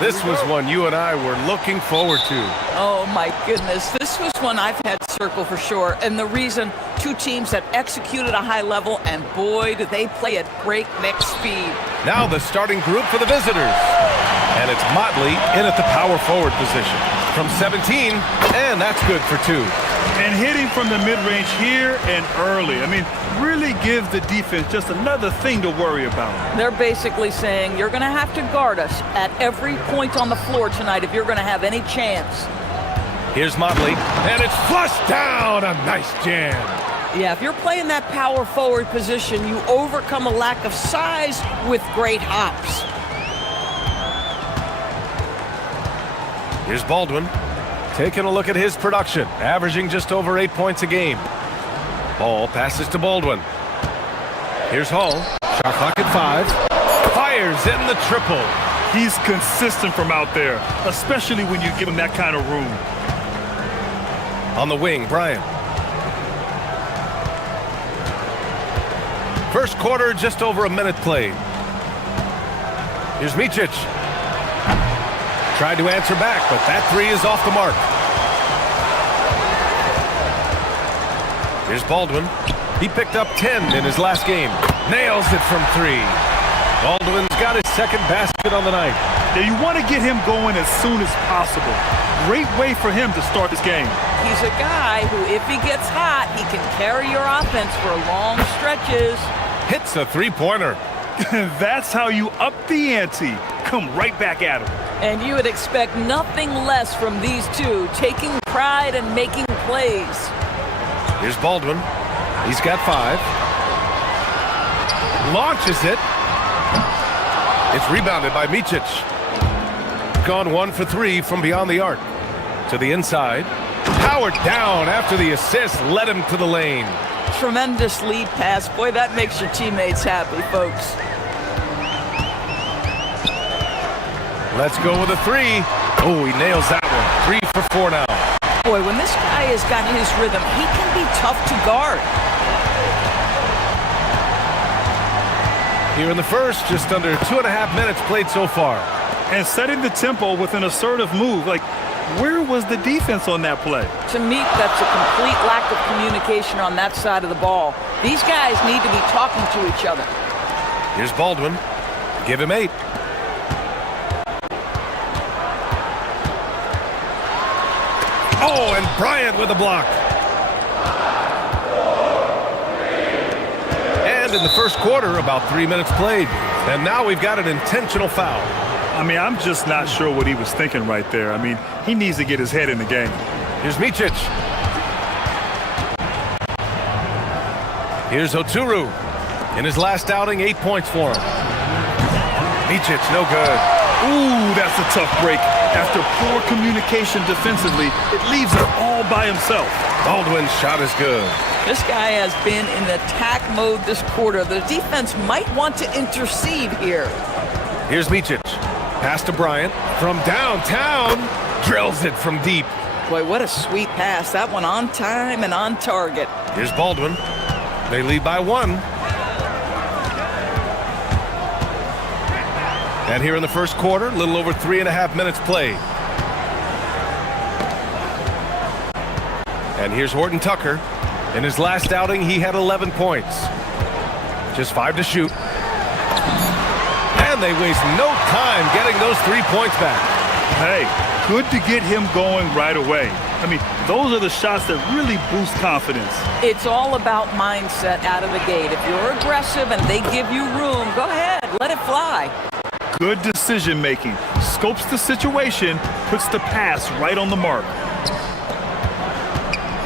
This was one you and I were looking forward to. Oh, my goodness. This was one I've had circle for sure. And the reason, two teams that executed a high level, and boy, do they play at breakneck speed. Now the starting group for the visitors. And it's Motley in at the power forward position. From 17, and that's good for 2. And hitting from the mid-range here and early. I mean, really gives the defense just another thing to worry about. They're basically saying you're going to have to guard us at every point on the floor tonight if you're going to have any chance. Here's Motley, and it's flushed down. A nice jam. Yeah, if you're playing that power forward position, you overcome a lack of size with great hops. Here's Baldwin, taking a look at his production, averaging just over 8 points a game. Ball passes to Baldwin. Here's Hall, shot clock at 5. Fires in the triple. He's consistent from out there, especially when you give him that kind of room. On the wing, Bryant. First quarter, just over a minute played. Here's Micic. Tried to answer back, but that 3 is off the mark. Here's Baldwin. He picked up 10 in his last game. Nails it from 3. Baldwin's got his second basket on the night. Yeah, you want to get him going as soon as possible. Great way for him to start this game. He's a guy who, if he gets hot, he can carry your offense for long stretches. Hits a three-pointer. That's how you up the ante. Come right back at him. And you would expect nothing less from these two, taking pride and making plays. Here's Baldwin. He's got 5. Launches it. It's rebounded by Micic. Gone 1 for 3 from beyond the arc. To the inside. Powered down after the assist led him to the lane. Tremendous lead pass. Boy, that makes your teammates happy, folks. Let's go with a 3. Oh, he nails that one. 3 for 4 now. Boy, when this guy has got his rhythm, he can be tough to guard. Here in the first, just under 2.5 minutes played so far. And setting the tempo with an assertive move. Like, where was the defense on that play? To me, that's a complete lack of communication on that side of the ball. These guys need to be talking to each other. Here's Baldwin. Give him 8. Oh, and Bryant with a block. And in the first quarter, about 3 minutes played. And now we've got an intentional foul. I mean, I'm just not sure what he was thinking right there. I mean, he needs to get his head in the game. Here's Micic. Here's Oturu. In his last outing, 8 points for him. Micic, no good. Ooh, that's a tough break. After poor communication defensively, it leaves him all by himself. Baldwin's shot is good. This guy has been in attack mode this quarter. The defense might want to intercede here. Here's Micic. Pass to Bryant. From downtown. Drills it from deep. Boy, what a sweet pass. That one on time and on target. Here's Baldwin. They lead by 1. And here in the first quarter, a little over 3.5 minutes played. And here's Horton Tucker. In his last outing, he had 11 points. Just 5 to shoot. And they waste no time getting those 3 points back. Hey, good to get him going right away. I mean, those are the shots that really boost confidence. It's all about mindset out of the gate. If you're aggressive and they give you room, go ahead, let it fly. Good decision making. Scopes the situation, puts the pass right on the mark.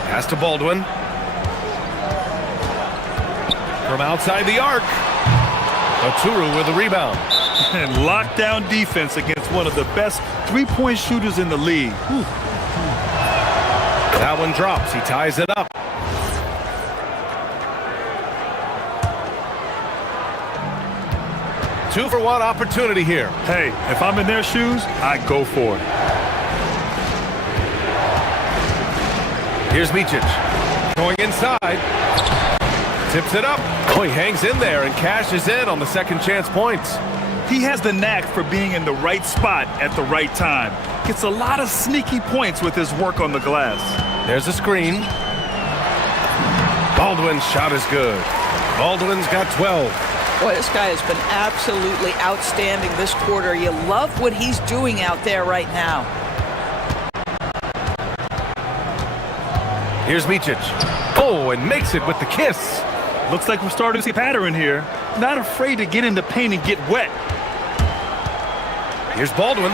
Pass to Baldwin. From outside the arc. Oturu with the rebound. And lockdown defense against one of the best three-point shooters in the league. Whew. That one drops. He ties it up. Two for one opportunity here. Hey, if I'm in their shoes, I go for it. Here's Micic. Going inside. Tips it up. Oh, he hangs in there and cashes in on the second chance points. He has the knack for being in the right spot at the right time. Gets a lot of sneaky points with his work on the glass. There's a screen. Baldwin's shot is good. Baldwin's got 12. Boy, this guy has been absolutely outstanding this quarter. You love what he's doing out there right now. Here's Micic. Oh, and makes it with the kiss. Looks like we're starting to see a pattern here. Not afraid to get in the paint and get wet. Here's Baldwin.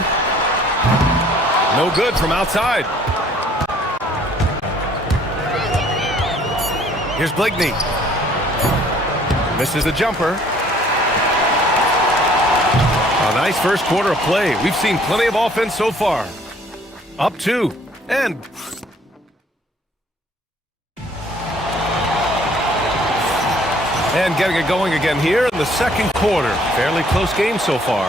No good from outside. Here's Bligney. Misses the jumper. A nice first quarter of play. We've seen plenty of offense so far. Up 2. And getting it going again here in the second quarter. Fairly close game so far.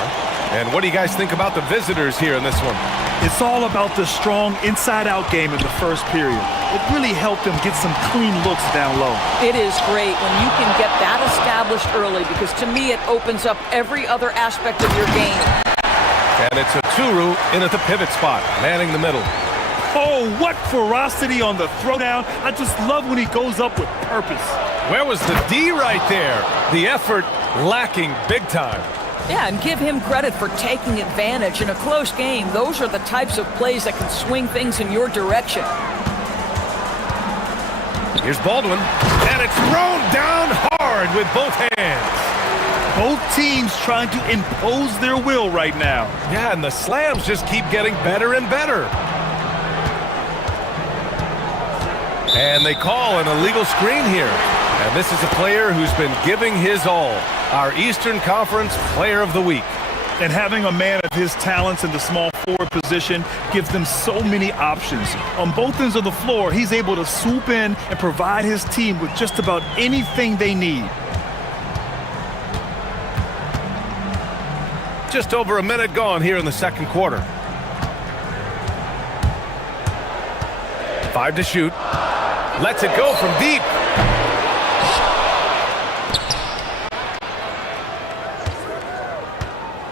And what do you guys think about the visitors here in this one? It's all about the strong inside-out game in the first period. It really helped them get some clean looks down low. It is great when you can get that established early, because to me it opens up every other aspect of your game. And it's a Turu in at the pivot spot, manning the middle. Oh, what ferocity on the throwdown. I just love when he goes up with purpose. Where was the D right there? The effort lacking big time. Yeah, and give him credit for taking advantage in a close game. Those are the types of plays that can swing things in your direction. Here's Baldwin, and it's thrown down hard with both hands. Both teams trying to impose their will right now. Yeah, and the slams just keep getting better and better. And they call an illegal screen here. And this is a player who's been giving his all. Our Eastern Conference Player of the Week. And having a man of his talents in the small forward position gives them so many options. On both ends of the floor, he's able to swoop in and provide his team with just about anything they need. Just over a minute gone here in the second quarter. 5 to shoot. Lets it go from deep.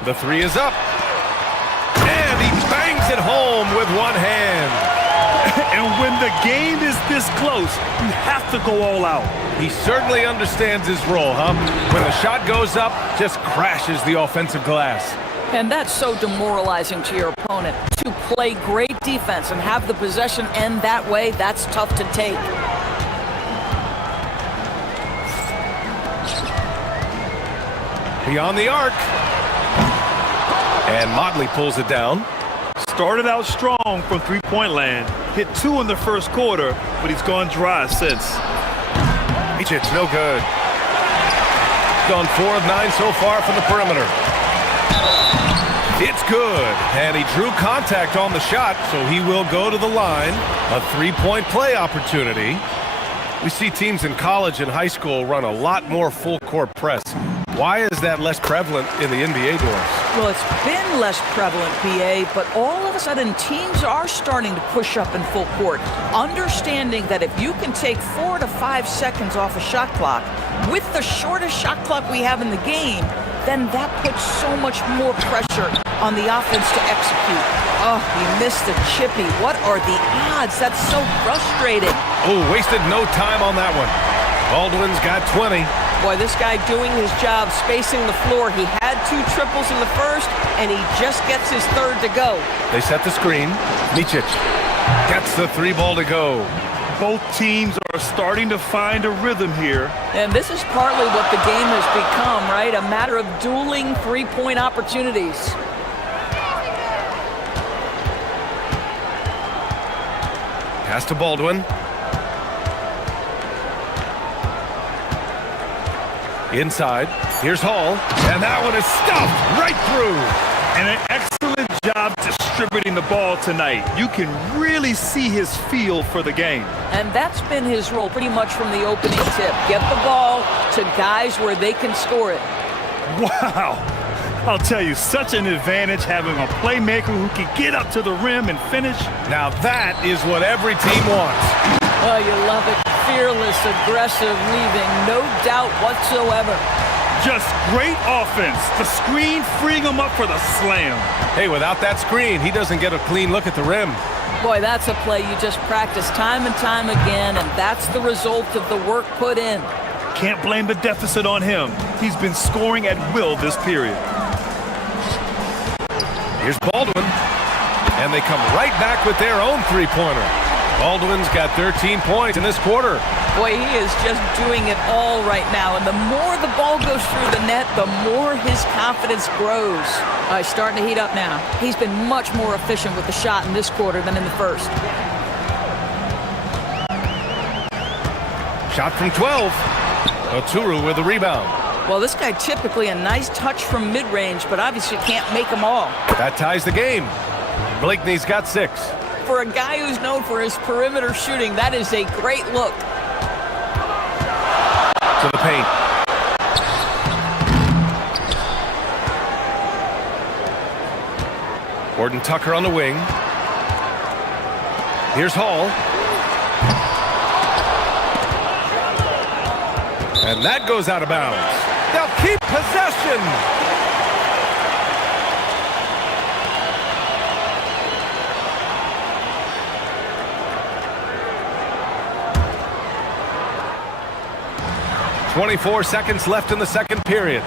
The 3 is up. And he bangs it home with one hand. And when the game is this close, you have to go all out. He certainly understands his role, huh? When the shot goes up, just crashes the offensive glass. And that's so demoralizing to your opponent. To play great defense and have the possession end that way, that's tough to take. Beyond the arc. And Motley pulls it down. Started out strong from three-point land. Hit 2 in the first quarter, but he's gone dry since. It's no good. Gone 4 of 9 so far from the perimeter. It's good. And he drew contact on the shot, so he will go to the line. A 3-point play opportunity. We see teams in college and high school run a lot more full-court press. Why is that less prevalent in the NBA doors? Well, it's been less prevalent, BA, but all of a sudden teams are starting to push up in full court, understanding that if you can take 4 to 5 seconds off a shot clock, with the shortest shot clock we have in the game, then that puts so much more pressure on the offense to execute. Oh, he missed the chippy. What are the odds? That's so frustrating. Oh, wasted no time on that one. Baldwin's got 20. Boy, this guy doing his job, spacing the floor. He had 2 triples in the first, and he just gets his 3rd to go. They set the screen. Micic gets the 3 ball to go. Both teams are starting to find a rhythm here. And this is partly what the game has become, right? A matter of dueling 3-point opportunities. Pass to Baldwin. Inside. Here's Hall. And that one is stuffed right through. And an excellent job distributing the ball tonight. You can really see his feel for the game. And that's been his role pretty much from the opening tip. Get the ball to guys where they can score it. Wow. I'll tell you, such an advantage having a playmaker who can get up to the rim and finish. Now that is what every team wants. Oh, you love it. Fearless, aggressive, leaving no doubt whatsoever. Just great offense. The screen freeing him up for the slam. Hey, without that screen, he doesn't get a clean look at the rim. Boy, that's a play you just practice time and time again, and that's the result of the work put in. Can't blame the deficit on him. He's been scoring at will this period. Here's Baldwin, and they come right back with their own three-pointer. Baldwin's got 13 points in this quarter. Boy, he is just doing it all right now, and the more the ball goes through the net, the more his confidence grows. He's starting to heat up now. He's been much more efficient with the shot in this quarter than in the first. Shot from 12. Oturu with the rebound. Well, this guy typically a nice touch from mid-range, but obviously can't make them all. That ties the game. Blakeney's got 6. For a guy who's known for his perimeter shooting, that is a great look. To the paint. Gordon Tucker on the wing. Here's Hall. And that goes out of bounds. They'll keep possession. .24 seconds left in the second period.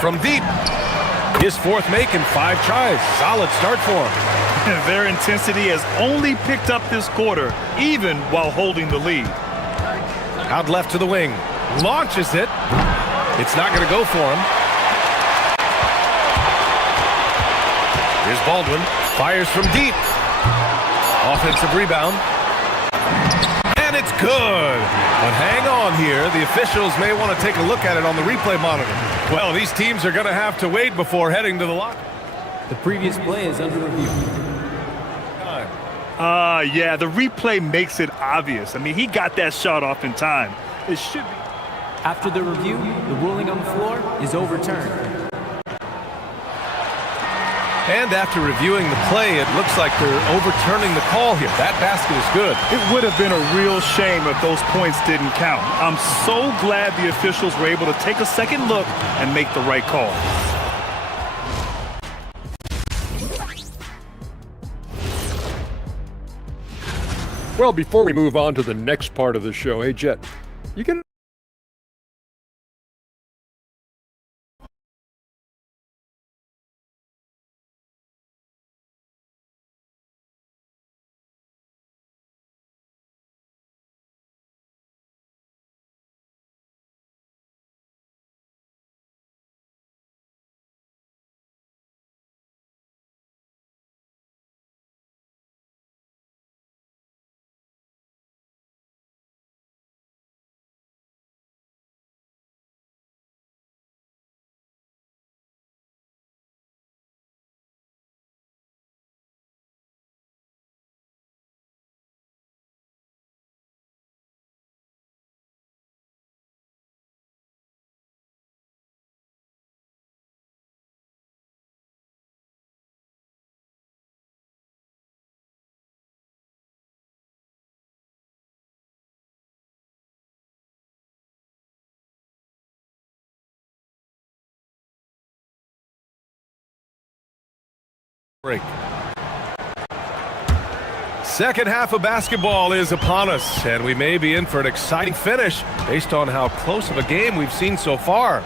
From deep. His fourth make in 5 tries. Solid start for him. Their intensity has only picked up this quarter, even while holding the lead. Out left to the wing. Launches it. It's not going to go for him. Here's Baldwin. Fires from deep. Offensive rebound. And it's good. But hang on here. The officials may want to take a look at it on the replay monitor. Well, these teams are going to have to wait before heading to the locker. The previous play is under review. Yeah, the replay makes it obvious. I mean, he got that shot off in time. It should be. After the review, the ruling on the floor is overturned. And after reviewing the play, it looks like they're overturning the call here. That basket is good. It would have been a real shame if those points didn't count. I'm so glad the officials were able to take a second look and make the right call. Well, before we move on to the next part of the show, hey, Jet, you can... Break. Second half of basketball is upon us, and we may be in for an exciting finish based on how close of a game we've seen so far.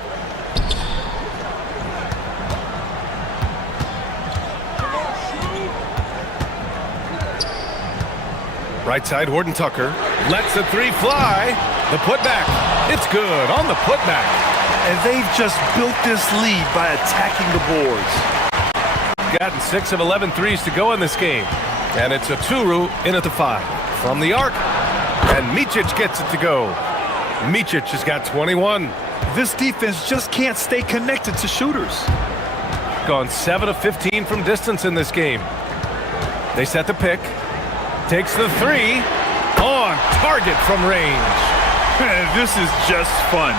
Right side, Horton Tucker lets the three fly. The putback. It's good on the putback. And they've just built this lead by attacking the boards. Gotten 6 of 11 threes to go in this game. And it's Oturu in at the 5. From the arc. And Micic gets it to go. Micic has got 21. This defense just can't stay connected to shooters. Gone 7 of 15 from distance in this game. They set the pick. Takes the 3. On target from range. This is just fun.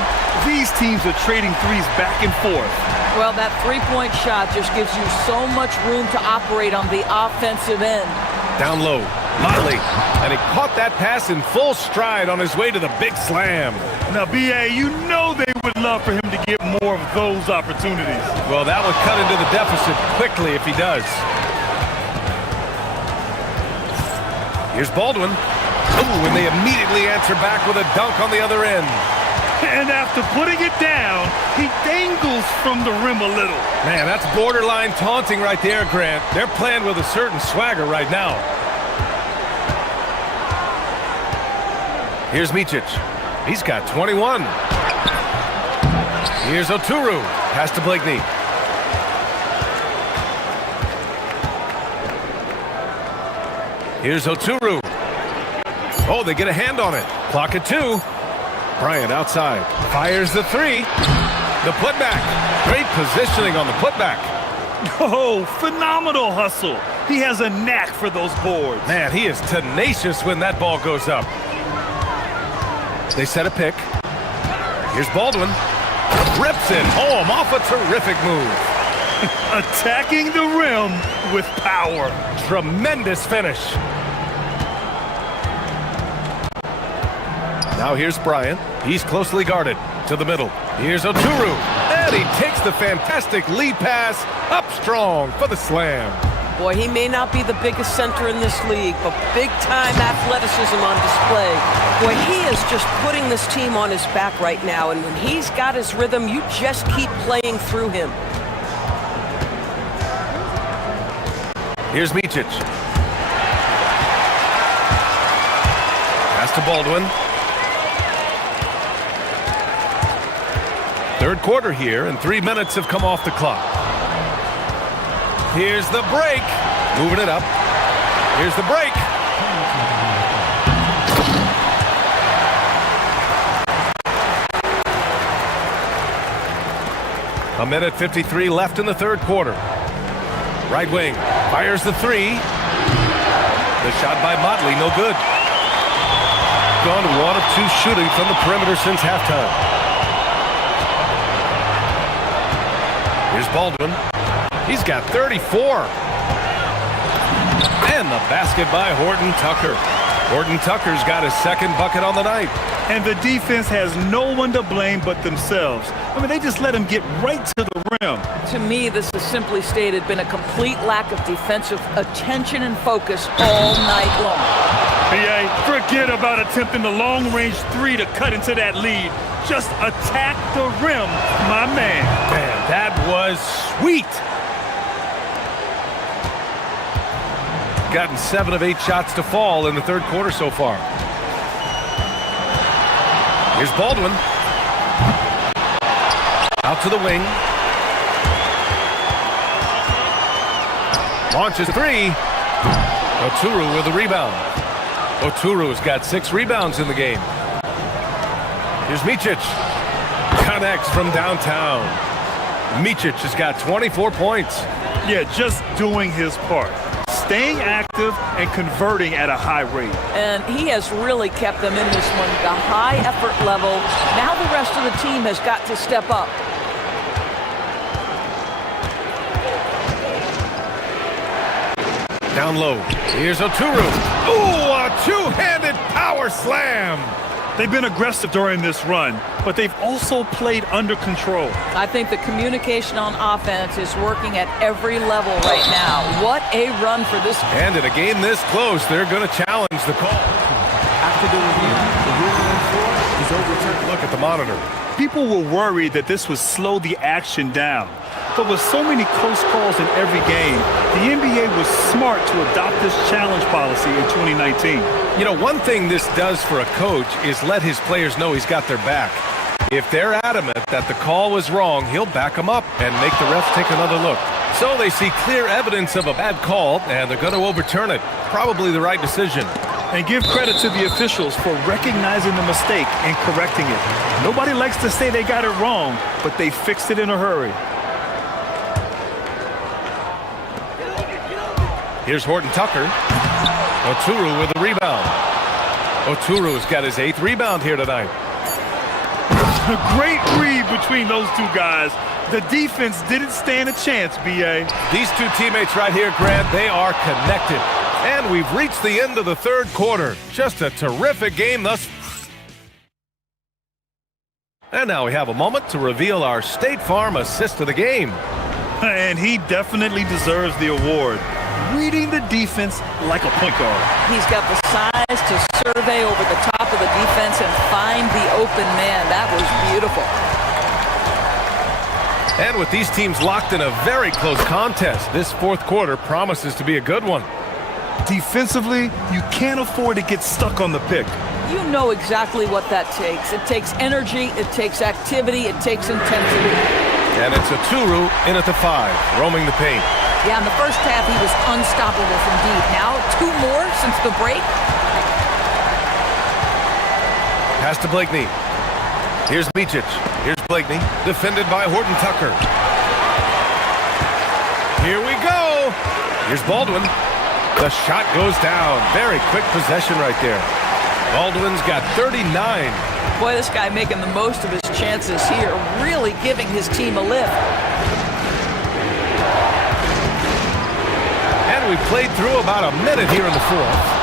These teams are trading threes back and forth. Well, that three-point shot just gives you so much room to operate on the offensive end. Down low, Motley, and he caught that pass in full stride on his way to the big slam. Now, B.A., you know they would love for him to get more of those opportunities. Well, that would cut into the deficit quickly if he does. Here's Baldwin. Ooh, and they immediately answer back with a dunk on the other end. And after putting it down, he dangles from the rim a little. Man, that's borderline taunting right there, Grant. They're playing with a certain swagger right now. Here's Micic. He's got 21. Here's Oturu. Pass to Blakeney. Here's Oturu. Oh, they get a hand on it. Clock at 2. Bryant outside. Fires the 3. The putback. Great positioning on the putback. Oh, phenomenal hustle. He has a knack for those boards. Man, he is tenacious when that ball goes up. They set a pick. Here's Baldwin. Rips it home off a terrific move. Attacking the rim with power. Tremendous finish. Now here's Bryant. He's closely guarded to the middle. Here's Oturu. And he takes the fantastic lead pass up strong for the slam. Boy, he may not be the biggest center in this league, but big-time athleticism on display. Boy, he is just putting this team on his back right now, and when he's got his rhythm, you just keep playing through him. Here's Micic. Pass to Baldwin. Third quarter here, and 3 minutes have come off the clock. Here's the break. Moving it up. Here's the break. A minute 53 left in the third quarter. Right wing. Fires the 3. The shot by Motley, no good. Gone 1 of 2 shooting from the perimeter since halftime. Here's Baldwin. He's got 34. And the basket by Horton Tucker. Horton Tucker's got his second bucket on the night. And the defense has no one to blame but themselves. I mean, they just let him get right to the rim. To me, this has simply stated been a complete lack of defensive attention and focus all night long. B.A., forget about attempting the long-range 3 to cut into that lead. Just attack the rim, my man. Man, that was sweet. Gotten 7 of 8 shots to fall in the third quarter so far. Here's Baldwin. Out to the wing. Launches 3. Oturu with the rebound. Oturu's got 6 rebounds in the game. Here's Micic. Connects from downtown. Micic has got 24 points. Yeah, just doing his part. Staying active and converting at a high rate. And he has really kept them in this one. The high effort level. Now the rest of the team has got to step up. Down low. Here's Oturu. Ooh, a two-handed power slam. They've been aggressive during this run, but they've also played under control. I think the communication on offense is working at every level right now. What a run for this. And in a game this close, they're going to challenge the call. After the review, the ruling on floor is overturned. Look at the monitor. People were worried that this would slow the action down. But with so many close calls in every game, the NBA was smart to adopt this challenge policy in 2019. You know, one thing this does for a coach is let his players know he's got their back. If they're adamant that the call was wrong, he'll back them up and make the refs take another look. So they see clear evidence of a bad call, and they're going to overturn it. Probably the right decision. And give credit to the officials for recognizing the mistake and correcting it. Nobody likes to say they got it wrong, but they fixed it in a hurry. Here's Horton Tucker. Oturu with the rebound. Oturu's got his 8th rebound here tonight. A great read between those two guys. The defense didn't stand a chance, B.A. These two teammates right here, Grant, they are connected. And we've reached the end of the third quarter. Just a terrific game thus far. And now we have a moment to reveal our State Farm assist of the game. And he definitely deserves the award. Reading the defense like a point guard. He's got the size to survey over the top of the defense and find the open man. That was beautiful. And with these teams locked in a very close contest, this fourth quarter promises to be a good one. Defensively, you can't afford to get stuck on the pick. You know exactly what that takes. It takes energy, it takes activity, it takes intensity. And it's a Turu in at the 5, roaming the paint. Yeah, in the first half, he was unstoppable from deep. Now, 2 more since the break. Pass to Blakeney. Here's Micic. Here's Blakeney, defended by Horton Tucker. Here we go. Here's Baldwin. The shot goes down. Very quick possession right there. Baldwin's got 39. Boy, this guy making the most of his chances here, really giving his team a lift. And we played through about a minute here in the fourth.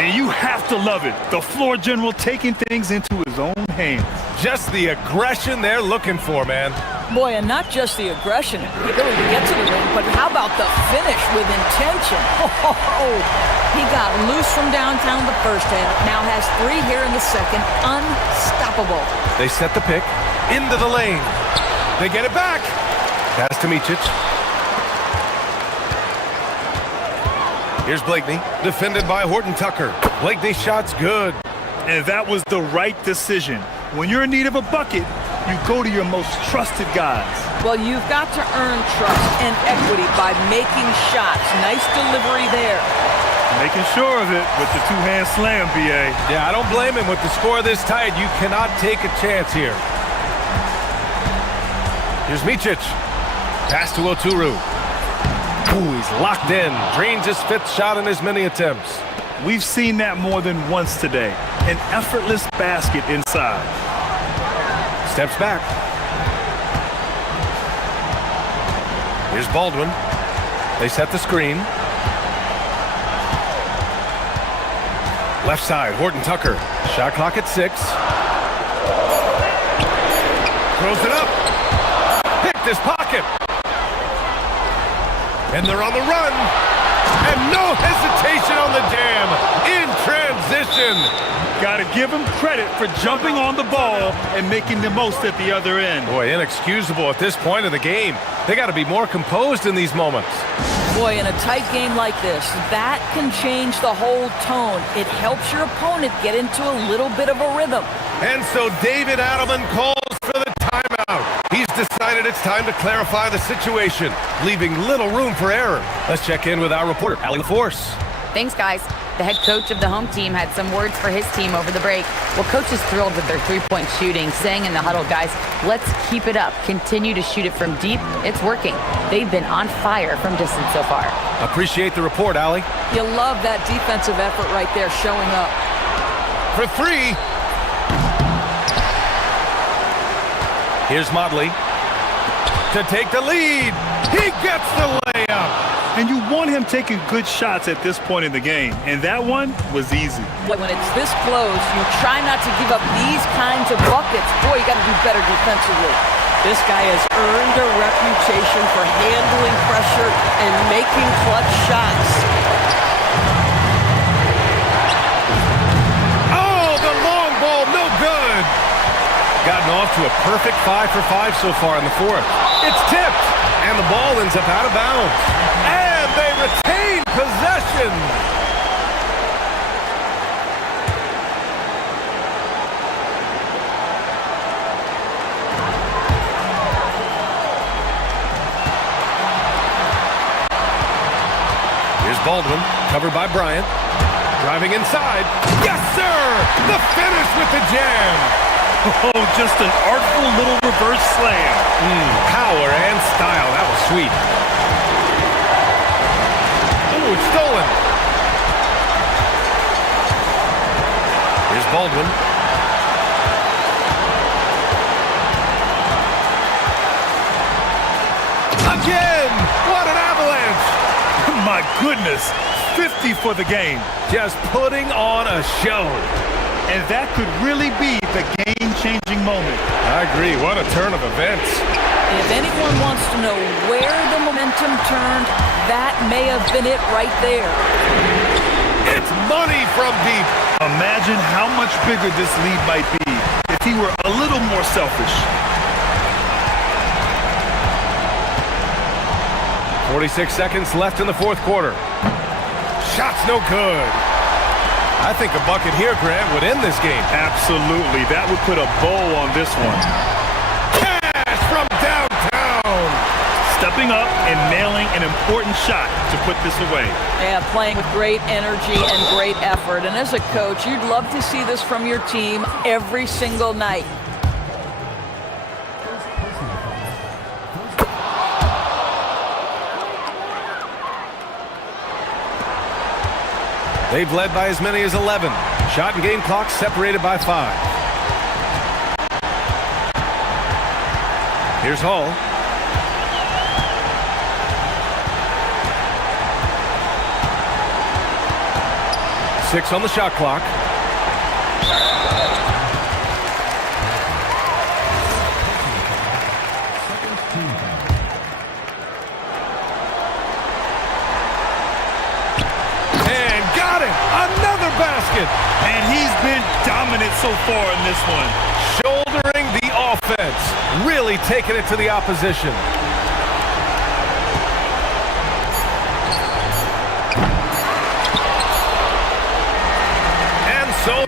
And you have to love it. The floor general taking things into his own hands. Just the aggression they're looking for, man. Boy, and not just the aggression, the ability to get to the ring, but how about the finish with intention? He got loose from downtown the first half, now has 3 here in the second. Unstoppable. They set the pick into the lane. They get it back. Pass to Micic. Here's Blakeney, defended by Horton Tucker. Blakeney's shot's good. And that was the right decision. When you're in need of a bucket, you go to your most trusted guys. Well, you've got to earn trust and equity by making shots. Nice delivery there. Making sure of it with the 2-hand slam, B.A. Yeah, I don't blame him. With the score this tight, you cannot take a chance here. Here's Micic. Pass to Oturu. Ooh, he's locked in. Drains his 5th shot in as many attempts. We've seen that more than once today. An effortless basket inside. Steps back. Here's Baldwin. They set the screen. Left side, Horton Tucker. Shot clock at 6. Throws it up. Picked his pocket. And they're on the run. And no hesitation on the jam. In transition. Got to give him credit for jumping on the ball and making the most at the other end. Boy, inexcusable at this point of the game. They got to be more composed in these moments. Boy, in a tight game like this, that can change the whole tone. It helps your opponent get into a little bit of a rhythm. And so David Adelman calls for the timeout. He's decided it's time to clarify the situation, leaving little room for error. Let's check in with our reporter, Allie LaForce. Thanks, guys. The head coach of the home team had some words for his team over the break. Well, coach is thrilled with their 3-point shooting, saying in the huddle, guys, let's keep it up. Continue to shoot it from deep. It's working. They've been on fire from distance so far. Appreciate the report, Allie. You love that defensive effort right there showing up. For 3. Here's Motley to take the lead. He gets the layup. And you want him taking good shots at this point in the game. And that one was easy. When it's this close, you try not to give up these kinds of buckets. Boy, you got to do better defensively. This guy has earned a reputation for handling pressure and making clutch shots. Oh, the long ball, no good. Gotten off to a perfect 5 for 5 so far in the fourth. It's tipped, and the ball ends up out of bounds. And they retain possession. Here's Baldwin, covered by Bryant. Driving inside. Yes, sir! The finish with the jam. Oh, just an artful little reverse slam. Power and style. That was sweet. Ooh, it's stolen. Here's Baldwin. Again! What an avalanche! My goodness, 50 for the game. Just putting on a show. and that could really be the game-changing moment. I agree. What a turn of events. If anyone wants to know where the momentum turned, that may have been it right there. It's money from deep. Imagine how much bigger this lead might be if he were a little more selfish. 46 seconds left in the fourth quarter. Shot's no good. I think a bucket here, Grant, would end this game. Absolutely. That would put a bow on this one. Cash from downtown. Stepping up and nailing an important shot to put this away. Yeah, playing with great energy and great effort. And as a coach, you'd love to see this from your team every single night. They've led by as many as 11. Shot and game clock separated by 5. Here's Hall. Six on the shot clock. Another basket. And he's been dominant so far in this one. Shouldering the offense. Really taking it to the opposition. And so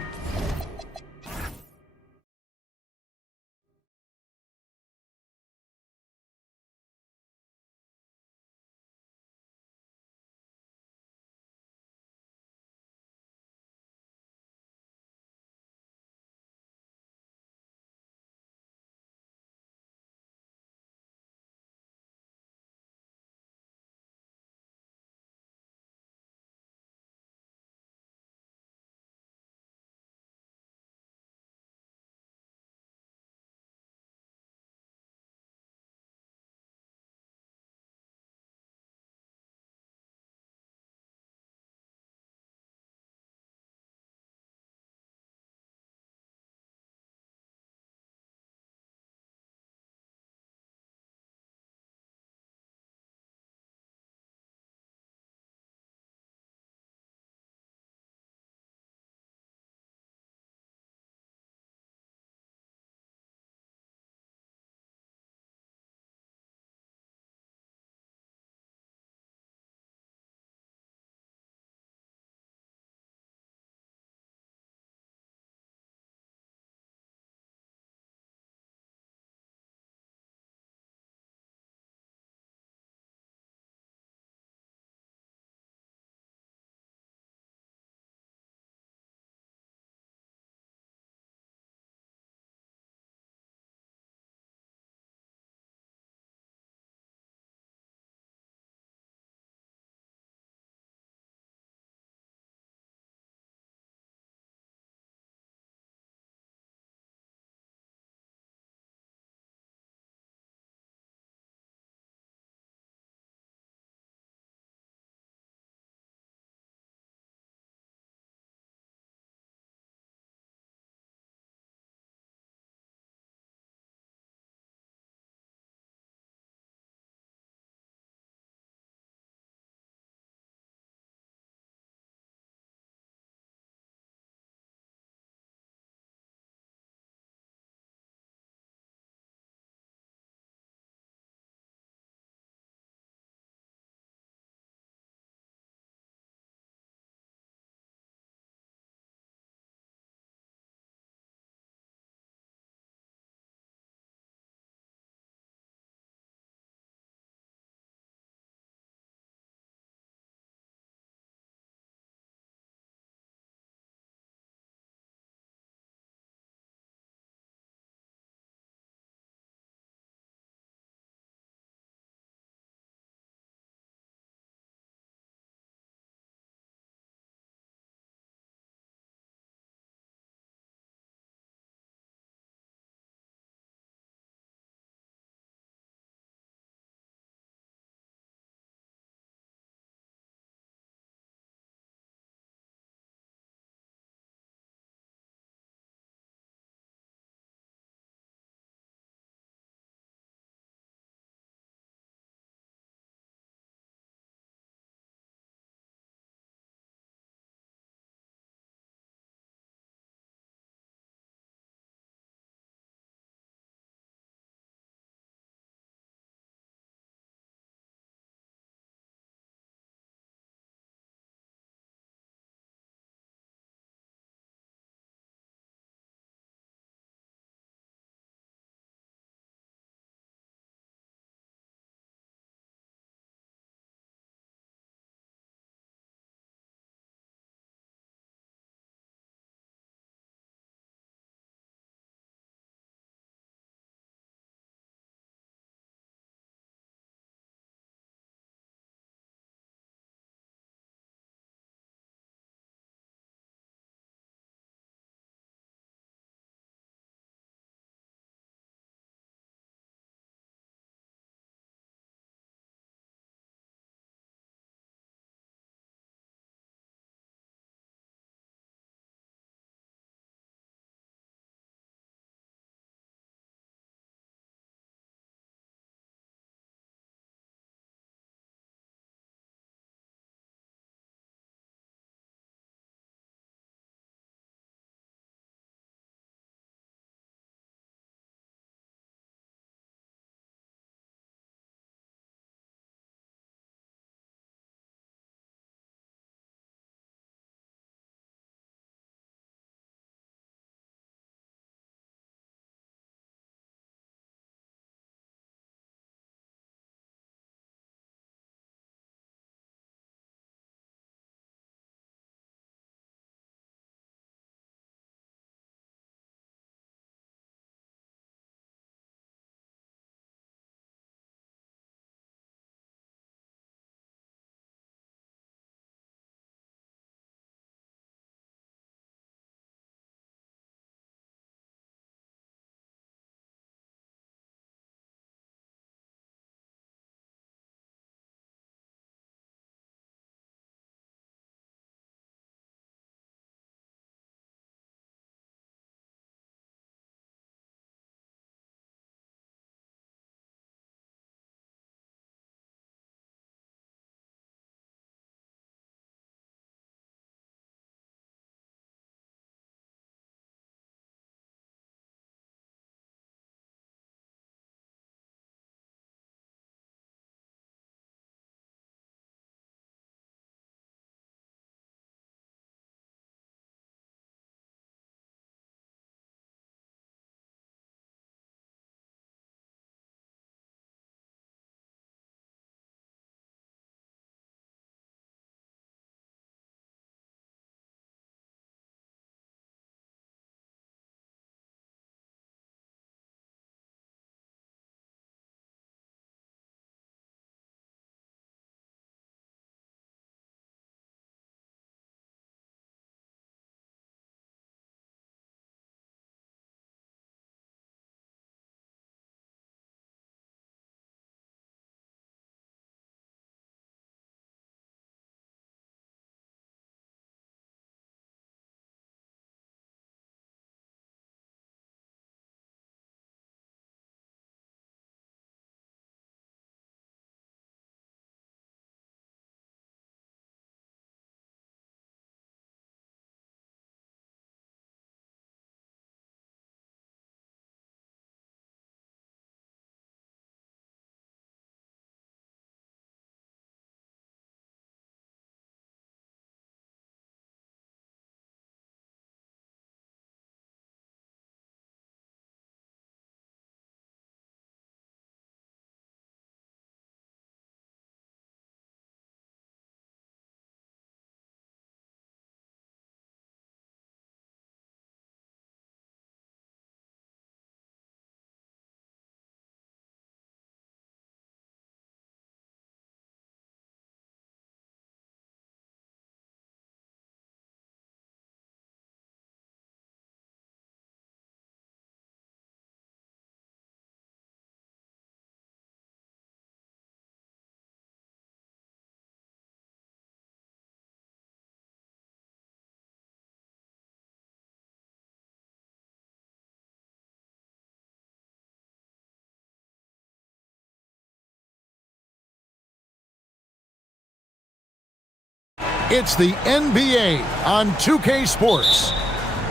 It's the NBA on 2K Sports.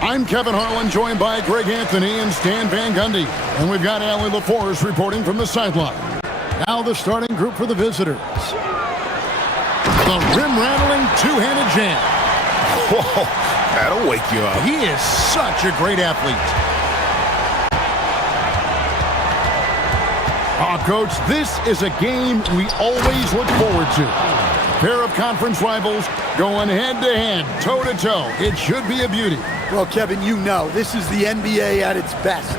I'm Kevin Harlan, joined by Greg Anthony and Stan Van Gundy. And we've got Allie LaForce reporting from the sideline. Now the starting group for the visitors. The rim-rattling two-handed jam. Whoa, that'll wake you up. He is such a great athlete. Coach, this is a game we always look forward to. A pair of conference rivals going head-to-head, toe-to-toe. It should be a beauty. Well, Kevin, you know, this is the NBA at its best.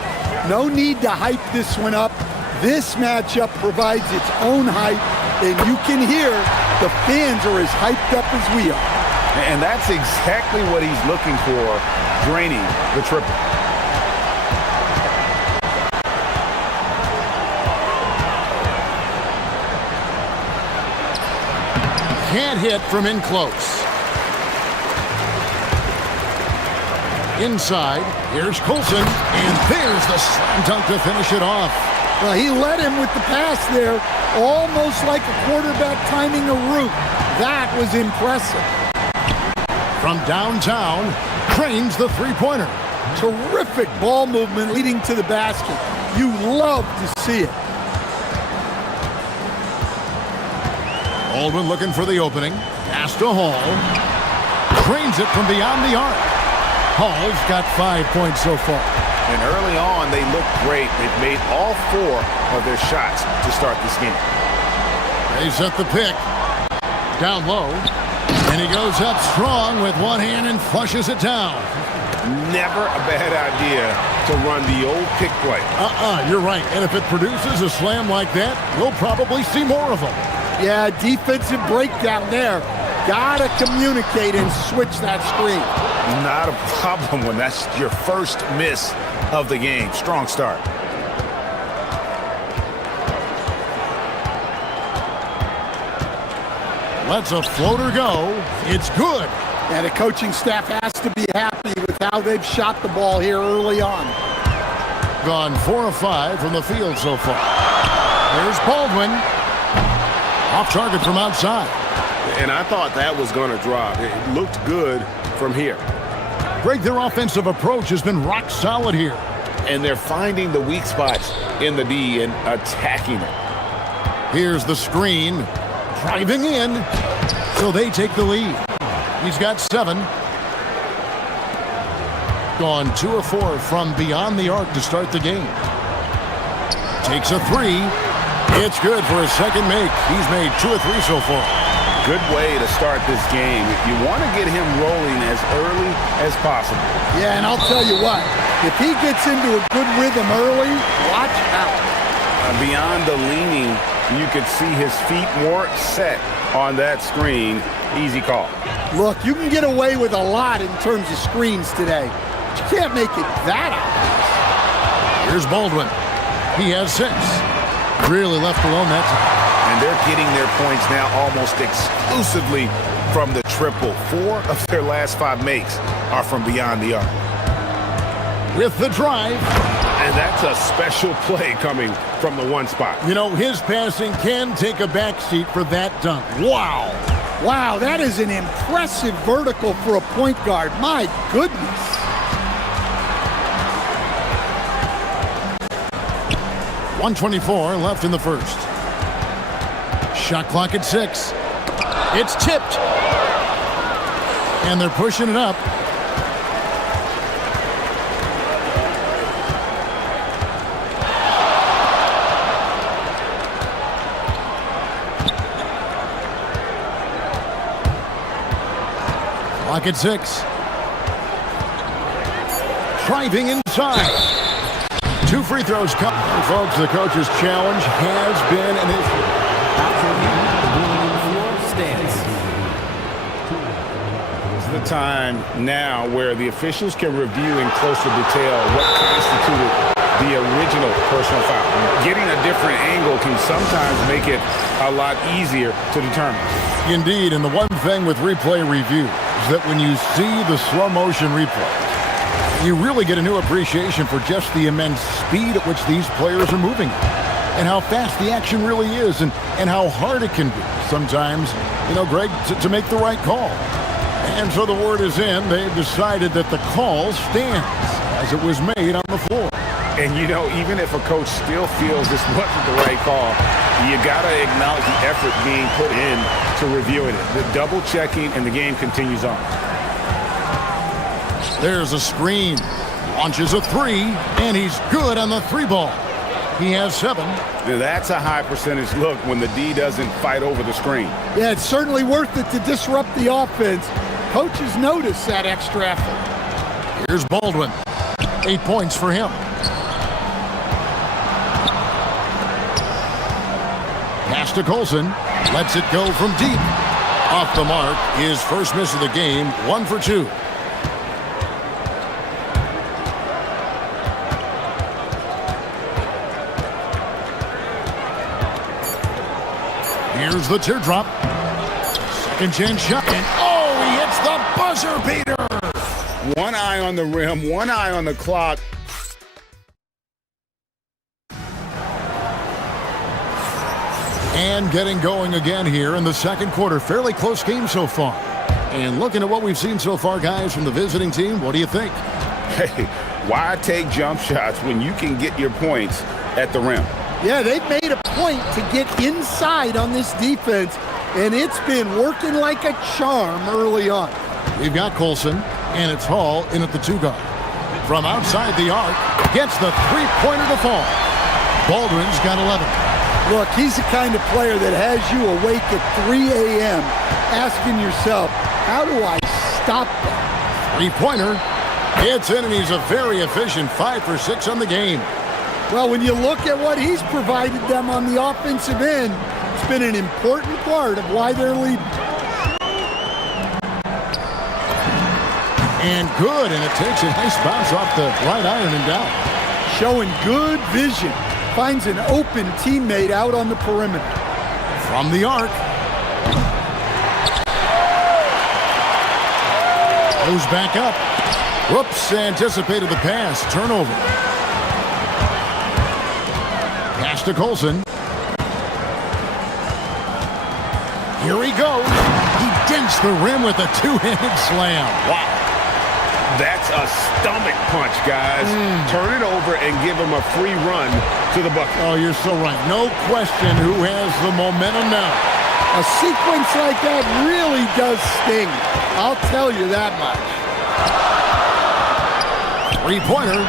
No need to hype this one up. This matchup provides its own hype, and you can hear the fans are as hyped up as we are. And that's exactly what he's looking for, draining the triple. Can't hit from in close. Inside, here's Coulson, and there's the slam dunk to finish it off. Well, he led him with the pass there, almost like a quarterback timing a route. That was impressive. From downtown, trains the three-pointer. Terrific ball movement leading to the basket. You love to see it. Baldwin looking for the opening. Pass to Hall. Trains it from beyond the arc. Hall's got 5 points so far. And early on, they looked great. They've made all 4 of their shots to start this game. They set the pick. Down low. And he goes up strong with one hand and flushes it down. Never a bad idea to run the old pick play. You're right. And if it produces a slam like that, we'll probably see more of them. Yeah, defensive breakdown there. Gotta communicate and switch that screen. Not a problem when that's your first miss of the game. Strong start. Lets a floater go. It's good. And the coaching staff has to be happy with how they've shot the ball here early on. Gone 4 of 5 from the field so far. There's Baldwin. Off target from outside. And I thought that was going to drop. It looked good from here. Greg, their offensive approach has been rock solid here. And they're finding the weak spots in the D and attacking it. Here's the screen. Driving in. So they take the lead. He's got 7. Gone 2 of 4 from beyond the arc to start the game. Takes a 3. It's good for a second make. He's made 2 of 3 so far. Good way to start this game. You want to get him rolling as early as possible. Yeah, and I'll tell you what, if he gets into a good rhythm early, watch out. Beyond the leaning, you could see his feet more set on that screen. Easy call. Look, you can get away with a lot in terms of screens today. But you can't make it that obvious. Here's Baldwin. He has 6. Really left alone that time. And they're getting their points now almost exclusively from the triple. 4 of their last 5 makes are from beyond the arc. With the drive. And that's a special play coming from the one spot. You know, his passing can take a backseat for that dunk. Wow. Wow, that is an impressive vertical for a point guard. My goodness. .124 left in the first. Shot clock at 6. It's tipped. And they're pushing it up. Clock at 6. Driving inside. 2 free throws come. Folks, the coach's challenge has been an issue. This is the time now where the officials can review in closer detail what constituted the original personal foul. Getting a different angle can sometimes make it a lot easier to determine. Indeed, and the one thing with replay review is that when you see the slow motion replay, you really get a new appreciation for just the immense speed at which these players are moving. and how fast the action really is and how hard it can be sometimes, Greg, to make the right call. And so the word is in. They've decided that the call stands as it was made on the floor. And, even if a coach still feels this wasn't the right call, you got to acknowledge the effort being put in to reviewing it. The double checking, and the game continues on. There's a screen. Launches a three, and he's good on the three ball. He has 7. That's a high percentage look when the D doesn't fight over the screen. Yeah, it's certainly worth it to disrupt the offense. Coaches notice that extra effort. Here's Baldwin. 8 points for him. Pass to Colson. Lets it go from deep. Off the mark. His first miss of the game. 1 for 2. Here's the teardrop. Second chance shot. And he hits the buzzer beater. One eye on the rim, one eye on the clock. And getting going again here in the second quarter. Fairly close game so far. And looking at what we've seen so far, guys, from the visiting team, what do you think? Hey, why take jump shots when you can get your points at the rim? Yeah, they've made a point to get inside on this defense, and it's been working like a charm early on. We've got Colson, and it's Hall in at the 2 guard. From outside the arc, gets the three-pointer to fall. Baldwin's got 11. Look, he's the kind of player that has you awake at 3 a.m. asking yourself, how do I stop that? Three-pointer. It's in, and he's a very efficient 5 for 6 on the game. Well, when you look at what he's provided them on the offensive end, it's been an important part of why they're leading. And good, and it takes a nice bounce off the right iron and down. Showing good vision. Finds an open teammate out on the perimeter. From the arc. Goes back up. Whoops, anticipated the pass. Turnover. Pass to Colson. Here he goes. He dents the rim with a two-handed slam. Wow. That's a stomach punch, guys. Turn it over and give him a free run to the bucket. Oh, you're so right. No question who has the momentum now. A sequence like that really does sting. I'll tell you that much. Three-pointer.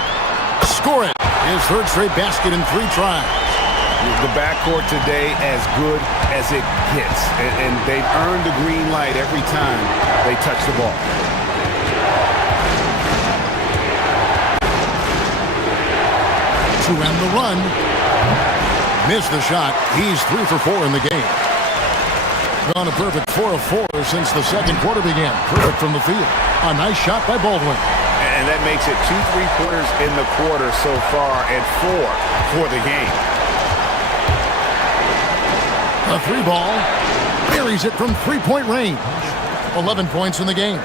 Score it. His third straight basket in 3 tries. The backcourt today as good as it gets. And they've earned the green light every time they touch the ball. To end the run. Missed the shot. He's 3 for 4 in the game. Gone a perfect 4 of 4 since the second quarter began. Perfect from the field. A nice shot by Baldwin. And that makes it 2 3-pointers in the quarter so far and 4 for the game. A 3 ball. Buries it from 3-point range. 11 points in the game.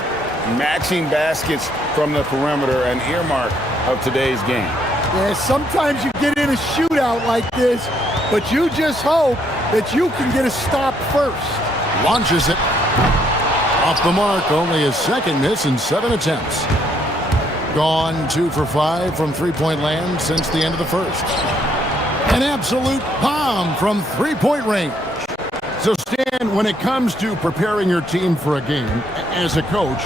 Matching baskets from the perimeter, an earmark of today's game. Yeah, sometimes you get in a shootout like this, but you just hope that you can get a stop first. Launches it. Off the mark, only his second miss in 7 attempts. Gone 2 for 5 from 3-point land since the end of the first. An absolute bomb from 3-point range. So, Stan, when it comes to preparing your team for a game, as a coach,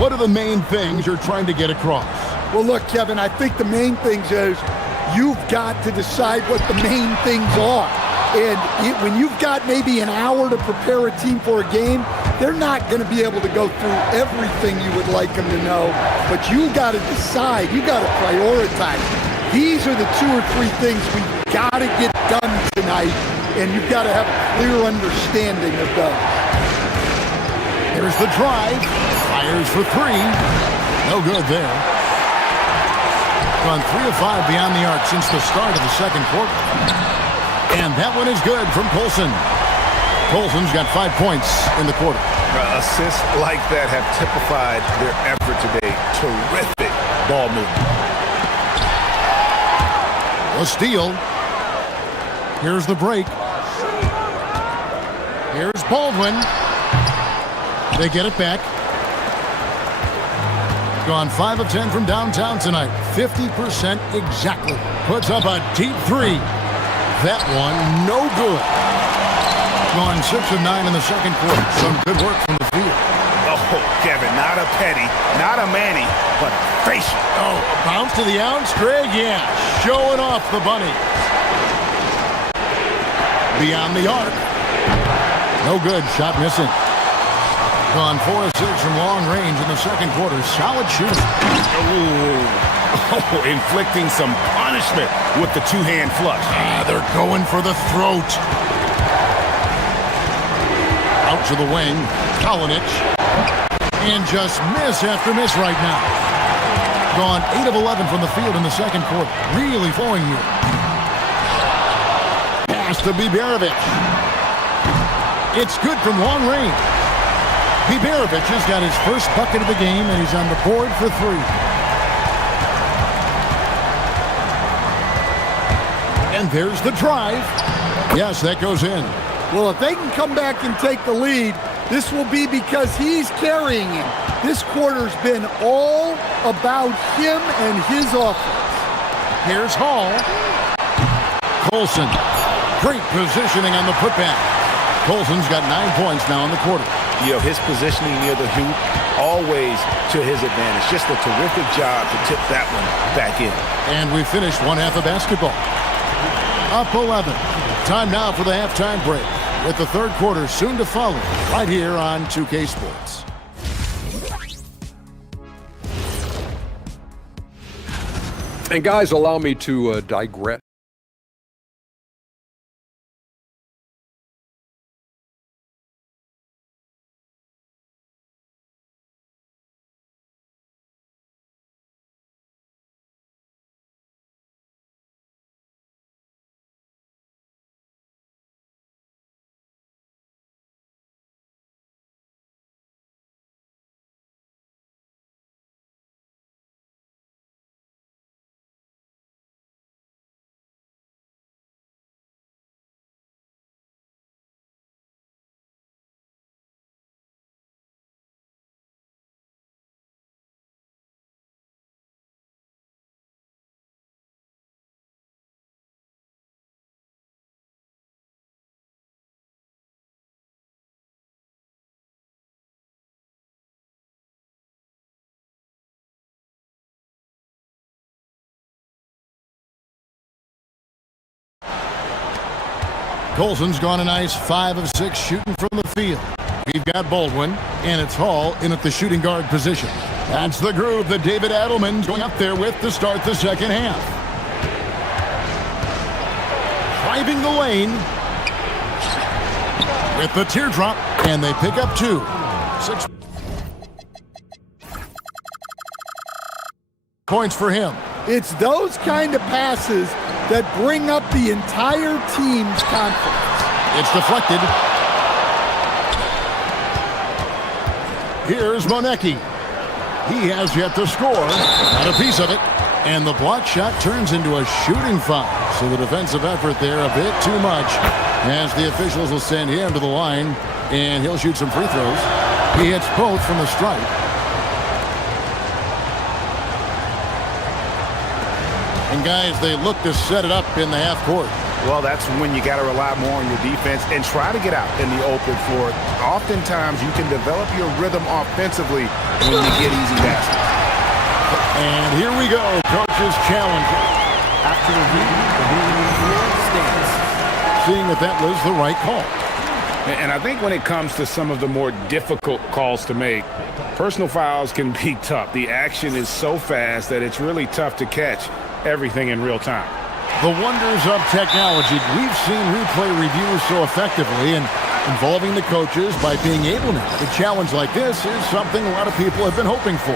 what are the main things you're trying to get across? Well, look, Kevin, I think the main things is you've got to decide what the main things are. And when you've got maybe an hour to prepare a team for a game, they're not going to be able to go through everything you would like them to know. But you got to decide. You got to prioritize. These are the 2 or 3 things we've got to get done tonight, and you've got to have a clear understanding of those. Here's the drive. Fires for 3. No good there. Gone 3 of 5 beyond the arc since the start of the second quarter. And that one is good from Colson. Colson's got 5 points in the quarter. Assists like that have typified their effort today. Terrific ball movement. A steal. Here's the break. Here's Baldwin. They get it back. Gone 5 of 10 from downtown tonight. 50% exactly. Puts up a deep three. That one, no good. Gone 6 of 9 in the second quarter. Some good work from the field. Oh, Kevin, not a Petty, not a Manny, but a facial. Oh, bounce to the ounce, Greg, yeah. Showing off the bunny. Beyond the arc. No good, shot missing. Gone 4 of 6 from long range in the second quarter. Solid shooting. Oh, inflicting some punishment with the two-hand flush. They're going for the throat. Out to the wing. Kalinic. And just miss after miss right now. Gone 8 of 11 from the field in the second quarter. Really flowing here. Pass to Biberovic. It's good from long range. Biberovic has got his first bucket of the game, and he's on the board for 3. And there's the drive. Yes, that goes in. Well, if they can come back and take the lead, this will be because he's carrying him. This quarter's been all about him and his offense. Here's Hall. Colson. Great positioning on the putback. Colson's got 9 points now in the quarter. You know, his positioning near the hoop, always to his advantage. Just a terrific job to tip that one back in. And we finished one half of basketball. Up 11. Time now for the halftime break, with the third quarter soon to follow, right here on 2K Sports. And guys, allow me to digress. Colson's gone a nice 5 of 6 shooting from the field. We've got Baldwin, and it's Hall in at the shooting guard position. That's the groove that David Adelman's going up there with to start the second half. Driving the lane with the teardrop, and they pick up 2. 6 points for him. It's those kind of passes that bring up the entire team's confidence. It's deflected. Here's Monecki. He has yet to score. Got a piece of it. And the block shot turns into a shooting foul. So the defensive effort there a bit too much, as the officials will send him to the line, and he'll shoot some free throws. He hits both from the stripe. And guys, they look to set it up in the half court. Well, that's when you got to rely more on your defense and try to get out in the open floor. Oftentimes, you can develop your rhythm offensively when you get easy baskets. And here we go, coach's challenge. After the ruling floor stands. Seeing that that was the right call. And I think when it comes to some of the more difficult calls to make, personal fouls can be tough. The action is so fast that it's really tough to catch everything in real time. The wonders of technology. We've seen replay reviews so effectively, and involving the coaches by being able now to challenge like this is something a lot of people have been hoping for.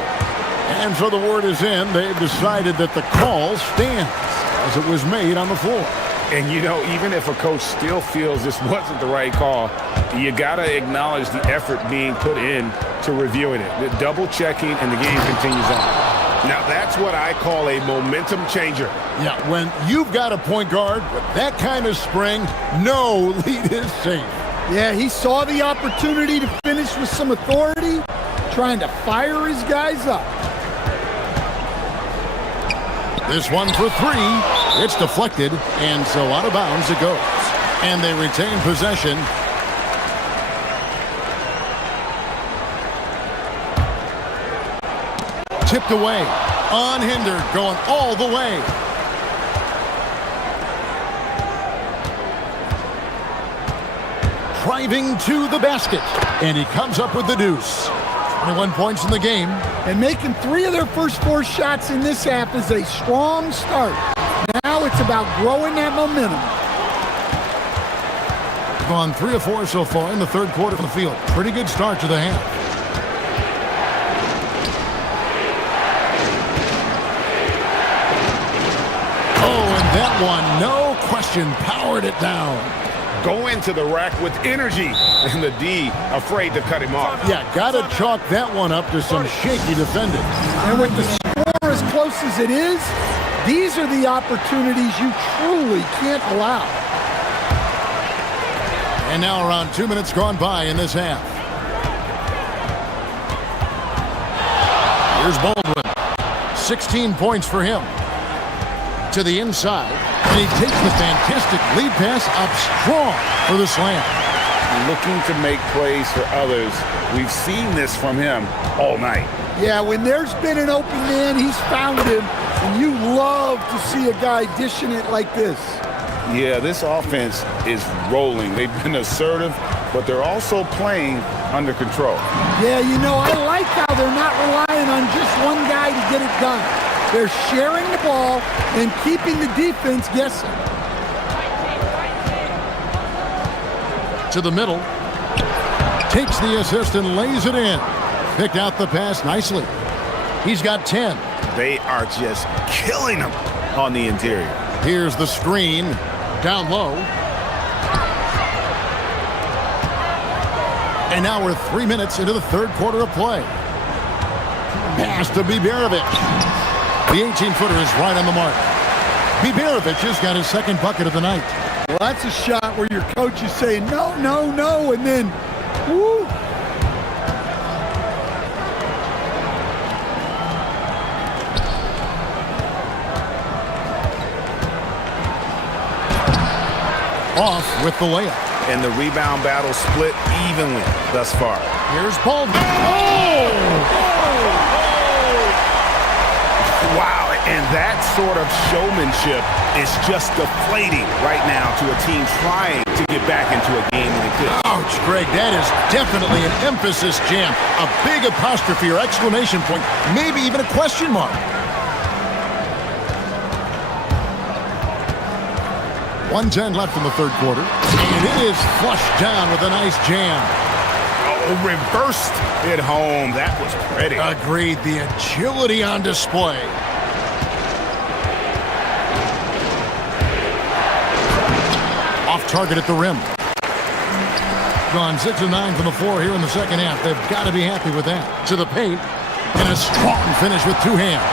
And so the word is in. They've decided that the call stands as it was made on the floor. And, you know, even if a coach still feels this wasn't the right call, you got to acknowledge the effort being put in to reviewing it. The double checking, and the game continues on. Now that's what I call a momentum changer. Yeah, when you've got a point guard with that kind of spring, no lead is safe. Yeah, he saw the opportunity to finish with some authority, trying to fire his guys up. This one for three. It's deflected, and so out of bounds it goes. And they retain possession. Tipped away. Unhindered, going all the way. Driving to the basket. And he comes up with the deuce. 21 points in the game. And making 3 of their first 4 shots in this half is a strong start. Now it's about growing that momentum. Gone 3 of 4 so far in the third quarter from the field. Pretty good start to the half. Oh, and that one, no question, powered it down. Go into the rack with energy, and the D afraid to cut him off. Yeah, gotta chalk that one up to some shaky defending. And with the score as close as it is, these are the opportunities you truly can't allow. And now around 2 minutes gone by in this half. Here's Baldwin. 16 points for him. To the inside. And he takes the fantastic lead pass up strong for the slam. Looking to make plays for others. We've seen this from him all night. Yeah, when there's been an open man, he's found him. And you love to see a guy dishing it like this. Yeah, this offense is rolling. They've been assertive, but they're also playing under control. Yeah, you know, I like how they're not relying on just one guy to get it done. They're sharing the ball and keeping the defense guessing. To the middle. Takes the assist and lays it in. Picked out the pass nicely. He's got 10. They are just killing him on the interior. Here's the screen. Down low. And now we're 3 minutes into the third quarter of play. Pass to Biberovic. The 18-footer is right on the mark. Biberovic has got his second bucket of the night. Well, that's a shot where your coach is saying, no, no, no, and then, woo. Off with the layup. And the rebound battle split evenly thus far. Here's Baldwin. Oh! Wow, and that sort of showmanship is just deflating right now to a team trying to get back into a game like this. Ouch, Greg, that is definitely an emphasis jam. A big apostrophe or exclamation point, maybe even a question mark. 1:10 left in the third quarter. And it is flushed down with a nice jam. Oh, reversed it home. That was pretty. Agreed. The agility on display. Off target at the rim. Gone 6 of 9 from the floor here in the second half. They've got to be happy with that. To the paint. And a strong finish with 2 hands.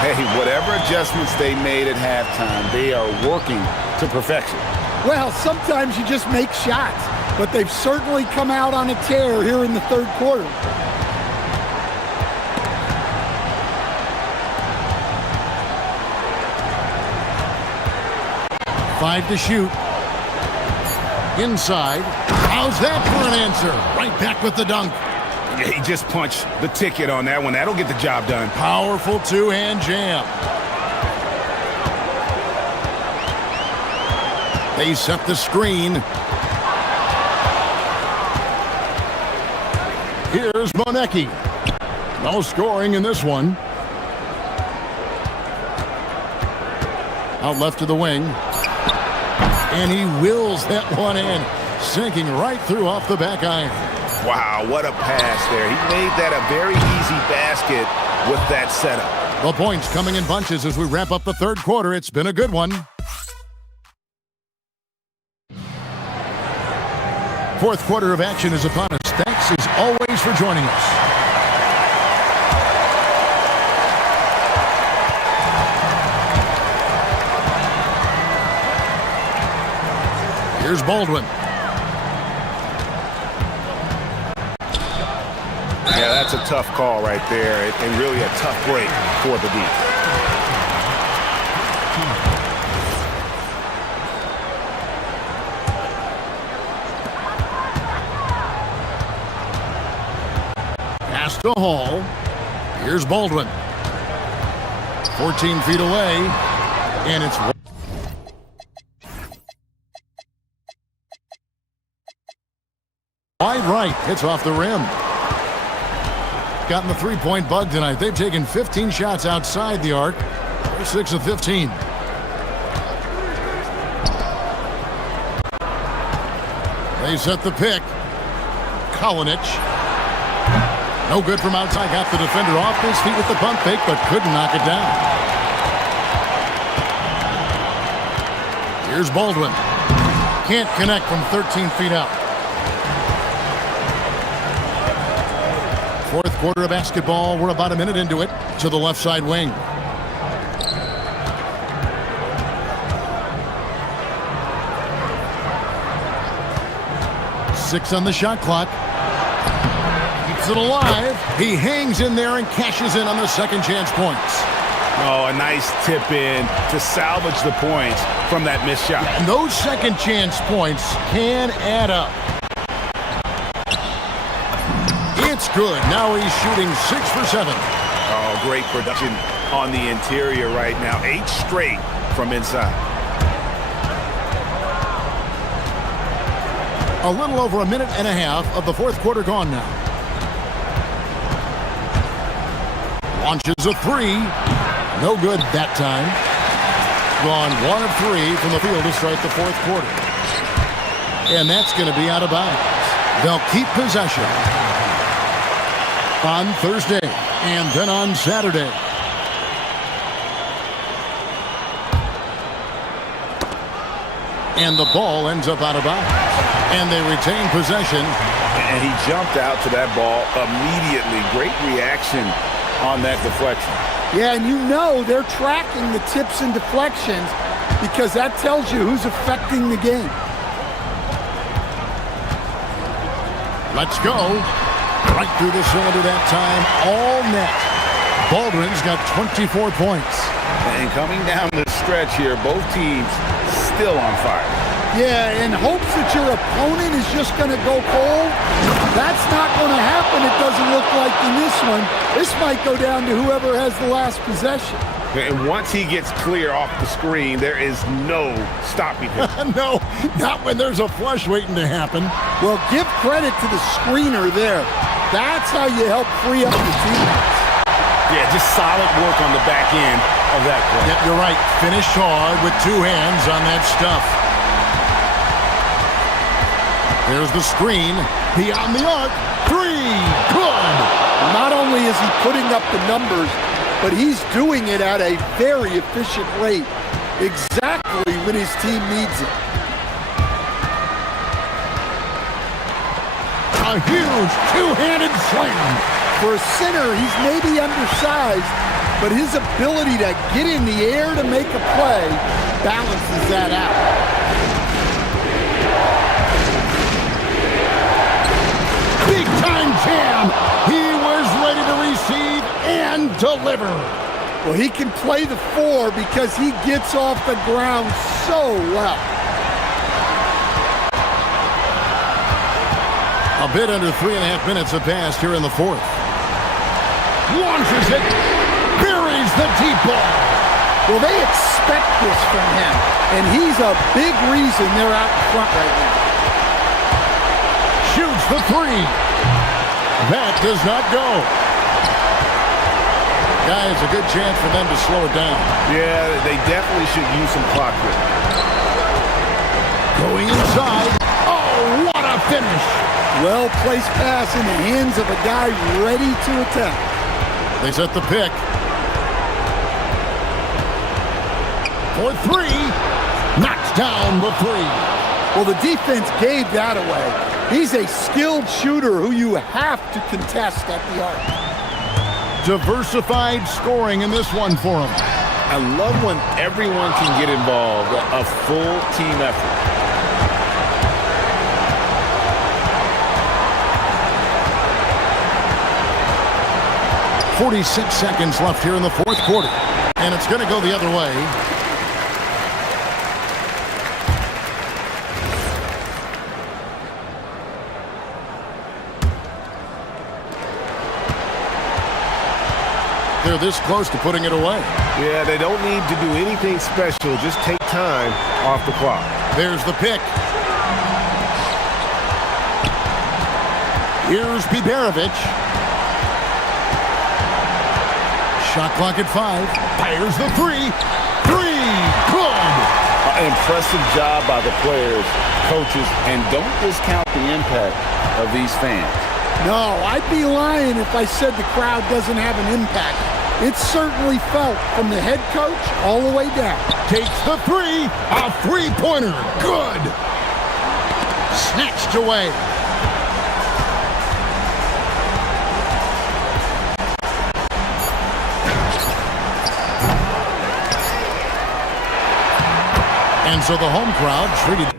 Hey, whatever adjustments they made at halftime, they are working to perfection. Well, sometimes you just make shots, but they've certainly come out on a tear here in the third quarter. Five to shoot. Inside. How's that for an answer? Right back with the dunk. Yeah, he just punched the ticket on that one. That'll get the job done. Powerful 2-hand jam. They set the screen. Here's Monecki. No scoring in this one. Out left to the wing. And he wills that one in. Sinking right through off the back iron. Wow, what a pass there. He made that a very easy basket with that setup. The points coming in bunches as we wrap up the third quarter. It's been a good one. Fourth quarter of action is upon us. Thanks as always for joining us. Here's Baldwin. Yeah, that's a tough call right there, and really a tough break for the D. Pass to Hall. Here's Baldwin. 14 feet away, and it's wide right. Hits off the rim. Gotten the three-point bug tonight. They've taken 15 shots outside the arc. They're 6 of 15. They set the pick. Kalinic. No good from outside. Got the defender off his feet with the pump fake, but couldn't knock it down. Here's Baldwin. Can't connect from 13 feet out. Fourth quarter of basketball. We're about a minute into it. To the left side wing. Six on the shot clock. Keeps it alive. He hangs in there and cashes in on the second chance points. Oh, a nice tip in to salvage the points from that missed shot. And those second chance points can add up. It's good. Now he's shooting 6 for 7. Oh, great production on the interior right now. 8 straight from inside. A little over a minute and a half of the fourth quarter gone now. Launches a three. No good that time. Gone 1 of 3 from the field to start the fourth quarter. And that's going to be out of bounds. They'll keep possession on Thursday and then on Saturday. And the ball ends up out of bounds. And they retain possession. And he jumped out to that ball immediately. Great reaction on that deflection. Yeah, and you know they're tracking the tips and deflections because that tells you who's affecting the game. Let's go. Right through the cylinder that time. All net. Baldwin's got 24 points. And coming down the stretch here, both teams still on fire. Yeah, in hopes that your opponent is just going to go cold. That's not going to happen, it doesn't look like in this one. This might go down to whoever has the last possession. And once he gets clear off the screen, there is no stopping him. No, not when there's a flush waiting to happen. Well, give credit to the screener there. That's how you help free up your teammates. Yeah, just solid work on the back end of that play. Yep, you're right. Finished hard with 2 hands on that stuff. There's the screen. Beyond the arc. 3. Good. Not only is he putting up the numbers, but he's doing it at a very efficient rate. Exactly when his team needs it. A huge 2-handed slam. For a center, he's maybe undersized, but his ability to get in the air to make a play balances that out. Big time jam. He was ready to receive and deliver. Well, he can play the 4 because he gets off the ground so well. A bit under 3.5 minutes have passed here in the fourth. Launches it. Buries the deep ball. Well, they expect this from him, and he's a big reason they're out in front right now. Shoots the 3. That does not go. Guys, a good chance for them to slow it down. Yeah, they definitely should use some clock with it. Going inside. Oh, what a finish. Well-placed pass in the hands of a guy ready to attack. They set the pick. For 3. Knocks down the 3. Well, the defense gave that away. He's a skilled shooter who you have to contest at the arc. Diversified scoring in this one for him. I love when everyone can get involved, a full team effort. 46 seconds left here in the fourth quarter. And it's going to go the other way. They're this close to putting it away. Yeah, they don't need to do anything special. Just take time off the clock. There's the pick. Here's Biberovic. Shot clock at 5. Fires the three. Good. Impressive job by the players, coaches, and don't discount the impact of these fans. No, I'd be lying if I said the crowd doesn't have an impact. It's certainly felt from the head coach all the way down. Takes the three. A three-pointer. Good. Snatched away. And so the home crowd treated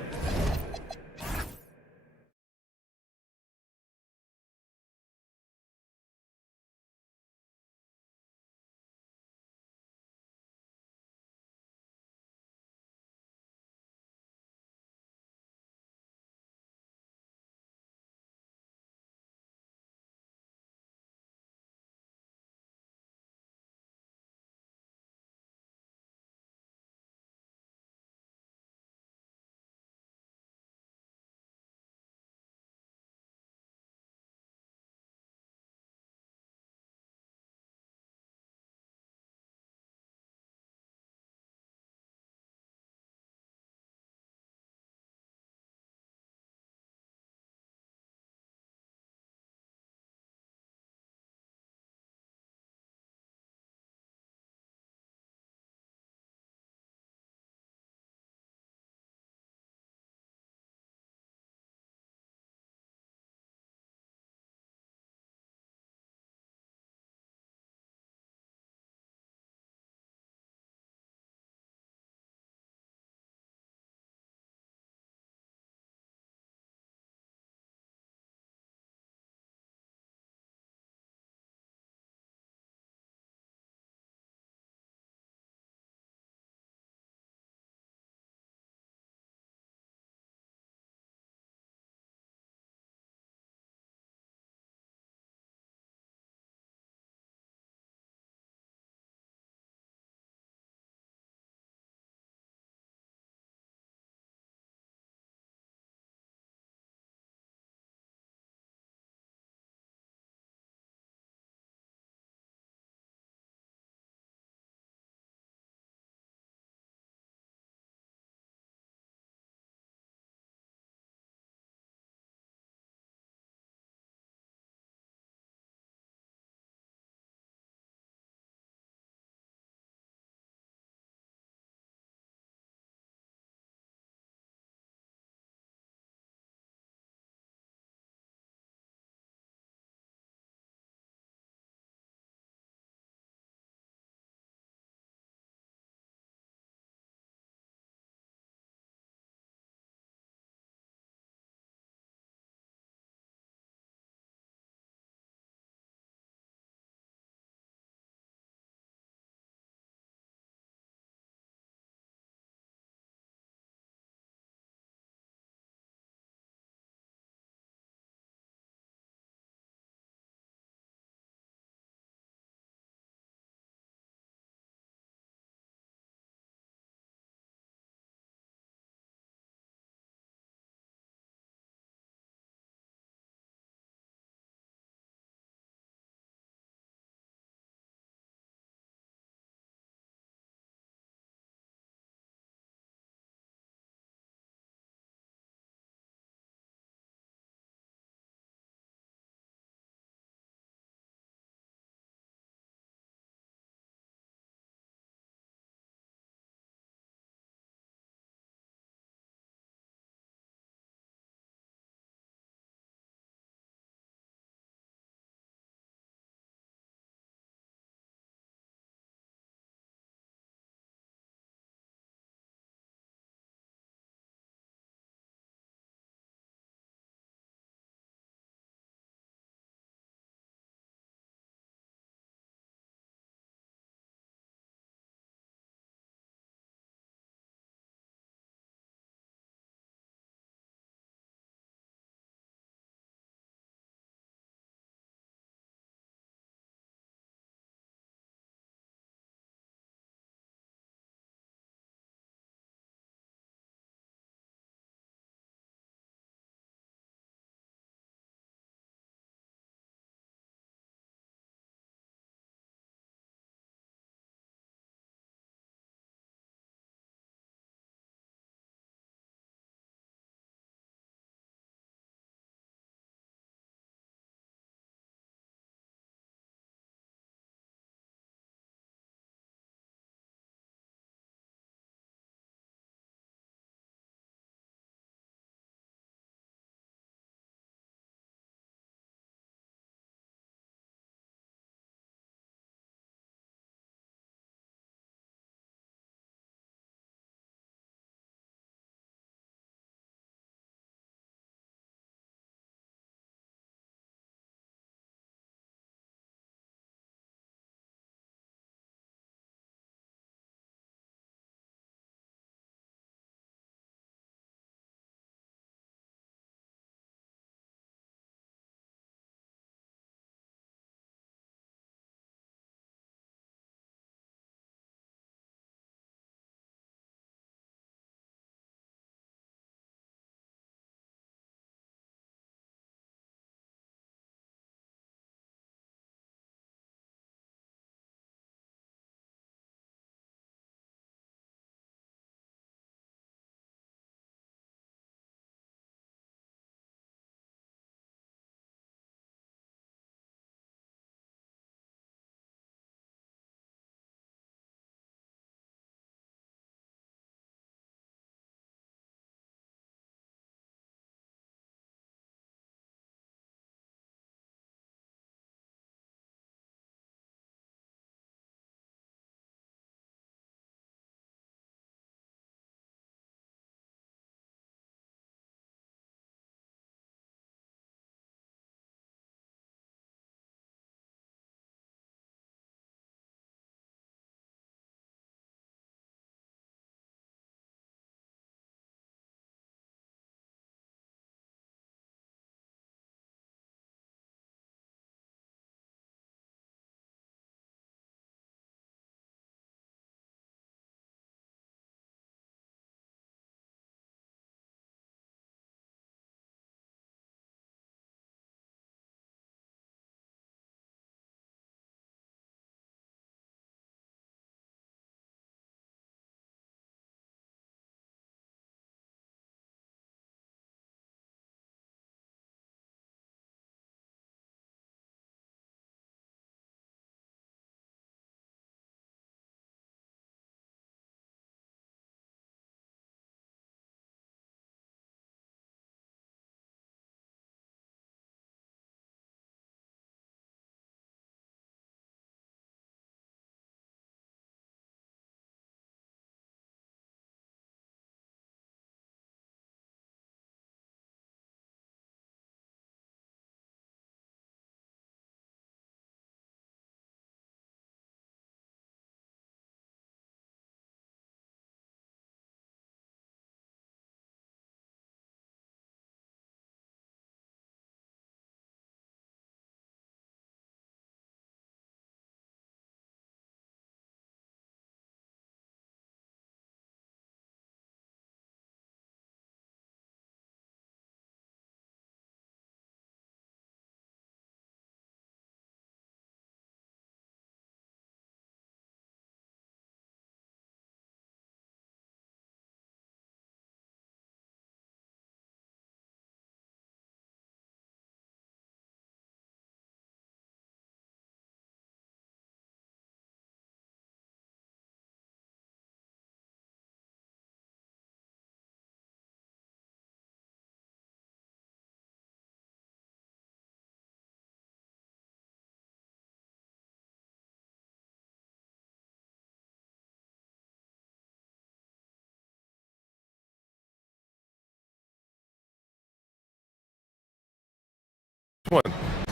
one.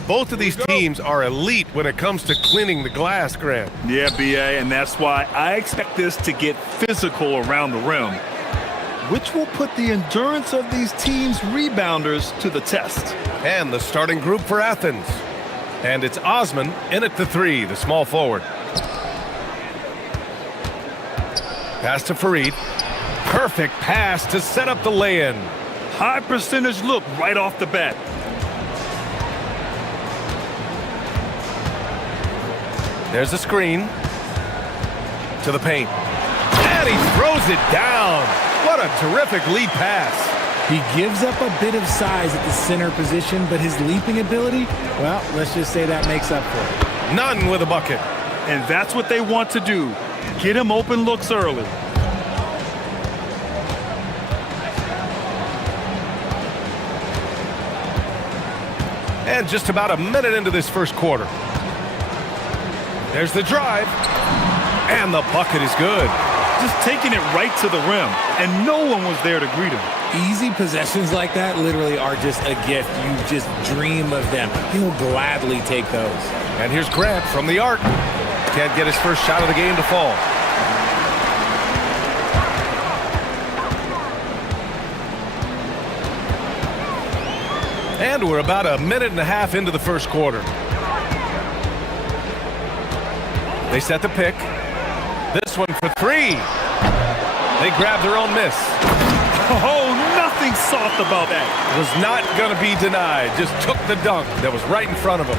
Both of these teams are elite when it comes to cleaning the glass, Grant. Yeah, BA, and that's why I expect this to get physical around the rim, which will put the endurance of these teams' rebounders to the test. And the starting group for Athens. And it's Osman in at the three, the small forward. Pass to Farid. Perfect pass to set up the lay-in. High percentage look right off the bat. There's the screen. To the paint. And he throws it down. What a terrific lead pass. He gives up a bit of size at the center position, but his leaping ability, well, let's just say that makes up for it. None with a bucket. And that's what they want to do. Get him open looks early. And just about a minute into this first quarter. There's the drive. And the bucket is good. Just taking it right to the rim, and no one was there to greet him. Easy possessions like that literally are just a gift. You just dream of them. He'll gladly take those. And here's Grant from the arc. Can't get his first shot of the game to fall. And we're about a minute and a half into the first quarter. They set the pick. This one for three. They grab their own miss. Oh, nothing soft about that. Was not going to be denied. Just took the dunk that was right in front of him.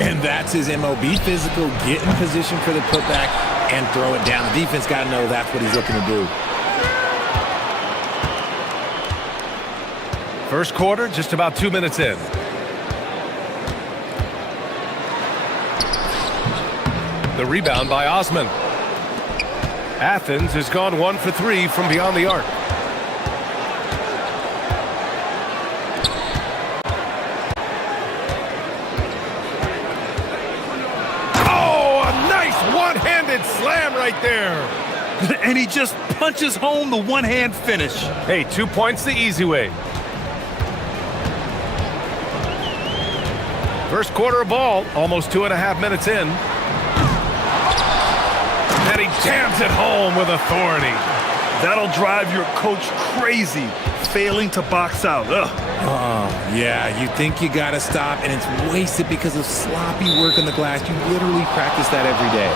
And that's his MO. Be physical, get in position for the putback, and throw it down. The defense got to know that's what he's looking to do. First quarter, just about 2 minutes in. The rebound by Osman. Athens has gone 1 for 3 from beyond the arc. Oh, a nice one-handed slam right there. And he just punches home the one-hand finish. Hey, 2 points the easy way. First quarter of ball, almost 2.5 minutes in. And he jams it home with authority. That'll drive your coach crazy, failing to box out. Ugh. Oh, yeah, you think you got to stop, and it's wasted because of sloppy work on the glass. You literally practice that every day.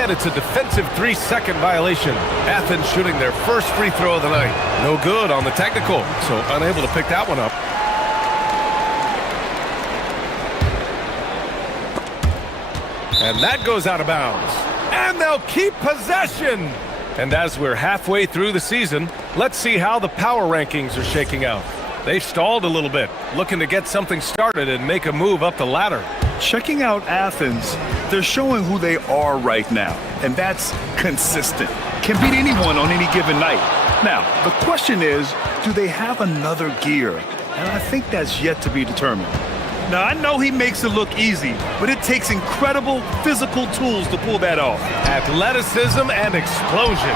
And it's a defensive 3-second violation. Athens shooting their first free throw of the night. No good on the technical, so unable to pick that one up. And that goes out of bounds. And they'll keep possession. And as we're halfway through the season, let's see how the power rankings are shaking out. They've stalled a little bit, looking to get something started and make a move up the ladder. Checking out Athens, they're showing who they are right now, and that's consistent. Can beat anyone on any given night. Now, the question is, do they have another gear? And I think that's yet to be determined. Now, I know he makes it look easy, but it takes incredible physical tools to pull that off. Athleticism and explosion.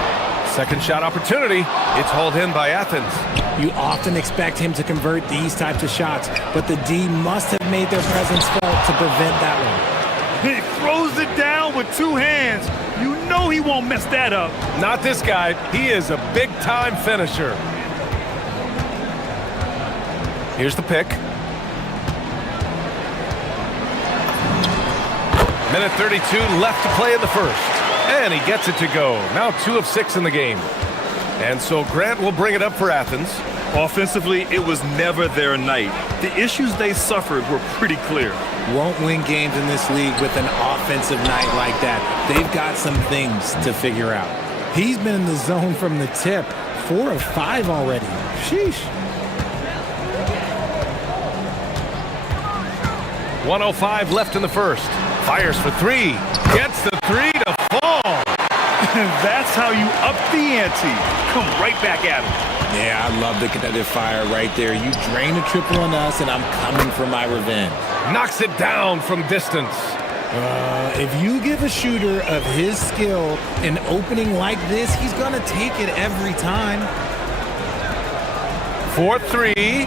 Second shot opportunity. It's hauled in by Athens. You often expect him to convert these types of shots, but the D must have made their presence felt to prevent that one. He throws it down with two hands. You know he won't mess that up. Not this guy. He is a big-time finisher. Here's the pick. Minute 32 left to play in the first. And he gets it to go. Now 2 of 6 in the game. And so Grant will bring it up for Athens. Offensively, it was never their night. The issues they suffered were pretty clear. Won't win games in this league with an offensive night like that. They've got some things to figure out. He's been in the zone from the tip. 4 of 5 already. Sheesh. 1:05 left in the first. Fires for 3. Gets the 3 to fall. That's how you up the ante. Come right back at him. Yeah, I love the competitive fire right there. You drain a triple on us, and I'm coming for my revenge. Knocks it down from distance. If you give a shooter of his skill an opening like this, he's going to take it every time. 4-3.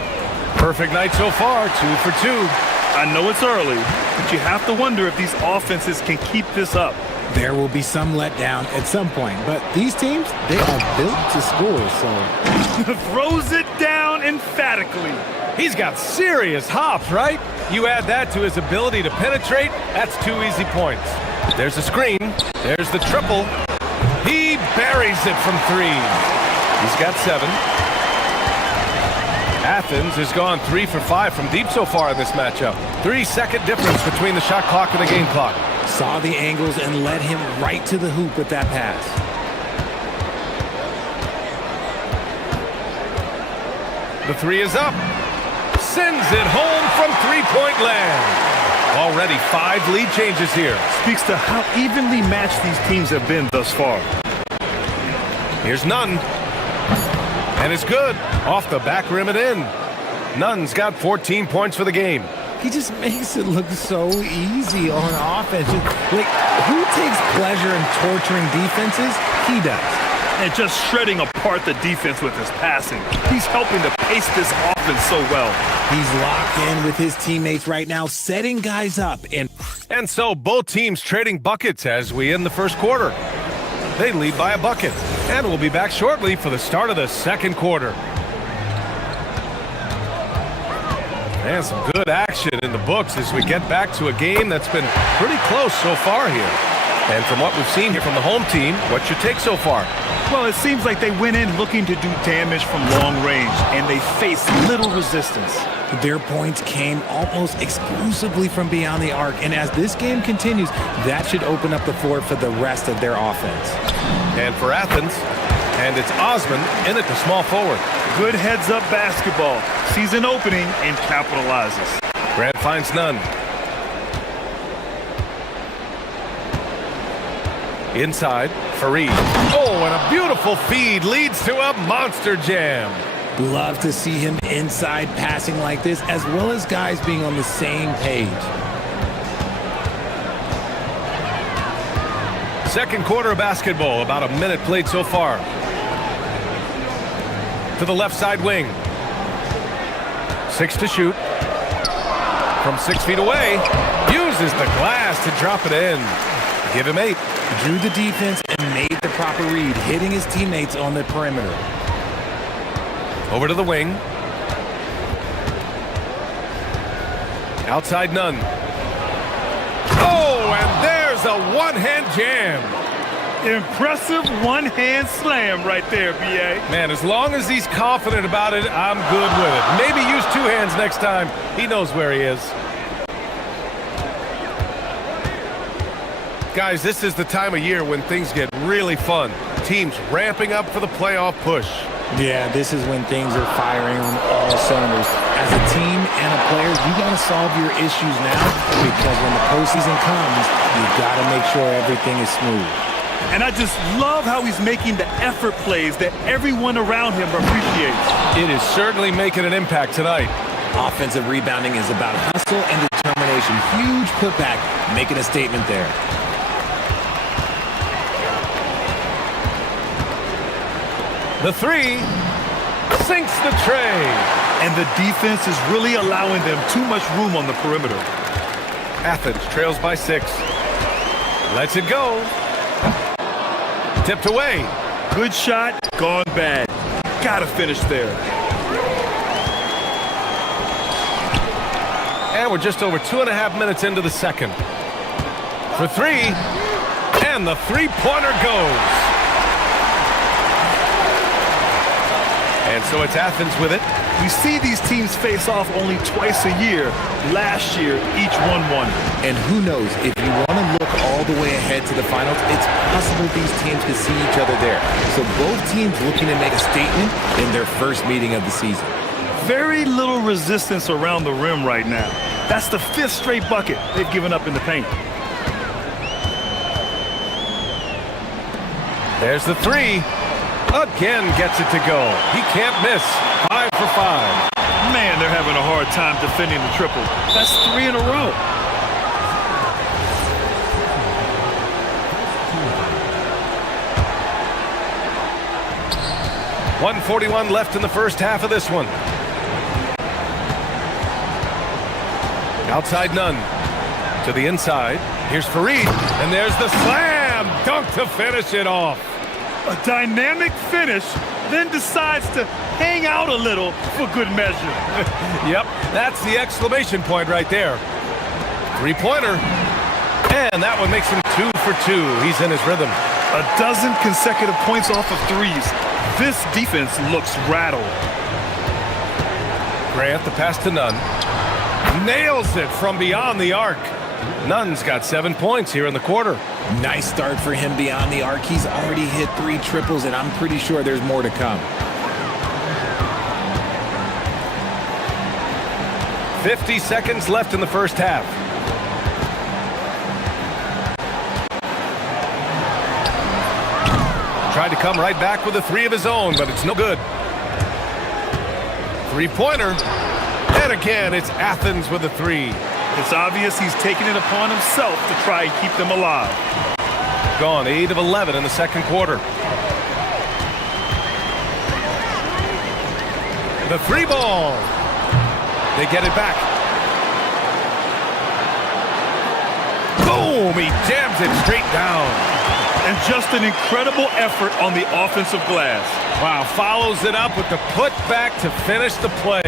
Perfect night so far. 2 for 2. I know it's early, but you have to wonder if these offenses can keep this up. There will be some letdown at some point, but these teams, they are built to score, so... Throws it down emphatically. He's got serious hops, right? You add that to his ability to penetrate, that's 2 easy points. There's the screen. There's the triple. He buries it from 3. He's got 7. Athens has gone 3 for 5 from deep so far in this matchup. 3-second difference between the shot clock and the game clock. Saw the angles and led him right to the hoop with that pass. The 3 is up. Sends it home from three-point land. Already 5 lead changes here. Speaks to how evenly matched these teams have been thus far. Here's Nunn. And it's good. Off the back rim and in. Nunn's got 14 points for the game. He just makes it look so easy on offense. Like, who takes pleasure in torturing defenses? He does. And just shredding apart the defense with his passing. He's helping to pace this offense so well. He's locked in with his teammates right now, setting guys up. And so both teams trading buckets as we end the first quarter. They lead by a bucket. And we'll be back shortly for the start of the second quarter. And some good action in the books as we get back to a game that's been pretty close so far here. And from what we've seen here from the home team, what's your take so far? Well, it seems like they went in looking to do damage from long range, and they faced little resistance. Their points came almost exclusively from beyond the arc, and as this game continues, that should open up the floor for the rest of their offense. And for Athens, and it's Osman in at the small forward. Good heads-up basketball. Sees an opening and capitalizes. Grant finds none. Inside, Fareed. Oh, and a beautiful feed leads to a monster jam. Love to see him inside passing like this, as well as guys being on the same page. Second quarter of basketball, about a minute played so far. To the left side wing. 6 to shoot. From 6 feet away, uses the glass to drop it in. Give him 8. Drew the defense and made the proper read, hitting his teammates on the perimeter. Over to the wing. Outside Nunn. Oh, and there's a one-hand jam. Impressive one-hand slam right there, B.A. Man, as long as he's confident about it, I'm good with it. Maybe use 2 hands next time. He knows where he is. Guys, this is the time of year when things get really fun. Teams ramping up for the playoff push. Yeah, this is when things are firing on all cylinders. As a team and a player, you got to solve your issues now, because when the postseason comes, you got to make sure everything is smooth. And I just love how he's making the effort plays that everyone around him appreciates. It is certainly making an impact tonight. Offensive rebounding is about hustle and determination. Huge putback, making a statement there. The 3 sinks the tray. And the defense is really allowing them too much room on the perimeter. Athens trails by 6. Lets it go. Tipped away. Good shot, gone bad. Gotta finish there. And we're just over 2.5 minutes into the second. For 3, and the three-pointer goes. And so it's Athens with it. We see these teams face off only twice a year. Last year, each won one. And who knows, if you want to look all the way ahead to the finals, it's possible these teams could see each other there. So both teams looking to make a statement in their first meeting of the season. Very little resistance around the rim right now. That's the 5th straight bucket they've given up in the paint. There's the 3. Again gets it to go. He can't miss. 5 for 5. Man, they're having a hard time defending the triple. That's 3 in a row. .141 left in the first half of this one. Outside none. To the inside. Here's Fareed. And there's the slam dunk to finish it off. A dynamic finish, then decides to hang out a little for good measure. Yep, that's the exclamation point right there. Three-pointer. And that one makes him 2 for 2. He's in his rhythm. A dozen consecutive points off of threes. This defense looks rattled. Grant, the pass to Nunn. Nails it from beyond the arc. Nunn's got 7 points here in the quarter. Nice start for him beyond the arc. He's already hit 3 triples, and I'm pretty sure there's more to come. 50 seconds left in the first half. Tried to come right back with a 3 of his own, but it's no good. Three-pointer. And again, it's Athens with a 3. It's obvious he's taking it upon himself to try and keep them alive. Gone 8 of 11 in the second quarter. The 3 ball. They get it back. Boom! He jams it straight down. And just an incredible effort on the offensive glass. Wow, follows it up with the putback to finish the play.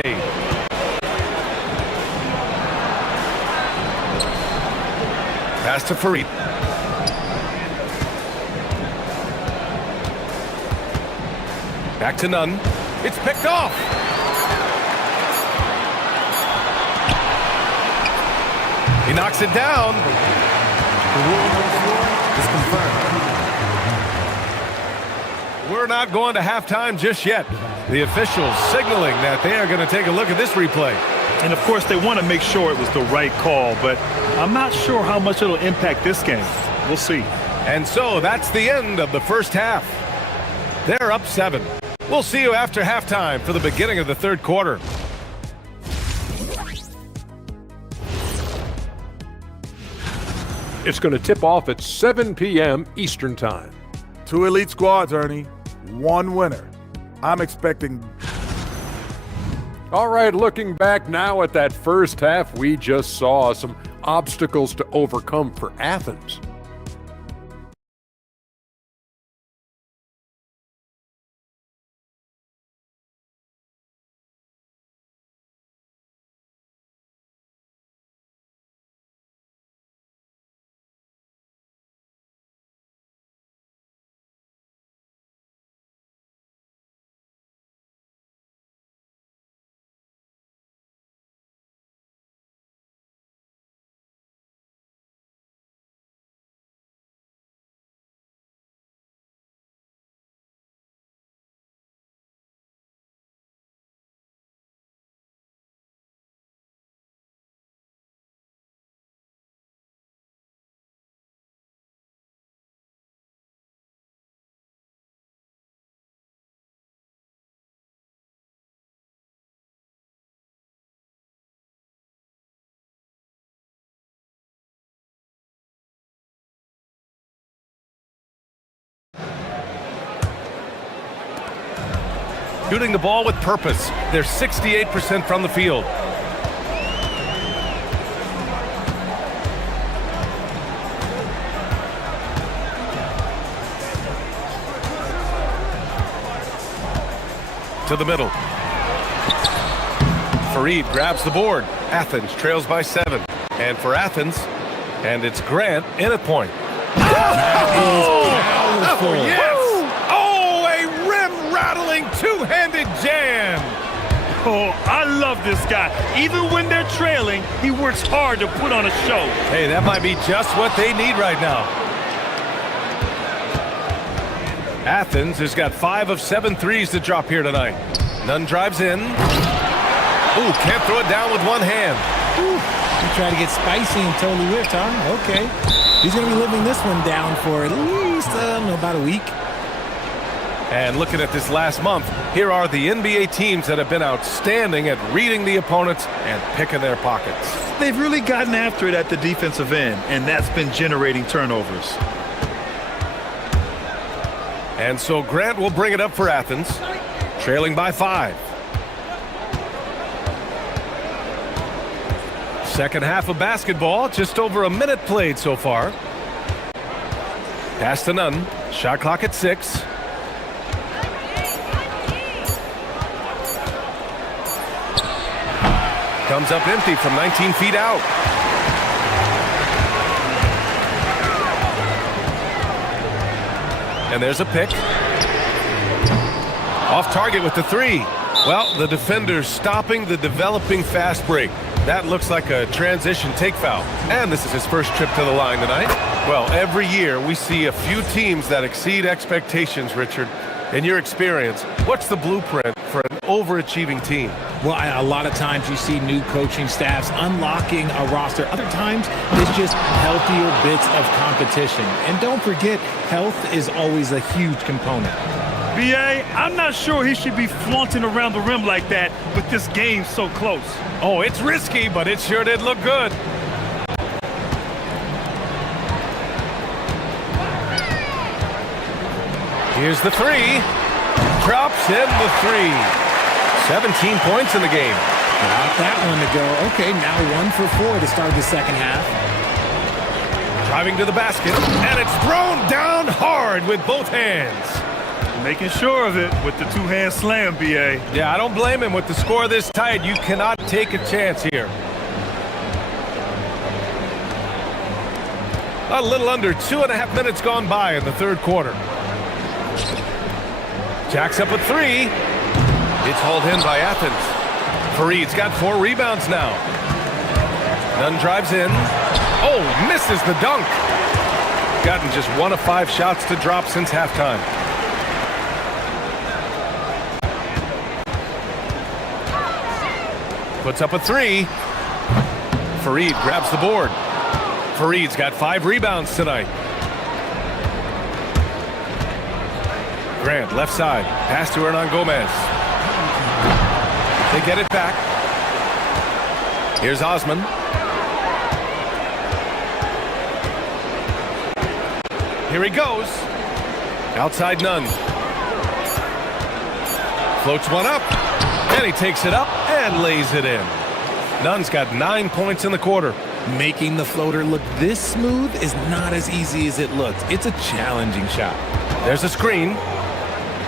Pass to Fareed. Back to Nunn. It's picked off. He knocks it down. The ruling on the floor is confirmed. We're not going to halftime just yet. The officials signaling that they are going to take a look at this replay. And of course, they want to make sure it was the right call, but I'm not sure how much it'll impact this game. We'll see. And so that's the end of the first half. They're up 7. We'll see you after halftime for the beginning of the third quarter. It's going to tip off at 7 p.m. Eastern Time. 2 elite squads, Ernie. 1 winner. I'm expecting... All right, looking back now at that first half, we just saw some obstacles to overcome for Athens. Shooting the ball with purpose. They're 68% from the field. To the middle. Fareed grabs the board. Athens trails by 7. And for Athens, and it's Grant in at point. Powerful. Yes! Oh, a rim-rattling two-handed jam! Oh, I love this guy. Even when they're trailing, he works hard to put on a show. Hey, that might be just what they need right now. Athens has got 5 of 7 threes to drop here tonight. Nunn drives in. Ooh, can't throw it down with one hand. Ooh, he tried to get spicy and totally whipped, huh? Okay. He's going to be living this one down for at least, about a week. And looking at this last month, here are the NBA teams that have been outstanding at reading the opponents and picking their pockets. They've really gotten after it at the defensive end, and that's been generating turnovers. And so Grant will bring it up for Athens, trailing by 5. Second half of basketball, just over a minute played so far. Pass to Nunn. Shot clock at 6. Comes up empty from 19 feet out. And there's a pick. Off target with the 3. Well, the defender's stopping the developing fast break. That looks like a transition take foul. And this is his first trip to the line tonight. Well, every year we see a few teams that exceed expectations, Richard. In your experience, what's the blueprint for an overachieving team? Well, a lot of times you see new coaching staffs unlocking a roster. Other times, it's just healthier bits of competition. And don't forget, health is always a huge component. B.A., I'm not sure he should be flaunting around the rim like that with this game so close. Oh, it's risky, but it sure did look good. Here's the 3. Drops in the 3. 17 points in the game. Got that one to go. Okay, now 1 for 4 to start the second half. Driving to the basket, and it's thrown down hard with both hands. Making sure of it with the two-hand slam, B.A. Yeah, I don't blame him. With the score this tight, you cannot take a chance here. A little under 2.5 minutes gone by in the third quarter. Jacks up a 3. It's hauled in by Athens. Fareed's got 4 rebounds now. Nunn drives in. Oh, misses the dunk. Gotten just 1 of 5 shots to drop since halftime. Puts up a 3. Fareed grabs the board. Fareed's got 5 rebounds tonight. Grant, left side. Pass to Hernan Gomez. They get it back. Here's Osman. Here he goes. Outside Nunn. Floats one up. And he takes it up and lays it in. Nunn's got 9 points in the quarter. Making the floater look this smooth is not as easy as it looks. It's a challenging shot. There's a screen.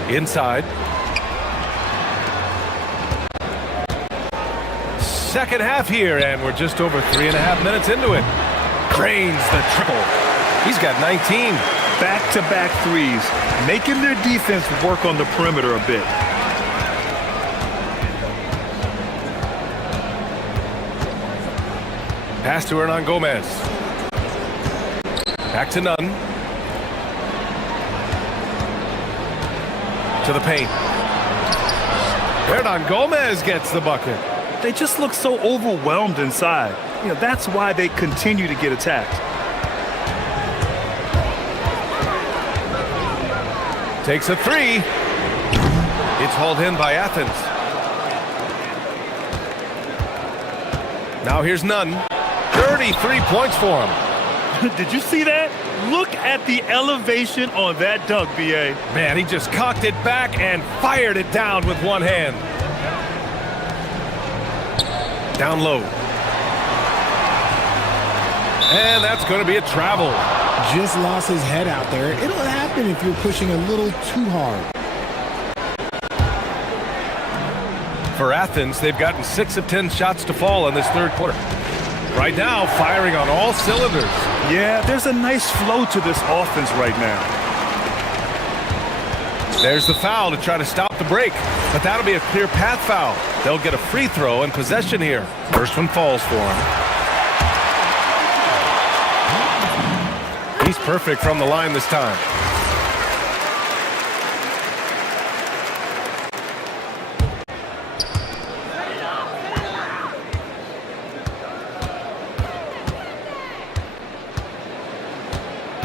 Inside. Second half here, and we're just over 3.5 minutes into it. Cranes the triple. He's got 19. Back-to-back threes, making their defense work on the perimeter a bit. Pass to Hernan Gomez. Back to Nunn. To the paint. Hernan Gomez gets the bucket. They just look so overwhelmed inside. You know, that's why they continue to get attacked. Takes a 3. It's hauled in by Athens. Now here's Nunn. 33 points for him. Did you see that? Look at the elevation on that dunk, B.A. Man, he just cocked it back and fired it down with one hand. Down low. And that's going to be a travel. Just lost his head out there. It'll happen if you're pushing a little too hard. For Athens, they've gotten 6 of 10 shots to fall in this third quarter. Right now, firing on all cylinders. Yeah, there's a nice flow to this offense right now. There's the foul to try to stop the break, but that'll be a clear path foul. They'll get a free throw and possession here. First one falls for him. He's perfect from the line this time.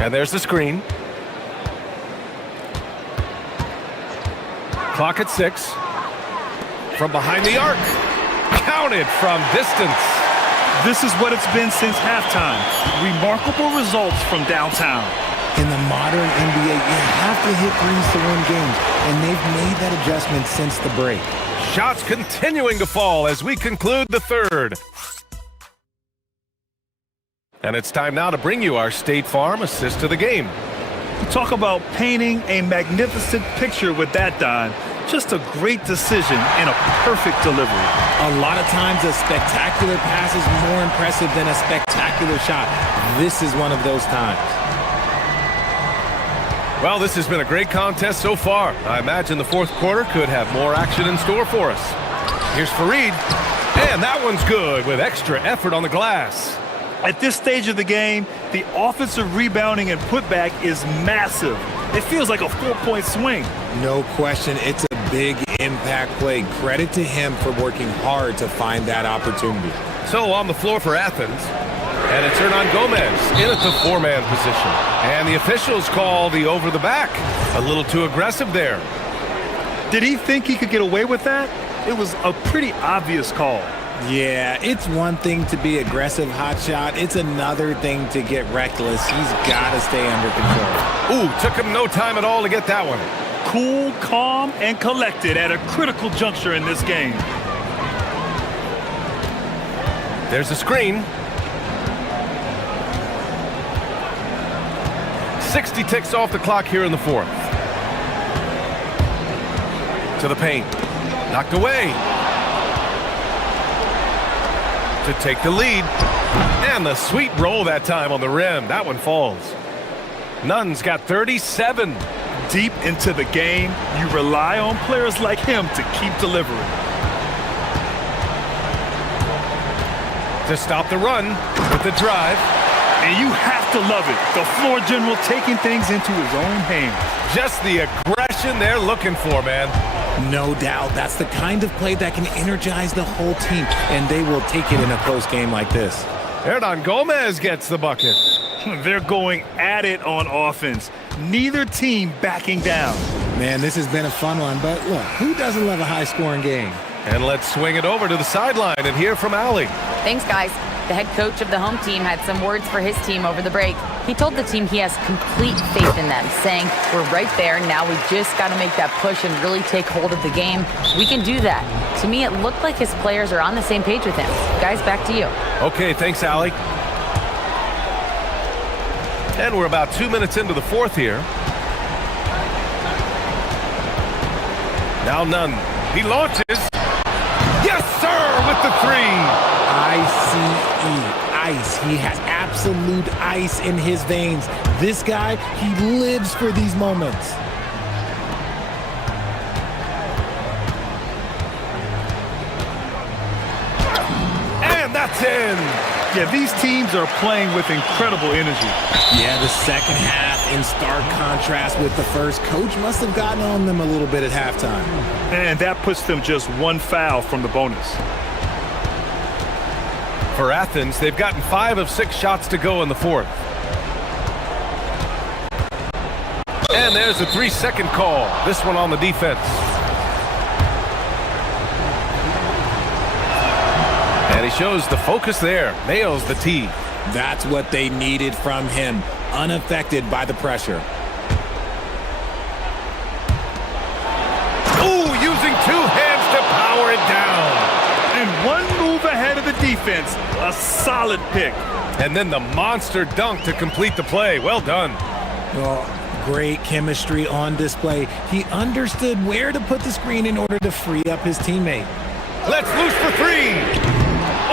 And there's the screen. Clock at 6. From behind the arc. Counted from distance. This is what it's been since halftime. Remarkable results from downtown. In the modern NBA, you have to hit threes to win games, and they've made that adjustment since the break. Shots continuing to fall as we conclude the third. And it's time now to bring you our State Farm assist to the game. Talk about painting a magnificent picture with that, Don. Just a great decision and a perfect delivery. A lot of times a spectacular pass is more impressive than a spectacular shot. This is one of those times. Well, this has been a great contest so far. I imagine the fourth quarter could have more action in store for us. Here's Fareed, and that one's good with extra effort on the glass. At this stage of the game, the offensive rebounding and putback is massive. It feels like a 4-point swing. No question, it's a big impact play. Credit to him for working hard to find that opportunity. So on the floor for Athens, and it's Hernan Gomez in at the four-man position. And the officials call the over the back. A little too aggressive there. Did he think he could get away with that? It was a pretty obvious call. Yeah, it's one thing to be aggressive hot shot. It's another thing to get reckless. He's got to stay under control. Ooh, took him no time at all to get that one. Cool, calm, and collected at a critical juncture in this game. There's a screen. 60 ticks off the clock here in the fourth. To the paint. Knocked away. To take the lead. And the sweet roll that time on the rim. That one falls. Nunn's got 37. Deep into the game, you rely on players like him to keep delivering. To stop the run with the drive. And you have to love it. The floor general taking things into his own hands. Just the aggression they're looking for, man. No doubt. That's the kind of play that can energize the whole team, and they will take it in a close game like this. Hernan Gomez gets the bucket. They're going at it on offense. Neither team backing down. Man, this has been a fun one, but look, who doesn't love a high-scoring game? And let's swing it over to the sideline and hear from Allie. Thanks, guys. The head coach of the home team had some words for his team over the break. He told the team he has complete faith in them, saying, we're right there, now we just got to make that push and really take hold of the game. We can do that. To me, it looked like his players are on the same page with him. Guys, back to you. Okay, thanks, Allie. And we're about 2 minutes into the fourth here. Now Nunn. He launches. Yes, sir, with the three. Ice. He has absolute ice in his veins. This guy, he lives for these moments. And that's in. Yeah, these teams are playing with incredible energy. Yeah, the second half in stark contrast with the first. Coach must have gotten on them a little bit at halftime. And that puts them just one foul from the bonus. For Athens, they've gotten 5 of 6 shots to go in the fourth. And there's a 3-second call. This one on the defense. And he shows the focus there. Nails the tee. That's what they needed from him. Unaffected by the pressure. Ooh, using 2 hands to power it down. And one move ahead of the defense. A solid pick. And then the monster dunk to complete the play. Well done. Well, great chemistry on display. He understood where to put the screen in order to free up his teammate. Let's loose for 3.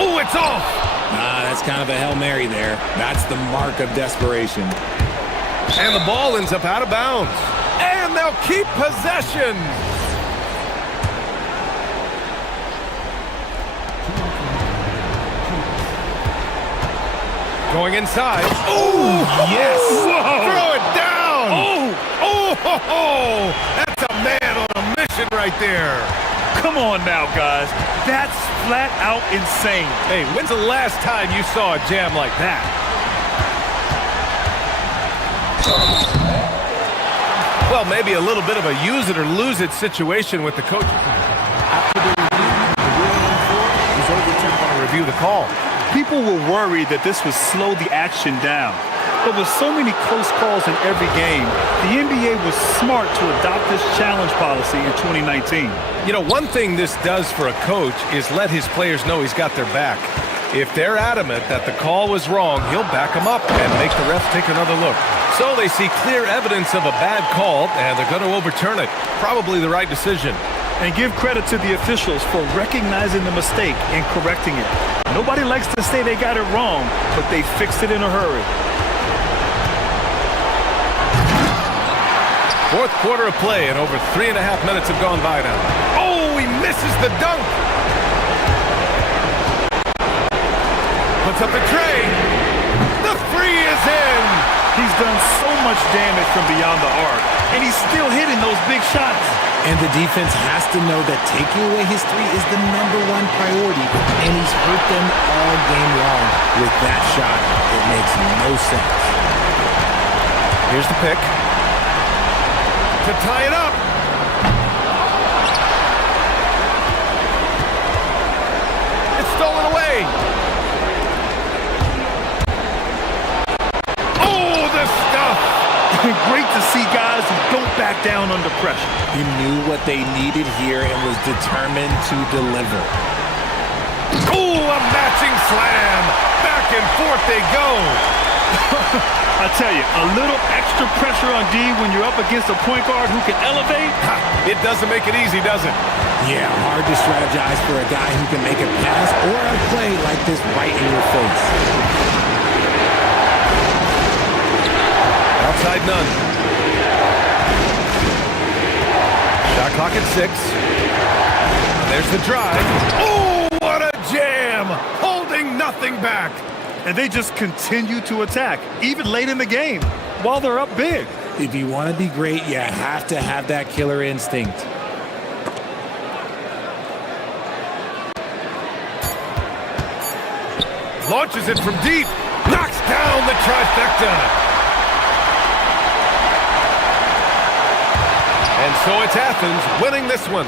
Oh, it's off. That's kind of a Hail Mary there. That's the mark of desperation. And the ball ends up out of bounds. And they'll keep possession. Going inside. Oh, yes. Whoa. Throw it down. Oh, that's a man on a mission right there. Come on now, guys. That's flat out insane. Hey, when's the last time you saw a jam like that? Well, maybe a little bit of a use it or lose it situation with the coach. After the review, the ruling on the floor is overturned. I want to review the call. People were worried that this would slow the action down. But with so many close calls in every game, the NBA was smart to adopt this challenge policy in 2019. You know, one thing this does for a coach is let his players know he's got their back. If they're adamant that the call was wrong, he'll back them up and make the refs take another look. So they see clear evidence of a bad call, and they're going to overturn it. Probably the right decision. And give credit to the officials for recognizing the mistake and correcting it. Nobody likes to say they got it wrong, but they fixed it in a hurry. Fourth quarter of play, and over 3.5 minutes have gone by now. Oh, he misses the dunk. Puts up the tray. The three is in. He's done so much damage from beyond the arc, and he's still hitting those big shots. And the defense has to know that taking away his three is the #1 priority, and he's hurt them all game long with that shot. It makes no sense. Here's the pick. To tie it up. It's stolen away. Oh, the stuff. Great to see guys who don't back down under pressure. He knew what they needed here and was determined to deliver. Oh, a matching slam. Back and forth they go. I tell you, a little extra pressure on D when you're up against a point guard who can elevate. It doesn't make it easy, does it? Yeah, hard to strategize for a guy who can make a pass or a play like this right in your face. Outside none. Shot clock at 6. There's the drive. Oh, what a jam! Holding nothing back. And they just continue to attack, even late in the game, while they're up big. If you want to be great, you have to have that killer instinct. Launches it from deep. Knocks down the trifecta. And so it's Athens winning this one.